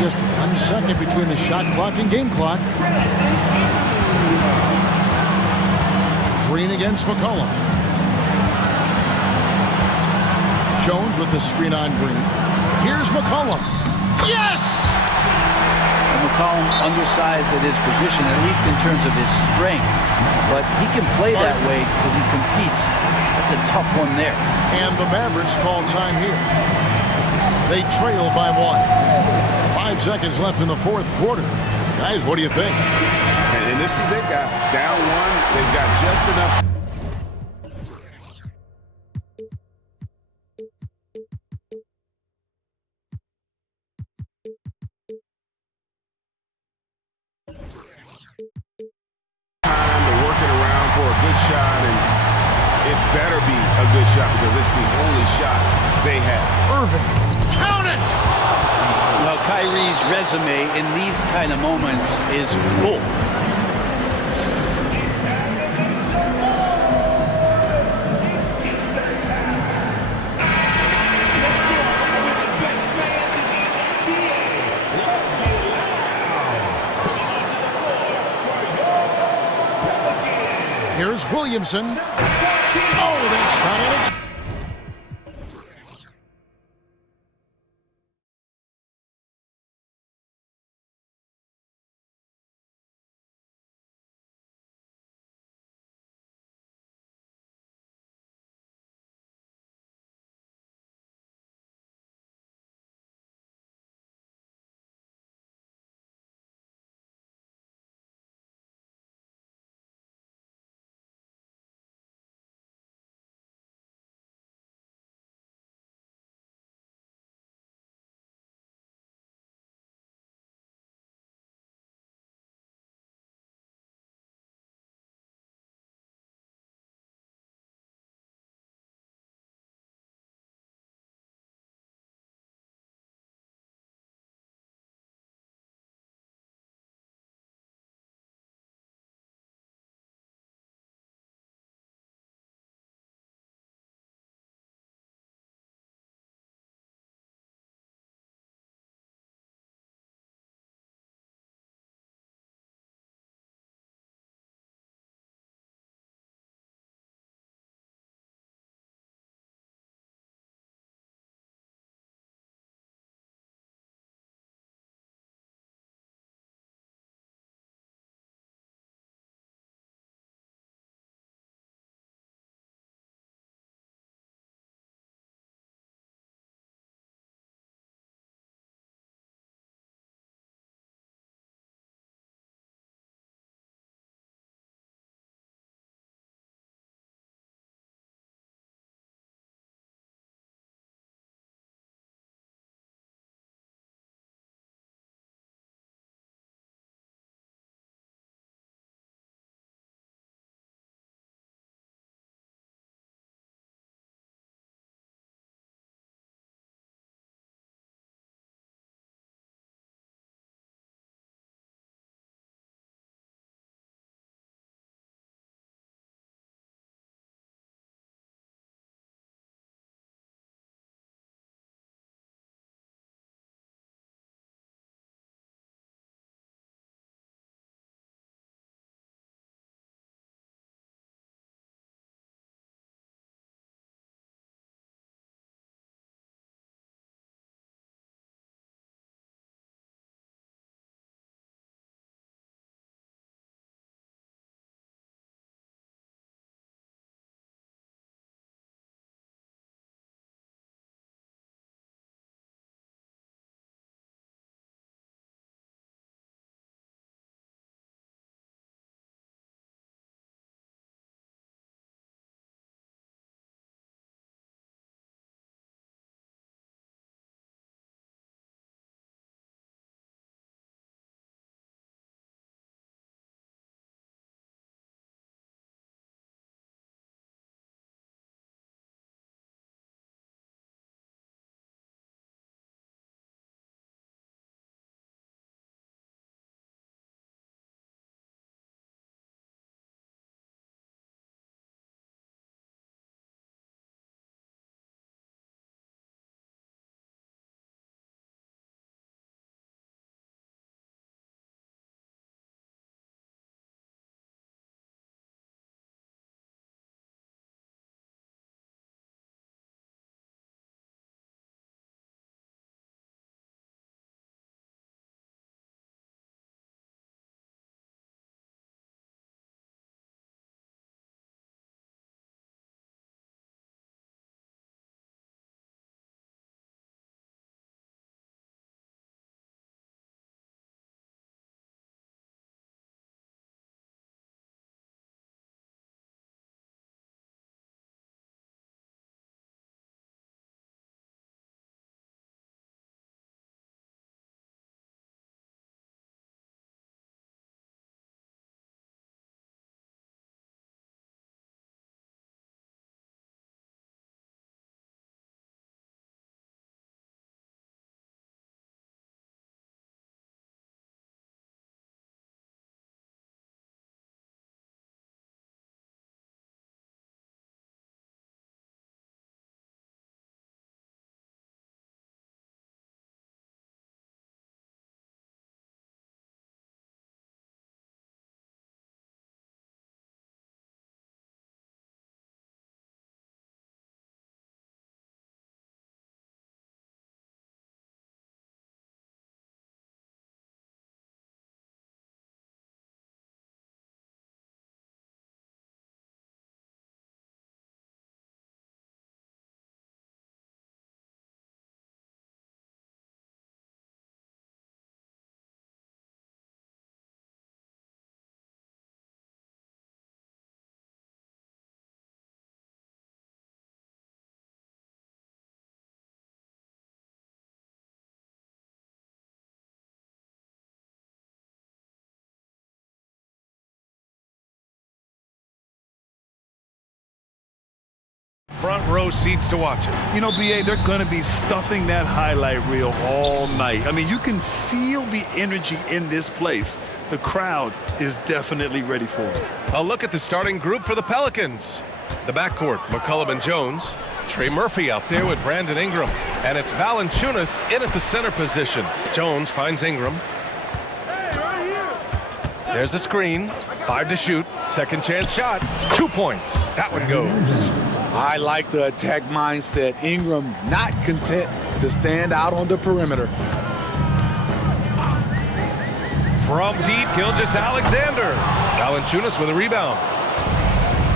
Just 1 second between the shot clock and game clock. Green against McCollum. Jones with the screen on Green. Here's McCollum. Yes! McCollum undersized at his position, at least in terms of his strength. But he can play that way because he competes. That's a tough one there. And the Mavericks call time here. They trail by 1. 5 seconds left in the fourth quarter. Guys, what do you think? And this is it, guys. Down 1. They've got just enough. Time to work it around for a good shot, and it better be a good shot because it's the only shot they have. Irving. Count it! Well, Kyrie's resume in these kind of moments is full. Here's Williamson. Oh, they shot at it. front row seats to watch it. You know, BA, they're going to be stuffing that highlight reel all night. I mean, you can feel the energy in this place. The crowd is definitely ready for it. A look at the starting group for the Pelicans. The backcourt, McCollum and Jones. Trey Murphy out there with Brandon Ingram. And it's Valanciunas in at the center position. Jones finds Ingram. There's a screen. 5 to shoot. Second chance shot. 2 points. That one goes. I like the attack mindset. Ingram not content to stand out on the perimeter. From deep, Gilgeous-Alexander. Valanciunas with a rebound.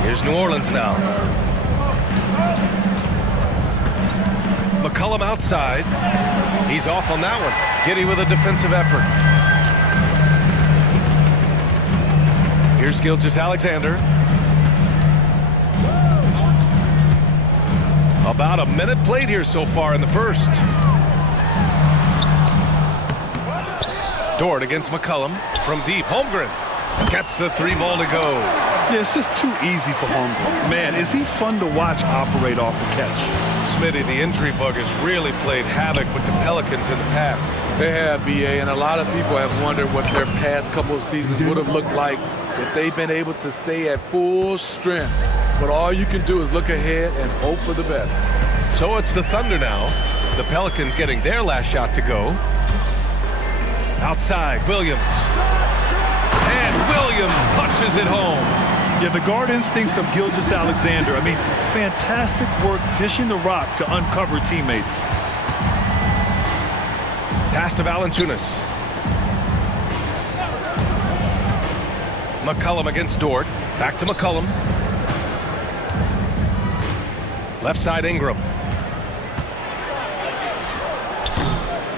Here's New Orleans now. McCollum outside. He's off on that one. Giddey with a defensive effort. Here's Gilgeous-Alexander. About a minute played here so far in the first. Dort against McCollum. From deep, Holmgren gets the 3 ball to go. Yeah, it's just too easy for Holmgren. Man, is he fun to watch operate off the catch. Smitty, the injury bug has really played havoc with the Pelicans in the past. They have, BA, and a lot of people have wondered what their past couple of seasons would have looked like if they've been able to stay at full strength. But all you can do is look ahead and hope for the best. So it's the Thunder now. The Pelicans getting their last shot to go. Outside, Williams. And Williams punches it home. Yeah, the guard instincts of Gilgeous-Alexander. I mean, fantastic work dishing the rock to uncover teammates. Pass to Valanciunas. McCollum against Dort. Back to McCollum. Left side, Ingram.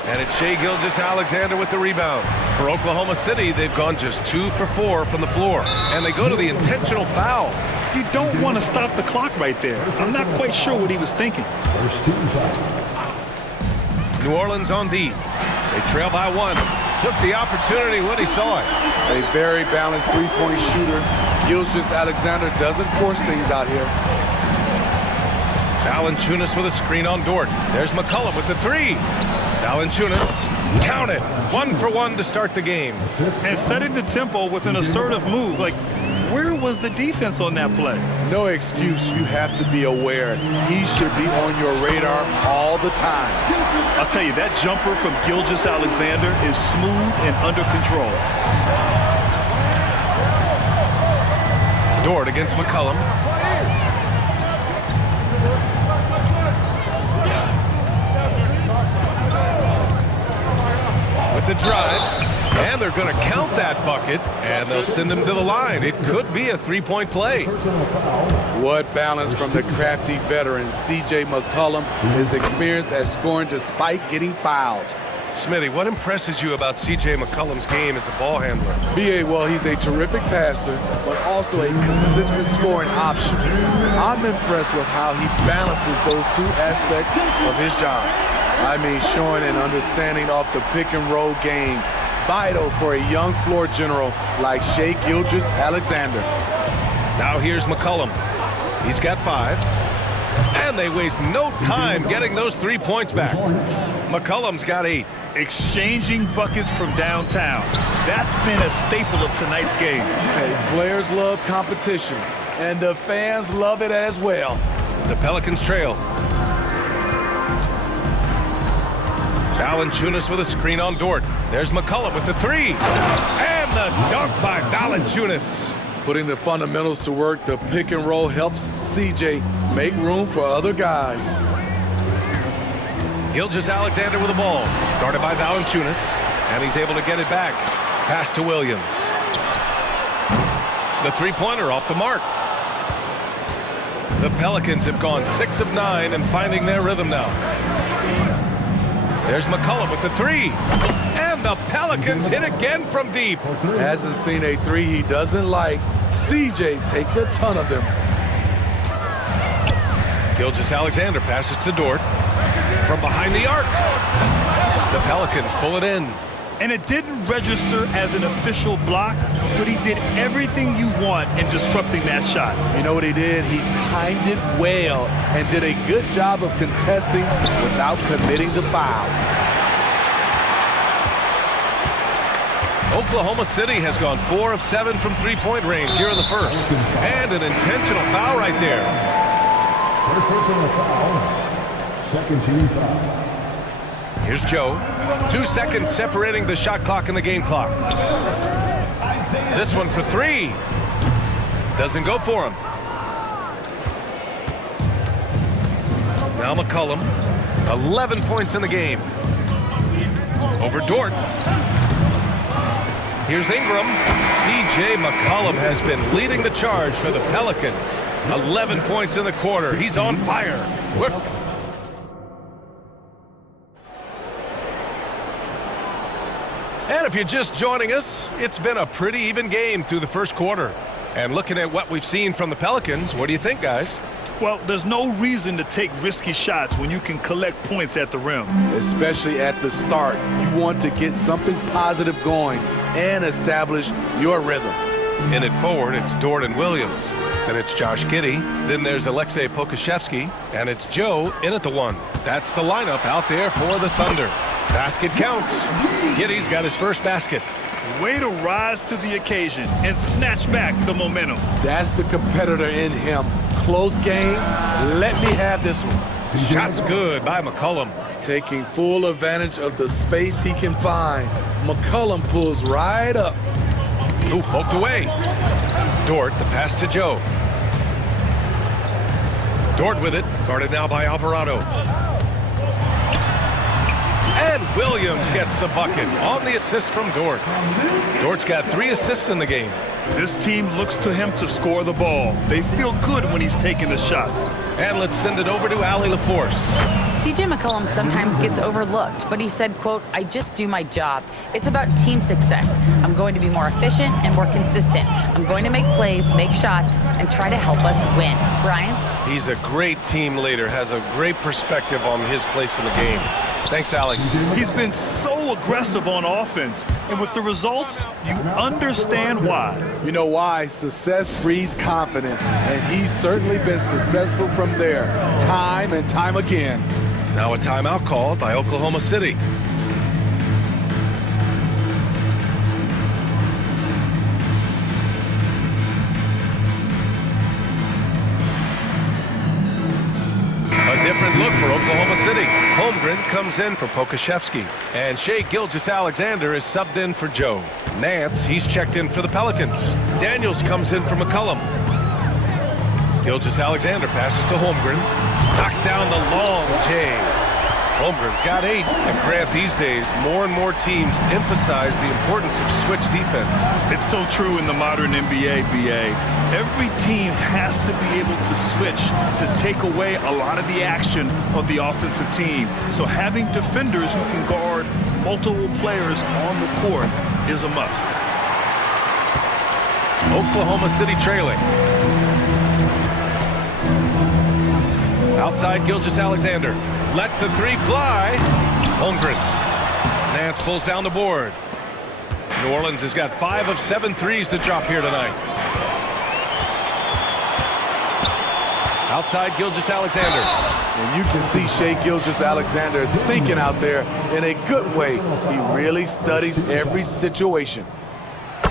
And it's Shai Gilgeous-Alexander with the rebound. For Oklahoma City, they've gone just 2 for 4 from the floor. And they go to the intentional foul. You don't want to stop the clock right there. I'm not quite sure what he was thinking. New Orleans on D. They trail by 1. Took the opportunity when he saw it. A very balanced three-point shooter. Gilgeous-Alexander doesn't force things out here. Valanciunas with a screen on Dort. There's McCollum with the 3. Valanciunas, count it. 1 for 1 to start the game. And setting the tempo with an assertive move. Like, where was the defense on that play? No excuse. You have to be aware. He should be on your radar all the time. I'll tell you, that jumper from Gilgeous-Alexander is smooth and under control. Dort against McCollum. With the drive, and they're going to count that bucket, and they'll send him to the line. It could be a 3-point play. What balance from the crafty veteran. C.J. McCollum is experienced at scoring despite getting fouled. Smitty, what impresses you about C.J. McCollum's game as a ball handler? B.A., well, he's a terrific passer, but also a consistent scoring option. I'm impressed with how he balances those 2 aspects of his job. I mean, showing an understanding of the pick-and-roll game, vital for a young floor general like Shai Gilgeous-Alexander. Now here's McCollum. He's got 5. And they waste no time getting those 3 points back. McCollum's got 8. Exchanging buckets from downtown. That's been a staple of tonight's game. Hey, players love competition, and the fans love it as well. The Pelicans trail. Valanciunas with a screen on Dort. There's McCollum with the 3. And the dunk by Valanciunas. Putting the fundamentals to work, the pick and roll helps CJ make room for other guys. Gilgeous-Alexander with the ball. Guarded by Valanciunas. And he's able to get it back. Pass to Williams. The 3-pointer off the mark. The Pelicans have gone 6 of 9 and finding their rhythm now. There's McCollum with the 3. And the Pelicans hit again from deep. Hasn't seen a 3 he doesn't like. CJ takes a ton of them. Gilgeous-Alexander passes to Dort. From behind the arc. The Pelicans pull it in. And it didn't register as an official block, but he did everything you want in disrupting that shot. You know what he did? He timed it well and did a good job of contesting without committing the foul. Oklahoma City has gone 4 of 7 from three-point range here in the first. And an intentional foul right there. First personal foul. Second team foul. Here's Joe. 2 seconds separating the shot clock and the game clock. This one for 3. Doesn't go for him. Now McCollum. 11 points in the game. Over Dort. Here's Ingram. C.J. McCollum has been leading the charge for the Pelicans. 11 points in the quarter. He's on fire. And if you're just joining us, it's been a pretty even game through the first quarter. And looking at what we've seen from the Pelicans, what do you think, guys? Well, there's no reason to take risky shots when you can collect points at the rim. Especially at the start. You want to get something positive going and establish your rhythm. In it forward, it's Dort and Williams. Then it's Josh Giddey. Then there's Alexei Pokashevsky. And it's Joe in at the 1. That's the lineup out there for the Thunder. Basket counts. Giddey's got his first basket. Way to rise to the occasion and snatch back the momentum. That's the competitor in him. Close game. Let me have this one. Shot's good by McCollum. Taking full advantage of the space he can find. McCollum pulls right up. Ooh, poked away. Dort, the pass to Joe. Dort with it. Guarded now by Alvarado. And Williams gets the bucket on the assist from Dort. Dort's got 3 assists in the game. This team looks to him to score the ball. They feel good when he's taking the shots. And let's send it over to Allie LaForce. C.J. McCollum sometimes gets overlooked, but he said, quote, "I just do my job. It's about team success. I'm going to be more efficient and more consistent. I'm going to make plays, make shots, and try to help us win." Brian? He's a great team leader, has a great perspective on his place in the game. Thanks, Allie. He's been so aggressive on offense, and with the results, you understand why. You know why? Success breeds confidence, and he's certainly been successful from there, time and time again. Now a timeout called by Oklahoma City. Different look for Oklahoma City. Holmgren comes in for Pokashevsky. And Shai Gilgeous-Alexander is subbed in for Joe. Nance, he's checked in for the Pelicans. Daniels comes in for McCollum. Gilgeous-Alexander passes to Holmgren. Knocks down the long J. Holmgren's got 8. And Grant, these days, more and more teams emphasize the importance of switch defense. It's so true in the modern NBA, BA. Every team has to be able to switch to take away a lot of the action of the offensive team. So having defenders who can guard multiple players on the court is a must. Oklahoma City trailing. Outside Gilgeous-Alexander. Lets the 3 fly. Holmgren. Nance pulls down the board. New Orleans has got 5 of 7 threes to drop here tonight. Outside Gilgeous-Alexander. And you can see Shai Gilgeous-Alexander thinking out there in a good way. He really studies every situation.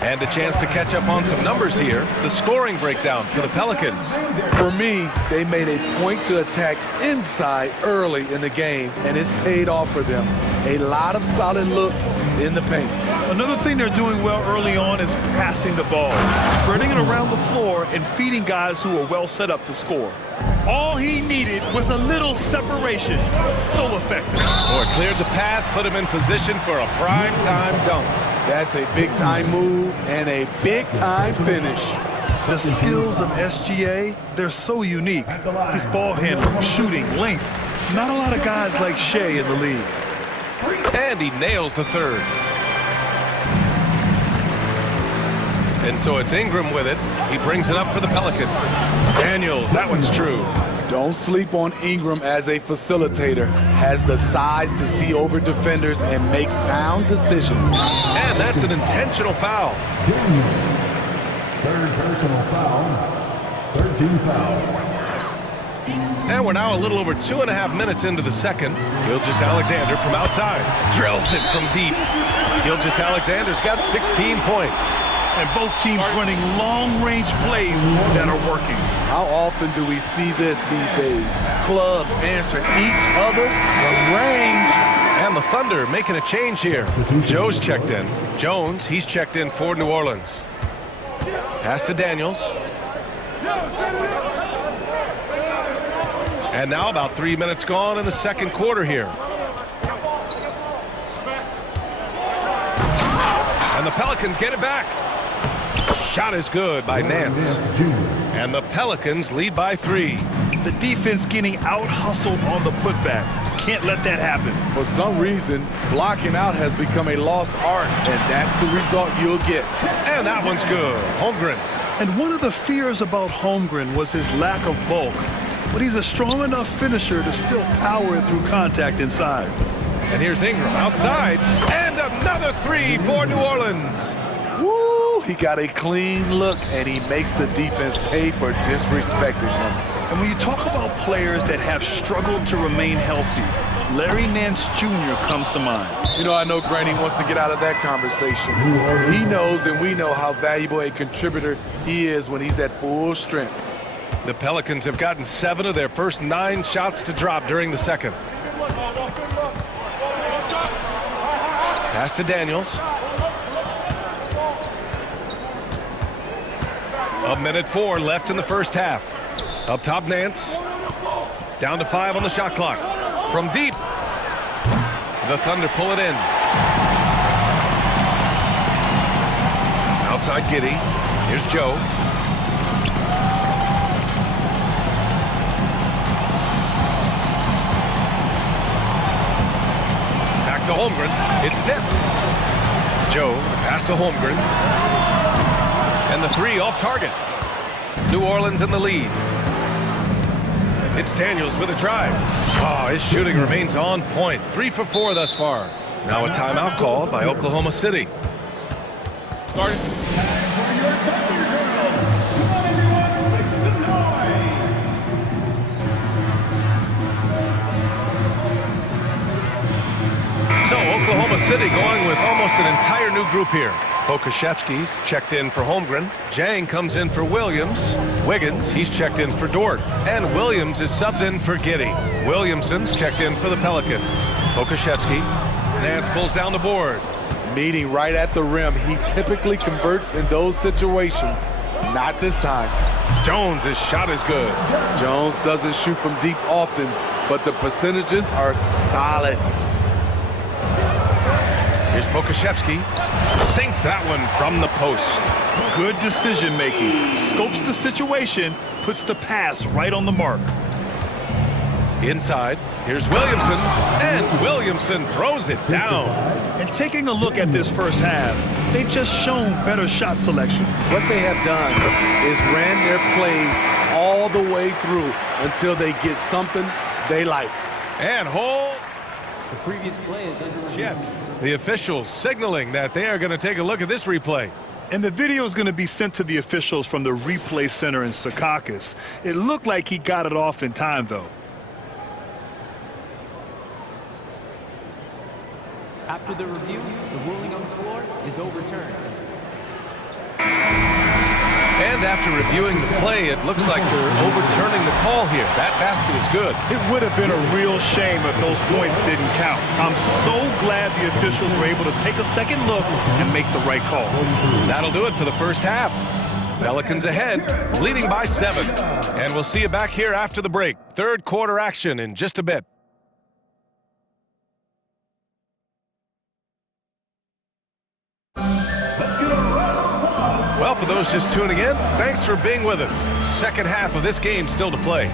And a chance to catch up on some numbers here. The scoring breakdown for the Pelicans. For me, they made a point to attack inside early in the game, and it's paid off for them. A lot of solid looks in the paint. Another thing they're doing well early on is passing the ball, spreading it around the floor and feeding guys who are well set up to score. All he needed was a little separation. So effective. Or cleared the path, put him in position for a prime-time dunk. That's a big-time move and a big-time finish. The skills of SGA, they're so unique. His ball handling, shooting, length. Not a lot of guys like Shai in the league. And he nails the 3rd. And so it's Ingram with it. He brings it up for the Pelicans. Daniels, that one's true. Don't sleep on Ingram as a facilitator. Has the size to see over defenders and make sound decisions. And that's an intentional foul. Third personal foul. 13 foul. And we're now a little over 2.5 minutes into the second. Gilgeous-Alexander from outside. Drills it from deep. Gilgeous-Alexander's got 16 points. And both teams running long-range plays that are working. How often do we see this these days? Clubs answering each other from range. And the Thunder making a change here. Joe's checked in. Jones, he's checked in for New Orleans. Pass to Daniels. And now about 3 minutes gone in the second quarter here. And the Pelicans get it back. Shot is good by Nance. And the Pelicans lead by 3. The defense getting out-hustled on the putback. Can't let that happen. For some reason, blocking out has become a lost art, and that's the result you'll get. And that one's good. Holmgren. And one of the fears about Holmgren was his lack of bulk. But he's a strong enough finisher to still power it through contact inside. And here's Ingram outside. And another 3 for New Orleans. Woo! He got a clean look, and he makes the defense pay for disrespecting him. And when you talk about players that have struggled to remain healthy, Larry Nance Jr. comes to mind. You know, I know Granny wants to get out of that conversation. He knows, and we know how valuable a contributor he is when he's at full strength. The Pelicans have gotten 7 of their first 9 shots to drop during the second. Pass to Daniels. A minute 4 left in the first half. Up top, Nance. Down to 5 on the shot clock. From deep. The Thunder pull it in. Outside Giddey. Here's Joe. Back to Holmgren. It's tipped. Joe, pass to Holmgren. And the 3 off target. New Orleans in the lead. It's Daniels with a drive. Oh, his shooting remains on point. 3 for 4 thus far. Now a timeout called by Oklahoma City. Started. So Oklahoma City going with almost an entire new group here. Pokuševski's checked in for Holmgren. Jang comes in for Williams. Wiggins, he's checked in for Dort. And Williams is subbed in for Giddey. Williamson's checked in for the Pelicans. Pokuševski. Nance pulls down the board. Meeting right at the rim. He typically converts in those situations. Not this time. Jones' shot is good. Jones doesn't shoot from deep often, but the percentages are solid. Here's Pokuševski. Sinks that one from the post. Good decision making. Scopes the situation, puts the pass right on the mark. Inside, here's Williamson, and Williamson throws it down. And taking a look at this first half, they've just shown better shot selection. What they have done is ran their plays all the way through until they get something they like. And hold. The previous play is under review. The officials signaling that they are going to take a look at this replay. And the video is going to be sent to the officials from the replay center in Secaucus. It looked like he got it off in time, though. After the review, the ruling on the floor is overturned. And after reviewing the play, it looks like they're overturning the call here. That basket is good. It would have been a real shame if those points didn't count. I'm so glad the officials were able to take a second look and make the right call. That'll do it for the first half. Pelicans ahead, leading by 7. And we'll see you back here after the break. Third quarter action in just a bit. Well, for those just tuning in, thanks for being with us. Second half of this game still to play.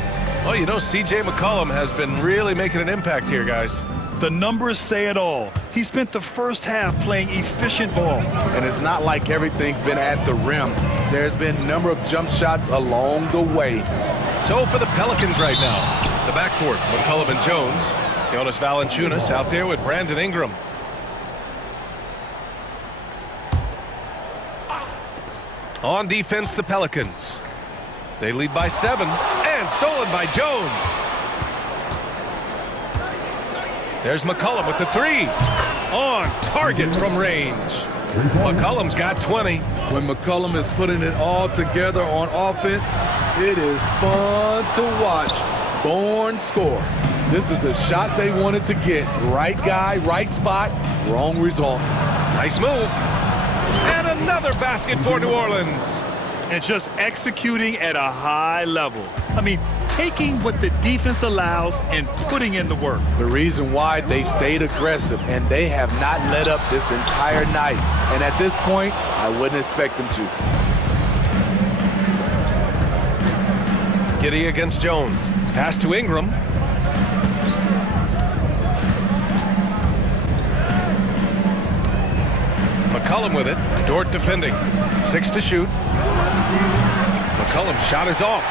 Well, you know, C.J. McCollum has been really making an impact here, guys. The numbers say it all. He spent the first half playing efficient ball. And it's not like everything's been at the rim. There's been a number of jump shots along the way. So for the Pelicans right now, the backcourt, McCollum and Jones. Jonas Valanciunas out there with Brandon Ingram. On defense, the Pelicans. They lead by 7 and stolen by Jones. There's McCollum with the 3. On target from range. McCollum's got 20. When McCollum is putting it all together on offense, it is fun to watch. Born score. This is the shot they wanted to get. Right guy, right spot, wrong result. Nice move. And another basket for New Orleans. And just executing at a high level. I mean, taking what the defense allows and putting in the work. The reason why they stayed aggressive, and they have not let up this entire night. And at this point, I wouldn't expect them to. Giddey against Jones. Pass to Ingram. McCollum with it. Dort defending. 6 to shoot. McCollum's shot is off.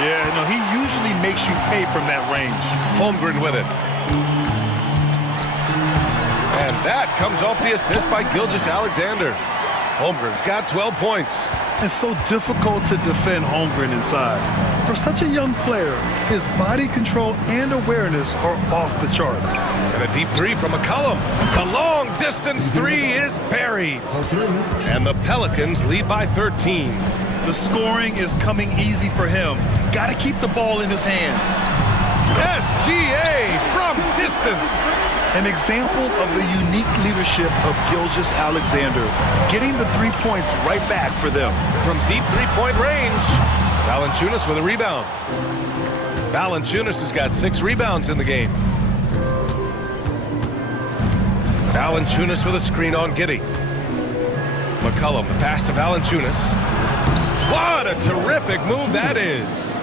Yeah, no, he usually makes you pay from that range. Holmgren with it. And that comes off the assist by Gilgeous-Alexander. Holmgren's got 12 points. It's so difficult to defend Holmgren inside. For such a young player, his body control and awareness are off the charts. And a deep 3 from McCollum. The long distance 3 is buried. And the Pelicans lead by 13. The scoring is coming easy for him. Got to keep the ball in his hands. SGA from distance. An example of the unique leadership of Gilgeous-Alexander, getting the 3 points right back for them. From deep 3-point range, Valanciunas with a rebound. Valanciunas has got 6 rebounds in the game. Valanciunas with a screen on Giddey. McCollum, the pass to Valanciunas. What a terrific move that is.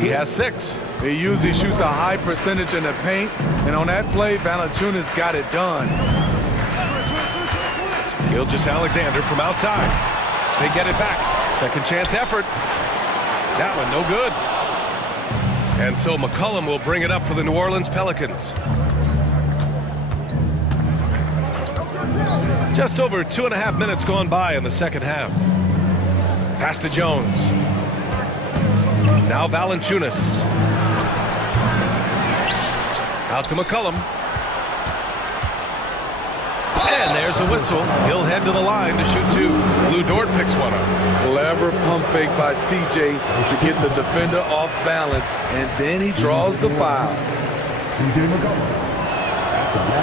He has 6. He usually shoots a high percentage in the paint, and on that play, Valanciunas got it done. Gilgeous-Alexander from outside. They get it back. Second chance effort. That one no good. And so McCollum will bring it up for the New Orleans Pelicans. Just over 2.5 minutes gone by in the second half. Pass to Jones. Now Valanciunas. Out to McCollum. And there's a whistle. He'll head to the line to shoot 2. Lou Dort picks one up. Clever pump fake by CJ to get the defender off balance, and then he draws the foul.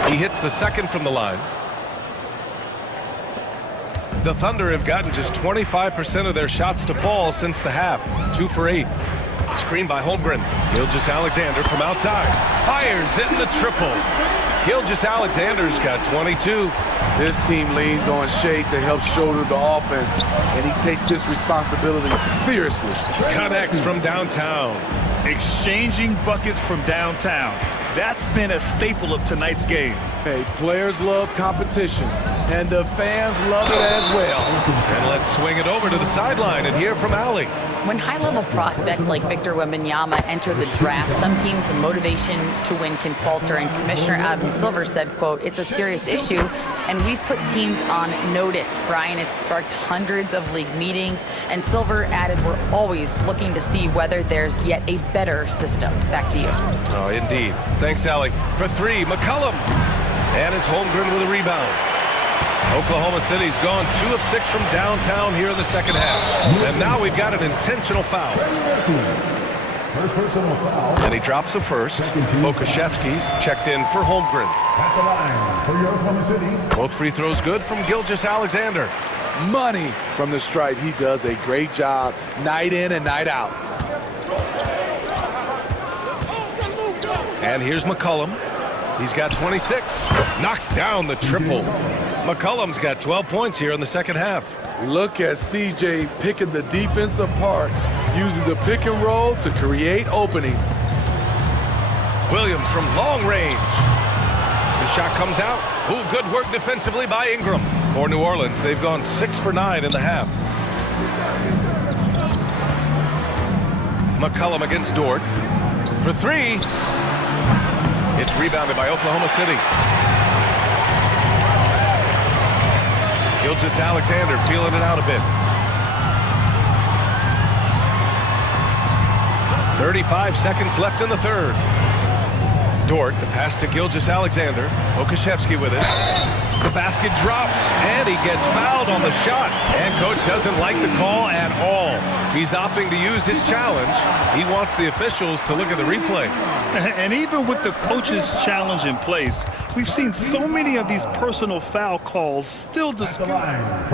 He hits the second from the line. The Thunder have gotten just 25% of their shots to fall since the half. 2 for 8. Screen by Holmgren. Gilgeous-Alexander from outside. Fires in the triple. Gilgeous-Alexander's got 22. This team leans on Shea to help shoulder the offense, and he takes this responsibility seriously. Connects from downtown. Exchanging buckets from downtown. That's been a staple of tonight's game. Hey, players love competition, and the fans love it as well. And let's swing it over to the sideline and hear from Allie. When high-level prospects like Victor Wembanyama enter the draft, some teams' motivation to win can falter, and Commissioner Adam Silver said, quote, "It's a serious issue, and we've put teams on notice." Brian, it's sparked hundreds of league meetings, and Silver added, "We're always looking to see whether there's yet a better system." Back to you. Oh, indeed. Thanks, Allie. For 3, McCollum. And it's Holmgren with a rebound. Oklahoma City's gone 2 of 6 from downtown here in the second half. And now we've got an intentional foul. First personal foul. And he drops the first. Mokashevsky's checked in for Holmgren. At the line for your Oklahoma City. Both free throws good from Gilgeous-Alexander. Money from the stripe. He does a great job night in and night out. And here's McCollum. He's got 26. Knocks down the triple. McCollum's got 12 points here in the second half. Look at CJ picking the defense apart, using the pick and roll to create openings. Williams from long range. The shot comes out. Ooh, good work defensively by Ingram. For New Orleans, they've gone 6 for 9 in the half. McCollum against Dort. For three. It's rebounded by Oklahoma City. Gilgeous-Alexander feeling it out a bit. 35 seconds left in the third. Dort, the pass to Gilgeous-Alexander. Okashevsky with it. The basket drops, and he gets fouled on the shot. And coach doesn't like the call at all. He's opting to use his challenge. He wants the officials to look at the replay. And even with the coach's challenge in place, we've seen so many of these personal foul calls still disputed. It's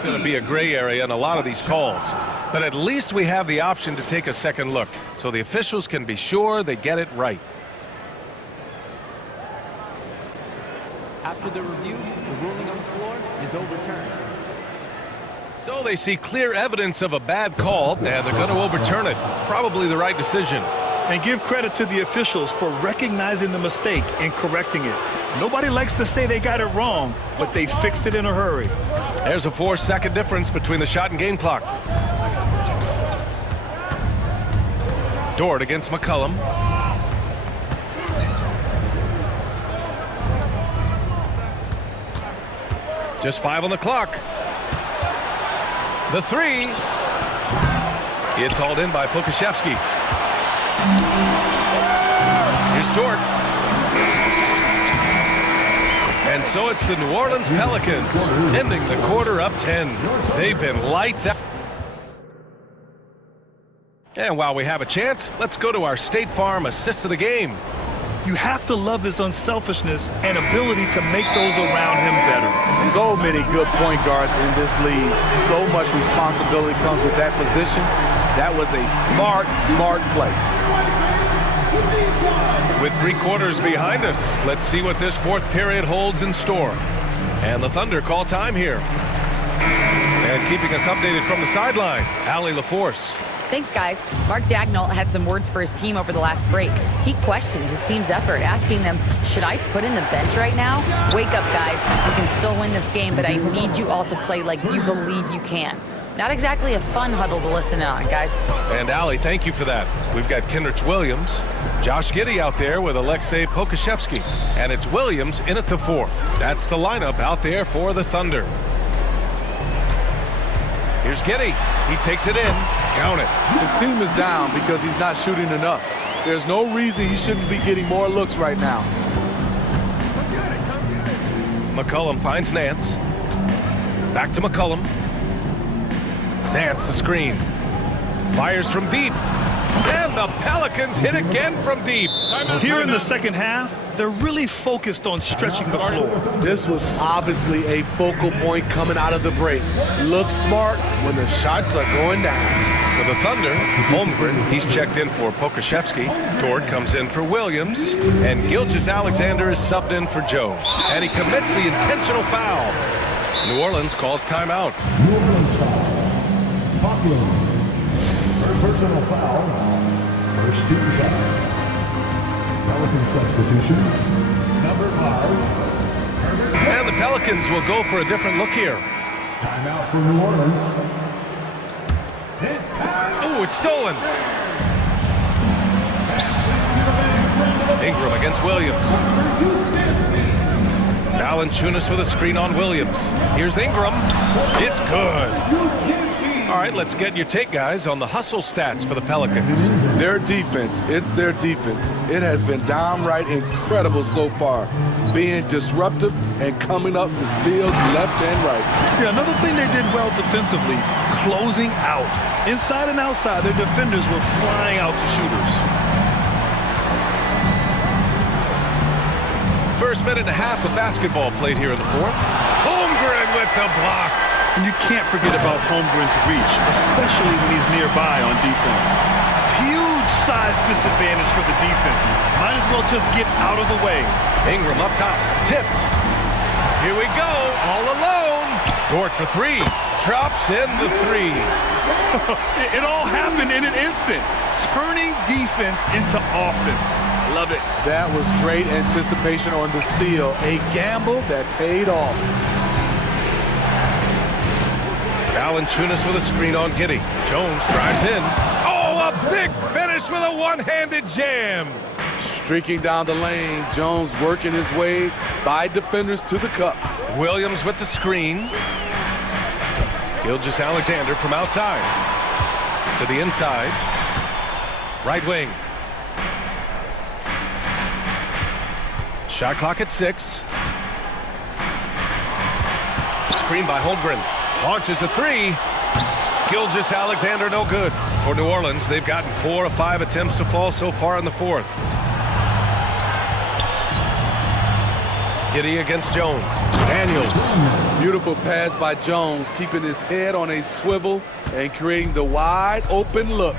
going to be a gray area in a lot of these calls. But at least we have the option to take a second look, so the officials can be sure they get it right. After the review, the ruling on the floor is overturned. So they see clear evidence of a bad call, and they're going to overturn it. Probably the right decision. And give credit to the officials for recognizing the mistake and correcting it. Nobody likes to say they got it wrong, but they fixed it in a hurry. There's a 4-second difference between the shot and game clock. Dort against McCollum. Just 5 on the clock. The three. It's hauled in by Pokashevsky. Here's Dort. And so it's the New Orleans Pelicans ending the quarter up 10. They've been lights out. And while we have a chance, let's go to our State Farm assist of the game. You have to love his unselfishness and ability to make those around him better. So many good point guards in this league. So much responsibility comes with that position. That was a smart play. With 3 quarters behind us, let's see what this fourth period holds in store. And the Thunder call time here. And keeping us updated from the sideline, Allie LaForce. Thanks, guys. Mark Dagnall had some words for his team over the last break. He questioned his team's effort, asking them, should I put in the bench right now? Wake up, guys. We can still win this game, but I need you all to play like you believe you can. Not exactly a fun huddle to listen on, guys. And Allie, thank you for that. We've got Kenrich Williams, Josh Giddey out there with Alexei Pokashevsky, and it's Williams in at the 4. That's the lineup out there for the Thunder. Here's Giddey. He takes it in. Count it. His team is down because he's not shooting enough. There's no reason he shouldn't be getting more looks right now. McCollum finds Nance. Back to McCollum. Nance the screen. Fires from deep. And the Pelicans hit again from deep. Here in the second half, they're really focused on stretching the floor. This was obviously a focal point coming out of the break. Look smart when the shots are going down. For the Thunder, Holmgren, he's checked in for Pokashevsky. Dort comes in for Williams. And Gilgeous-Alexander is subbed in for Joe. And he commits the intentional foul. New Orleans calls timeout. New Orleans foul. Buckland. First personal foul. First team foul. Pelican substitution. Number 5. And the Pelicans will go for a different look here. Timeout for New Orleans. Oh, it's stolen. Ingram against Williams. Valanciunas with a screen on Williams. Here's Ingram. It's good. All right, let's get your take, guys, on the hustle stats for the Pelicans. Their defense, it's their defense. It has been downright incredible so far, being disruptive and coming up with steals left and right. Yeah, another thing they did well defensively, closing out. Inside and outside, their defenders were flying out to shooters. First minute and a half of basketball played here in the fourth. Holmgren with the block. And you can't forget about Holmgren's reach, especially when he's nearby on defense. Huge size disadvantage for the defense. Might as well just get out of the way. Ingram up top, tipped. Here we go, all alone. Dort for 3, drops in the 3. It all happened in an instant. Turning defense into offense. Love it. That was great anticipation on the steal. A gamble that paid off. Valanciunas with a screen on Giddey. Jones drives in. Oh, a big finish with a one-handed jam. Streaking down the lane, Jones working his way by defenders to the cup. Williams with the screen. Gilgeous-Alexander from outside to the inside. Right wing. Shot clock at 6. Screen by Holmgren. Launches a 3. Gilgeous-Alexander no good. For New Orleans, they've gotten 4 of 5 attempts to fall so far in the 4th. Giddey against Jones. Daniels. Beautiful pass by Jones, keeping his head on a swivel and creating the wide open look.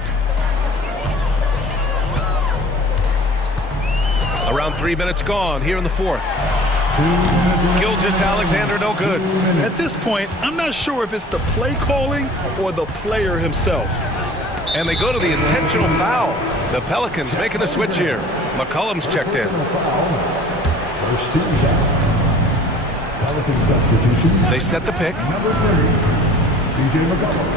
Around 3 minutes gone here in the 4th. Gilgeous-Alexander no good. At this point, I'm not sure if it's the play calling or the player himself. And they go to the intentional foul. The Pelicans making a switch here. McCollum's checked in. First team foul. Pelican substitution. They set the pick. Number 30, CJ McCollum.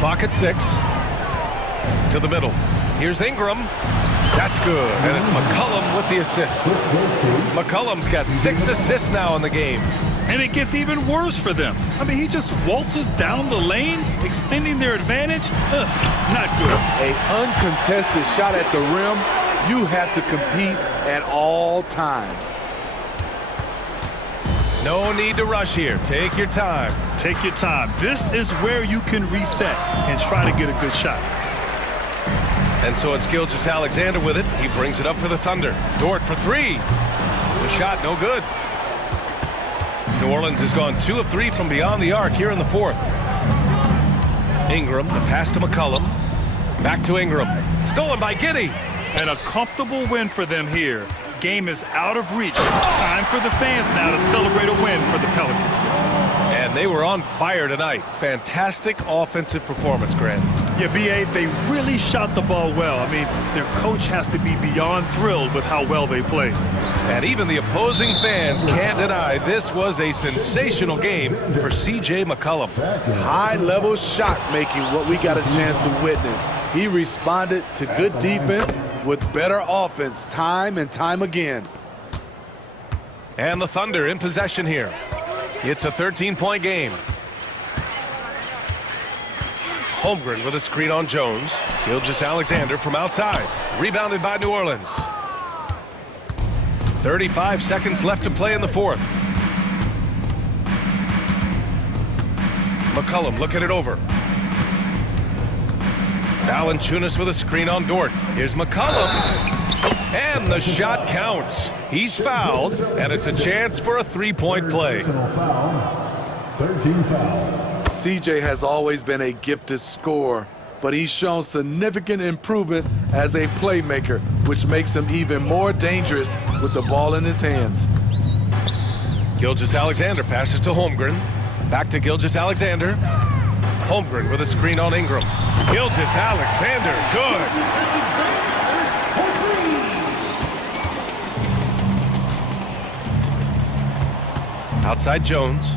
Clock at 6. To the middle. Here's Ingram. That's good. And it's McCollum with the assist. McCollum's got 6 assists now in the game. And it gets even worse for them. I mean, he just waltzes down the lane, extending their advantage. Not good. An uncontested shot at the rim. You have to compete at all times. No need to rush here. Take your time. Take your time. This is where you can reset and try to get a good shot. And so it's Gilgeous-Alexander with it. He brings it up for the Thunder. Dort for 3. The shot no good. New Orleans has gone 2 of 3 from beyond the arc here in the 4th. Ingram, the pass to McCollum. Back to Ingram. Stolen by Giddey. And a comfortable win for them here. Game is out of reach. Time for the fans now to celebrate a win for the Pelicans. And they were on fire tonight. Fantastic offensive performance, Grant. Yeah, B.A., they really shot the ball well. I mean, their coach has to be beyond thrilled with how well they played. And even the opposing fans can't deny this was a sensational game for C.J. McCollum. High-level shot making, what we got a chance to witness. He responded to good defense with better offense time and time again. And the Thunder in possession here. It's a 13-point game. Holmgren with a screen on Jones. Gilgeous-Alexander from outside. Rebounded by New Orleans. 35 seconds left to play in the 4th. McCollum looking it over. Valanciunas with a screen on Dort. Here's McCollum. And the shot counts. He's fouled, and it's a chance for a 3-point play. 13 foul. CJ has always been a gifted scorer, but he's shown significant improvement as a playmaker, which makes him even more dangerous with the ball in his hands. Gilgeous-Alexander passes to Holmgren. Back to Gilgeous-Alexander. Holmgren with a screen on Ingram. Gilgeous-Alexander, good. Outside Jones.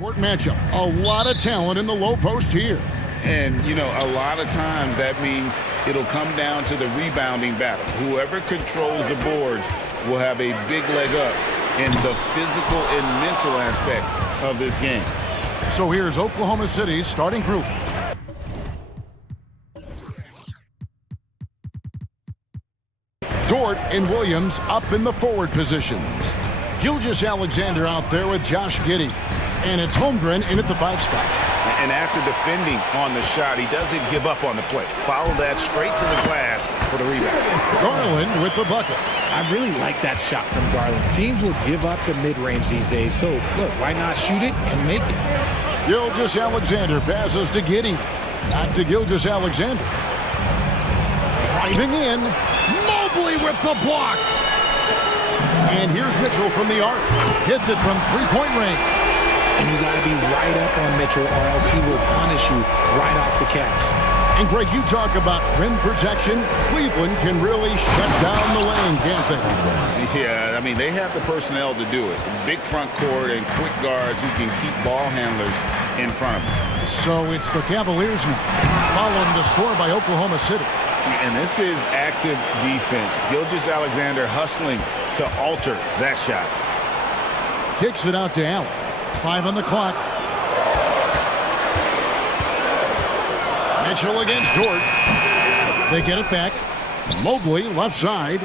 Court matchup. A lot of talent in the low post here. And, you know, a lot of times that means it'll come down to the rebounding battle. Whoever controls the boards will have a big leg up in the physical and mental aspect of this game. So here's Oklahoma City's starting group. Dort and Williams up in the forward positions. Gilgeous-Alexander out there with Josh Giddey. And it's Holmgren in at the 5 spot. And after defending on the shot, he doesn't give up on the play. Follow that straight to the glass for the rebound. Garland with the bucket. I really like that shot from Garland. Teams will give up the mid-range these days, so look, why not shoot it and make it? Gilgeous-Alexander passes to Giddey. Not to Gilgeous-Alexander. Driving in. Mobley with the block. And here's Mitchell from the arc. Hits it from three-point range. And you got to be right up on Mitchell or else he will punish you right off the catch. And Greg, you talk about rim protection. Cleveland can really shut down the lane, can't they? Yeah, I mean, they have the personnel to do it. Big front court and quick guards who can keep ball handlers in front of them. So it's the Cavaliers now, following the score by Oklahoma City. And this is active defense. Gilgeous-Alexander hustling to alter that shot. Kicks it out to Allen. 5 on the clock. Mitchell against Dort. They get it back. Mobley left side.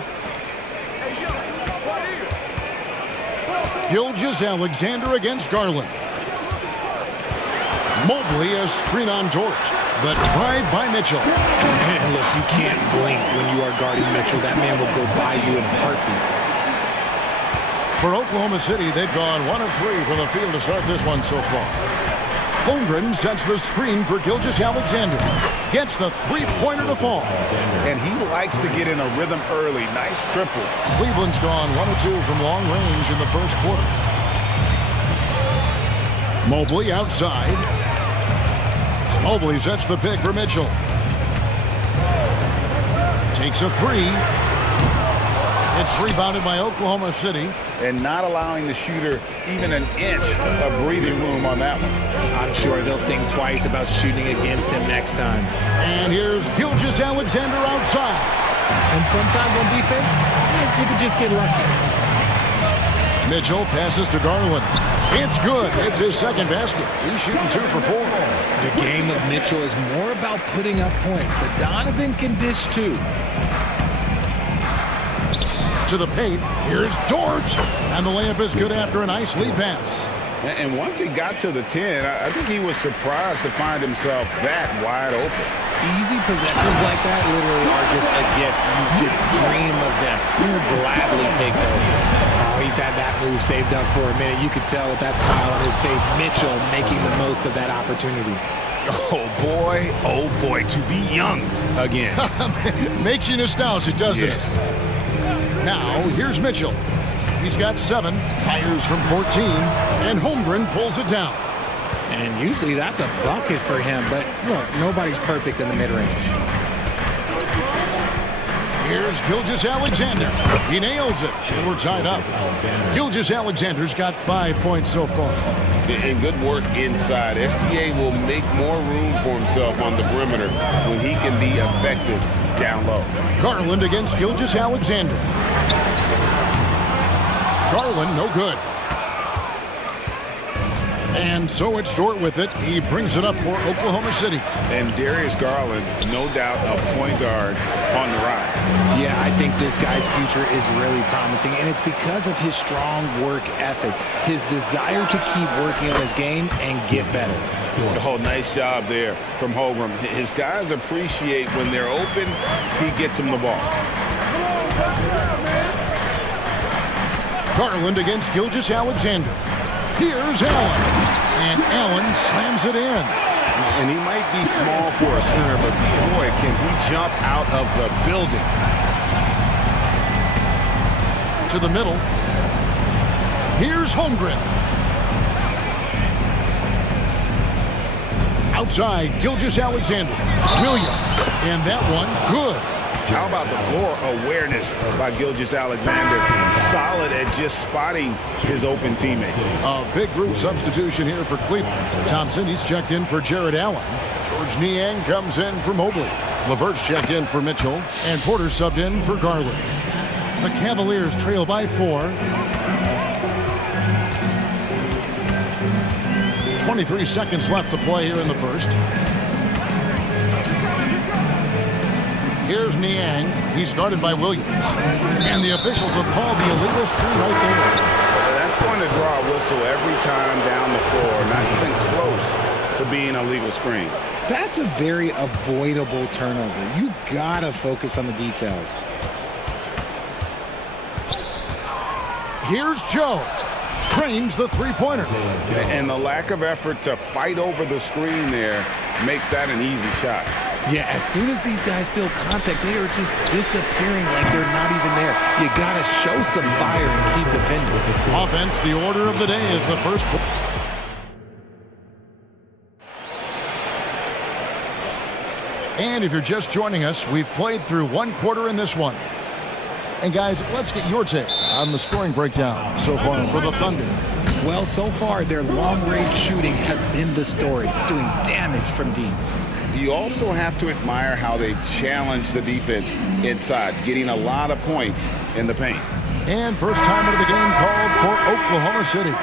Gilgeous-Alexander against Garland. Mobley a screen on Dort. The drive by Mitchell. And look, you can't blink when you are guarding Mitchell. That man will go by you in a heartbeat. For Oklahoma City, they've gone 1 of 3 from the field to start this one so far. Holmgren sets the screen for Gilgeous-Alexander. Gets the three-pointer to fall. And he likes to get in a rhythm early. Nice triple. Cleveland's gone 1 of 2 from long range in the first quarter. Mobley outside. Mobley sets the pick for Mitchell. Takes a 3. It's rebounded by Oklahoma City. And not allowing the shooter even an inch of breathing room on that one. I'm sure they'll think twice about shooting against him next time. And here's Gilgeous-Alexander outside. And sometimes on defense, you can just get lucky. Mitchell passes to Garland. It's good. It's his second basket. He's shooting 2 for 4. The game of Mitchell is more about putting up points, but Donovan can dish too. To the paint, here's Dort. And the layup is good after a nice lead pass. And once he got to the 10, I think he was surprised to find himself that wide open. Easy possessions like that literally are just a gift. You just dream of them. You will gladly take those. Oh, he's had that move saved up for a minute. You could tell with that smile on his face. Mitchell making the most of that opportunity. Oh boy, to be young again. Makes you nostalgic, doesn't it? Now, here's Mitchell. He's got 7, fires from 14, and Holmgren pulls it down. And usually that's a bucket for him, but look, nobody's perfect in the mid-range. Here's Gilgeous-Alexander. He nails it, and we're tied up. Gilgeous-Alexander's got 5 points so far. And good work inside. SGA will make more room for himself on the perimeter when he can be effective down low. Garland against Gilgeous-Alexander. Garland, no good. And so it's Dort with it. He brings it up for Oklahoma City. And Darius Garland, no doubt a point guard on the rise. Yeah, I think this guy's future is really promising, and it's because of his strong work ethic, his desire to keep working on his game and get better. Oh, nice job there from Holmgren. His guys appreciate when they're open, he gets them the ball. Garland against Gilgeous-Alexander. Here's Allen. And Allen slams it in. And he might be small for a center, but boy, can he jump out of the building. To the middle. Here's Holmgren. Outside, Gilgeous-Alexander. Williams. And that one, good. How about the floor awareness by Gilgeous-Alexander? Solid at just spotting his open teammate. A big group substitution here for Cleveland. Thompson, he's checked in for Jared Allen. George Niang comes in for Mobley. LeVert's checked in for Mitchell. And Porter subbed in for Garland. The Cavaliers trail by 4. 23 seconds left to play here in the first. Here's Niang. He's guarded by Williams. And the officials have called the illegal screen right there. That's going to draw a whistle every time down the floor. Not even close to being a legal screen. That's a very avoidable turnover. You gotta focus on the details. Here's Joe. Cranes the three-pointer. And the lack of effort to fight over the screen there makes that an easy shot. Yeah, as soon as these guys feel contact, they are just disappearing like they're not even there. You gotta show some fire and keep defending. Offense, the order of the day is the first quarter. And if you're just joining us, we've played through one quarter in this one. And guys, let's get your take on the scoring breakdown so far for the Thunder. Well, so far, their long-range shooting has been the story, doing damage from deep. You also have to admire how they've challenged the defense inside, getting a lot of points in the paint. And first time of the game called for Oklahoma City.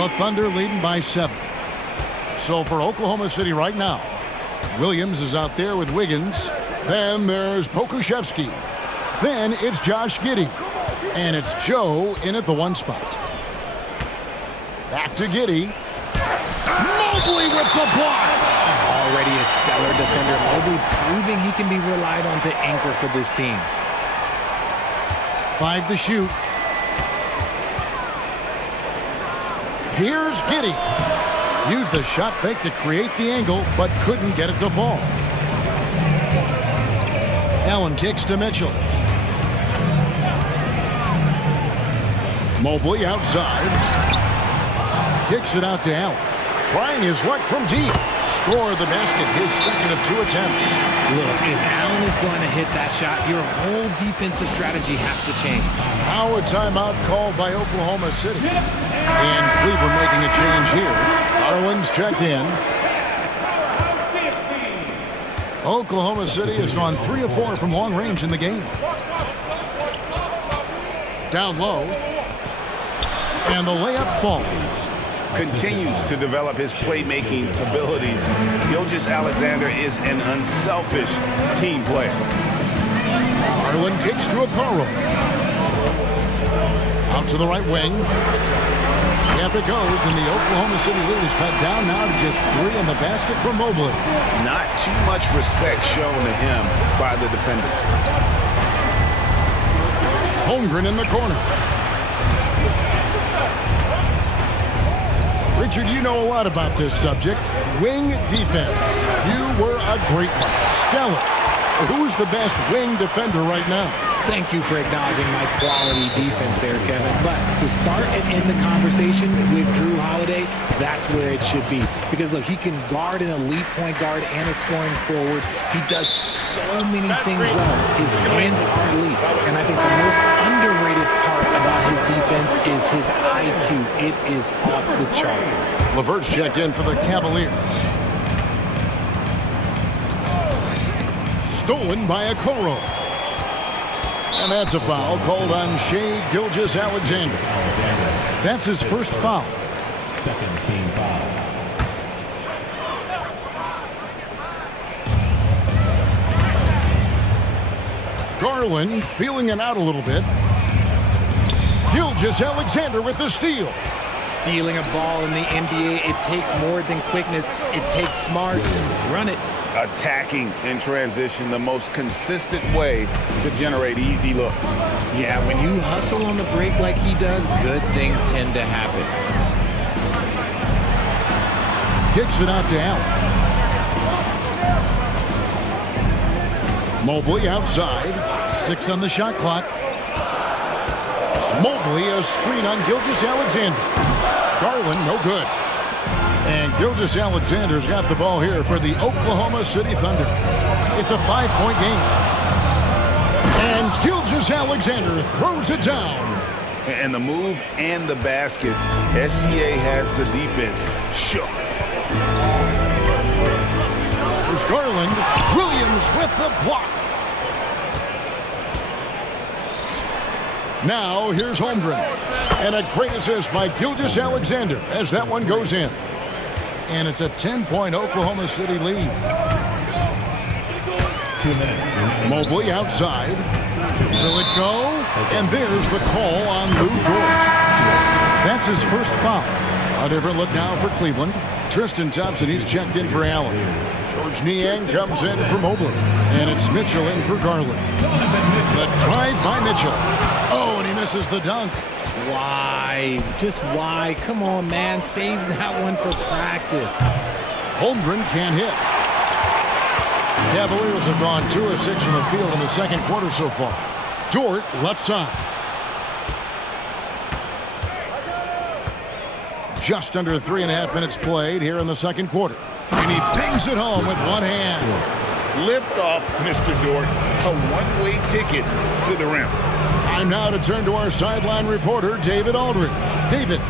The Thunder leading by 7. So for Oklahoma City right now, Williams is out there with Wiggins. Then there's Pokuševski. Then it's Josh Giddey. And it's Joe in at the 1 spot. Back to Giddey. Mobley with the block. Already a stellar defender. Mobley proving he can be relied on to anchor for this team. 5 to shoot. Here's Giddey. Used the shot fake to create the angle, but couldn't get it to fall. Allen kicks to Mitchell. Mobley outside. Kicks it out to Allen. Trying his luck from deep. Score the basket, his second of 2 attempts. Look, if Allen is going to hit that shot, your whole defensive strategy has to change. Now a timeout called by Oklahoma City. And Cleveland making a change here. Garland's checked in. Oklahoma City has gone 3 of 4 from long range in the game. Down low. And the layup falls. Continues to develop his playmaking abilities. Gilgeous-Alexander is an unselfish team player. Garland kicks to Okoro. Out to the right wing. Yep, it goes, and the Oklahoma City lead is cut down now to just 3 in the basket for Mobley. Not too much respect shown to him by the defenders. Holmgren in the corner. Richard, you know a lot about this subject. Wing defense. You were a great one. Stellar. Who's the best wing defender right now? Thank you for acknowledging my quality defense there, Kevin. But to start and end the conversation with Drew Holiday, that's where it should be. Because, look, he can guard an elite point guard and a scoring forward. He does so many things well. His hands are elite. And I think the most underrated part about his defense is his IQ. It is off the charts. LeVert's checked in for the Cavaliers. Stolen by Okoro. And that's a foul called on Shai Gilgeous-Alexander. That's his first foul. Second team foul. Garland feeling it out a little bit. Gilgeous-Alexander with the steal. Stealing a ball in the NBA, it takes more than quickness. It takes smarts. Run it. Attacking in transition, the most consistent way to generate easy looks. Yeah, when you hustle on the break like he does, good things tend to happen. Kicks it out to Allen. Mobley outside. 6 on the shot clock. Mobley, a screen on Gilgeous-Alexander. Garland, no good. And Gilgeous Alexander's got the ball here for the Oklahoma City Thunder. It's a 5-point game. And Gilgeous Alexander throws it down. And the move and the basket, SGA has the defense shook. There's Garland. Williams with the block. Now here's Holmgren. And a great assist by Gilgeous Alexander as that one goes in. And it's a 10-point Oklahoma City lead. 2 minutes. Mobley outside. Will it go? And there's the call on Lou George. That's his first foul. A different look now for Cleveland. Tristan Thompson, he's checked in for Allen. George Niang comes in for Mobley. And it's Mitchell in for Garland. The drive by Mitchell. Oh, and he misses the dunk. Why? Just why? Come on, man. Save that one for practice. Holmgren can't hit. Cavaliers have gone 2 of 6 from the field in the second quarter so far. Dort left side. Just under 3.5 minutes played here in the second quarter. And he bangs it home with one hand. Lift off, Mr. Dort. A one-way ticket to the rim. Time now to turn to our sideline reporter, David Aldridge. David.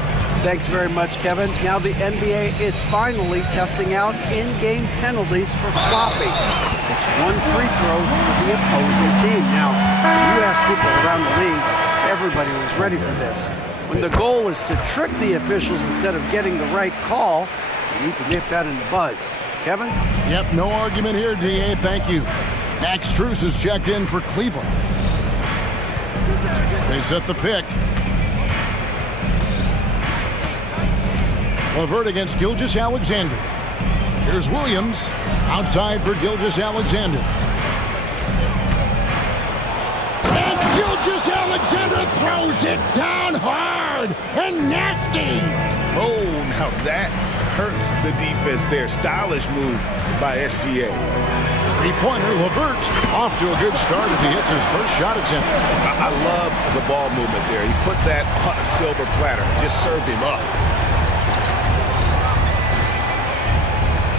Thanks very much, Kevin. Now the NBA is finally testing out in-game penalties for flopping. It's one free throw for the opposing team. Now, you ask people around the league, everybody was ready for this. When the goal is to trick the officials instead of getting the right call, you need to nip that in the bud. Kevin? Yep, no argument here, DA. Thank you. Max Strus is checked in for Cleveland. They set the pick. LeVert against Gilgeous Alexander. Here's Williams. Outside for Gilgeous Alexander. And Gilgeous Alexander throws it down hard and nasty. Oh, now that hurts the defense there. Stylish move by SGA. Three-pointer, LeVert off to a good start as he hits his first shot attempt. I love the ball movement there. He put that on a silver platter. Just served him up.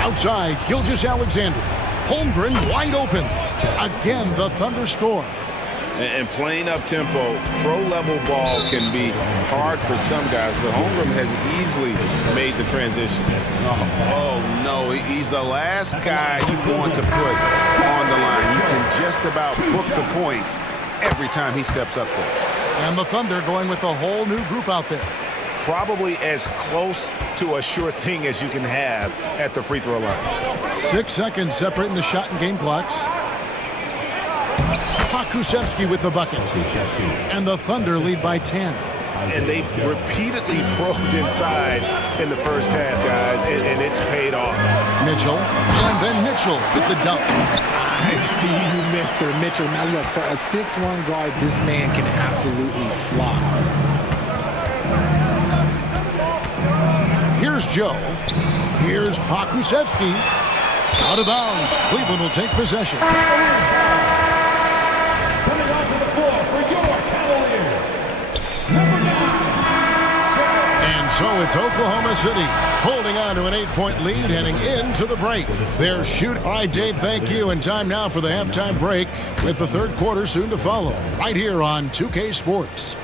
Outside, Gilgeous Alexander. Holmgren wide open. Again, the Thunder score. And playing up-tempo, pro-level ball can be hard for some guys, but Holmgren has easily made the transition. Oh no, he's the last guy you want to put on the line. You can just about book the points every time he steps up there. And the Thunder going with a whole new group out there. Probably as close to a sure thing as you can have at the free throw line. 6 seconds separating the shot and game clocks. Pokusevski with the bucket. And the Thunder lead by 10. And they've repeatedly probed inside in the first half, guys, and it's paid off. Mitchell, and then Mitchell with the dunk. I see you, Mr. Mitchell. Now look, for a 6'1" guard, this man can absolutely fly. Here's Joe. Here's Pokusevski. Out of bounds. Cleveland will take possession. Coming onto the floor for your Cavaliers, number 9. And so it's Oklahoma City holding on to an 8-point lead heading into the break. They're shooting. All right, Dave, thank you. And time now for the halftime break with the third quarter soon to follow. Right here on 2K Sports.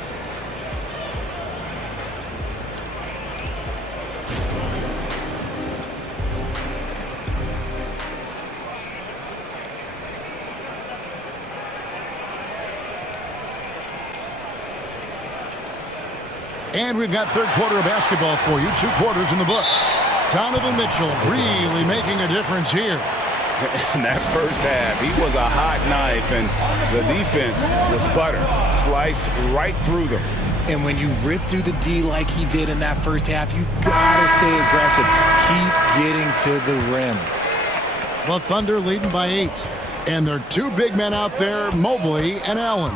And we've got third quarter of basketball for you. 2 quarters in the books. Donovan Mitchell really making a difference here. In that first half, he was a hot knife, and the defense was butter. Sliced right through them. And when you rip through the D like he did in that first half, you gotta stay aggressive. Keep getting to the rim. The Thunder leading by 8. And there are 2 big men out there, Mobley and Allen.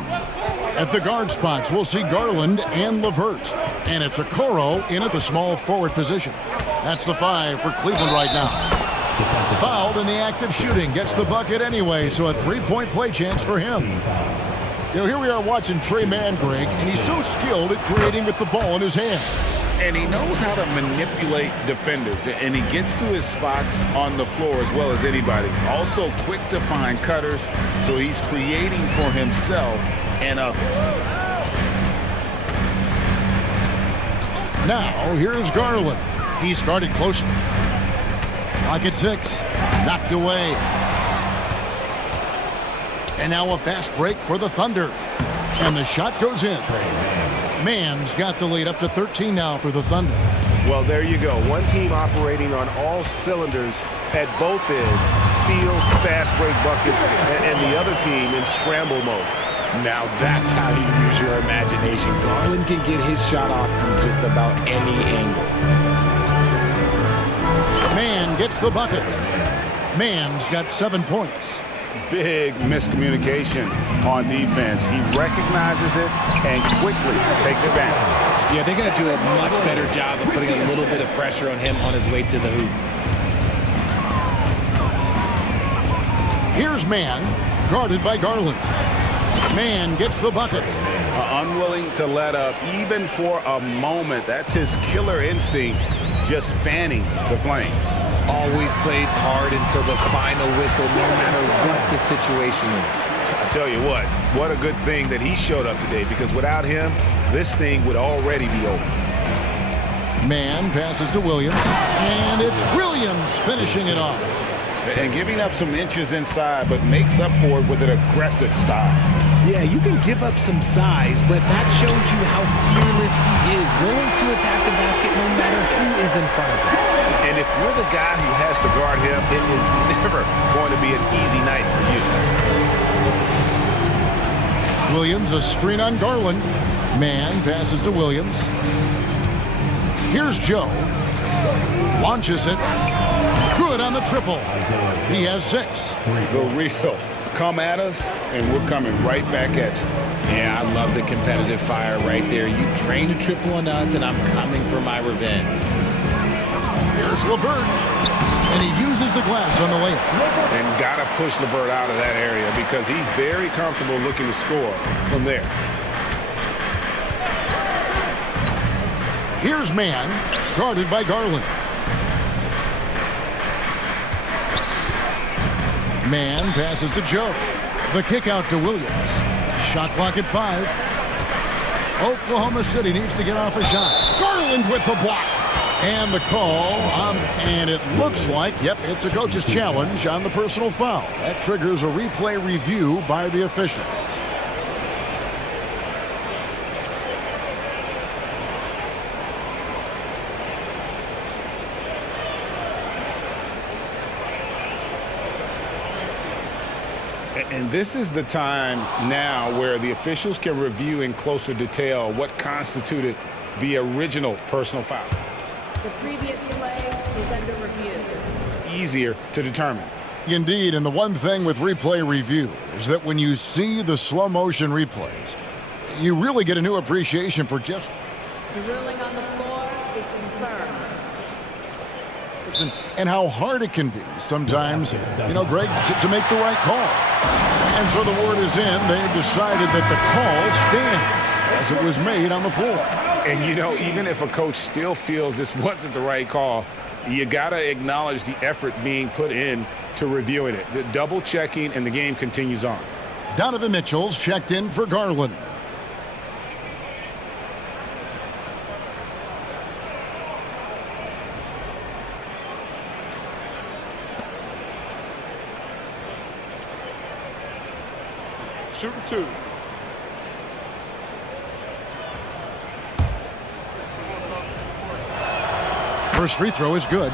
At the guard spots, we'll see Garland and LeVert. And it's Okoro in at the small forward position. That's the 5 for Cleveland right now. Fouled in the act of shooting. Gets the bucket anyway, so a 3-point play chance for him. You know, here we are watching Trey Mann, Greg, and he's so skilled at creating with the ball in his hand. And he knows how to manipulate defenders, and he gets to his spots on the floor as well as anybody. Also quick to find cutters, so he's creating for himself and others. Now, here's Garland. He's guarded closely. Clock at 6. Knocked away. And now a fast break for the Thunder. And the shot goes in. Mann's got the lead up to 13 now for the Thunder. Well, there you go. One team operating on all cylinders at both ends. Steals, fast break buckets, and the other team in scramble mode. Now that's how you use your imagination. Garland can get his shot off from just about any angle. Mann gets the bucket. Mann's got 7 points. Big miscommunication on defense. He recognizes it and quickly takes advantage. Yeah, they're going to do a much better job of putting a little bit of pressure on him on his way to the hoop. Here's Mann, guarded by Garland. Mann gets the bucket. Unwilling to let up even for a moment. That's his killer instinct, just fanning the flames. Always plays hard until the final whistle, no matter what the situation is. I tell you what a good thing that he showed up today, because without him, this thing would already be over. Mann passes to Williams, and it's Williams finishing it off. And giving up some inches inside, but makes up for it with an aggressive style. Yeah, you can give up some size, but that shows you how fearless he is, willing to attack the basket no matter who is in front of him. And if you're the guy who has to guard him, it is never going to be an easy night for you. Williams, a screen on Garland. Mann passes to Williams. Here's Joe. Launches it. Good on the triple. He has 6. The real come at us, and we're coming right back at you. Yeah, I love the competitive fire right there. You drained a triple on us, and I'm coming for my revenge. Here's LeVert. And he uses the glass on the layup. And got to push LeVert out of that area because he's very comfortable looking to score from there. Here's Mann, guarded by Garland. Mann passes to Joe. The kick out to Williams. Shot clock at 5. Oklahoma City needs to get off a shot. Garland with the block. And the call, and it looks like, yep, it's a coach's challenge on the personal foul. That triggers a replay review by the official. And this is the time now where the officials can review in closer detail what constituted the original personal foul. The previous play is under review. Easier to determine. Indeed, and the one thing with replay review is that when you see the slow motion replays, you really get a new appreciation for just... The ruling on the floor is confirmed. And how hard it can be sometimes, Greg, to make the right call. And so the word is in. They've decided that the call stands as it was made on the floor. And, even if a coach still feels this wasn't the right call, you got to acknowledge the effort being put in to reviewing it. The double checking, and the game continues on. Donovan Mitchell's checked in for Garland. Shooting 2. First free throw is good.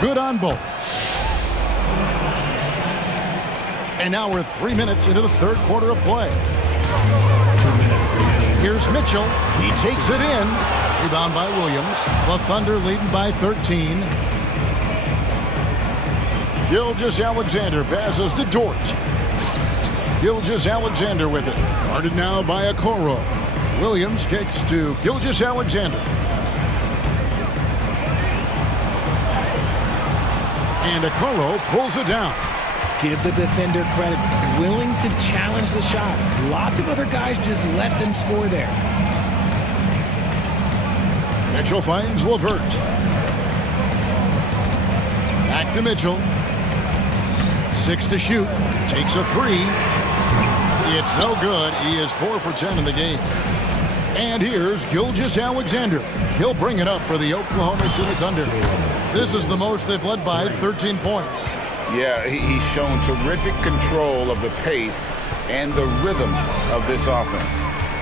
Good on both. And now we're 3 minutes into the third quarter of play. Here's Mitchell. He takes it in. Rebound by Williams. The Thunder leading by 13. Gilgeous-Alexander passes to Dort. Gilgeous-Alexander with it. Guarded now by Okoro. Williams kicks to Gilgeous-Alexander. And Okoro pulls it down. Give the defender credit. willing to challenge the shot. Lots of other guys just let them score there. Mitchell finds Levert. Back to Mitchell. 6 to shoot. Takes a 3. It's no good. He is 4 for 10 in the game. And here's Gilgeous-Alexander. He'll bring it up for the Oklahoma City Thunder. This is the most they've led by, 13 points. Yeah, he's shown terrific control of the pace and the rhythm of this offense.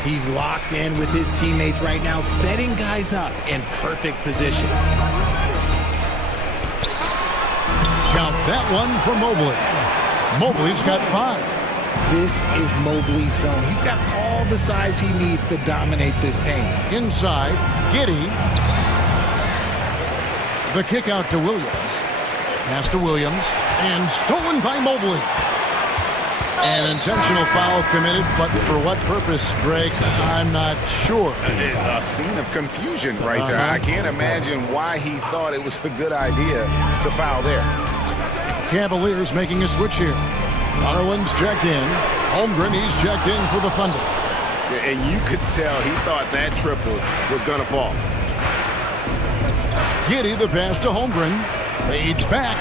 He's locked in with his teammates right now, setting guys up in perfect position. Count that one for Mobley. Mobley's got 5. This is Mobley's zone. He's got all the size he needs to dominate this paint. Inside, Giddey. The kick out to Williams. Pass to Williams. And stolen by Mobley. An intentional foul committed, but for what purpose, Greg? I'm not sure. A scene of confusion right there. I can't imagine why he thought it was a good idea to foul there. Cavaliers making a switch here. Garland's checked in. Holmgren, he's checked in for the Thunder. And you could tell he thought that triple was going to fall. Giddey, the pass to Holmgren. Fades back.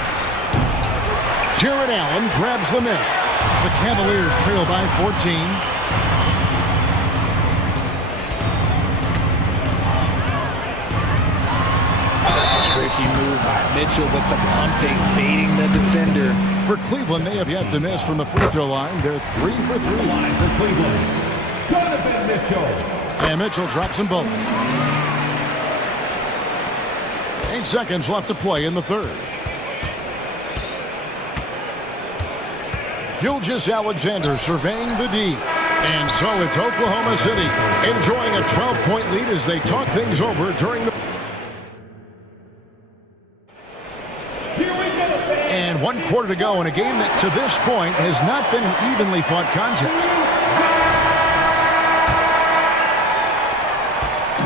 Jared Allen grabs the miss. The Cavaliers trail by 14. Tricky move by Mitchell, but the pump fake baiting the defender. For Cleveland, they have yet to miss from the free throw line. They're 3 for 3. Line for Cleveland, Donovan Mitchell. And Mitchell drops them both. 8 seconds left to play in the third. Gilgeous-Alexander surveying the D. And so it's Oklahoma City enjoying a 12-point lead as they talk things over during the... And 1 quarter to go in a game that to this point has not been an evenly fought contest.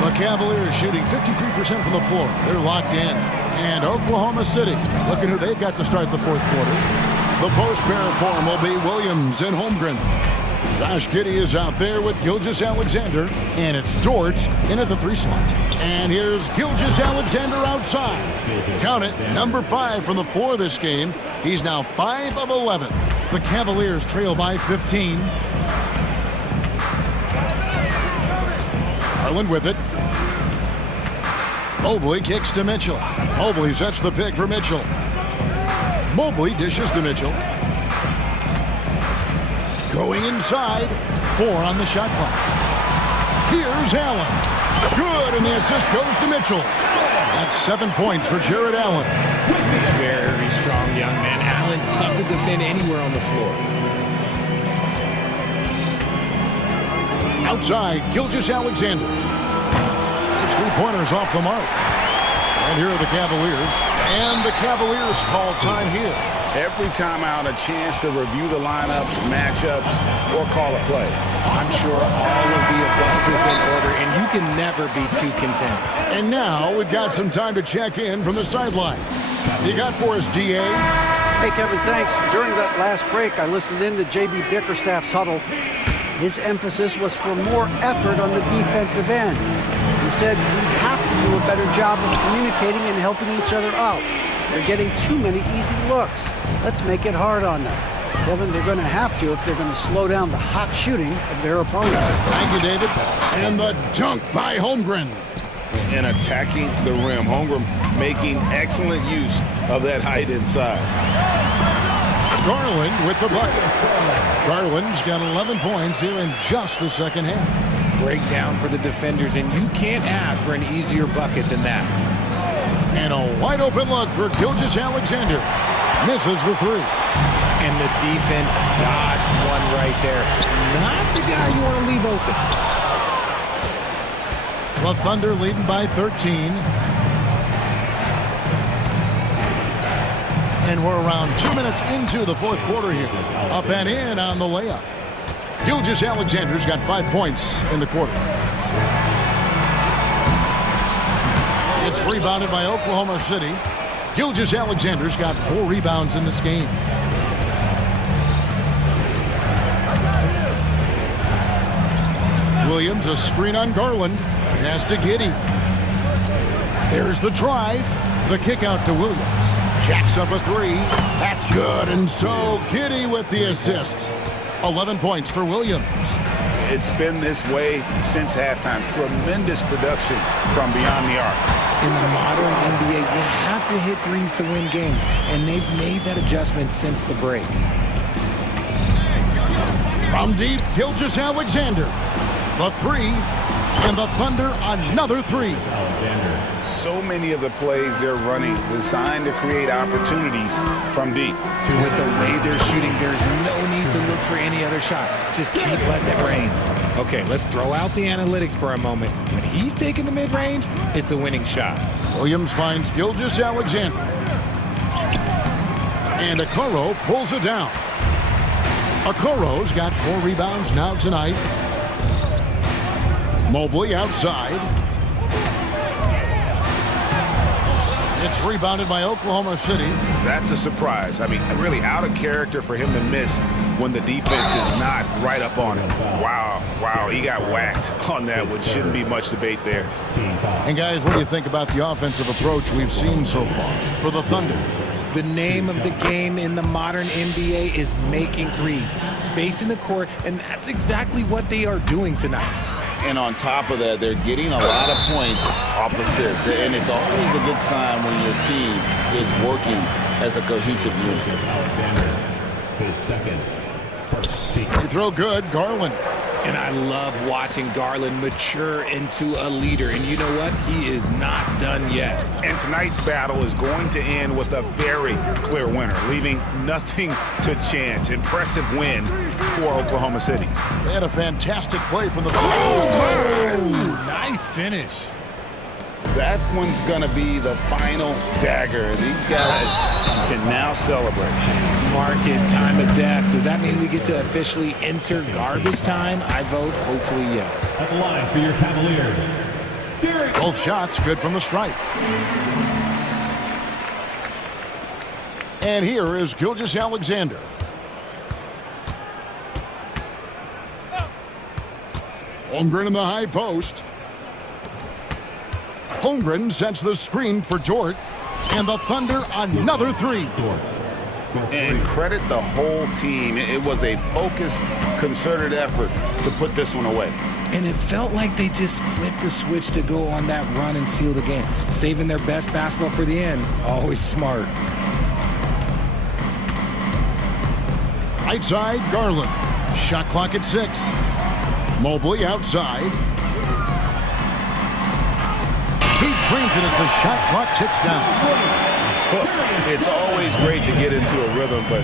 The Cavaliers shooting 53% from the floor. They're locked in. And Oklahoma City, looking who they've got to start the fourth quarter. The post pair form will be Williams and Holmgren. Josh Giddey is out there with Gilgeous-Alexander. And it's Dort in at the 3 slot. And here's Gilgeous-Alexander outside. Count it, number 5 from the floor this game. He's now 5 of 11. The Cavaliers trail by 15. Garland with it. Mobley kicks to Mitchell. Mobley sets the pick for Mitchell. Mobley dishes to Mitchell. Going inside. 4 on the shot clock. Here's Allen. Good, and the assist goes to Mitchell. That's 7 points for Jared Allen. Very strong young man. Allen, tough to defend anywhere on the floor. Outside, Gilgeous-Alexander. His 3-pointers off the mark. And here are the Cavaliers. And the Cavaliers call time here. Every time out, a chance to review the lineups, matchups, or call a play. I'm sure all of the above is in order, and you can never be too content. And now we've got some time to check in from the sideline. You got for us, GA? Hey, Kevin, thanks. During that last break, I listened in to J.B. Bickerstaff's huddle. His emphasis was for more effort on the defensive end. He said we have to do a better job of communicating and helping each other out. They're getting too many easy looks. Let's make it hard on them. Kevin, they're going to have to if they're going to slow down the hot shooting of their opponent. Thank you, David. And the dunk by Holmgren. And attacking the rim. Holmgren making excellent use of that height inside. Garland with the bucket. Garland's got 11 points here in just the second half. Breakdown for the defenders, and you can't ask for an easier bucket than that. And a wide open look for Gilgeous-Alexander. Misses the 3. And the defense dodged one right there. Not the guy you want to leave open. The Thunder leading by 13. And we're around 2 minutes into the fourth quarter here. Up and in on the layup. Gilgeous-Alexander's got 5 points in the quarter. It's rebounded by Oklahoma City. Gilgeous-Alexander's got 4 rebounds in this game. Williams, a screen on Garland. Pass to Giddey. There's the drive. The kick out to Williams. Jacks up a three. That's good. And so Giddey with the assist. 11 points for Williams. It's been this way since halftime. Tremendous production from beyond the arc. In the modern NBA, you have to hit threes to win games, and they've made that adjustment since the break. From deep, Gilgeous-Alexander. The three, and the Thunder another three. So many of the plays they're running designed to create opportunities from deep. With the way they're shooting, there's no need to look for any other shot. Just keep letting it rain. Okay, let's throw out the analytics for a moment. When he's taking the mid-range, it's a winning shot. Williams finds Gilgeous-Alexander. And Okoro pulls it down. Okoro's got 4 rebounds now tonight. Mobley outside. It's rebounded by Oklahoma City. That's a surprise. I mean, really out of character for him to miss when the defense is not right up on him. Wow, he got whacked on that, which shouldn't be much debate there. And guys, what do you think about the offensive approach we've seen so far for the Thunder? The name of the game in the modern NBA is making threes, spacing the court, and that's exactly what they are doing tonight. And on top of that, they're getting a lot of points off assists. And it's always a good sign when your team is working as a cohesive unit. His second first team. They throw good, Garland. And I love watching Garland mature into a leader. And you know what? He is not done yet. And tonight's battle is going to end with a very clear winner, leaving nothing to chance. Impressive win for Oklahoma City. They had a fantastic play from the... Oh, nice finish. That one's going to be the final dagger. These guys can now celebrate. Market time of death. Does that mean we get to officially enter garbage time? I vote hopefully yes. At the line for your Cavaliers. Both shots good from the stripe. And here is Gilgeous-Alexander. Holmgren in the high post. Holmgren sets the screen for Dort. And the Thunder another three. And credit the whole team. It was a focused, concerted effort to put this one away. And it felt like they just flipped the switch to go on that run and seal the game. Saving their best basketball for the end. Always smart. Right side, Garland. Shot clock at 6. Mobley outside. He trains it as the shot clock ticks down. It's always great to get into a rhythm, but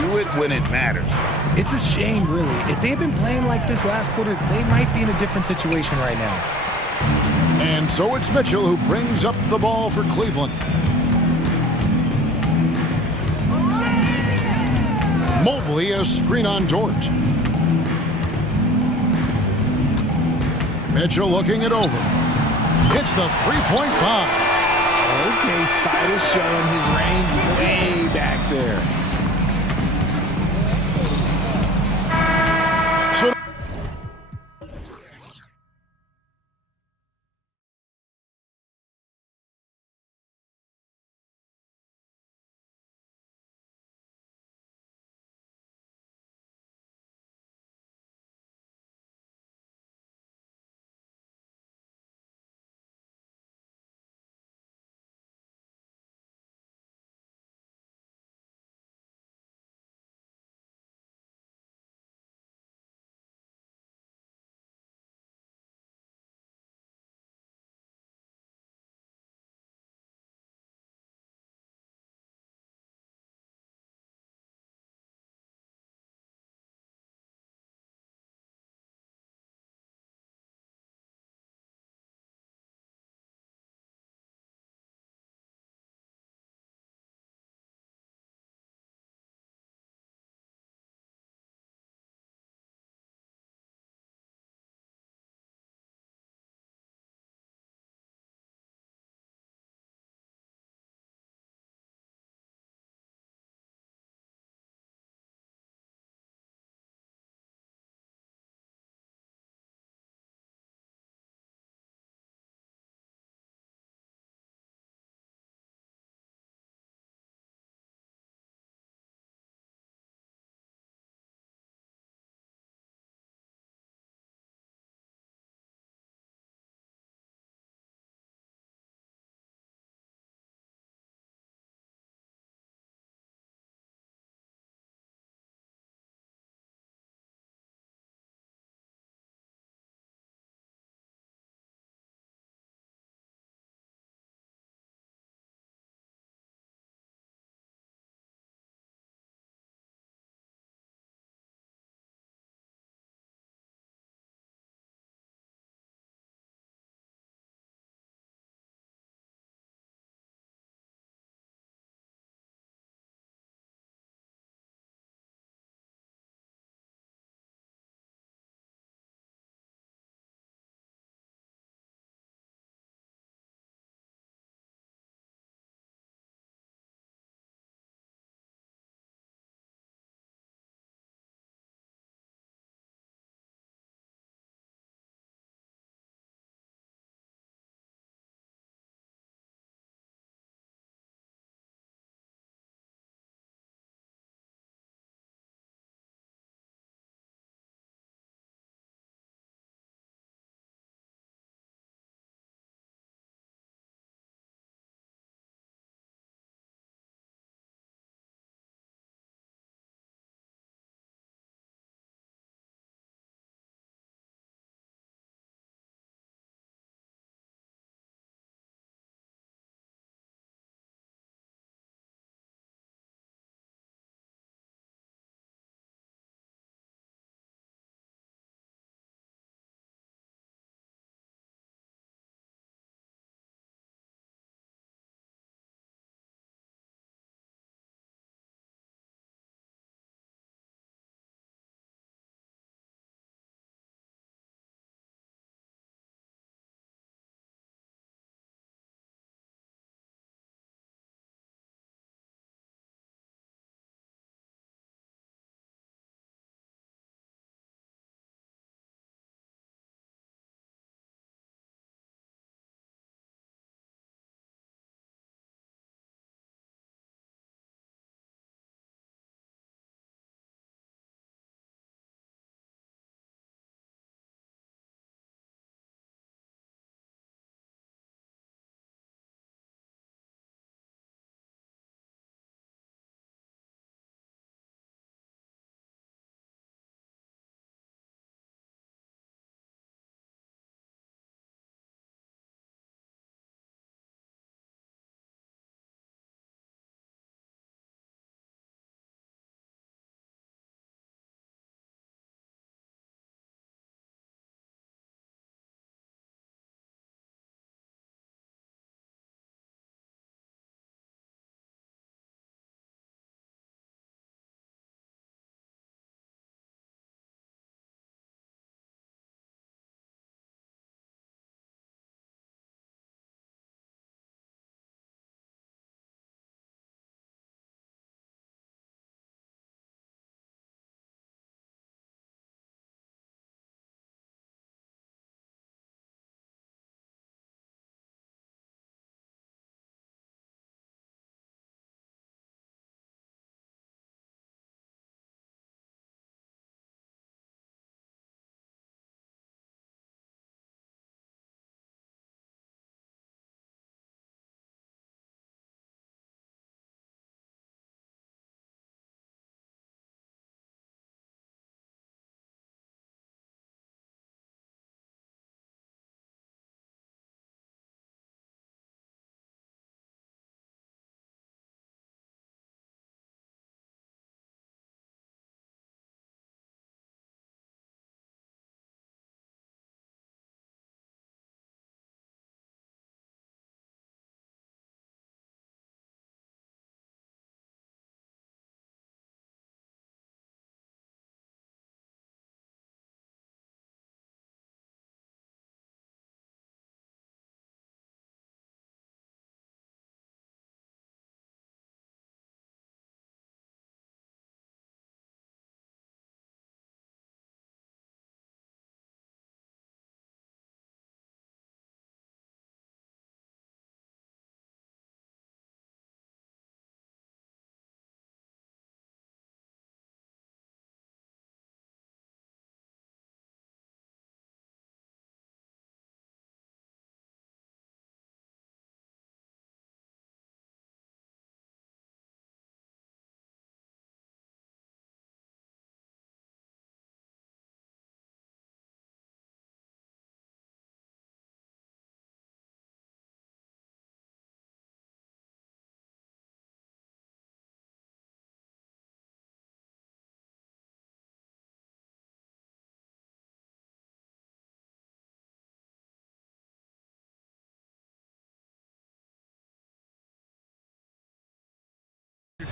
do it when it matters. It's a shame, really. If they had been playing like this last quarter, they might be in a different situation right now. And so it's Mitchell who brings up the ball for Cleveland. Mobley, a screen on Dort. Mitchell looking it over. Hits the three-point bomb. Okay, Spider's showing his range way back there.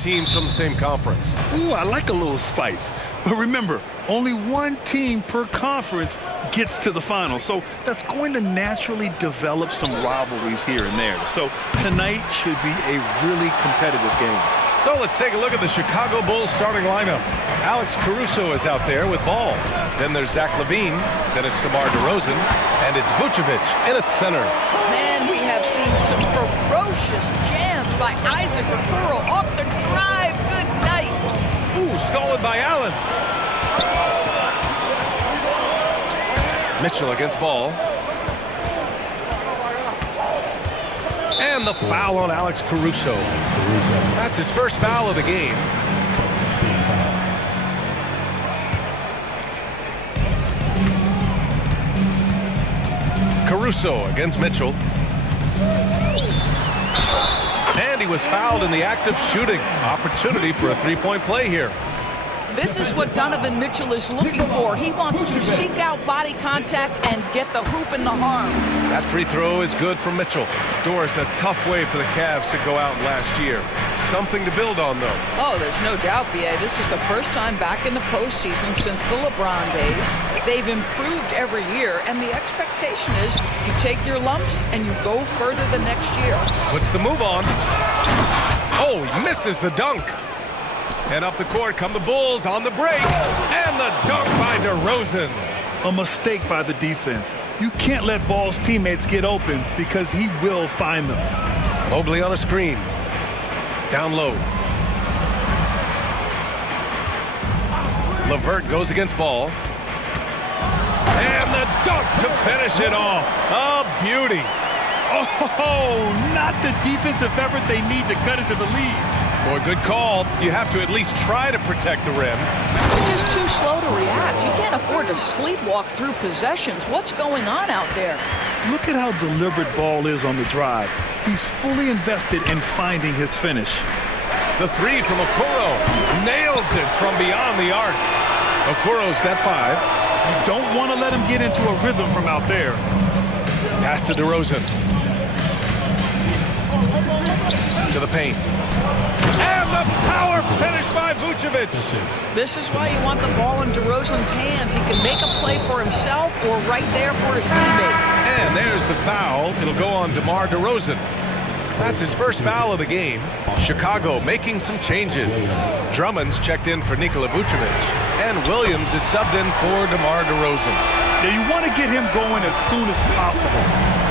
teams from the same conference. Ooh, I like a little spice. But remember, only one team per conference gets to the final. So that's going to naturally develop some rivalries here and there. So tonight should be a really competitive game. So let's take a look at the Chicago Bulls starting lineup. Alex Caruso is out there with ball. Then there's Zach LaVine. Then it's DeMar DeRozan. And it's Vucevic in at center. Man, we have seen some ferocious jams by Isaac Okoro off the drive. Good night. Ooh, stolen by Allen. Mitchell against ball. And the foul on Alex Caruso. That's his first foul of the game. Caruso against Mitchell. And he was fouled in the act of shooting. Opportunity for a three-point play here. This is what Donovan Mitchell is looking for. He wants to seek out body contact and get the hoop in the arm. That free throw is good for Mitchell. Doris, a tough way for the Cavs to go out last year. Something to build on, though. Oh, there's no doubt, B.A. This is the first time back in the postseason since the LeBron days. They've improved every year, and the expectation is you take your lumps and you go further the next year. Puts the move on. Oh, he misses the dunk. And up the court come the Bulls on the break. And the dunk by DeRozan. A mistake by the defense. You can't let Ball's teammates get open because he will find them. Mobley on a screen. Down low. LeVert goes against Ball. And the dunk to finish it off. A beauty. Oh, not the defensive effort they need to cut into the lead. Boy, good call. You have to at least try to protect the rim. You're just too slow to react. You can't afford to sleepwalk through possessions. What's going on out there? Look at how deliberate Ball is on the drive. He's fully invested in finding his finish. The three from Okoro. Nails it from beyond the arc. Okoro's got 5. You don't want to let him get into a rhythm from out there. Pass to DeRozan. To the paint. And the power finish by Vucevic. This is why you want the ball in DeRozan's hands. He can make a play for himself or right there for his teammate. And there's the foul. It'll go on DeMar DeRozan. That's his first foul of the game. Chicago making some changes. Drummond's checked in for Nikola Vucevic. And Williams is subbed in for DeMar DeRozan. Yeah, you want to get him going as soon as possible.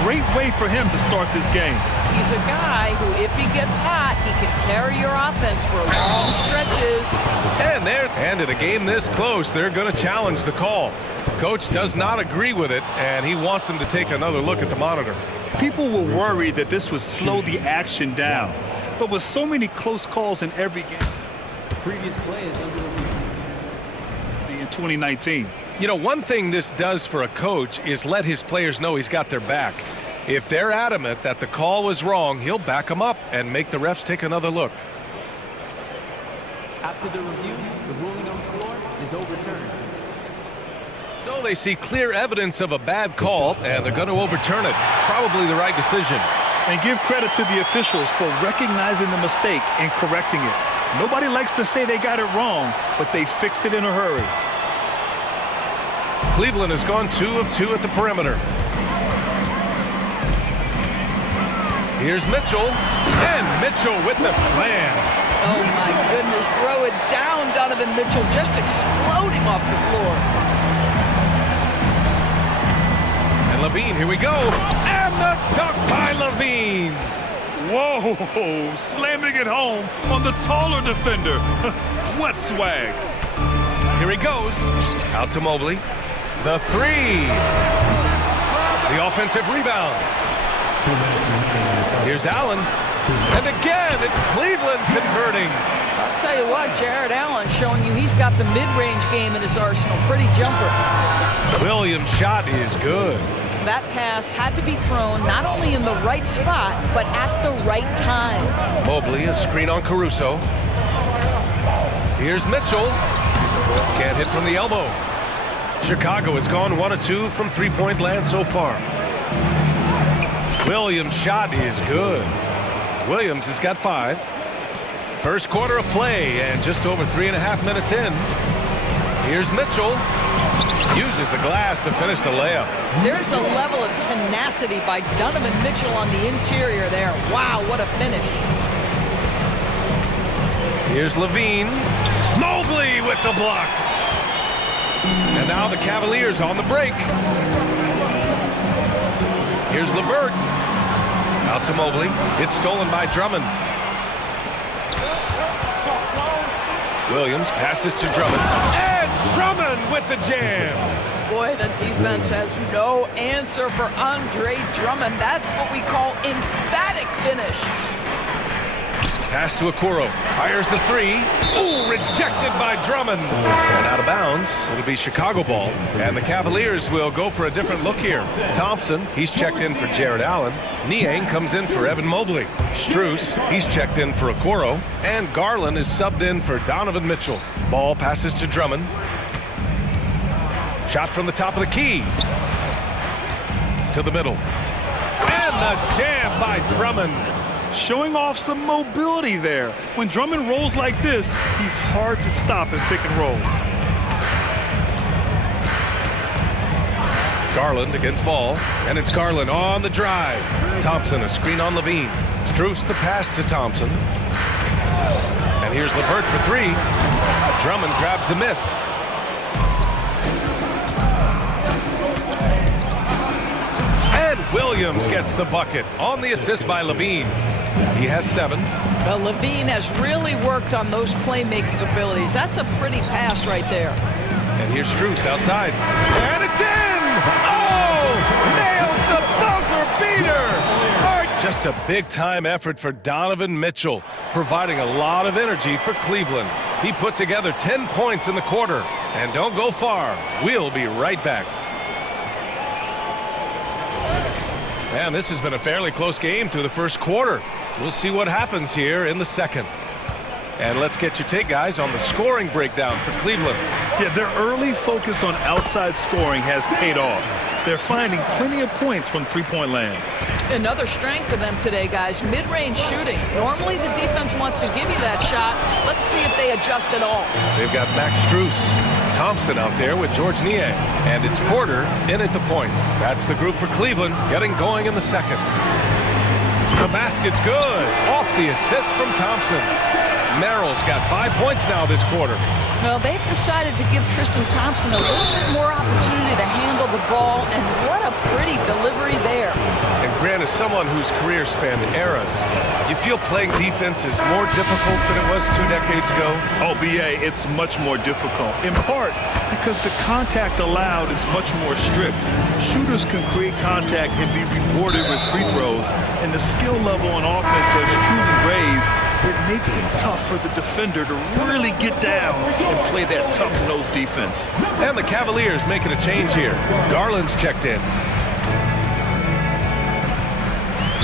Great way for him to start this game. He's a guy who, if he gets hot, he can carry your offense for long stretches. And in a game this close, they're going to challenge the call. Coach does not agree with it, and he wants them to take another look at the monitor. People were worried that this would slow the action down. But with so many close calls in every game. The previous play is under review. See, in 2019. You know, one thing this does for a coach is let his players know he's got their back. If they're adamant that the call was wrong, he'll back them up and make the refs take another look. After the review, the ruling on the floor is overturned. So they see clear evidence of a bad call, and they're going to overturn it. Probably the right decision. And give credit to the officials for recognizing the mistake and correcting it. Nobody likes to say they got it wrong, but they fixed it in a hurry. Cleveland has gone 2 of 2 at the perimeter. Here's Mitchell, and Mitchell with the slam. Oh my goodness, throw it down, Donovan Mitchell, just exploding off the floor. And LaVine, here we go, and the dunk by LaVine. Whoa, slamming it home on the taller defender. What swag. Here he goes, out to Mobley. The 3. The offensive rebound. Here's Allen. And again, it's Cleveland converting. I'll tell you what, Jared Allen showing you he's got the mid-range game in his arsenal. Pretty jumper. Williams' shot is good. That pass had to be thrown not only in the right spot, but at the right time. Mobley, a screen on Caruso. Here's Mitchell. Can't hit from the elbow. Chicago has gone 1 of 2 from three-point land so far. Williams' shot is good. Williams has got 5. First quarter of play and just over 3.5 minutes in. Here's Mitchell. Uses the glass to finish the layup. There's a level of tenacity by Donovan Mitchell on the interior there. Wow, what a finish. Here's Levine. Mobley with the block. And now the Cavaliers on the break. Here's LeVert. Out to Mobley. It's stolen by Drummond. Williams passes to Drummond. And Drummond with the jam. Boy, the defense has no answer for Andre Drummond. That's what we call emphatic finish. Pass to Okoro. Fires the three. Ooh, rejected by Drummond. And out of bounds. It'll be Chicago ball. And the Cavaliers will go for a different look here. Thompson, he's checked in for Jared Allen. Niang comes in for Evan Mobley. Strus, he's checked in for Okoro. And Garland is subbed in for Donovan Mitchell. Ball passes to Drummond. Shot from the top of the key. To the middle. And the jam by Drummond. Showing off some mobility there. When Drummond rolls like this, he's hard to stop in pick and rolls. Garland against ball, and it's Garland on the drive. Thompson, a screen on Levine. Strus the pass to Thompson. And here's LeVert for three. Drummond grabs the miss. And Williams gets the bucket on the assist by Levine. He has 7. Well, Levine has really worked on those playmaking abilities. That's a pretty pass right there. And here's Strus outside. And it's in! Oh! Nails the buzzer beater! Just a big-time effort for Donovan Mitchell, providing a lot of energy for Cleveland. He put together 10 points in the quarter. And don't go far. We'll be right back. And this has been a fairly close game through the first quarter. We'll see what happens here in the second. And let's get your take, guys, on the scoring breakdown for Cleveland. Yeah, their early focus on outside scoring has paid off. They're finding plenty of points from three-point land. Another strength for them today, guys, mid-range shooting. Normally the defense wants to give you that shot. Let's see if they adjust at all. They've got Max Strus, Thompson out there with George Niang, and it's Porter in at the point. That's the group for Cleveland getting going in the second. The basket's good. Off the assist from Thompson. Merrill's got 5 points now this quarter. Well, they've decided to give Tristan Thompson a little bit more opportunity to handle the ball, and what a pretty delivery there. And Grant, as someone whose career spanned eras, you feel playing defense is more difficult than it was 2 decades ago? Oh, BA, it's much more difficult, in part because the contact allowed is much more strict. Shooters can create contact and be rewarded with free throws, and the skill level on offense has truly raised. It makes it tough for the defender to really get down and play that tough-nosed defense. And the Cavaliers making a change here. Garland's checked in.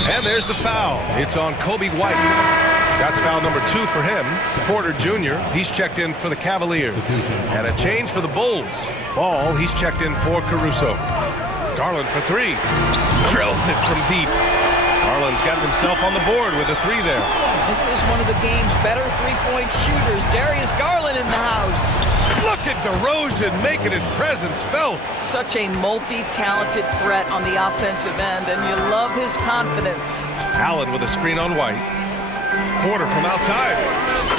And there's the foul. It's on Kobe White. That's foul number 2 for him. Porter Jr., he's checked in for the Cavaliers. And a change for the Bulls. Ball, he's checked in for Caruso. Garland for 3. Drills it from deep. Garland's got himself on the board with a 3 there. This is one of the game's better three-point shooters. Darius Garland in the house. Look at DeRozan making his presence felt. Such a multi-talented threat on the offensive end, and you love his confidence. Allen with a screen on White. Porter from outside.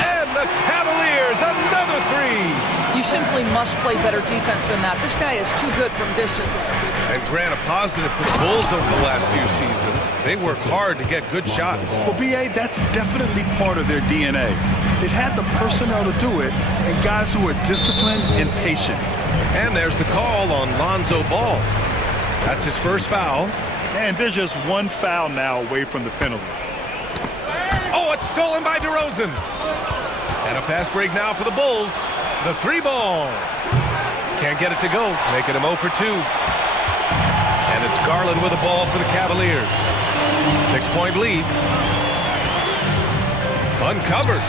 And the Cavaliers, another 3. You simply must play better defense than that. This guy is too good from distance. And Grant, a positive for the Bulls over the last few seasons. They work hard to get good shots. Well, BA, that's definitely part of their DNA. They've had the personnel to do it, and guys who are disciplined and patient. And there's the call on Lonzo Ball. That's his first foul. And there's just one foul now away from the penalty. Oh, it's stolen by DeRozan. And a fast break now for the Bulls. The 3 ball. Can't get it to go, making him 0 for 2. And it's Garland with the ball for the Cavaliers. 6-point lead. Uncovered.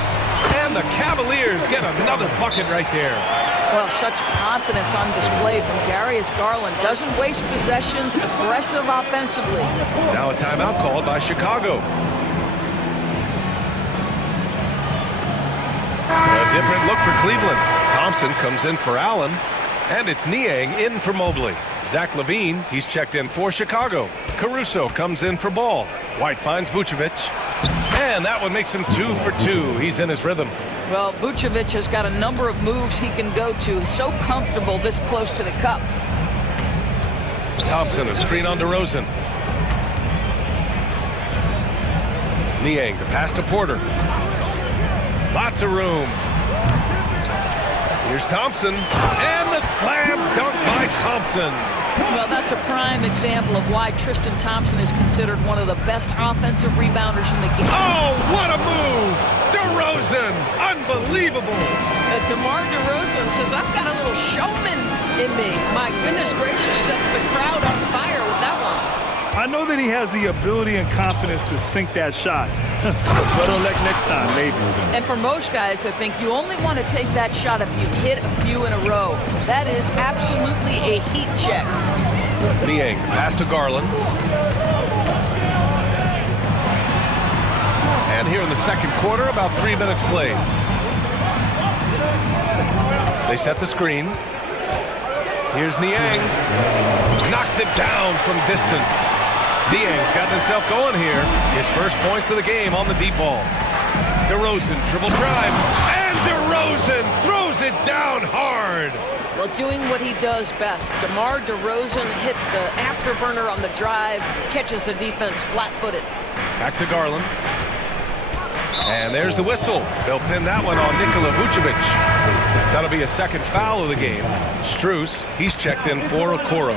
And the Cavaliers get another bucket right there. Well, such confidence on display from Darius Garland. Doesn't waste possessions, aggressive offensively. Now a timeout called by Chicago. A different look for Cleveland. Thompson comes in for Allen, and it's Niang in for Mobley. Zach Levine, he's checked in for Chicago. Caruso comes in for Ball. White finds Vucevic, and that one makes him 2 for 2. He's in his rhythm. Well, Vucevic has got a number of moves he can go to. He's so comfortable this close to the cup. Thompson, a screen on DeRozan. Niang, the pass to Porter. Lots of room. Here's Thompson, and the slam dunk by Thompson. Well, that's a prime example of why Tristan Thompson is considered one of the best offensive rebounders in the game. Oh, what a move! DeRozan, unbelievable! DeMar DeRozan says, I've got a little showman in me. My goodness gracious, sets the crowd on fire with that one. I know that he has the ability and confidence to sink that shot. Better luck next time, maybe. And for most guys, I think you only want to take that shot if you hit a few in a row. That is absolutely a heat check. Niang, pass to Garland. And here in the second quarter, about 3 minutes played. They set the screen. Here's Niang. Knocks it down from distance. Niang's gotten himself going here. His first points of the game on the deep ball. DeRozan, dribble drive. And DeRozan throws it down hard. Well, doing what he does best. DeMar DeRozan hits the afterburner on the drive, catches the defense flat-footed. Back to Garland. And there's the whistle. They'll pin that one on Nikola Vucevic. That'll be a second foul of the game. Strus, he's checked in for Okoro.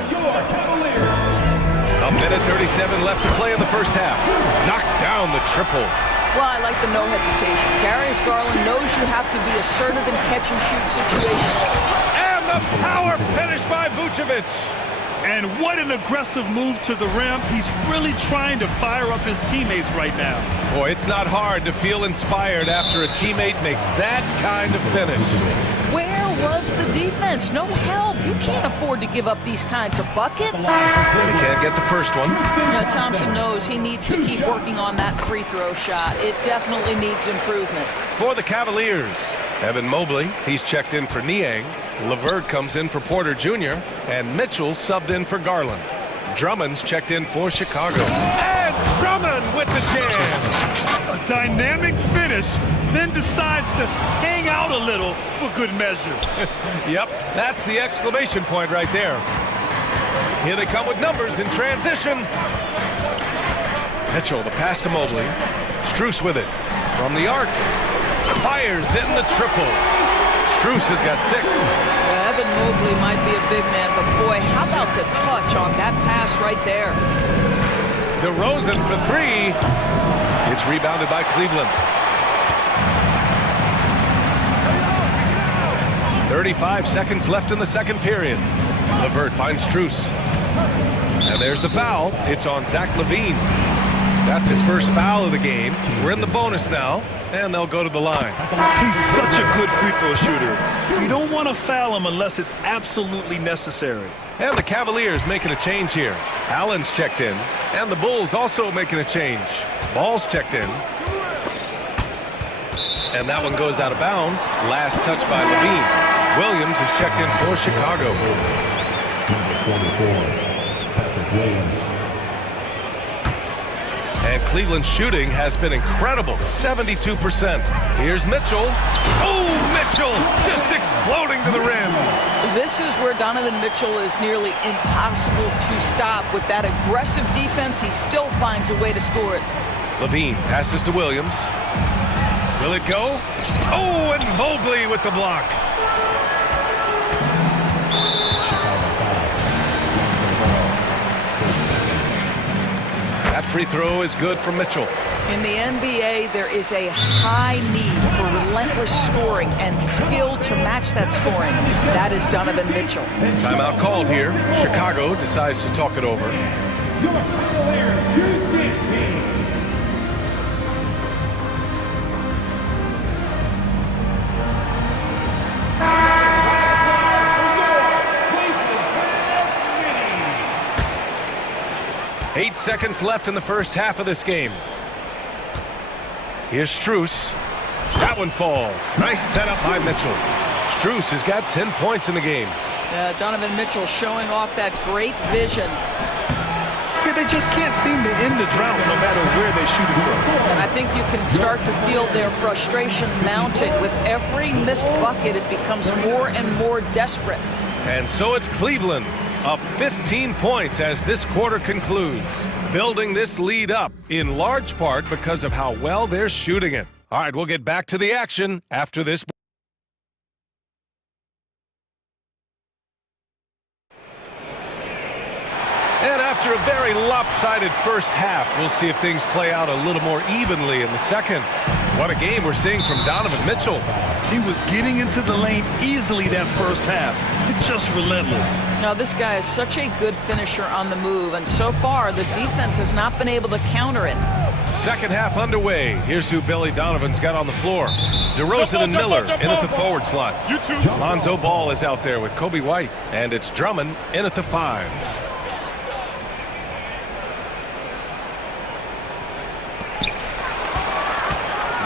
A minute 37 left to play in the first half. Knocks down the triple. Well, I like the no hesitation. Darius Garland knows you have to be assertive in catch-and-shoot situations. And the power finish by Vucevic. And what an aggressive move to the rim. He's really trying to fire up his teammates right now. Boy, it's not hard to feel inspired after a teammate makes that kind of finish. Where was the defense? No help. You can't afford to give up these kinds of buckets. He can't get the first one. Thompson knows he needs to keep working on that free throw shot. It definitely needs improvement. For the Cavaliers, Evan Mobley, he's checked in for Niang. LeVert comes in for Porter Jr. And Mitchell's subbed in for Garland. Drummond's checked in for Chicago. And Drummond with the jam. A dynamic finish, then decides to hang out a little for good measure. Yep, that's the exclamation point right there. Here they come with numbers in transition. Mitchell, the pass to Mobley. Strus with it. From the arc. Fires in the triple. Strus has got 6. Evan Mobley might be a big man, but boy, how about the touch on that pass right there? DeRozan for 3. It's rebounded by Cleveland. 35 seconds left in the second period. LeVert finds Strus. And there's the foul. It's on Zach Levine. That's his first foul of the game. We're in the bonus now, and they'll go to the line. He's such a good free throw shooter. You don't want to foul him unless it's absolutely necessary. And the Cavaliers making a change here. Allen's checked in, and the Bulls also making a change. Ball's checked in. And that one goes out of bounds. Last touch by Levine. Williams is checked in for Chicago. And Cleveland's shooting has been incredible, 72%. Here's Mitchell. Oh, Mitchell just exploding to the rim. This is where Donovan Mitchell is nearly impossible to stop. With that aggressive defense, he still finds a way to score it. Levine passes to Williams. Will it go? Oh, and Mobley with the block. That free throw is good for Mitchell. In the NBA, there is a high need for relentless scoring and skill to match that scoring. That is Donovan Mitchell. Timeout called here. Chicago decides to talk it over. 8 seconds left in the first half of this game. Here's Strus. That one falls. Nice setup by Mitchell. Strus has got 10 points in the game. Donovan Mitchell showing off that great vision. Yeah, they just can't seem to end the drought no matter where they shoot it from. And I think you can start to feel their frustration mounting. With every missed bucket, it becomes more and more desperate. And so it's Cleveland, up 15 points as this quarter concludes, building this lead up in large part because of how well they're shooting it. All right, we'll get back to the action after this. And after a very lopsided first half, we'll see if things play out a little more evenly in the second. What a game we're seeing from Donovan Mitchell. He was getting into the lane easily that first half. Just relentless. Now, this guy is such a good finisher on the move, and so far, the defense has not been able to counter it. Second half underway. Here's who Billy Donovan's got on the floor. DeRozan and Miller in at the forward slots. Lonzo Ball is out there with Kobe White, and it's Drummond in at the 5.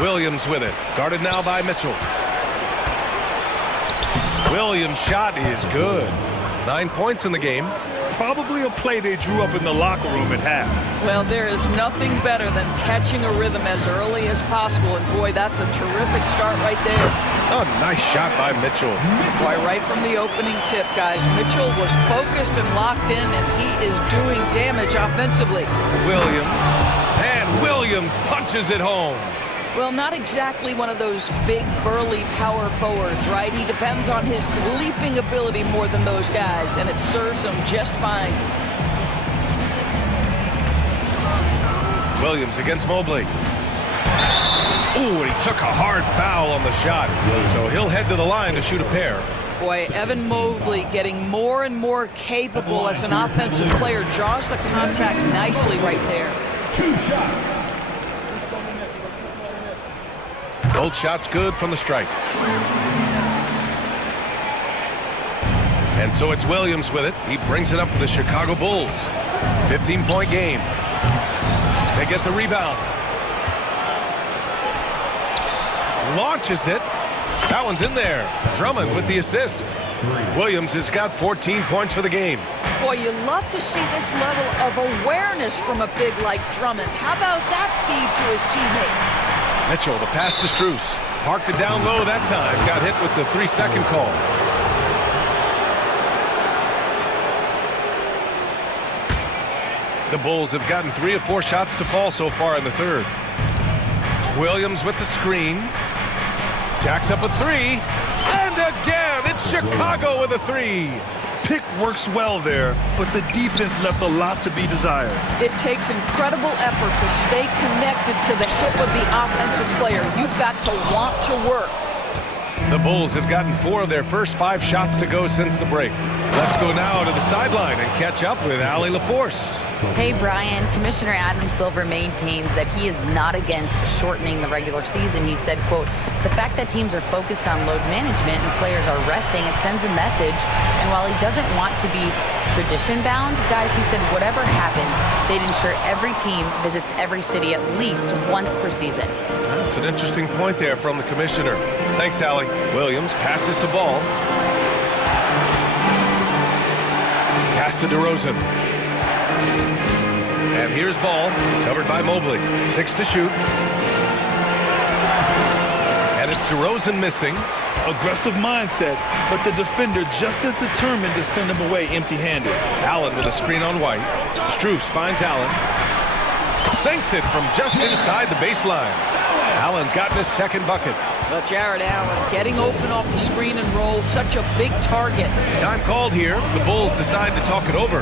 Williams with it, guarded now by Mitchell. Williams' shot is good. 9 points in the game. Probably a play they drew up in the locker room at half. Well, there is nothing better than catching a rhythm as early as possible, and boy, that's a terrific start right there. Oh, nice shot by Mitchell. Boy, right from the opening tip, guys, Mitchell was focused and locked in, and he is doing damage offensively. Williams punches it home. Well, not exactly one of those big, burly power forwards, right? He depends on his leaping ability more than those guys, and it serves him just fine. Williams against Mobley. Ooh, and he took a hard foul on the shot. So he'll head to the line to shoot a pair. Boy, Evan Mobley getting more and more capable as an offensive player. Draws the contact nicely right there. 2 shots. Both shots good from the strike. And so it's Williams with it. He brings it up for the Chicago Bulls. 15-point game. They get the rebound. Launches it. That one's in there. Drummond with the assist. Williams has got 14 points for the game. Boy, you love to see this level of awareness from a big like Drummond. How about that feed to his teammate? Mitchell, the pass to Strus. Parked it down low that time. Got hit with the 3-second call. The Bulls have gotten 3 of 4 shots to fall so far in the third. Williams with the screen. Jacks up a 3. And again, it's Chicago with a 3. Pick works well there, but the defense left a lot to be desired. It takes incredible effort to stay connected to the hip of the offensive player. You've got to want to work. The Bulls have gotten 4 of their first 5 shots to go since the break. Let's go now to the sideline and catch up with Allie LaForce. Hey, Brian. Commissioner Adam Silver maintains that he is not against shortening the regular season. He said, quote, "The fact that teams are focused on load management and players are resting, it sends a message. And while he doesn't want to be tradition-bound, guys, he said whatever happens, they'd ensure every team visits every city at least once per season." That's an interesting point there from the commissioner. Thanks, Allie. Williams passes to Ball. Pass to DeRozan. And here's Ball, covered by Mobley. 6 to shoot. And it's DeRozan missing. Aggressive mindset, but the defender just as determined to send him away empty-handed. Allen with a screen on White. Strus finds Allen. Sinks it from just inside the baseline. Allen's gotten his second bucket. Well, Jared Allen getting open off the screen and roll, such a big target. Time called here. The Bulls decide to talk it over.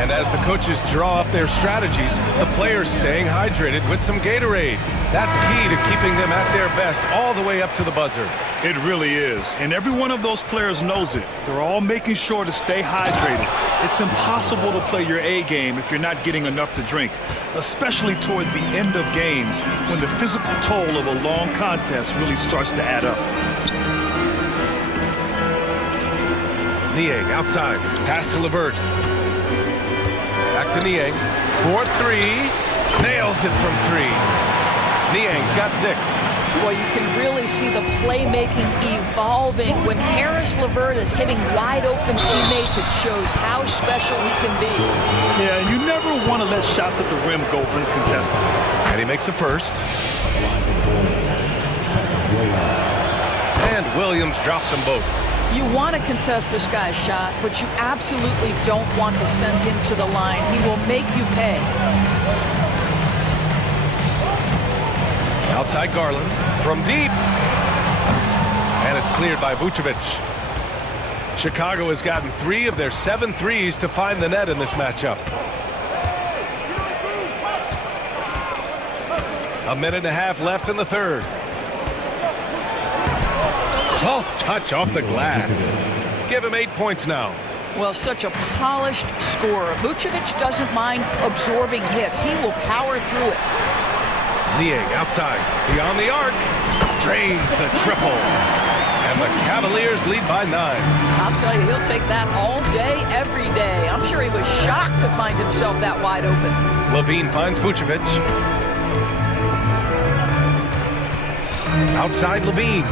And as the coaches draw up their strategies, the players staying hydrated with some Gatorade. That's key to keeping them at their best all the way up to the buzzer. It really is. And every one of those players knows it. They're all making sure to stay hydrated. It's impossible to play your A game if you're not getting enough to drink, especially towards the end of games when the physical toll of a long contest really starts to add up. Niang outside. Pass to LeVert. Back to Niang. 4-3. Nails it from 3. Niang's got 6. Well, you can really see the playmaking evolving. When Karis LeVert is hitting wide open teammates, it shows how special he can be. Yeah, you never want to let shots at the rim go uncontested. And he makes a first. And Williams drops them both. You want to contest this guy's shot, but you absolutely don't want to send him to the line. He will make you pay. Outside Garland from deep. And it's cleared by Vucevic. Chicago has gotten 3 of their 7 threes to find the net in this matchup. A minute and a half left in the third. Soft touch off the glass. Give him 8 points now. Well, such a polished scorer. Vucevic doesn't mind absorbing hits. He will power through it. Niang outside, beyond the arc, drains the triple. And the Cavaliers lead by 9. I'll tell you, he'll take that all day, every day. I'm sure he was shocked to find himself that wide open. Levine finds Vucevic. Outside Levine.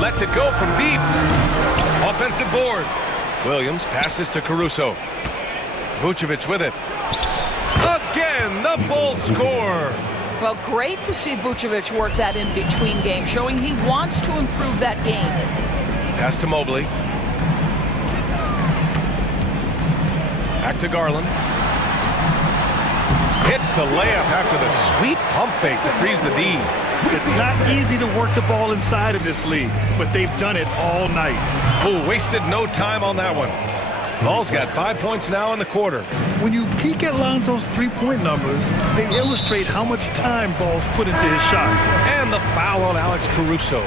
Lets it go from deep. Offensive board. Williams passes to Caruso. Vucevic with it. Again, the Bulls score. Well, great to see Vucevic work that in between game, showing he wants to improve that game. Pass to Mobley. Back to Garland. Hits the layup after the sweet pump fake to freeze the D. It's not easy to work the ball inside of this league, but they've done it all night. Oh, wasted no time on that one. Ball's got 5 points now in the quarter. When you peek at Lonzo's three-point numbers, they illustrate how much time Ball's put into his shot. And the foul on Alex Caruso.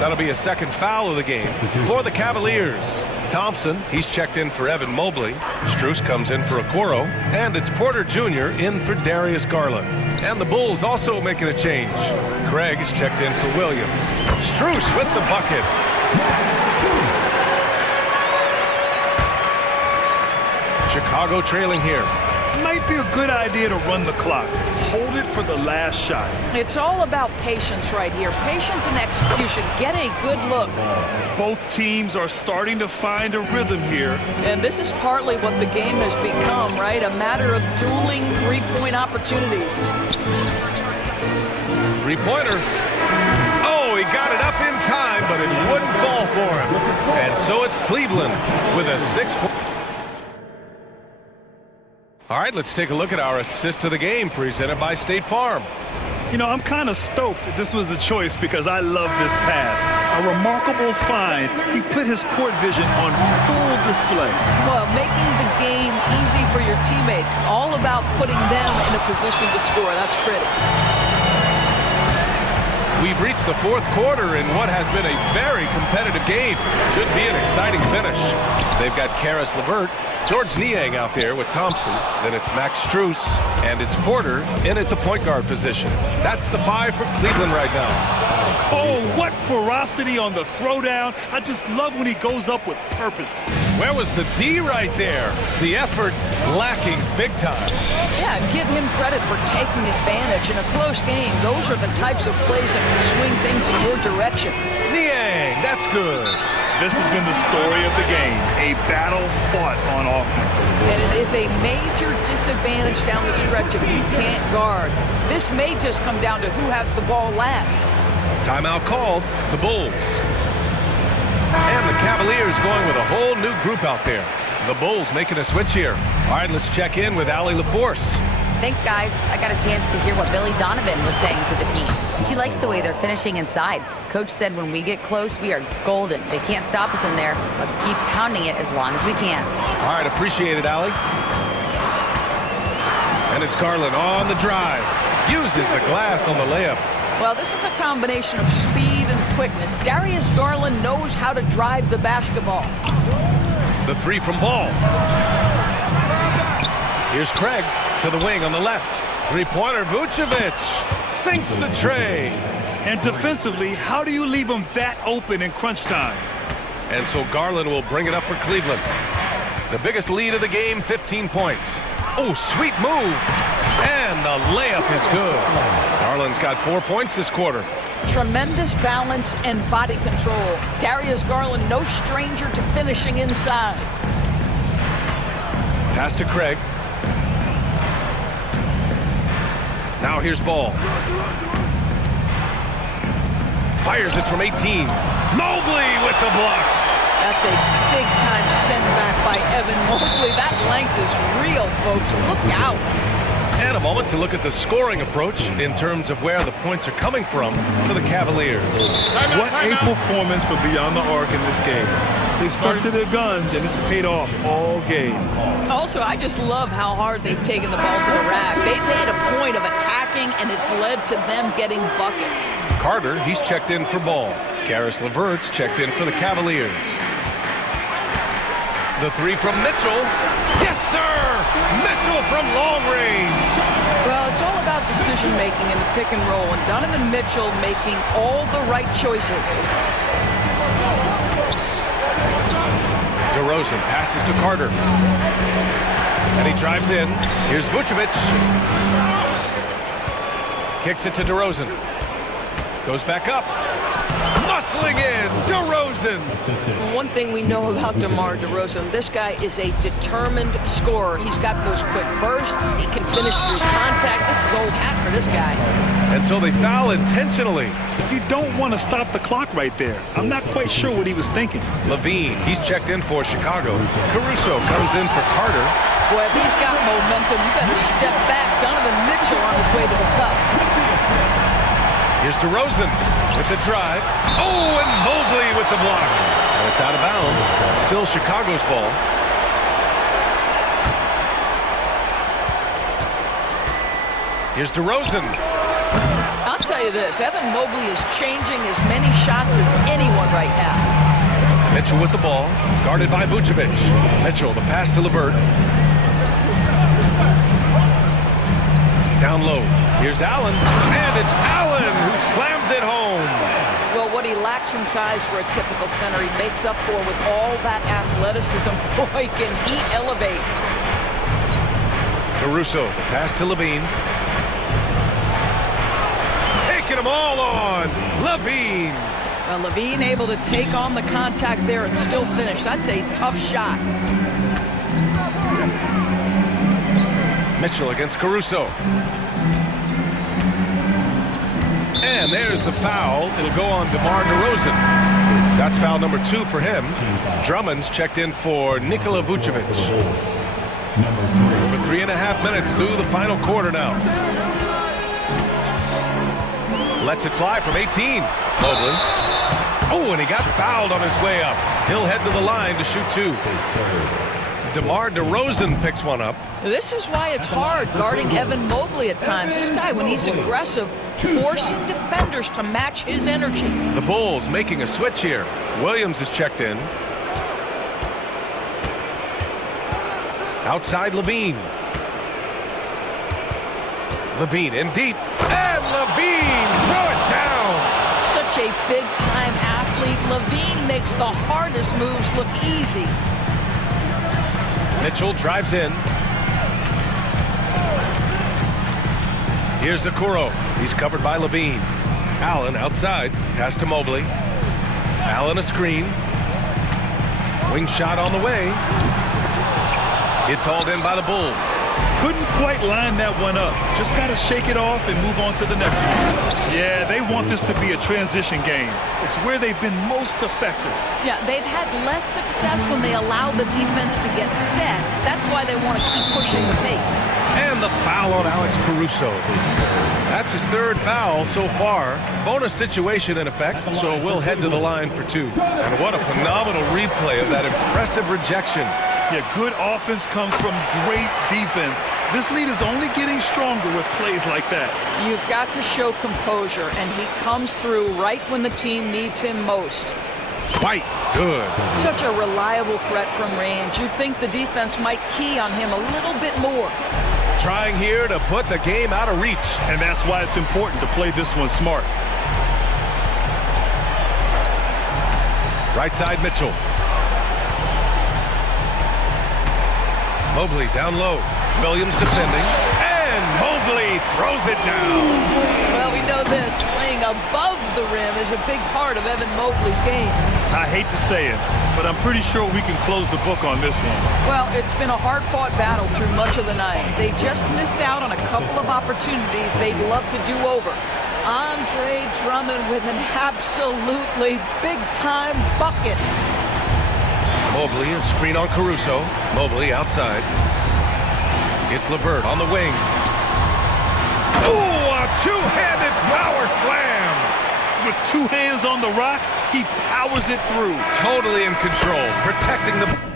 That'll be a second foul of the game for the Cavaliers. Thompson, he's checked in for Evan Mobley. Strus comes in for Okoro. And it's Porter Jr. in for Darius Garland. And the Bulls also making a change. Craig is checked in for Williams. Strus with the bucket. Chicago trailing here. Might be a good idea to run the clock. Hold it for the last shot. It's all about patience right here. Patience and execution. Get a good look. Both teams are starting to find a rhythm here. And this is partly what the game has become, right? A matter of dueling three-point opportunities. Three-pointer. Oh, he got it up in time, but it wouldn't fall for him. And so it's Cleveland with a 6-point. All right, let's take a look at our assist of the game presented by State Farm. You know, I'm kind of stoked that this was a choice because I love this pass. A remarkable find. He put his court vision on full display. Well, making the game easy for your teammates. All about putting them in a position to score. That's pretty. We've reached the fourth quarter in what has been a very competitive game. Should be an exciting finish. They've got Karis LeVert, George Niang out there with Thompson. Then it's Max Strus, and it's Porter in at the point guard position. That's the 5 for Cleveland right now. Oh, what ferocity on the throwdown. I just love when he goes up with purpose. Where was the D right there? The effort lacking big time. Yeah, give him credit for taking advantage in a close game. Those are the types of plays that can swing things in your direction. Niang, that's good. This has been the story of the game, a battle fought on offense. And it is a major disadvantage down the stretch if you can't guard. This may just come down to who has the ball last. Timeout called, the Bulls. And the Cavaliers going with a whole new group out there. The Bulls making a switch here. All right, let's check in with Allie LaForce. Thanks, guys. I got a chance to hear what Billy Donovan was saying to the team. He likes the way they're finishing inside. Coach said when we get close, we are golden. They can't stop us in there. Let's keep pounding it as long as we can. All right, appreciate it, Allie. And it's Garland on the drive. Uses the glass on the layup. Well, this is a combination of speed and quickness. Darius Garland knows how to drive the basketball. The 3 from Ball. Here's Craig to the wing on the left. Three-pointer, Vucevic sinks the tray. And defensively, how do you leave him that open in crunch time? And so Garland will bring it up for Cleveland. The biggest lead of the game, 15 points. Oh, sweet move. And the layup is good. Garland's got 4 points this quarter. Tremendous balance and body control. Darius Garland, no stranger to finishing inside. Pass to Craig. Now here's Ball. Fires it from 18. Mobley with the block. That's a big-time send back by Evan Mobley. That length is real, folks. Look out. And a moment to look at the scoring approach in terms of where the points are coming from for the Cavaliers. What a performance for Beyond the Arc in this game. They stuck to their guns, and it's paid off all game. Also, I just love how hard they've taken the ball to the rack. They've made a point of attacking, and it's led to them getting buckets. Carter, he's checked in for Ball. Karis LeVert's checked in for the Cavaliers. The three from Mitchell. Yes, sir! Mitchell from long range. Well, it's all about decision-making in the pick and roll, and Donovan Mitchell making all the right choices. DeRozan passes to Carter. And he drives in. Here's Vucevic. Kicks it to DeRozan. Goes back up. Muscling in. DeRozan. One thing we know about DeMar DeRozan, this guy is a determined scorer. He's got those quick bursts. He can finish through contact. This is old hat for this guy. And so they foul intentionally. You don't want to stop the clock right there. I'm not quite sure what he was thinking. Levine, he's checked in for Chicago. Caruso comes in for Carter. Boy, if he's got momentum, you better step back. Donovan Mitchell on his way to the cup. Here's DeRozan with the drive. Oh, and Mobley with the block. And it's out of bounds. Still Chicago's ball. Here's DeRozan. I'll tell you this, Evan Mobley is changing as many shots as anyone right now. Mitchell with the ball, guarded by Vucevic. Mitchell, the pass to LeVert. Down low. Here's Allen, and it's Allen who slams it home. Well, what he lacks in size for a typical center, he makes up for with all that athleticism. Boy, can he elevate. Caruso, the pass to Levine. Taking them all on. Levine. Well, Levine able to take on the contact there and still finish. That's a tough shot. Mitchell against Caruso. And there's the foul. It'll go on DeMar DeRozan. That's foul number 2 for him. Drummond's checked in for Nikola Vucevic. Over 3.5 minutes through the final quarter now. Lets it fly from 18. Mobley. Oh, and he got fouled on his way up. He'll head to the line to shoot 2. DeMar DeRozan picks one up. This is why it's hard guarding Evan Mobley at times. This guy, when he's aggressive, forcing defenders to match his energy. The Bulls making a switch here. Williams is checked in. Outside Levine. Levine in deep. And Levine throw it down. Such a big-time athlete. Levine makes the hardest moves look easy. Mitchell drives in. Here's Okoro. He's covered by Levine. Allen outside. Pass to Mobley. Allen a screen. Wing shot on the way. It's hauled in by the Bulls. Couldn't quite line that one up. Just got to shake it off and move on to the next one. Yeah, they want this to be a transition game. It's where they've been most effective. Yeah, they've had less success when they allow the defense to get set. That's why they want to keep pushing the pace. And the foul on Alex Caruso. That's his 3rd foul so far. Bonus situation in effect, so we'll head to the line for 2. And what a phenomenal replay of that impressive rejection. Yeah, good offense comes from great defense. This lead is only getting stronger with plays like that. You've got to show composure, and he comes through right when the team needs him most. White, good. Such a reliable threat from range. You'd think the defense might key on him a little bit more. Trying here to put the game out of reach. And that's why it's important to play this one smart. Right side Mitchell. Mobley down low. Williams defending. And and Mobley throws it down. Well, we know this. Playing above the rim is a big part of Evan Mobley's game. I hate to say it, but I'm pretty sure we can close the book on this one. Well, it's been a hard-fought battle through much of the night. They just missed out on a couple of opportunities they'd love to do over. Andre Drummond with an absolutely big-time bucket. Mobley, a screen on Caruso. Mobley outside. It's LeVert on the wing. Oh, a two-handed power slam. With two hands on the rock, he powers it through. Totally in control, protecting the...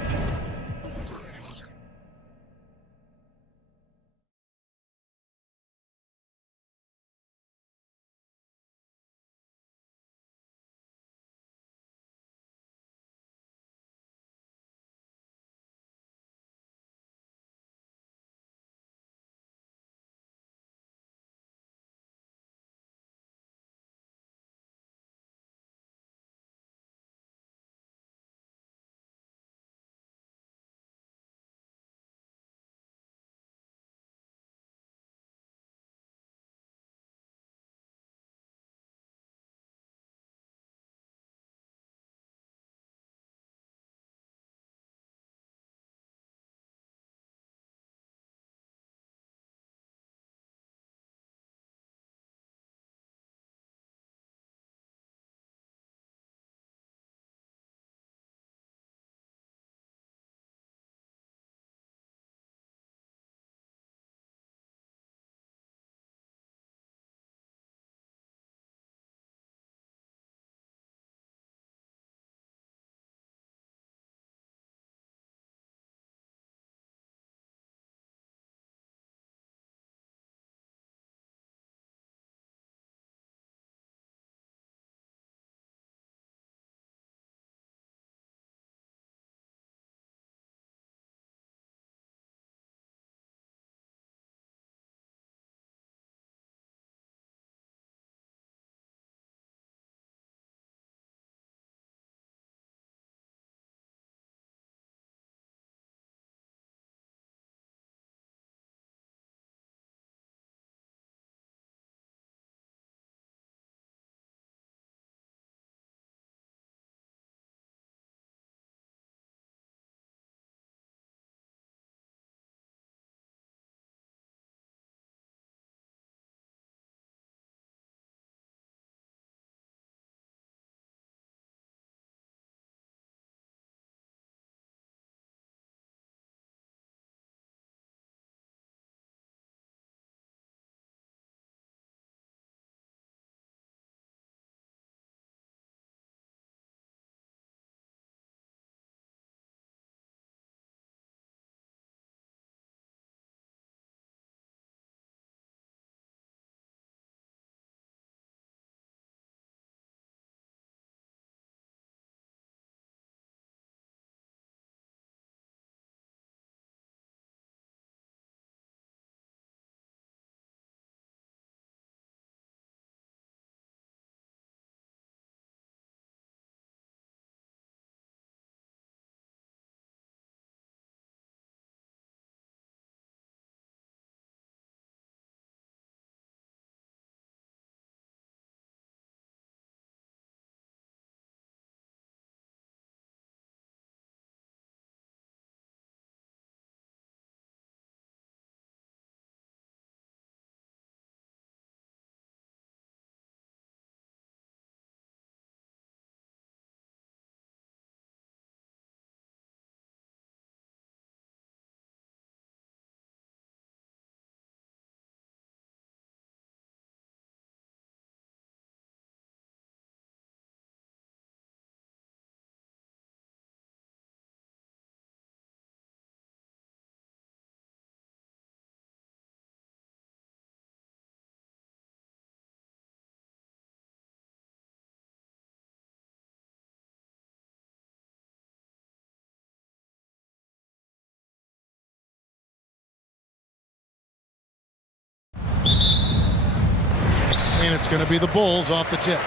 And it's going to be the Bulls off the tip.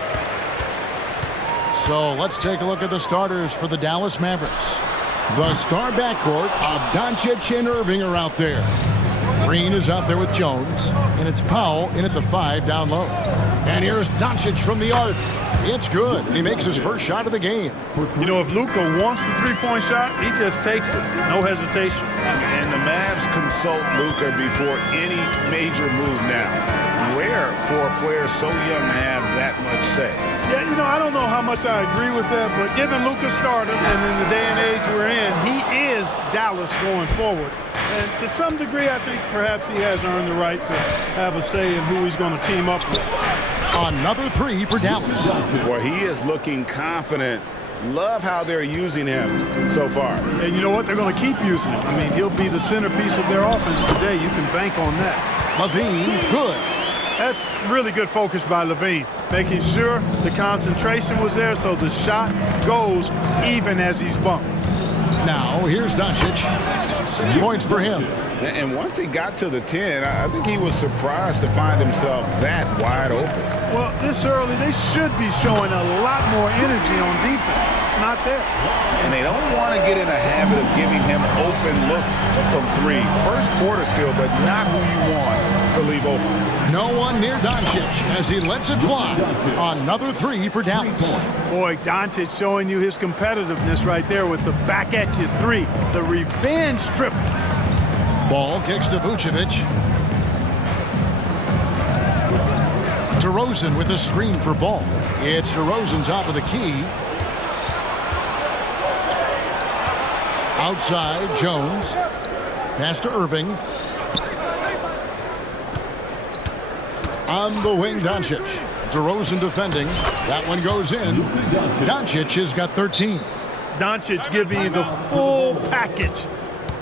So let's take a look at the starters for the Dallas Mavericks. The star backcourt of Doncic and Irving are out there. Green is out there with Jones, and it's Powell in at the 5 down low. And here's Doncic from the arc. It's good, and he makes his first shot of the game. You know, if Luka wants the three-point shot, he just takes it. No hesitation. And the Mavs consult Luka before any major move now. Rare for a player so young to have that much say. Yeah, you know, I don't know how much I agree with that, but given Luka started, and in the day and age we're in, he is Dallas going forward. And to some degree, I think perhaps he has earned the right to have a say in who he's going to team up with. Another 3 for Dallas. Well, he is looking confident. Love how they're using him so far. And you know what? They're going to keep using him. I mean, he'll be the centerpiece of their offense today. You can bank on that. Levine, good. That's really good focus by Levine, making sure the concentration was there so the shot goes even as he's bumped. Now, here's Doncic. 6 points for him. And once he got to the 10, I think he was surprised to find himself that wide open. Well, this early, they should be showing a lot more energy on defense. It's not there. And they don't want to get in a habit of giving him open looks from 3. First quarter's feel, but not who you want to leave open. No one near Doncic as he lets it fly. Another 3 for Dallas. Boy, Doncic showing you his competitiveness right there with the back at you 3. The revenge triple. Ball kicks to Vucevic. DeRozan with a screen for Ball. It's DeRozan top of the key. Outside, Jones. Pass to Irving. On the wing, Doncic. DeRozan defending. That one goes in. Doncic has got 13. Doncic giving you the full package.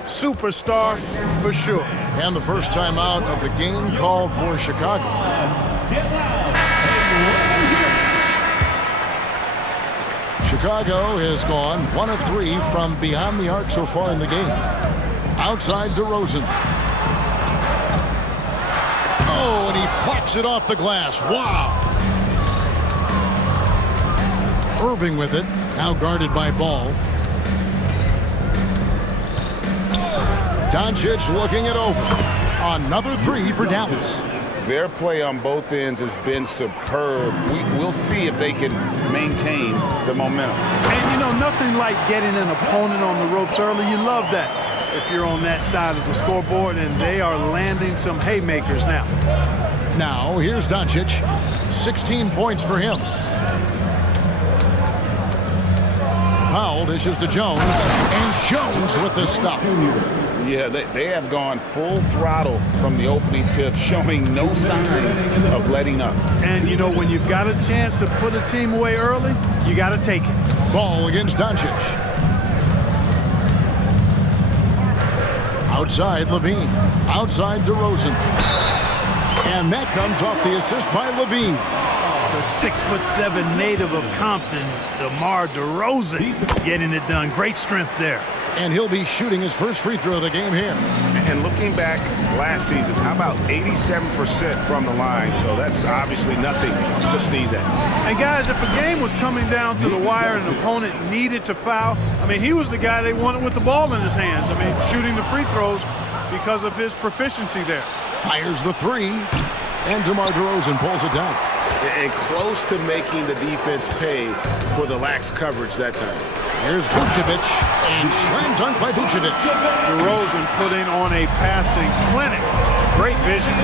Superstar for sure. And the first time out of the game called for Chicago. Chicago has gone 1 of 3 from beyond the arc so far in the game. Outside DeRozan. Oh, and he plucks it off the glass. Wow. Irving with it. Now guarded by Ball. Doncic looking it over. Another 3 for Dallas. Their play on both ends has been superb. We'll see if they can maintain the momentum. And, you know, nothing like getting an opponent on the ropes early. You love that if you're on that side of the scoreboard, and they are landing some haymakers now. Now, here's Doncic. 16 points for him. Powell dishes to Jones, and Jones with the stuff. Yeah, they have gone full throttle from the opening tip, showing no signs of letting up. And, you know, when you've got a chance to put a team away early, you got to take it. Ball against Doncic. Outside, Levine. Outside, DeRozan. And that comes off the assist by Levine. The 6'7" native of Compton, DeMar DeRozan, getting it done. Great strength there. And he'll be shooting his first free throw of the game here. And looking back last season, how about 87% from the line? So that's obviously nothing to sneeze at. And guys, if a game was coming down to the wire and an opponent needed to foul, I mean, he was the guy they wanted with the ball in his hands. I mean, shooting the free throws because of his proficiency there. Fires the 3, and DeMar DeRozan pulls it down. And close to making the defense pay for the lax coverage that time. Here's Vucevic, and slam dunk by Vucevic. DeRozan putting on a passing clinic. Great vision.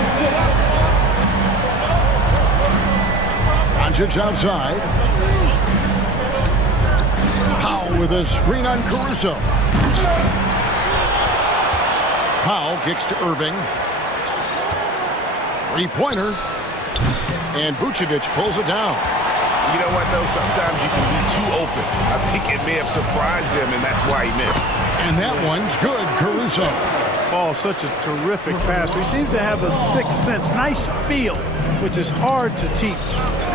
Doncic outside. Powell with a screen on Caruso. Powell kicks to Irving. Three-pointer. And Vucevic pulls it down. You know what, though? Sometimes you can be too open. I think it may have surprised him, and that's why he missed. And that one's good, Caruso. Oh, such a terrific passer. He seems to have a sixth sense. Nice feel, which is hard to teach.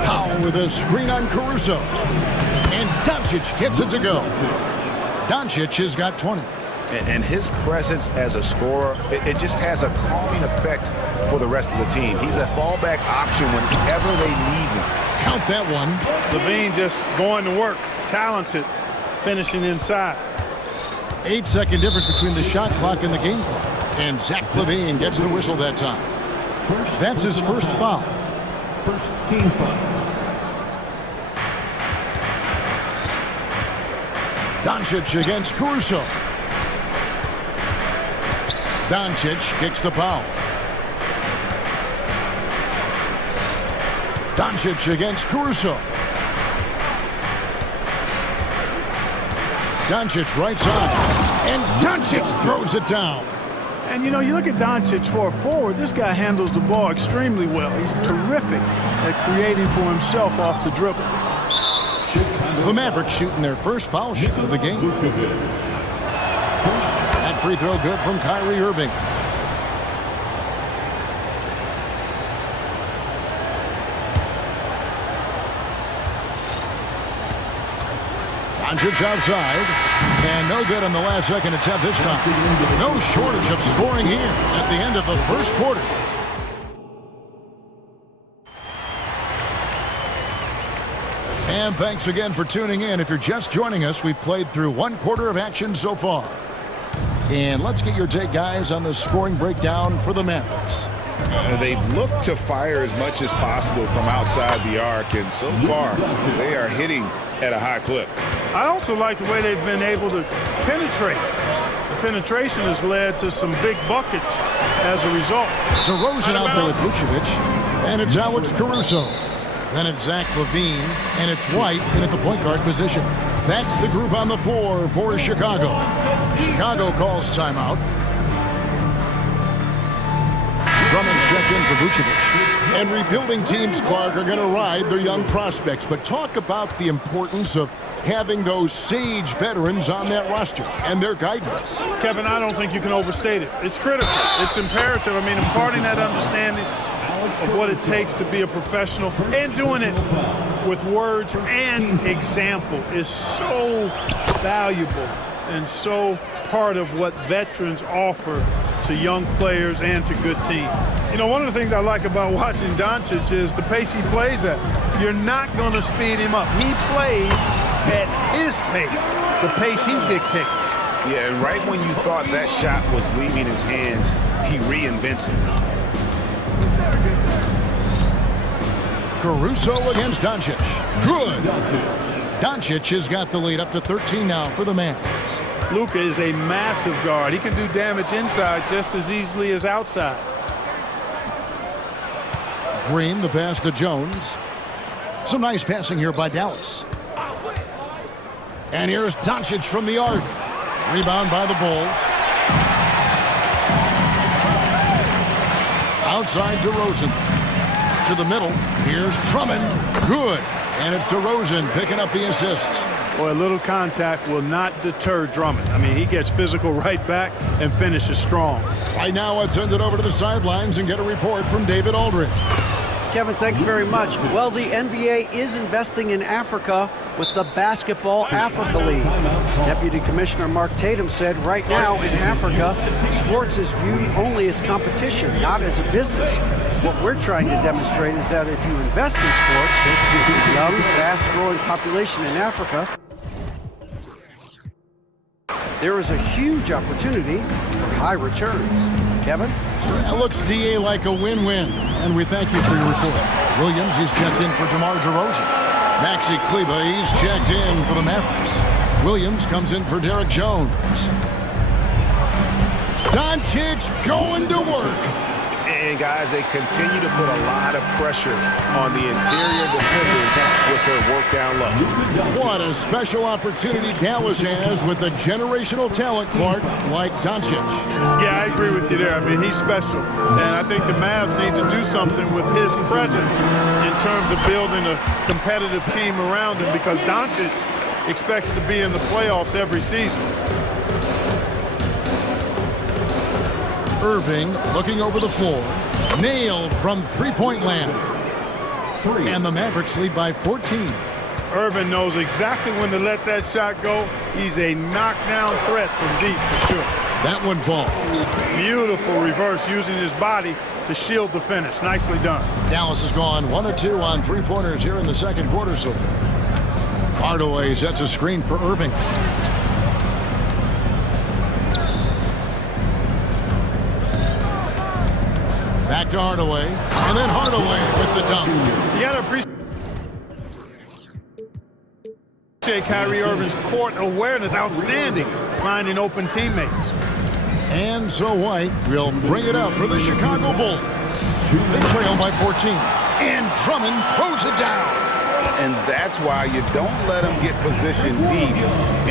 Powell with a screen on Caruso. And Doncic gets it to go. Doncic has got 20. And his presence as a scorer, it just has a calming effect for the rest of the team. He's a fallback option whenever they need one. Count that one. Levine just going to work. Talented, finishing inside. 8-second difference between the shot clock and the game clock. And Zach Levine gets the whistle that time. That's his first foul. First team foul. Doncic against Caruso. Doncic kicks the foul. Doncic against Caruso. Doncic right side. And Doncic throws it down. And, you know, you look at Doncic for a forward, this guy handles the ball extremely well. He's terrific at creating for himself off the dribble. The Mavericks shooting their first foul shot of the game. That free throw good from Kyrie Irving. Doncic outside, and no good on the last second attempt this time. No shortage of scoring here at the end of the first quarter. And thanks again for tuning in. If you're just joining us, we've played through one quarter of action so far. And let's get your take, guys, on the scoring breakdown for the Mavericks. They've looked to fire as much as possible from outside the arc, and so far they are hitting at a high clip. I also like the way they've been able to penetrate. The penetration has led to some big buckets as a result. DeRozan out there with Vucevic, and it's Alex Caruso. Then it's Zach Levine, and it's White in at the point guard position. That's the group on the floor for Chicago. Chicago calls timeout. Drummond's checked in for Vucevic. And rebuilding teams, Clark, are going to ride their young prospects. But talk about the importance of having those sage veterans on that roster and their guidance. Kevin, I don't think you can overstate it. It's critical. It's imperative. I mean, imparting that understanding of what it takes to be a professional and doing it with words and example is so valuable and so part of what veterans offer to young players and to good teams. You know, one of the things I like about watching Doncic is the pace he plays at. You're not going to speed him up. He plays at his pace, the pace he dictates. Yeah, and right when you thought that shot was leaving his hands, he reinvents it. Caruso against Doncic. Good. Doncic has got the lead up to 13 now for the Mavs. Luka is a massive guard. He can do damage inside just as easily as outside. Green, the pass to Jones. Some nice passing here by Dallas. And here's Doncic from the arc. Rebound by the Bulls. Outside DeRozan. To the middle. Here's Drummond. Good. And it's DeRozan picking up the assist. Boy, a little contact will not deter Drummond. I mean, he gets physical right back and finishes strong. Right now, let's send it over to the sidelines and get a report from David Aldridge. Kevin, thanks very much. Well, the NBA is investing in Africa with the Basketball Africa League. Deputy Commissioner Mark Tatum said right now in Africa, sports is viewed only as competition, not as a business. What we're trying to demonstrate is that if you invest in sports, the young, fast-growing population in Africa, there is a huge opportunity for high returns. Kevin? That looks, DA, like a win-win. And we thank you for your report. Williams, he's checked in for DeMar DeRozan. Maxi Kleber, he's checked in for the Mavericks. Williams comes in for Derek Jones. Doncic going to work. And, guys, they continue to put a lot of pressure on the interior defenders with their work down low. What a special opportunity Dallas has with a generational talent, Clark, like Doncic. Yeah, I agree with you there. I mean, he's special. And I think the Mavs need to do something with his presence in terms of building a competitive team around him because Doncic expects to be in the playoffs every season. Irving looking over the floor. Nailed from three-point land. And the Mavericks lead by 14. Irving knows exactly when to let that shot go. He's a knockdown threat from deep for sure. That one falls. Beautiful reverse using his body to shield the finish. Nicely done. Dallas has gone 1 of 2 on three-pointers here in the second quarter so far. Hardaway sets a screen for Irving. Back to Hardaway, and then Hardaway with the dunk. You got to appreciate Kyrie Irving's court awareness, outstanding, finding open teammates. And so White will bring it up for the Chicago Bulls. They trail by 14, and Drummond throws it down. And that's why you don't let him get positioned deep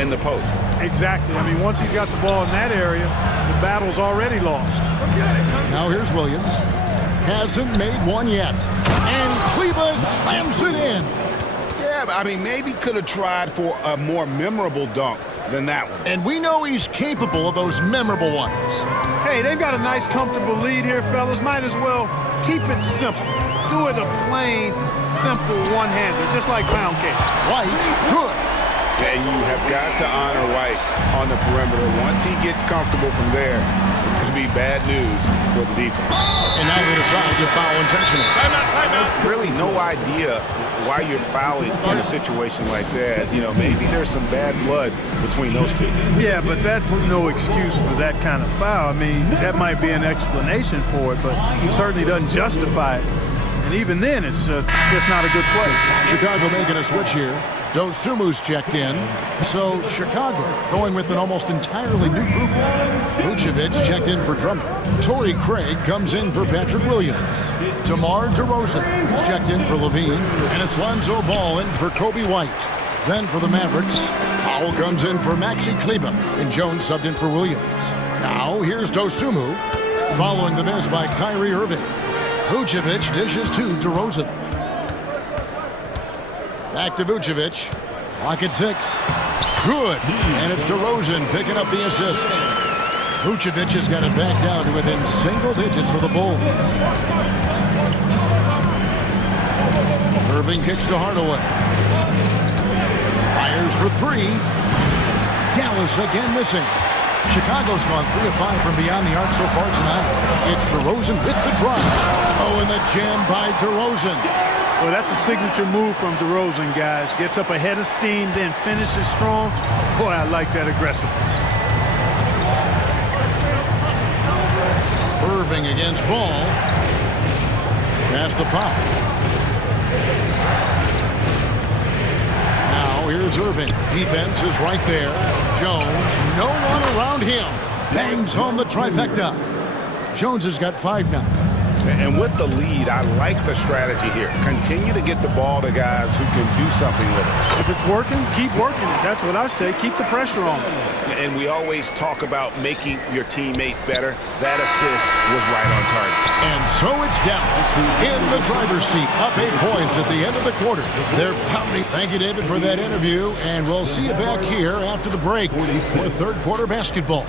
in the post. Exactly. I mean, once he's got the ball in that area, the battle's already lost. Now here's Williams. Hasn't made one yet. And Kleba slams it in. Yeah, I mean, maybe could have tried for a more memorable dunk than that one. And we know he's capable of those memorable ones. Hey, they've got a nice, comfortable lead here, fellas. Might as well keep it simple. Do it a plain, simple one-hander, just like pound cake. White, good. And you have got to honor White on the perimeter. Once he gets comfortable from there, it's going to be bad news for the defense. And now they decide to foul intentionally. Timeout. Really no idea why you're fouling in a situation like that. You know, maybe there's some bad blood between those two. Yeah, but that's no excuse for that kind of foul. I mean, that might be an explanation for it, but it certainly doesn't justify it. And even then, it's just not a good play. Chicago making a switch here. Dosumu's checked in. So Chicago going with an almost entirely new group. Vucevic checked in for Drummond. Torrey Craig comes in for Patrick Williams. DeMar DeRozan, he's checked in for Levine. And it's Lonzo Ball in for Kobe White. Then for the Mavericks, Powell comes in for Maxi Kleba. And Jones subbed in for Williams. Now here's Dosumu, following the miss by Kyrie Irving. Vucevic dishes to DeRozan. Back to Vucevic. Clock at 6. Good. And it's DeRozan picking up the assist. Vucevic has got it back down to within single digits for the Bulls. Irving kicks to Hardaway. Fires for 3. Dallas again missing. Chicago's gone 3 of 5 from beyond the arc so far tonight. It's DeRozan with the drive. Oh, and the jam by DeRozan. Well, that's a signature move from DeRozan, guys. Gets up ahead of steam, then finishes strong. Boy, I like that aggressiveness. Irving against Ball. Pass to Powell. Now here's Irving. Defense is right there. Jones, no one around him. Bangs home the trifecta. Jones has got 5 now. And with the lead, I like the strategy here. Continue to get the ball to guys who can do something with it. If it's working, keep working it. That's what I say. Keep the pressure on. And we always talk about making your teammate better. That assist was right on target. And so it's Dallas in the driver's seat, up 8 points at the end of the quarter. They're pounding. Thank you, David, for that interview. And we'll see you back here after the break for third quarter basketball.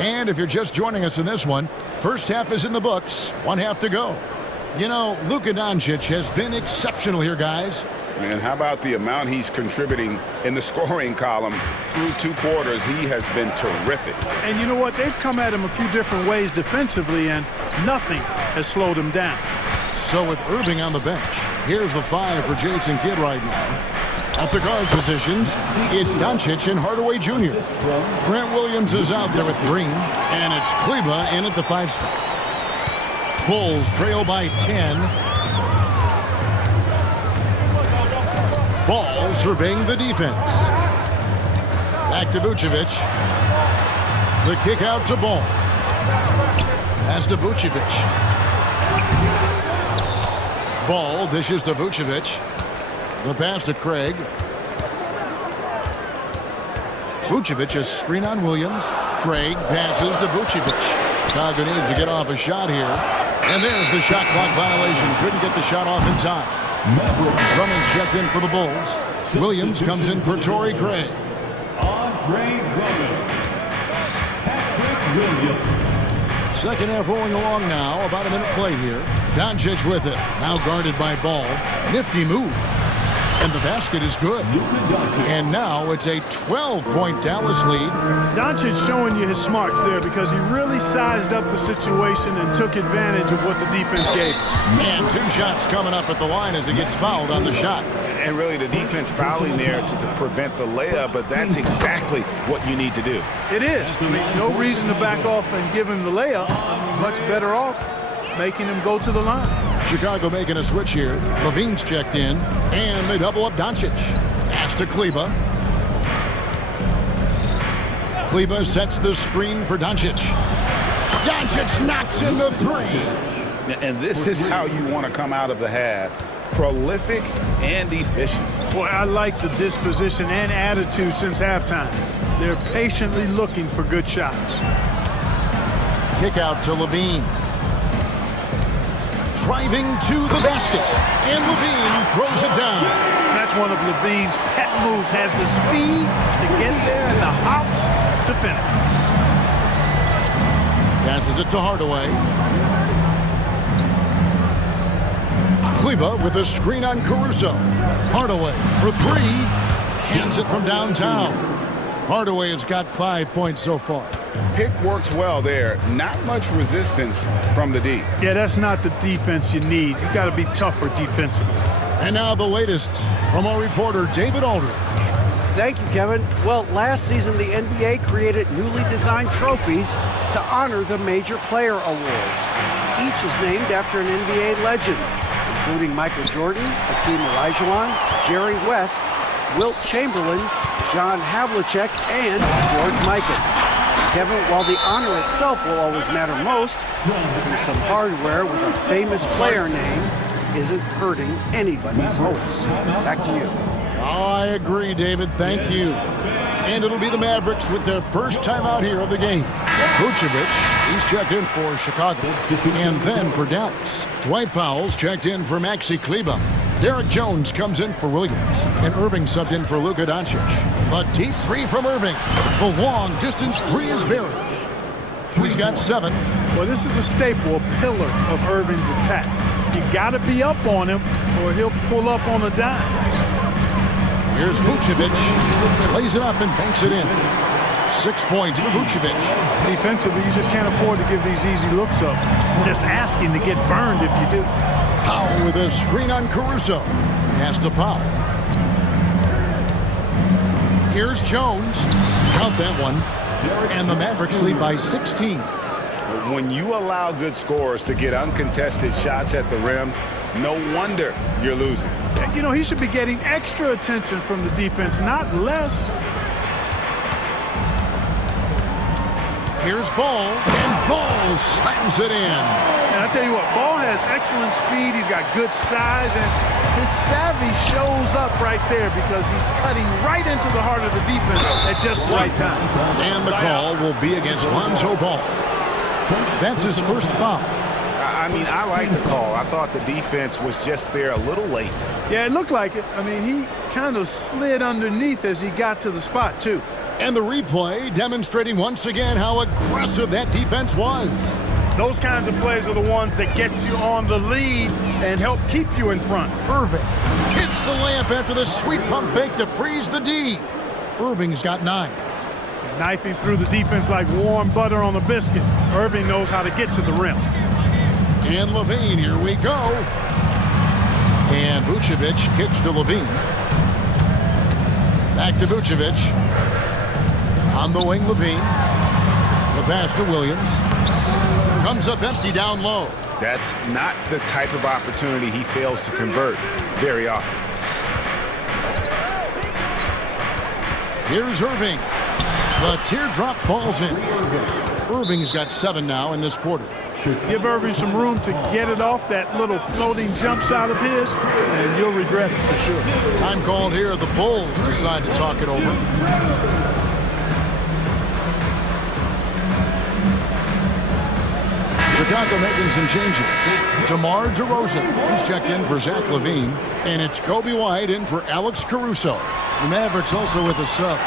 And if you're just joining us in this one, first half is in the books, 1 half to go. You know, Luka Doncic has been exceptional here, guys. And how about the amount he's contributing in the scoring column through 2 quarters? He has been terrific. And you know what? They've come at him a few different ways defensively, and nothing has slowed him down. So with Irving on the bench, here's the 5 for Jason Kidd right now. At the guard positions, it's Doncic and Hardaway Jr. Grant Williams is out there with Green, and it's Kleba in at the 5 spot. Bulls trail by 10. Ball surveying the defense. Back to Vucevic. The kick out to Ball. Pass to Vucevic. Ball dishes to Vucevic. The pass to Craig. Vucevic, a screen on Williams. Craig passes to Vucevic. Chicago needs to get off a shot here. And there's the shot clock violation. Couldn't get the shot off in time. Drummond's checked in for the Bulls. Williams comes in for Torrey Craig. Andre Drummond. Patrick Williams. Second half rolling along now. About a minute played here. Doncic with it. Now guarded by Ball. Nifty move. And the basket is good. And now it's a 12-point Dallas lead. Doncic showing you his smarts there because he really sized up the situation and took advantage of what the defense gave him. And 2 shots coming up at the line as he gets fouled on the shot. And really the defense fouling there to prevent the layup, but that's exactly what you need to do. It is. I mean, no reason to back off and give him the layup. Much better off making him go to the line. Chicago making a switch here. Levine's checked in, and they double up Doncic. Pass to Kleba. Kleba sets the screen for Doncic. Doncic knocks in the 3. And this is how you want to come out of the half. Prolific and efficient. Boy, I like the disposition and attitude since halftime. They're patiently looking for good shots. Kick out to Levine. Driving to the basket. And Levine throws it down. That's one of Levine's pet moves. Has the speed to get there and the hops to finish. Passes it to Hardaway. Kleba with a screen on Caruso. Hardaway for 3. Cans it from downtown. Hardaway has got 5 points so far. Pick works well there. Not much resistance from the D. Yeah, that's not the defense you need. You got to be tougher defensively. And now the latest from our reporter, David Aldridge. Thank you, Kevin. Well, last season, the NBA created newly designed trophies to honor the major player awards. Each is named after an NBA legend, including Michael Jordan, Hakeem Olajuwon, Jerry West, Wilt Chamberlain, John Havlicek, and George Mikan. Kevin, while the honor itself will always matter most, having some hardware with a famous player name isn't hurting anybody's hopes. Back to you. I agree, David. Thank you. And it'll be the Mavericks with their first time out here of the game. Vucevic, he's checked in for Chicago, and then for Dallas. Dwight Powell's checked in for Maxi Kleba. Derek Jones comes in for Williams, and Irving subbed in for Luka Doncic. A deep 3 from Irving. The long distance 3 is buried. He's got 7. Well, this is a staple, a pillar of Irving's attack. You got to be up on him, or he'll pull up on a dime. Here's Vucevic. Lays it up and banks it in. 6 points for Vucevic. Defensively, you just can't afford to give these easy looks up. Just asking to get burned if you do. Powell with a screen on Caruso. Pass to Powell. Here's Jones. Count that one. And the Mavericks lead by 16. When you allow good scorers to get uncontested shots at the rim, no wonder you're losing. You know, he should be getting extra attention from the defense, not less. Here's Ball, and Ball slams it in. And I tell you what, Ball has excellent speed. He's got good size, and his savvy shows up right there because he's cutting right into the heart of the defense at just the right time. And the call will be against Lonzo Ball. That's his first foul. I mean, I like the call. I thought the defense was just there a little late. Yeah, it looked like it. I mean, he kind of slid underneath as he got to the spot, too. And the replay demonstrating once again how aggressive that defense was. Those kinds of plays are the ones that get you on the lead and help keep you in front. Irving hits the layup after the sweet pump fake to freeze the D. Irving's got 9. Knifing through the defense like warm butter on a biscuit. Irving knows how to get to the rim. And Levine, here we go. And Vucevic kicks to Levine. Back to Vucevic. On the wing, Levine. The pass to Williams. Comes up empty down low. That's not the type of opportunity he fails to convert very often. Here's Irving. The teardrop falls in. Irving's got 7 now in this quarter. Give Irving some room to get it off that little floating jump shot of his, and you'll regret it for sure. Time called here. The Bulls decide to talk it over. Chicago making some changes. DeMar DeRozan, he's checked in for Zach LaVine, and it's Kobe White in for Alex Caruso. The Mavericks also with a sub.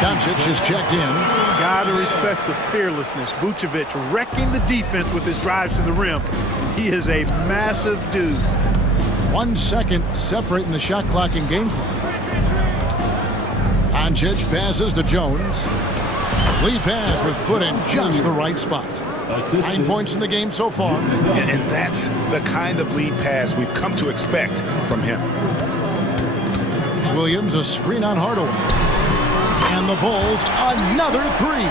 Doncic is checked in. Gotta respect the fearlessness. Vucevic wrecking the defense with his drives to the rim. He is a massive dude. 1 second separating the shot clock and game clock. Doncic passes to Jones. Lead pass was put in just the right spot. 9 points in the game so far. And that's the kind of lead pass we've come to expect from him. Williams, a screen on Hardaway. And the Bulls, another three.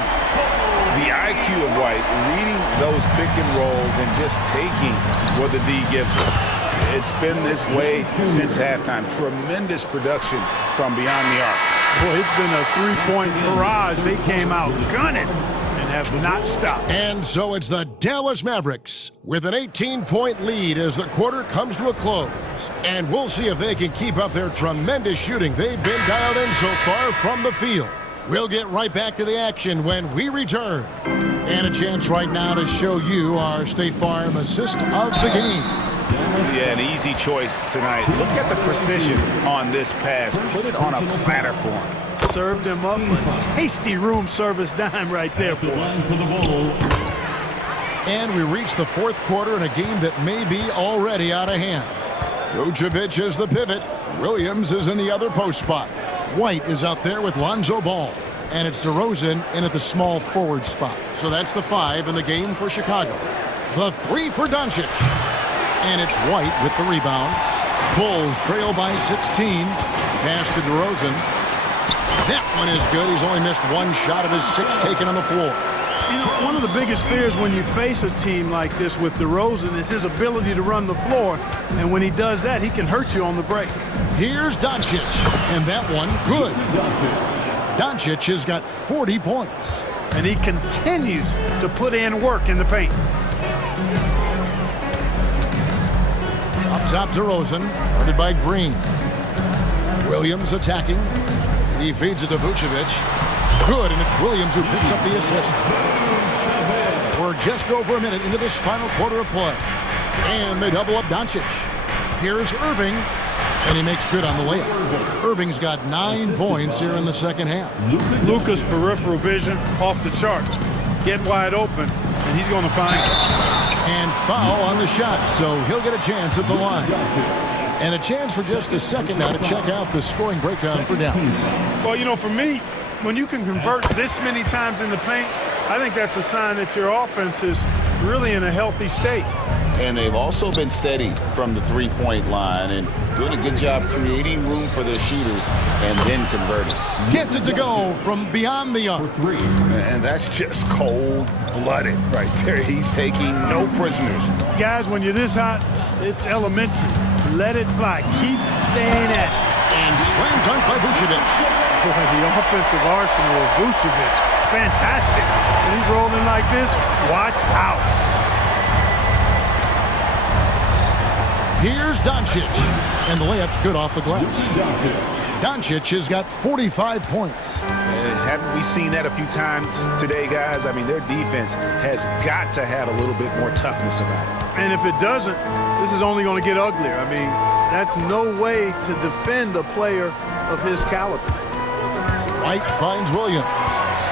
The IQ of White, reading those pick and rolls and just taking what the D gives him. It's been this way since halftime. Tremendous production from beyond the arc. Boy, it's been a three-point barrage. They came out gunning and have not stopped. And so it's the Dallas Mavericks with an 18-point lead as the quarter comes to a close. And we'll see if they can keep up their tremendous shooting they've been dialed in so far from the field. We'll get right back to the action when we return. And a chance right now to show you our State Farm assist of the game. Yeah, an easy choice tonight. Look at the precision on this pass. Put it on a platter for him. Served him up a tasty room service dime right there, boy. And we reach the fourth quarter in a game that may be already out of hand. Vucevic is the pivot. Williams is in the other post spot. White is out there with Lonzo Ball. And it's DeRozan in at the small forward spot. So that's the 5 in the game for Chicago. The 3 for Doncic. And it's White with the rebound. Bulls trail by 16. Pass to DeRozan. That one is good. He's only missed one shot of his 6 taken on the floor. You know, one of the biggest fears when you face a team like this with DeRozan is his ability to run the floor. And when he does that, he can hurt you on the break. Here's Doncic. And that one, good. Doncic has got 40 points. And he continues to put in work in the paint. Up top, DeRozan, guarded by Green. Williams attacking. He feeds it to Vucevic. Good, and it's Williams who picks up the assist. We're just over a minute into this final quarter of play. And they double up Doncic. Here's Irving, and he makes good on the layup. Irving's got 9 points here in the second half. Luka's peripheral vision off the charts. Get wide open, and he's going to find it. And foul on the shot, so he'll get a chance at the line. And a chance for just a second now to check out the scoring breakdown for Dallas. Well, you know, for me, when you can convert this many times in the paint, I think that's a sign that your offense is really in a healthy state. And they've also been steady from the three-point line and doing a good job creating room for their shooters and then converting. Gets it to go from beyond the arc. And that's just cold-blooded right there. He's taking no prisoners. Guys, when you're this hot, it's elementary. Let it fly. Keep staying at it. And slam dunk by Vucevic. Boy, the offensive arsenal of Vucevic, fantastic. When he's rolling like this, watch out. Here's Doncic, and the layup's good off the glass. Doncic has got 45 points. Haven't we seen that a few times today, guys? I mean, their defense has got to have a little bit more toughness about it. And if it doesn't, this is only going to get uglier. I mean, that's no way to defend a player of his caliber. White finds Williams.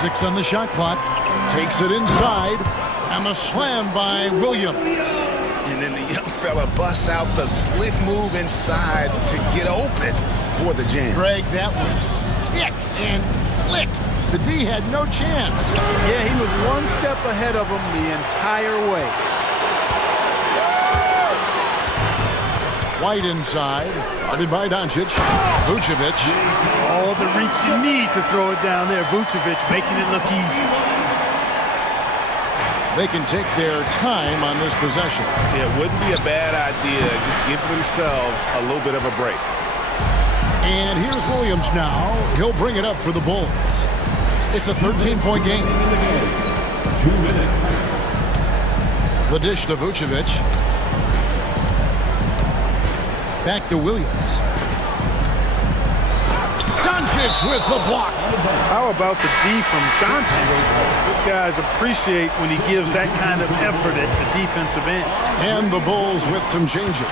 6 on the shot clock. Takes it inside. And the slam by Williams. And then the young fella busts out the slick move inside to get open for the jam. Greg, that was sick and slick. The D had no chance. Yeah, he was one step ahead of him the entire way. White inside, guarded by Doncic. Vucevic. All the reach you need to throw it down there. Vucevic making it look easy. They can take their time on this possession. Yeah, it wouldn't be a bad idea. Just give themselves a little bit of a break. And here's Williams now. He'll bring it up for the Bulls. It's a 13-point game. The dish to Vucevic. Back to Williams. Doncic with the block. How about the D from Doncic? These guys appreciate when he gives that kind of effort at the defensive end. And the Bulls with some changes.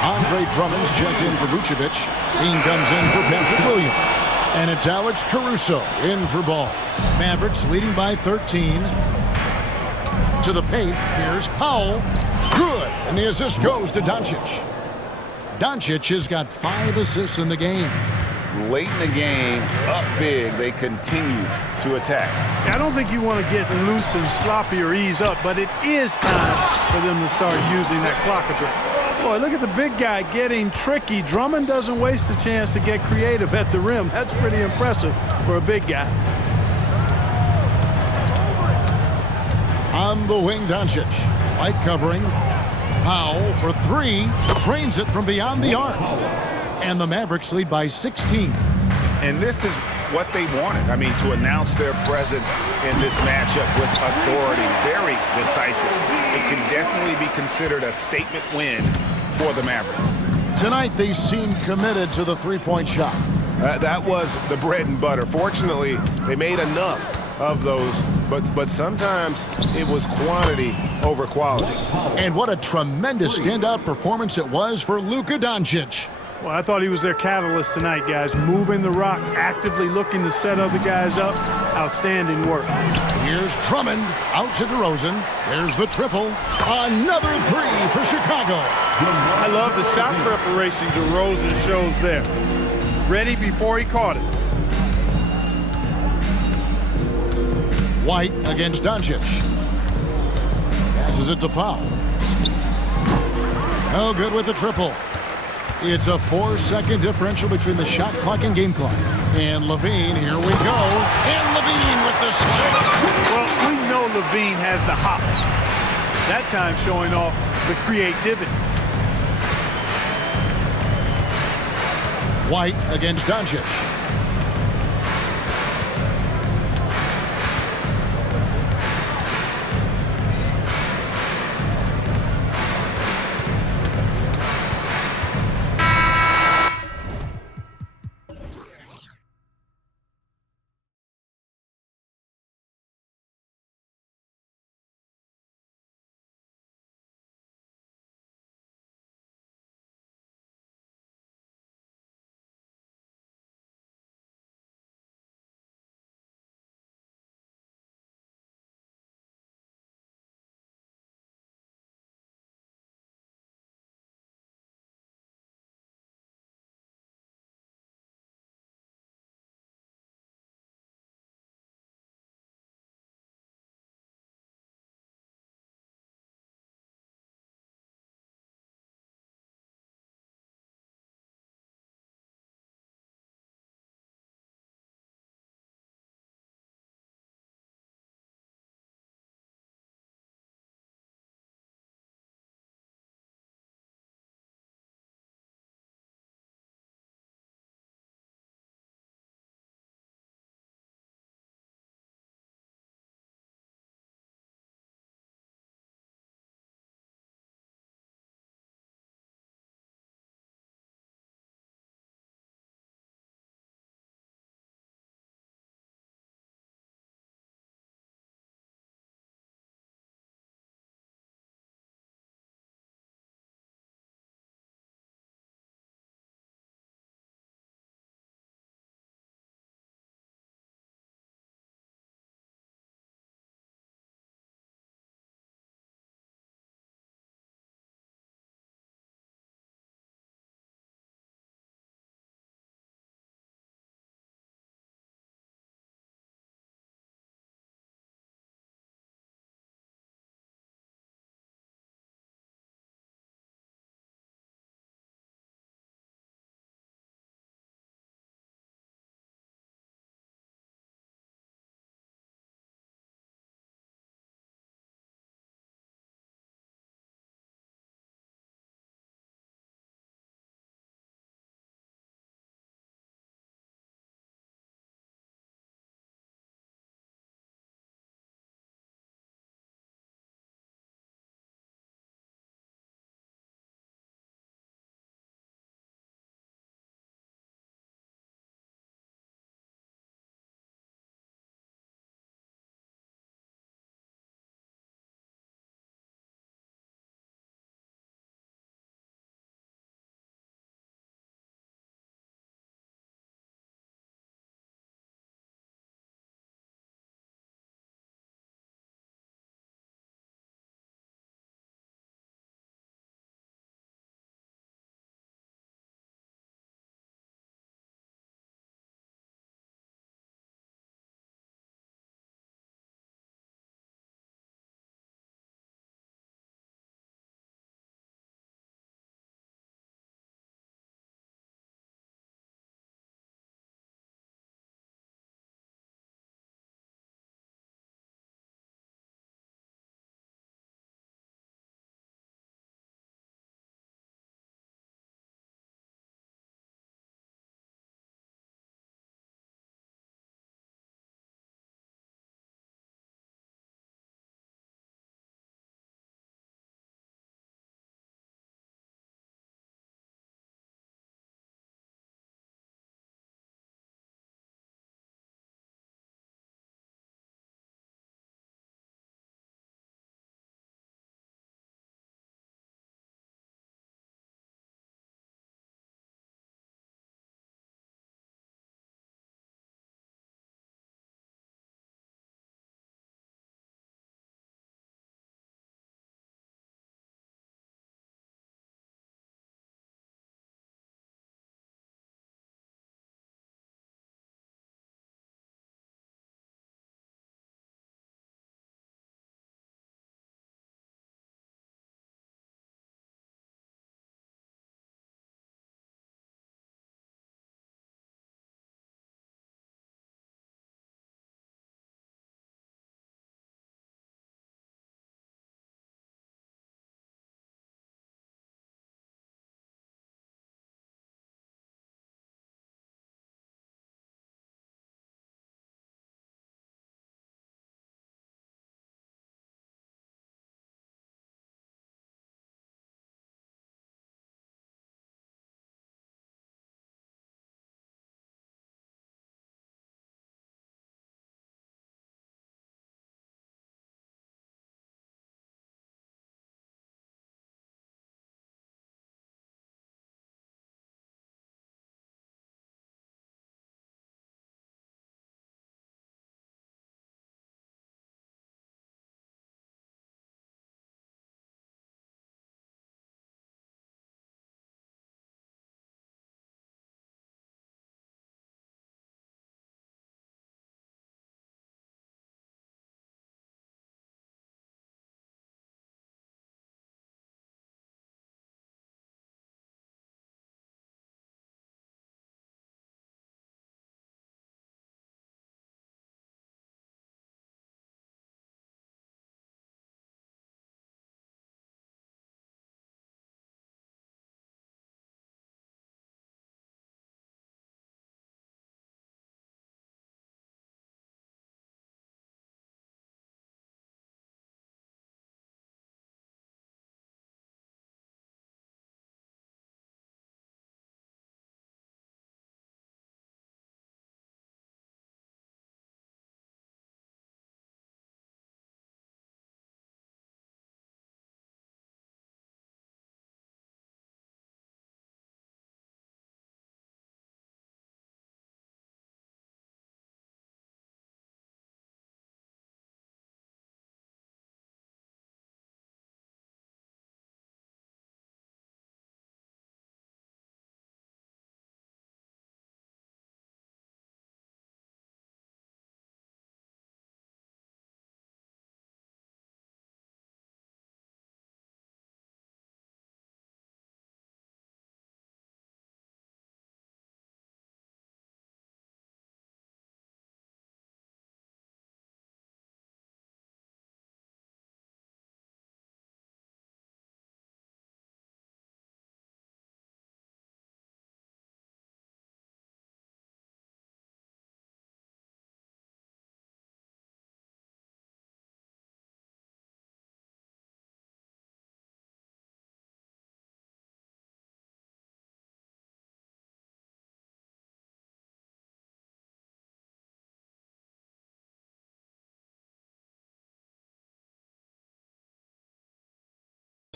Andre Drummond's checked in for Vucevic. Dean comes in for Patrick Williams. And it's Alex Caruso in for Ball. Mavericks leading by 13. To the paint. Here's Powell. Good. And the assist goes to Doncic. Doncic has got 5 assists in the game. Late in the game, up big, they continue to attack. I don't think you want to get loose and sloppy or ease up, but it is time for them to start using that clock a bit. Boy, look at the big guy getting tricky. Drummond doesn't waste a chance to get creative at the rim. That's pretty impressive for a big guy. On the wing, Doncic. White covering. Powell for 3. Drains it from beyond the arc. And the Mavericks lead by 16. And this is what they wanted. I mean, to announce their presence in this matchup with authority. Very decisive. It can definitely be considered a statement win for the Mavericks. Tonight, they seem committed to the three-point shot. That was the bread and butter. Fortunately, they made enough of those, but sometimes it was quantity over quality. And what a tremendous standout performance it was for Luka Doncic. Well, I thought he was their catalyst tonight, guys. Moving the rock, actively looking to set other guys up. Outstanding work. Here's Drummond out to DeRozan. There's the triple. Another 3 for Chicago. I love the shot preparation DeRozan shows there. Ready before he caught it. White against Doncic. Passes it to Powell. No good with the triple. It's a 4-second differential between the shot clock and game clock. And Levine, here we go. And Levine with the shot. Well, we know Levine has the hops. That time showing off the creativity. White against Doncic.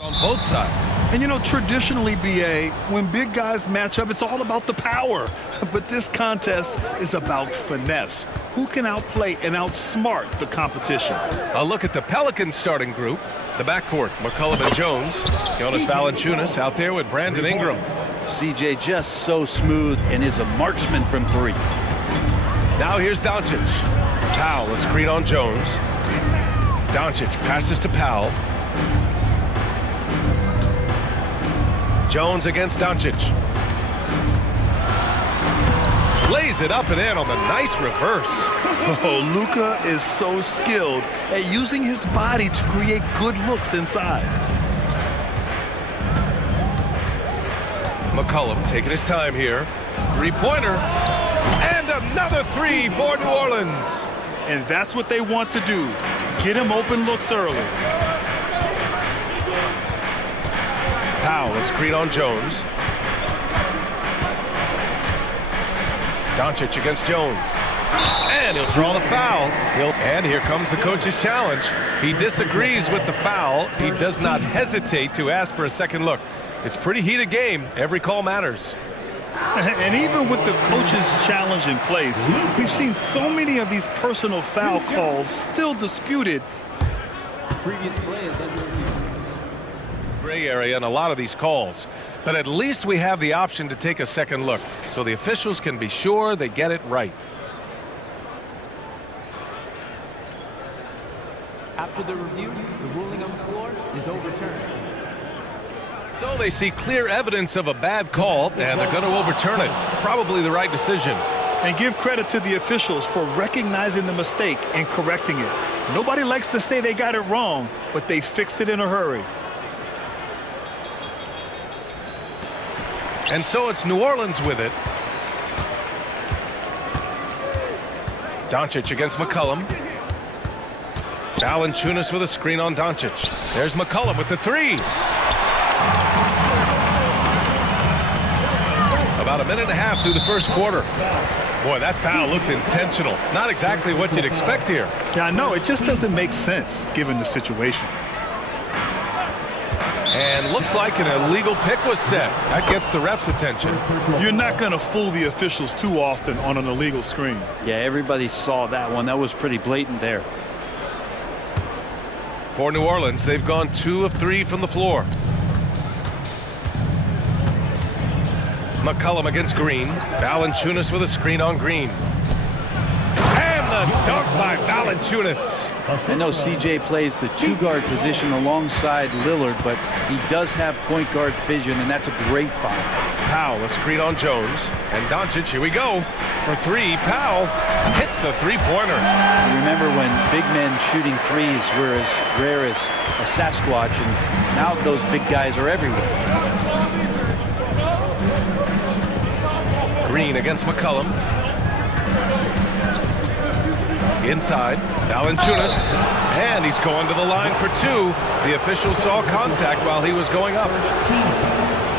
On both sides. And you know, traditionally, BA, when big guys match up, it's all about the power. But this contest is about finesse. Who can outplay and outsmart the competition? A look at the Pelicans starting group. The backcourt, McCullum and Jones. Jonas Valanciunas out there with Brandon Ingram. CJ just so smooth and is a marksman from three. Now here's Doncic. Powell, a screen on Jones. Doncic passes to Powell. Jones against Doncic. Lays it up and in on the nice reverse. Oh, Luka is so skilled at using his body to create good looks inside. McCullum taking his time here. Three-pointer. And another three for New Orleans. And that's what they want to do. Get him open looks early. Powell, a screen on Jones. Doncic against Jones. And he'll draw the foul. And here comes the coach's challenge. He disagrees with the foul. He does not hesitate to ask for a second look. It's a pretty heated game. Every call matters. And even with the coach's challenge in place, we've seen so many of these personal foul calls still disputed. Previous play is under review. Gray area in a lot of these calls, but at least we have the option to take a second look so the officials can be sure they get it right. After the review, the ruling on the floor is overturned. So they see clear evidence of a bad call and they're going to overturn it. Probably the right decision. And give credit to the officials for recognizing the mistake and correcting it. Nobody likes to say they got it wrong, but they fixed it in a hurry. And so it's New Orleans with it. Doncic against McCullum. Valanciunas with a screen on Doncic. There's McCullum with the three. About a minute and a half through the first quarter. Boy, that foul looked intentional. Not exactly what you'd expect here. Yeah, I know. It just doesn't make sense given the situation. And looks like an illegal pick was set. That gets the ref's attention. You're not going to fool the officials too often on an illegal screen. Yeah, everybody saw that one. That was pretty blatant there. For New Orleans, they've gone 2 of 3 from the floor. McCullum against Green. Valanciunas with a screen on Green. And the dunk by Valanciunas. I know CJ plays the two-guard position alongside Lillard, but he does have point guard vision, and that's a great foul. Powell, a screen on Jones. And Doncic, here we go. For three, Powell hits the three-pointer. Remember when big men shooting threes were as rare as a Sasquatch, and now those big guys are everywhere. Green against McCullum. Inside, Valanciunas, and he's going to the line for two. The official saw contact while he was going up.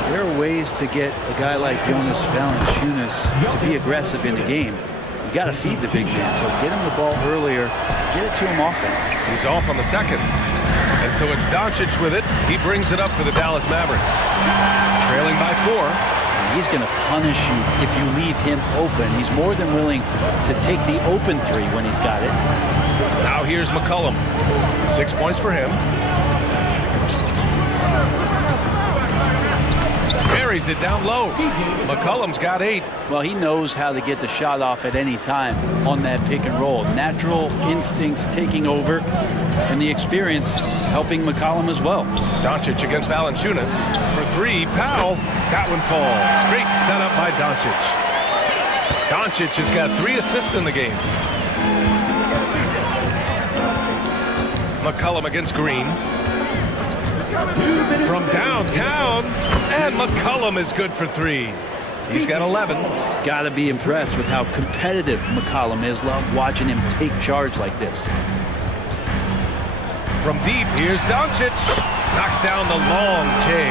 There are ways to get a guy like Jonas Valanciunas to be aggressive in the game. You got to feed the big man, so get him the ball earlier, get it to him often. He's off on the second. And so it's Doncic with it. He brings it up for the Dallas Mavericks. Trailing by 4. He's going to punish you if you leave him open. He's more than willing to take the open three when he's got it. Now here's McCullum. 6 points for him. Carries it down low. McCullum's got 8. Well, he knows how to get the shot off at any time on that pick and roll. Natural instincts taking over, and the experience helping McCollum as well. Doncic against Valanciunas. For 3, Powell. That one falls. Great setup by Doncic. Doncic has got 3 assists in the game. McCullum against Green. From downtown, and McCullum is good for 3. He's got 11. Got to be impressed with how competitive McCollum is. Love watching him take charge like this. From deep, here's Doncic. Knocks down the long J.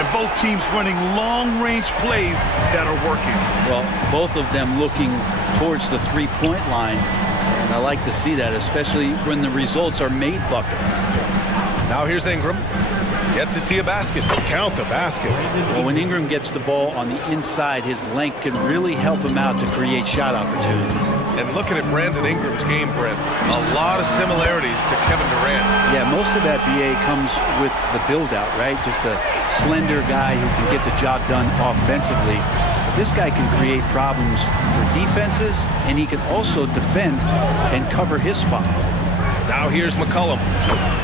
And both teams running long-range plays that are working. Well, both of them looking towards the three-point line. And I like to see that, especially when the results are made buckets. Now here's Ingram. Yet to see a basket. Count the basket. Well, when Ingram gets the ball on the inside, his length can really help him out to create shot opportunities. And looking at Brandon Ingram's game, Brent, a lot of similarities to Kevin Durant. Yeah, most of that BA comes with the build-out, right? Just a slender guy who can get the job done offensively. But this guy can create problems for defenses, and he can also defend and cover his spot. Now here's McCollum.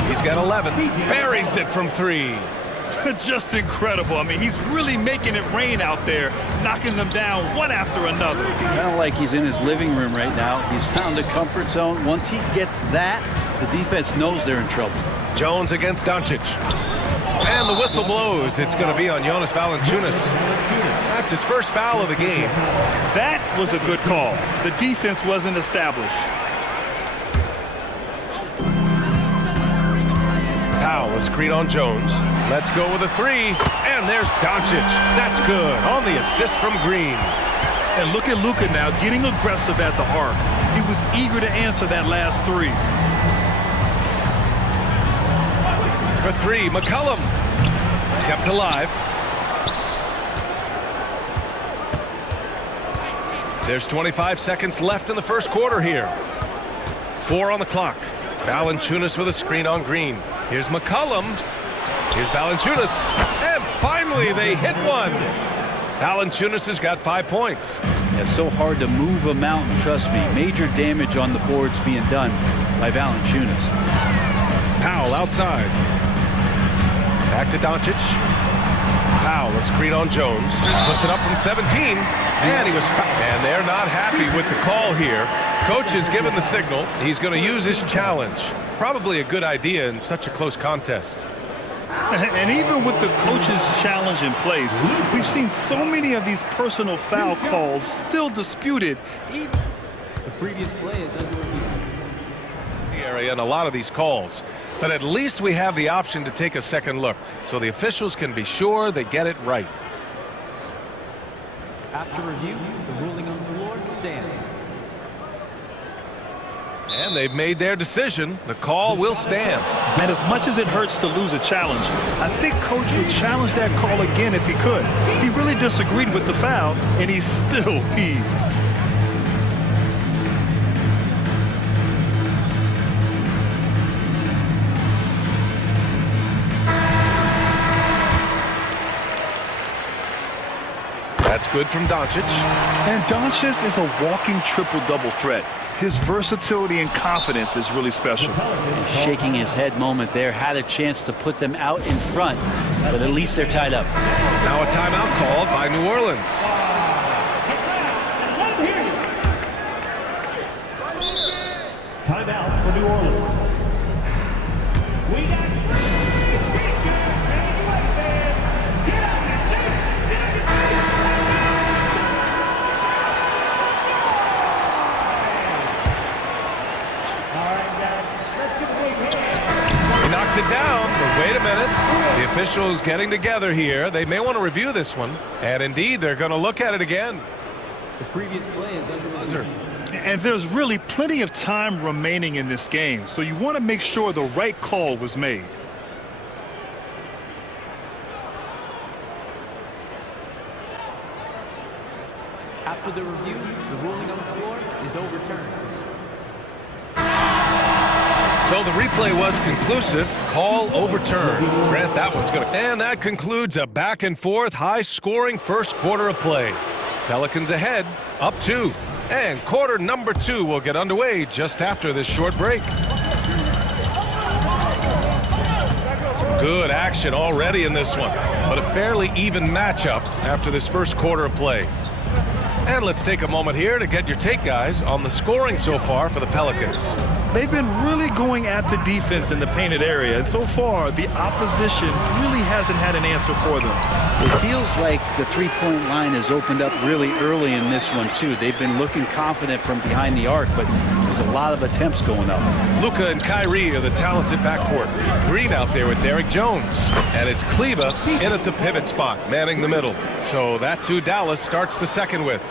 He's got 11. Buries it from 3. Just incredible. I mean, he's really making it rain out there, knocking them down one after another. Kind of like he's in his living room right now. He's found a comfort zone. Once he gets that, the defense knows they're in trouble. Jones against Doncic. And the whistle blows. It's going to be on Jonas Valanciunas. That's his first foul of the game. That was a good call. The defense wasn't established. Powell, a screen on Jones. Let's go with a 3. And there's Doncic. That's good on the assist from Green. And look at Luka now getting aggressive at the arc. He was eager to answer that last 3. For 3, McCollum. Kept alive. There's 25 seconds left in the first quarter here. 4 on the clock. Valanciunas with a screen on Green. Here's McCollum. Here's Valanciunas. And finally they hit one. Valanciunas has got 5 points. It's so hard to move a mountain, trust me. Major damage on the boards being done by Valanciunas. Powell outside. Back to Doncic. Powell, a screen on Jones. Puts it up from 17. And he was and they're not happy with the call here. Coach has given the signal. He's going to use his challenge. Probably a good idea in such a close contest. And even with the coach's challenge in place, we've seen so many of these personal foul calls still disputed. The previous play is under review. Area and a lot of these calls. But at least we have the option to take a second look, so the officials can be sure they get it right. After review, the ruling on the floor stands. And they've made their decision. The call will stand. And as much as it hurts to lose a challenge, I think Coach would challenge that call again if he could. He really disagreed with the foul, and he's still peeved. That's good from Doncic. And Doncic is a walking triple-double threat. His versatility and confidence is really special. And shaking his head moment there, had a chance to put them out in front, but at least they're tied up. Now a timeout called by New Orleans. Timeout for New Orleans. We got It down, but wait a minute. The officials getting together here. They may want to review this one. And indeed, they're going to look at it again. The previous play is under review. And there's really plenty of time remaining in this game, so you want to make sure the right call was made. After the review, the ruling on the floor is overturned. So the replay was conclusive. Call overturned. Grant, that one's going to... And that concludes a back-and-forth, high-scoring first quarter of play. Pelicans ahead, up 2. And quarter number 2 will get underway just after this short break. Some good action already in this one, but a fairly even matchup after this first quarter of play. And let's take a moment here to get your take, guys, on the scoring so far for the Pelicans. They've been really going at the defense in the painted area, and so far the opposition really hasn't had an answer for them. It feels like the three-point line has opened up really early in this one, too. They've been looking confident from behind the arc, but there's a lot of attempts going up. Luka and Kyrie are the talented backcourt. Green out there with Derek Jones. And it's Kleba in at the pivot spot, manning the middle. So that's who Dallas starts the second with.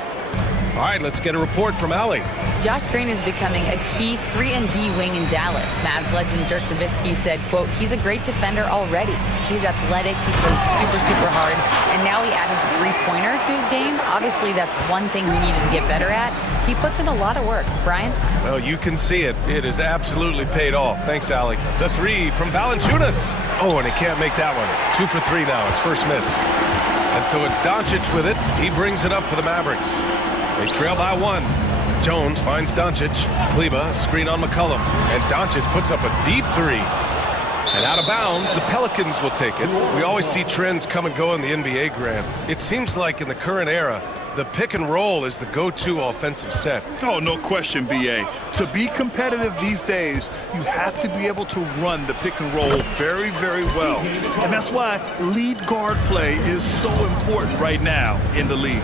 All right, let's get a report from Allie. Josh Green is becoming a key 3-and-D wing in Dallas. Mavs legend Dirk Nowitzki said, quote, he's a great defender already. He's athletic, he plays super, super hard, and now he added the three-pointer to his game. Obviously, that's one thing he needed to get better at. He puts in a lot of work. Brian? Well, you can see it. It has absolutely paid off. Thanks, Allie. The three from Valanciunas. Oh, and he can't make that one. 2 for 3 now, his first miss. And so it's Doncic with it. He brings it up for the Mavericks. They trail by 1. Jones finds Doncic. Kleba, screen on McCollum. And Doncic puts up a deep 3. And out of bounds, the Pelicans will take it. We always see trends come and go in the NBA, Grant. It seems like in the current era, the pick and roll is the go-to offensive set. Oh, no question, B.A. To be competitive these days, you have to be able to run the pick and roll very, very well. And that's why lead guard play is so important right now in the league.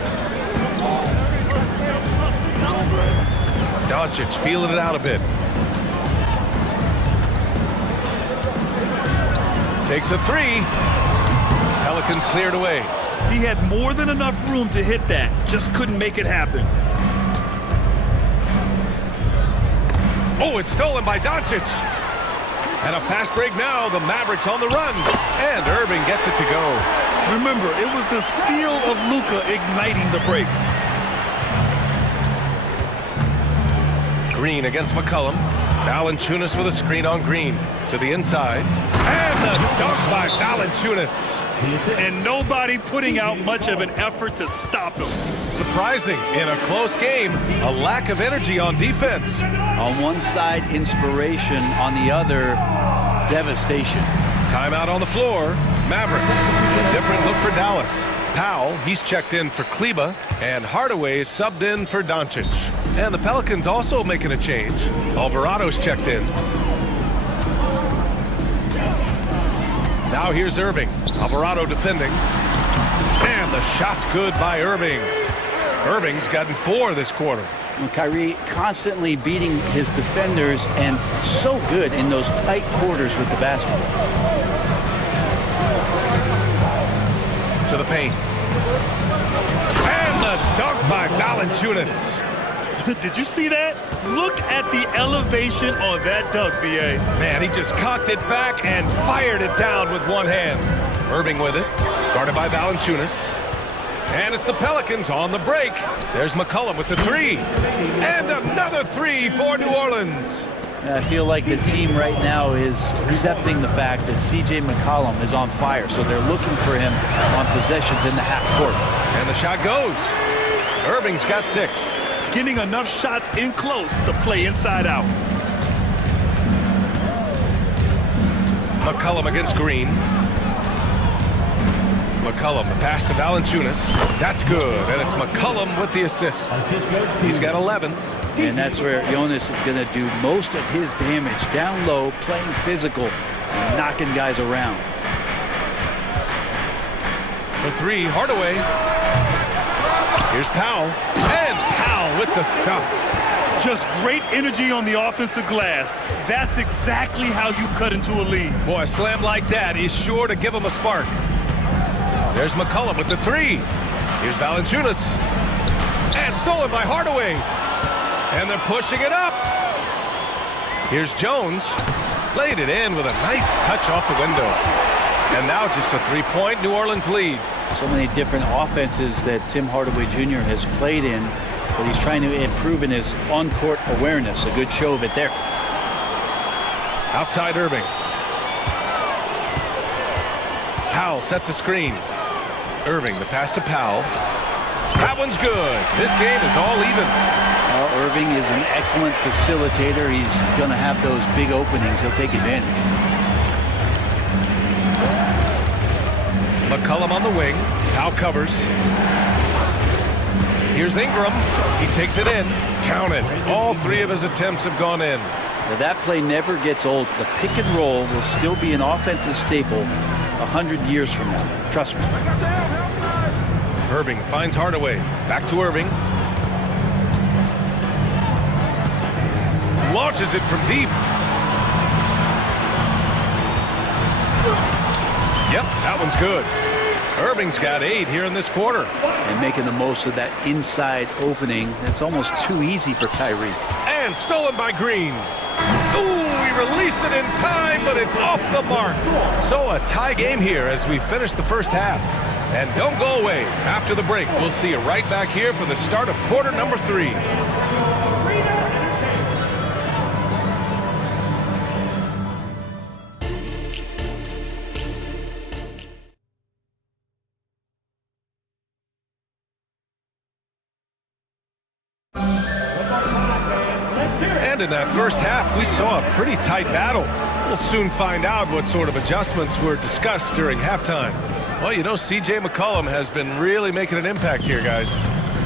Doncic feeling it out a bit. Takes a 3. Pelicans cleared away. He had more than enough room to hit that. Just couldn't make it happen. Oh, it's stolen by Doncic. And a fast break now. The Mavericks on the run. And Irving gets it to go. Remember, it was the steal of Luka igniting the break. Green against McCollum. Valanciunas with a screen on Green. To the inside. And the dunk by Valanciunas. And nobody putting out much of an effort to stop him. Surprising in a close game, a lack of energy on defense. On one side, inspiration. On the other, devastation. Timeout on the floor. Mavericks. A different look for Dallas. Powell, he's checked in for Kleba, and Hardaway is subbed in for Doncic. And the Pelicans also making a change. Alvarado's checked in. Now here's Irving. Alvarado defending. And the shot's good by Irving. Irving's gotten 4 this quarter. Kyrie constantly beating his defenders and so good in those tight quarters with the basketball. To the paint. And the dunk by Valanciunas. Did you see that? Look at the elevation on that dunk, B.A. Man, he just cocked it back and fired it down with one hand. Irving with it, guarded by Valanciunas. And it's the Pelicans on the break. There's McCollum with the 3. And another 3 for New Orleans. I feel like the team right now is accepting the fact that C.J. McCollum is on fire, so they're looking for him on possessions in the half court. And the shot goes. Irving's got 6. Getting enough shots in close to play inside out. McCollum against Green. McCollum, the pass to Valanciunas. That's good, and it's McCollum with the assist. He's got 11. And that's where Jonas is going to do most of his damage. Down low, playing physical, and knocking guys around. For 3, Hardaway. Here's Powell. And Powell with the stuff. Just great energy on the offensive glass. That's exactly how you cut into a lead. Boy, a slam like that is sure to give him a spark. There's McCollum with the 3. Here's Valanciunas. And stolen by Hardaway. And they're pushing it up. Here's Jones. Laid it in with a nice touch off the window. And now just a 3-point New Orleans lead. So many different offenses that Tim Hardaway Jr. has played in, but he's trying to improve in his on-court awareness. A good show of it there. Outside Irving. Powell sets a screen. Irving, the pass to Powell. That one's good. This game is all even. Well, Irving is an excellent facilitator. He's going to have those big openings. He'll take advantage. McCollum on the wing. Powell covers. Here's Ingram. He takes it in. Count it. All 3 of his attempts have gone in. Now, that play never gets old. The pick and roll will still be an offensive staple 100 years from now. Trust me. Irving finds Hardaway. Back to Irving. Launches it from deep. Yep, that one's good. Irving's got 8 here in this quarter. And making the most of that inside opening. It's almost too easy for Kyrie. And stolen by Green. Ooh, he released it in time, but it's off the mark. So a tie game here as we finish the first half. And don't go away. After the break, we'll see you right back here for the start of quarter number 3. In that first half, we saw a pretty tight battle. We'll soon find out what sort of adjustments were discussed during halftime. Well, you know, C.J. McCollum has been really making an impact here, guys.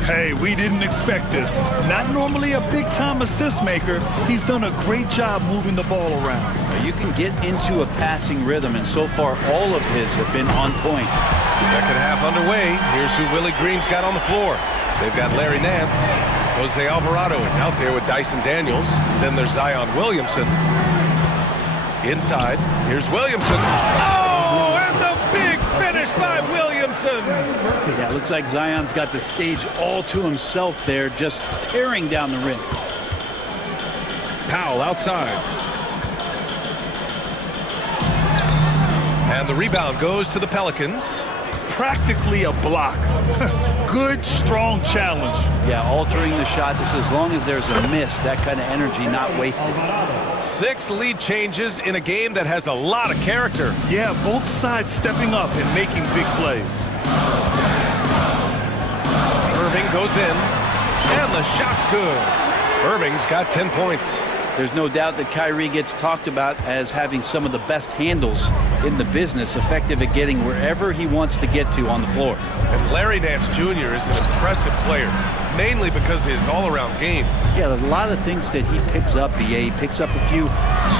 Hey, we didn't expect this. Not normally a big-time assist maker. He's done a great job moving the ball around. You can get into a passing rhythm, and so far all of his have been on point. Second half underway. Here's who Willie Green's got on the floor. They've got Larry Nance. Jose Alvarado is out there with Dyson Daniels. Then there's Zion Williamson. Inside, here's Williamson. Oh, and the big finish by Williamson. Yeah, it looks like Zion's got the stage all to himself there, just tearing down the rim. Powell outside. And the rebound goes to the Pelicans. Practically a block. Good, strong challenge. Yeah, altering the shot just as long as there's a miss, that kind of energy not wasted. 6 lead changes in a game that has a lot of character. Yeah, both sides stepping up and making big plays. Irving goes in, and the shot's good. Irving's got 10 points. There's no doubt that Kyrie gets talked about as having some of the best handles in the business, effective at getting wherever he wants to get to on the floor. And Larry Nance Jr. is an impressive player, mainly because of his all-around game. Yeah, there's a lot of things that he picks up, BA. He picks up a few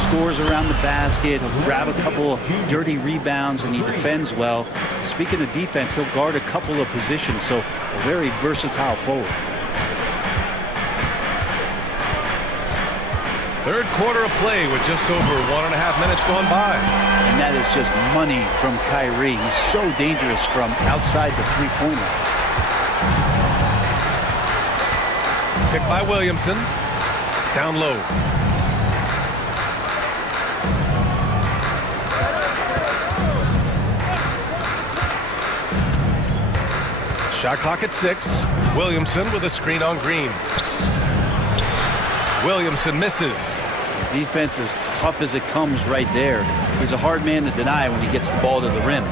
scores around the basket, he'll grab a couple of dirty rebounds, and he defends well. Speaking of defense, he'll guard a couple of positions, so a very versatile forward. Third quarter of play with just over 1.5 minutes gone by. And that is just money from Kyrie. He's so dangerous from outside the three-pointer. Picked by Williamson. Down low. Shot clock at 6. Williamson with a screen on Green. Williamson misses. Defense as tough as it comes right there. He's a hard man to deny when he gets the ball to the rim.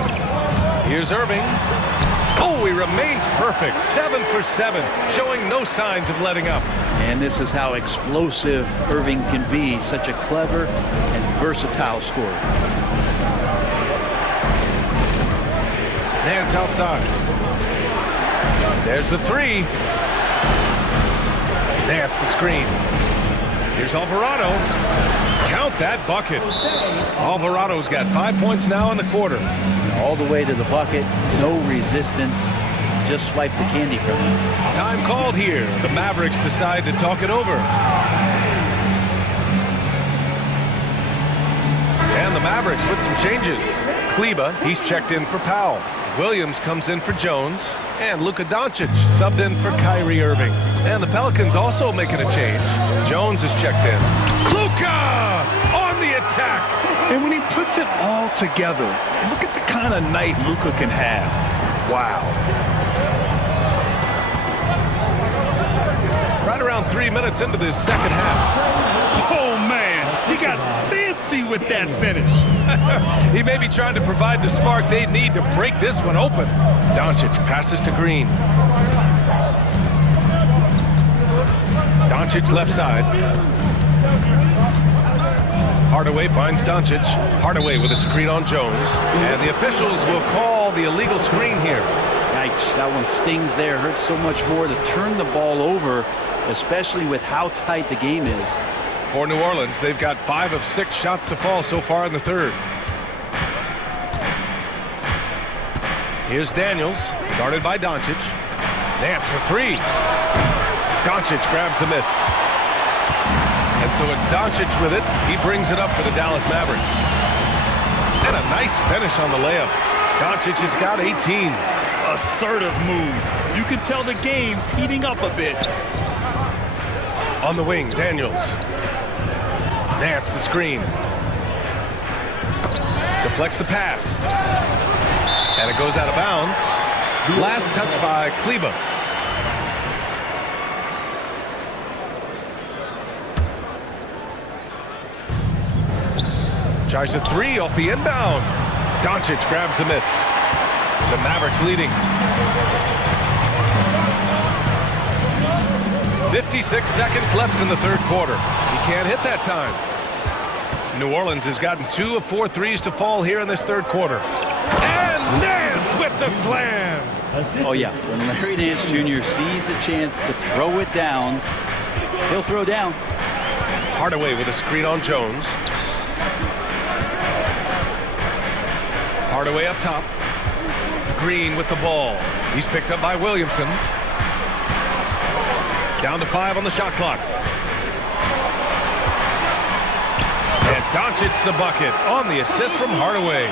Here's Irving. Oh, he remains perfect. 7 for 7, showing no signs of letting up. And this is how explosive Irving can be. Such a clever and versatile scorer. Nance outside. There's the 3. Nance the screen. Here's Alvarado. Count that bucket. Alvarado's got 5 points now in the quarter. All the way to the bucket. No resistance. Just swipe the candy from him. Time called here. The Mavericks decide to talk it over. And the Mavericks with some changes. Kleba, he's checked in for Powell. Williams comes in for Jones. And Luka Doncic subbed in for Kyrie Irving. And the Pelicans also making a change. Jones is checked in. Luka on the attack. And when he puts it all together, look at the kind of night Luka can have. Wow. Right around 3 minutes into this second half. Oh, man. He got fancy with that finish. He may be trying to provide the spark they need to break this one open. Doncic passes to Green. Doncic left side. Hardaway finds Doncic. Hardaway with a screen on Jones. And the officials will call the illegal screen here. Yikes, that one stings there. Hurts so much more to turn the ball over, especially with how tight the game is. For New Orleans, they've got 5 of 6 shots to fall so far in the third. Here's Daniels, guarded by Doncic. Nance for 3. Doncic grabs the miss. And so it's Doncic with it. He brings it up for the Dallas Mavericks. And a nice finish on the layup. Doncic has got 18. Assertive move. You can tell the game's heating up a bit. On the wing, Daniels. Nance the screen. Deflects the pass. And it goes out of bounds. Last touch by Kleba. Tries a three off the inbound. Doncic grabs the miss. The Mavericks leading. 56 seconds left in the third quarter. He can't hit that time. New Orleans has gotten 2 of 4 threes to fall here in this third quarter. And Nance with the slam. Oh, yeah. When Larry Nance Jr. sees a chance to throw it down, he'll throw down. Hardaway with a screen on Jones. Hardaway up top. Green with the ball. He's picked up by Williamson. Down to 5 on the shot clock. And Doncic the bucket on the assist from Hardaway.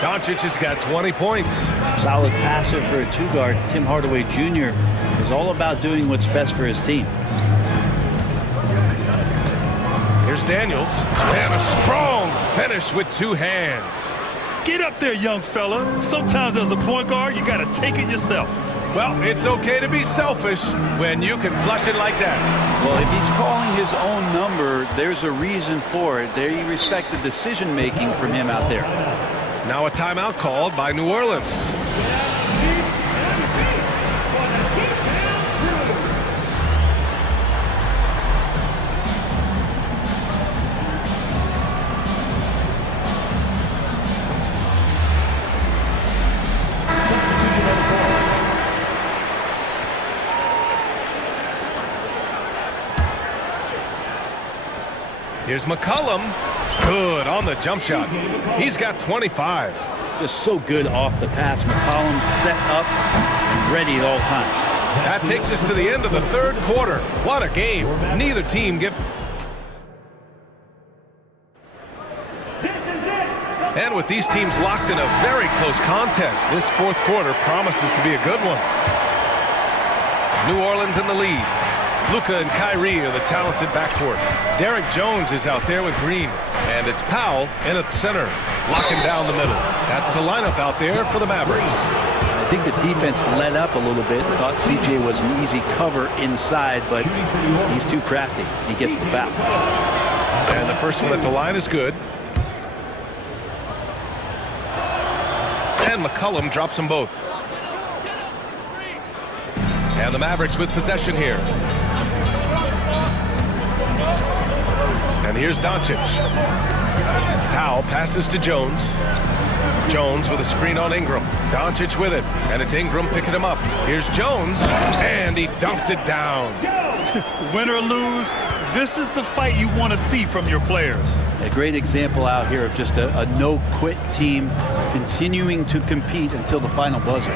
Doncic has got 20 points. Solid passer for a two-guard. Tim Hardaway Jr. is all about doing what's best for his team. Here's Daniels. And a strong finish with 2 hands. Get up there, young fella. Sometimes as a point guard, you got to take it yourself. Well, it's okay to be selfish when you can flush it like that. Well, if he's calling his own number, there's a reason for it. They respect the decision-making from him out there. Now a timeout called by New Orleans. Here's McCollum. Good on the jump shot. He's got 25. Just so good off the pass. McCollum set up and ready at all times. That takes us to the end of the third quarter. What a game. Neither team give... And with these teams locked in a very close contest, this fourth quarter promises to be a good one. New Orleans in the lead. Luka and Kyrie are the talented backcourt. Derek Jones is out there with Green. And it's Powell in at the center, locking down the middle. That's the lineup out there for the Mavericks. I think the defense let up a little bit. Thought CJ was an easy cover inside, but he's too crafty. He gets the foul. And the first one at the line is good. And McCollum drops them both. And the Mavericks with possession here. And here's Doncic. Powell passes to Jones. Jones with a screen on Ingram. Doncic with it. And it's Ingram picking him up. Here's Jones. And he dunks it down. Win or lose, this is the fight you want to see from your players. A great example out here of just a no-quit team continuing to compete until the final buzzer.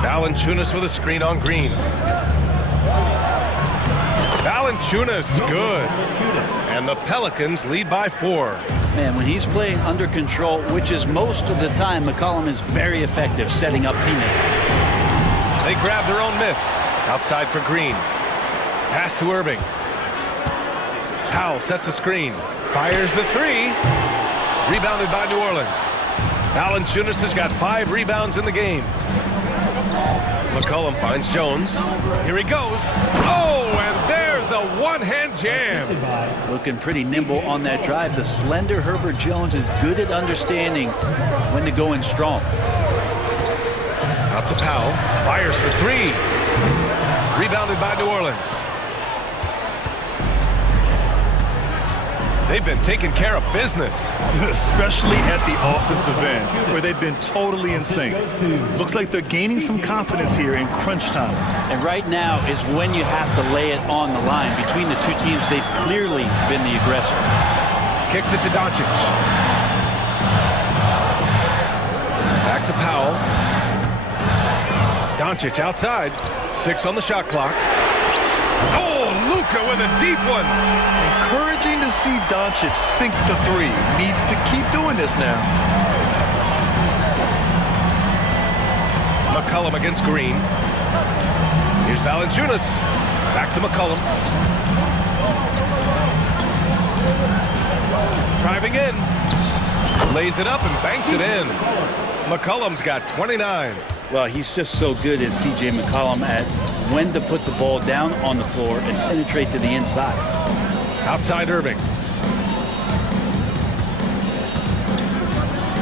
Valanciunas with a screen on Green. Valanciunas good. And the Pelicans lead by 4. Man, when he's playing under control, which is most of the time, McCollum is very effective setting up teammates. They grab their own miss. Outside for Green. Pass to Irving. Powell sets a screen. Fires the 3. Rebounded by New Orleans. Valanciunas has got 5 rebounds in the game. McCollum finds Jones. Here he goes. Oh, and there's a one-hand jam. Looking pretty nimble on that drive. The slender Herbert Jones is good at understanding when to go in strong. Out to Powell. Fires for 3. Rebounded by New Orleans. They've been taking care of business. Especially at the offensive end, where they've been totally in sync. Looks like they're gaining some confidence here in crunch time. And right now is when you have to lay it on the line. Between the two teams, they've clearly been the aggressor. Kicks it to Doncic. Back to Powell. Doncic outside. 6 on the shot clock. Oh, Luka with a deep one. Encouraging to see Doncic sink the three. Needs to keep doing this now. McCollum against Green. Here's Valanciunas. Back to McCollum. Driving in. Lays it up and banks it in. McCollum's got 29. Well, he's just so good as C.J. McCollum at when to put the ball down on the floor and penetrate to the inside. Outside Irving.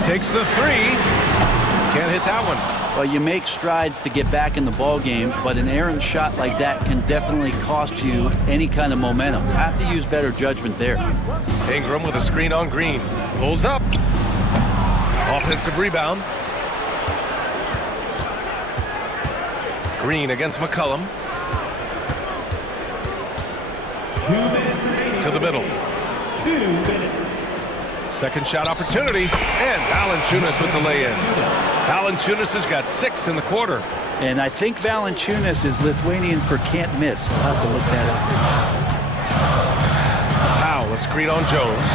Takes the three. Can't hit that one. Well, you make strides to get back in the ball game, but an errant shot like that can definitely cost you any kind of momentum. Have to use better judgment there. Ingram with a screen on Green. Pulls up. Offensive rebound. Green against McCollum. To the middle. 2 minutes. Second shot opportunity. And Valanciunas with the lay-in. Valanciunas has got 6 in the quarter. And I think Valanciunas is Lithuanian for can't miss. I'll have to look that up. Powell, a screen on Jones.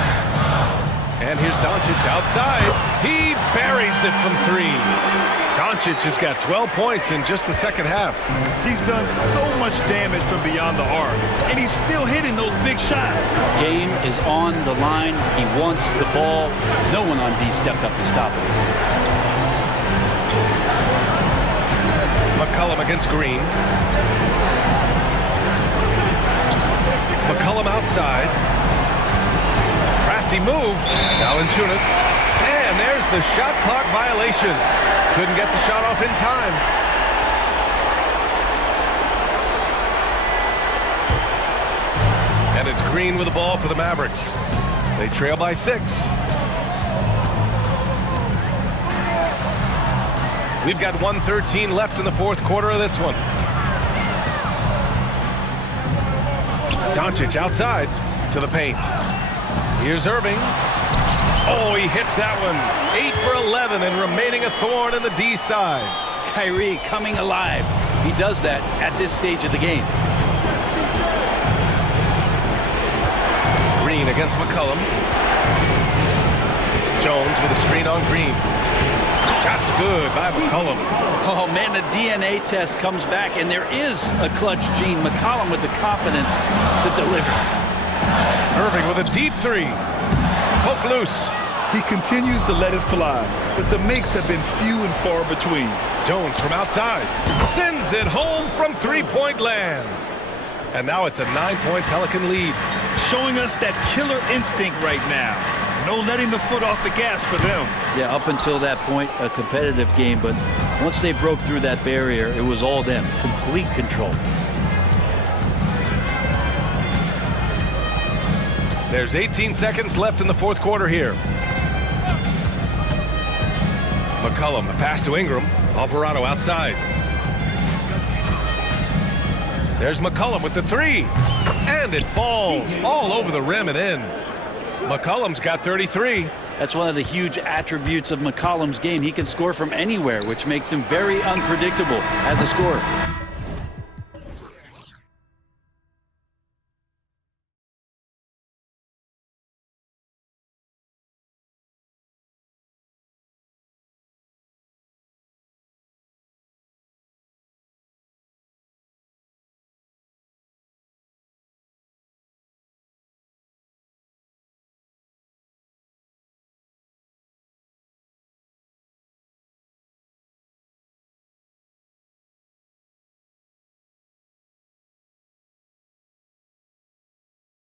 And here's Doncic outside. He buries it from 3. Doncic has got 12 points in just the second half. He's done so much damage from beyond the arc, and he's still hitting those big shots. Game is on the line. He wants the ball. No one on D stepped up to stop it. McCollum against Green. McCollum outside. Crafty move. Valanciunas. And there's the shot clock violation. Couldn't get the shot off in time. And it's Green with the ball for the Mavericks. They trail by 6. We've got 1:13 left in the fourth quarter of this one. Doncic outside to the paint. Here's Irving. Oh, he hits that one. 8 for 11 and remaining a thorn in the D side. Kyrie coming alive. He does that at this stage of the game. Green against McCollum. Jones with a screen on Green. Shot's good by McCollum. Oh, man, the DNA test comes back, and there is a clutch gene. McCollum with the confidence to deliver. Irving with a deep 3. Poke loose. He continues to let it fly, but the makes have been few and far between. Jones from outside. Sends it home from three-point land. And now it's a 9-point Pelican lead. Showing us that killer instinct right now. No letting the foot off the gas for them. Yeah, up until that point, a competitive game, but once they broke through that barrier, it was all them. Complete control. There's 18 seconds left in the fourth quarter here. McCollum, the pass to Ingram. Alvarado outside. There's McCollum with the 3. And it falls all over the rim and in. McCollum's got 33. That's one of the huge attributes of McCollum's game. He can score from anywhere, which makes him very unpredictable as a scorer.